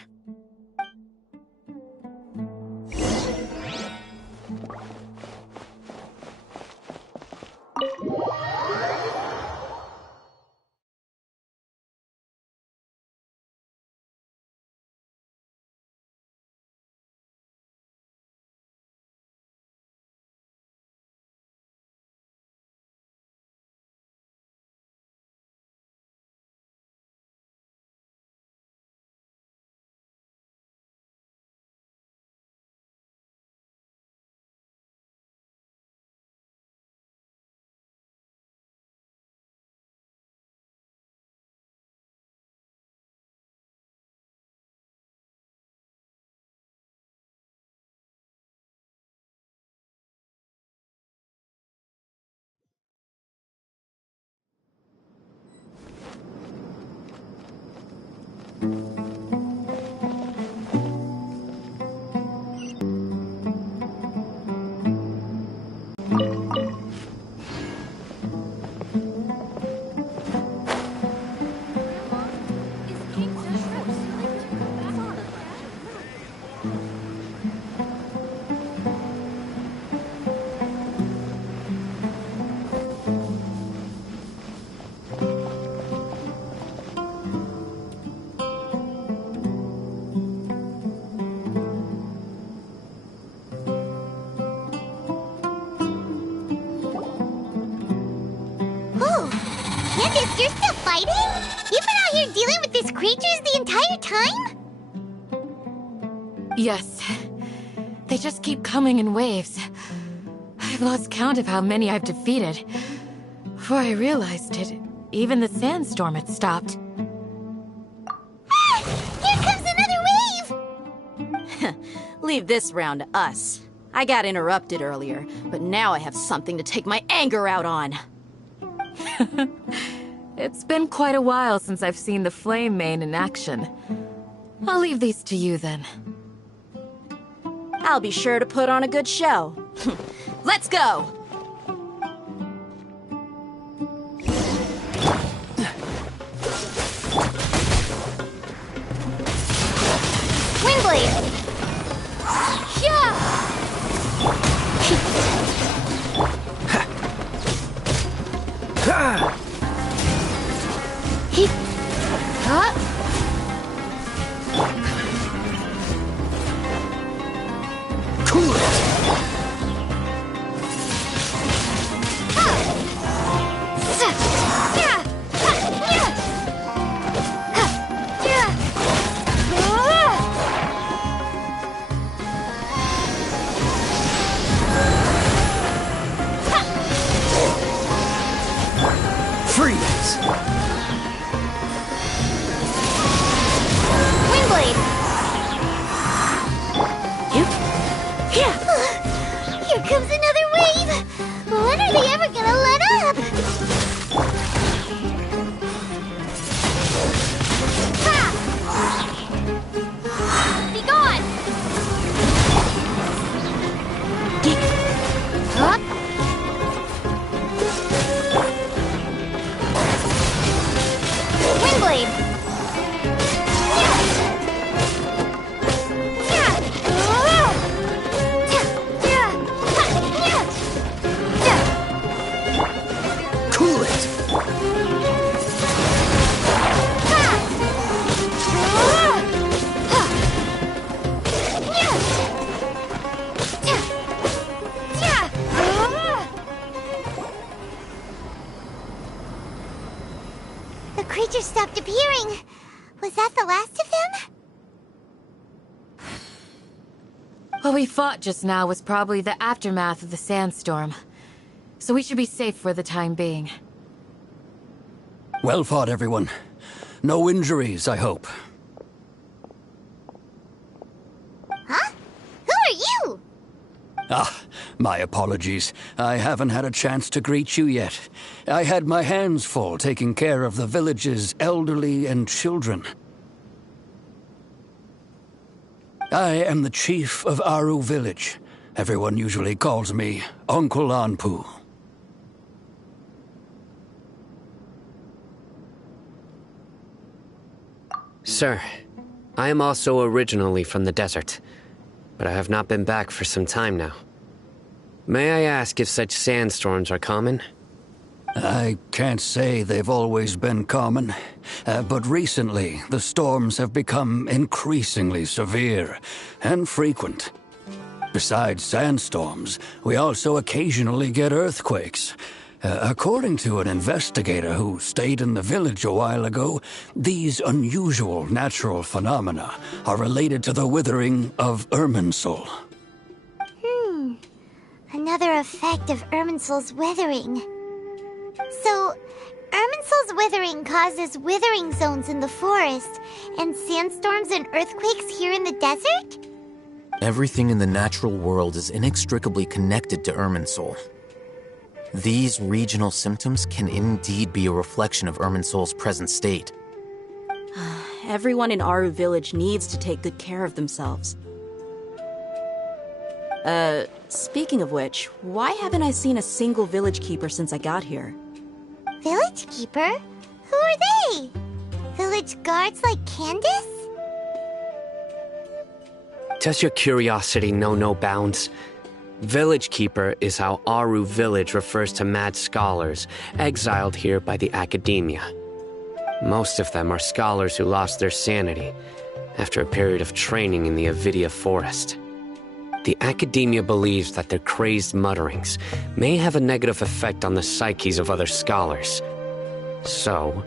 You're still fighting? You've been out here dealing with these creatures the entire time? Yes. They just keep coming in waves. I've lost count of how many I've defeated. Before I realized it, even the sandstorm had stopped. Ah! Here comes another wave! Leave this round to us. I got interrupted earlier, but now I have something to take my anger out on. It's been quite a while since I've seen the Flame Main in action. I'll leave these to you then. I'll be sure to put on a good show. Let's go! Windblade! Yeah! Stopped appearing. Was that the last of them? What we fought just now was probably the aftermath of the sandstorm. So we should be safe for the time being. Well fought, everyone. No injuries, I hope. Huh? Who are you? Ah, my apologies. I haven't had a chance to greet you yet. I had my hands full taking care of the village's elderly and children. I am the chief of Aru village. Everyone usually calls me Uncle Anpu. Sir, I am also originally from the desert, but I have not been back for some time now. May I ask if such sandstorms are common? I can't say they've always been common, but recently the storms have become increasingly severe and frequent. Besides sandstorms, we also occasionally get earthquakes. According to an investigator who stayed in the village a while ago, these unusual natural phenomena are related to the withering of Irminsul. Another effect of Irminsul's withering. So, Irminsul's withering causes withering zones in the forest, and sandstorms and earthquakes here in the desert? Everything in the natural world is inextricably connected to Irminsul. These regional symptoms can indeed be a reflection of Irminsul's present state. Everyone in Aru village needs to take good care of themselves. Speaking of which, why haven't I seen a single village keeper since I got here? Village keeper? Who are they? Village guards like Candace? Does your curiosity know no bounds? Village Keeper is how Aru village refers to mad scholars exiled here by the academia. Most of them are scholars who lost their sanity after a period of training in the Avidia forest. The academia believes that their crazed mutterings may have a negative effect on the psyches of other scholars. So,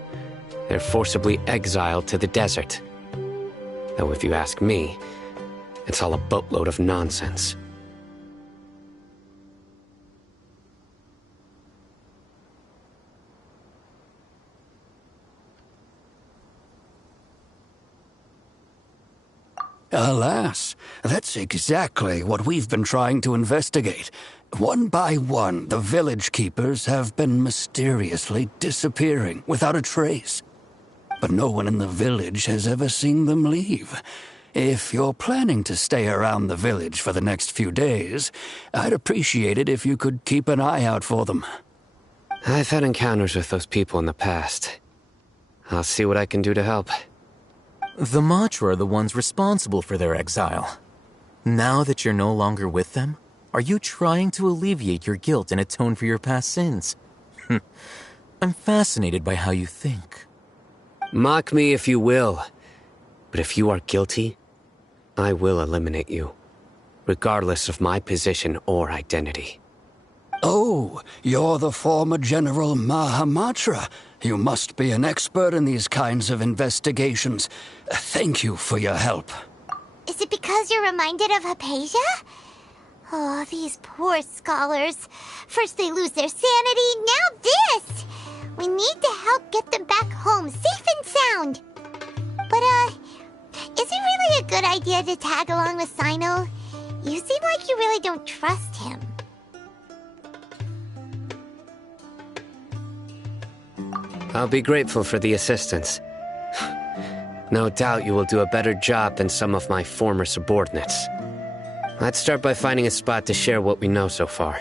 they're forcibly exiled to the desert. Though if you ask me, it's all a boatload of nonsense. Alas, that's exactly what we've been trying to investigate. One by one, the village keepers have been mysteriously disappearing without a trace. But no one in the village has ever seen them leave. If you're planning to stay around the village for the next few days, I'd appreciate it if you could keep an eye out for them. I've had encounters with those people in the past. I'll see what I can do to help. The Matra are the ones responsible for their exile. Now that you're no longer with them, are you trying to alleviate your guilt and atone for your past sins? I'm fascinated by how you think. Mock me if you will, but if you are guilty, I will eliminate you, regardless of my position or identity. Oh, you're the former General Mahamatra. You must be an expert in these kinds of investigations. Thank you for your help. Is it because you're reminded of Hypatia? Oh, these poor scholars. First they lose their sanity, now this! We need to help get them back home, safe and sound. But, is it really a good idea to tag along with Sino? You seem like you really don't trust him. I'll be grateful for the assistance. No doubt you will do a better job than some of my former subordinates. Let's start by finding a spot to share what we know so far.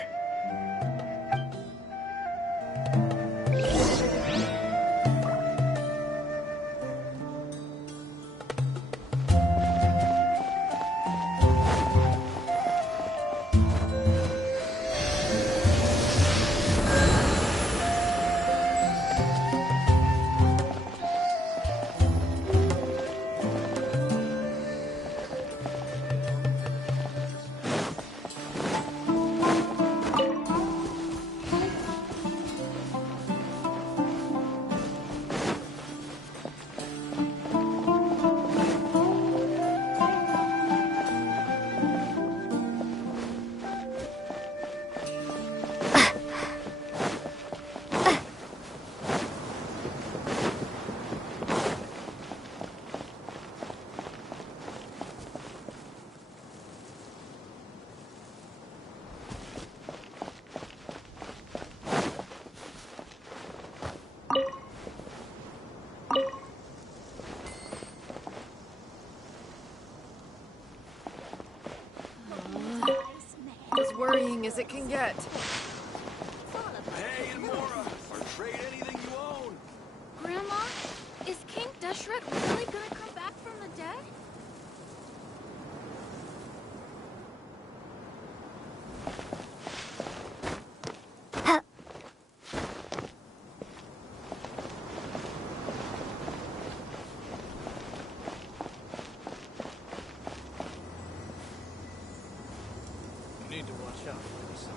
as it can get. Hey, Elmora, or trade anything you own. Grandma, is King Deshret really gonna come back from the dead? You need to watch out for yourself.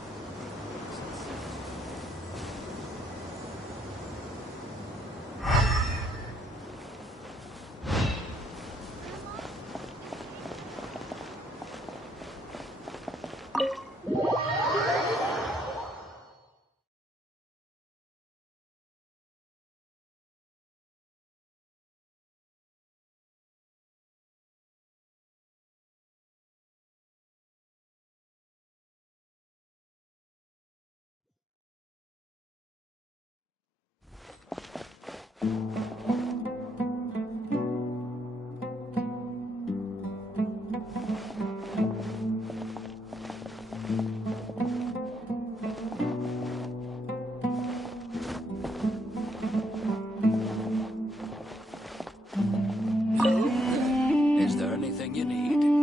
Is there anything you need?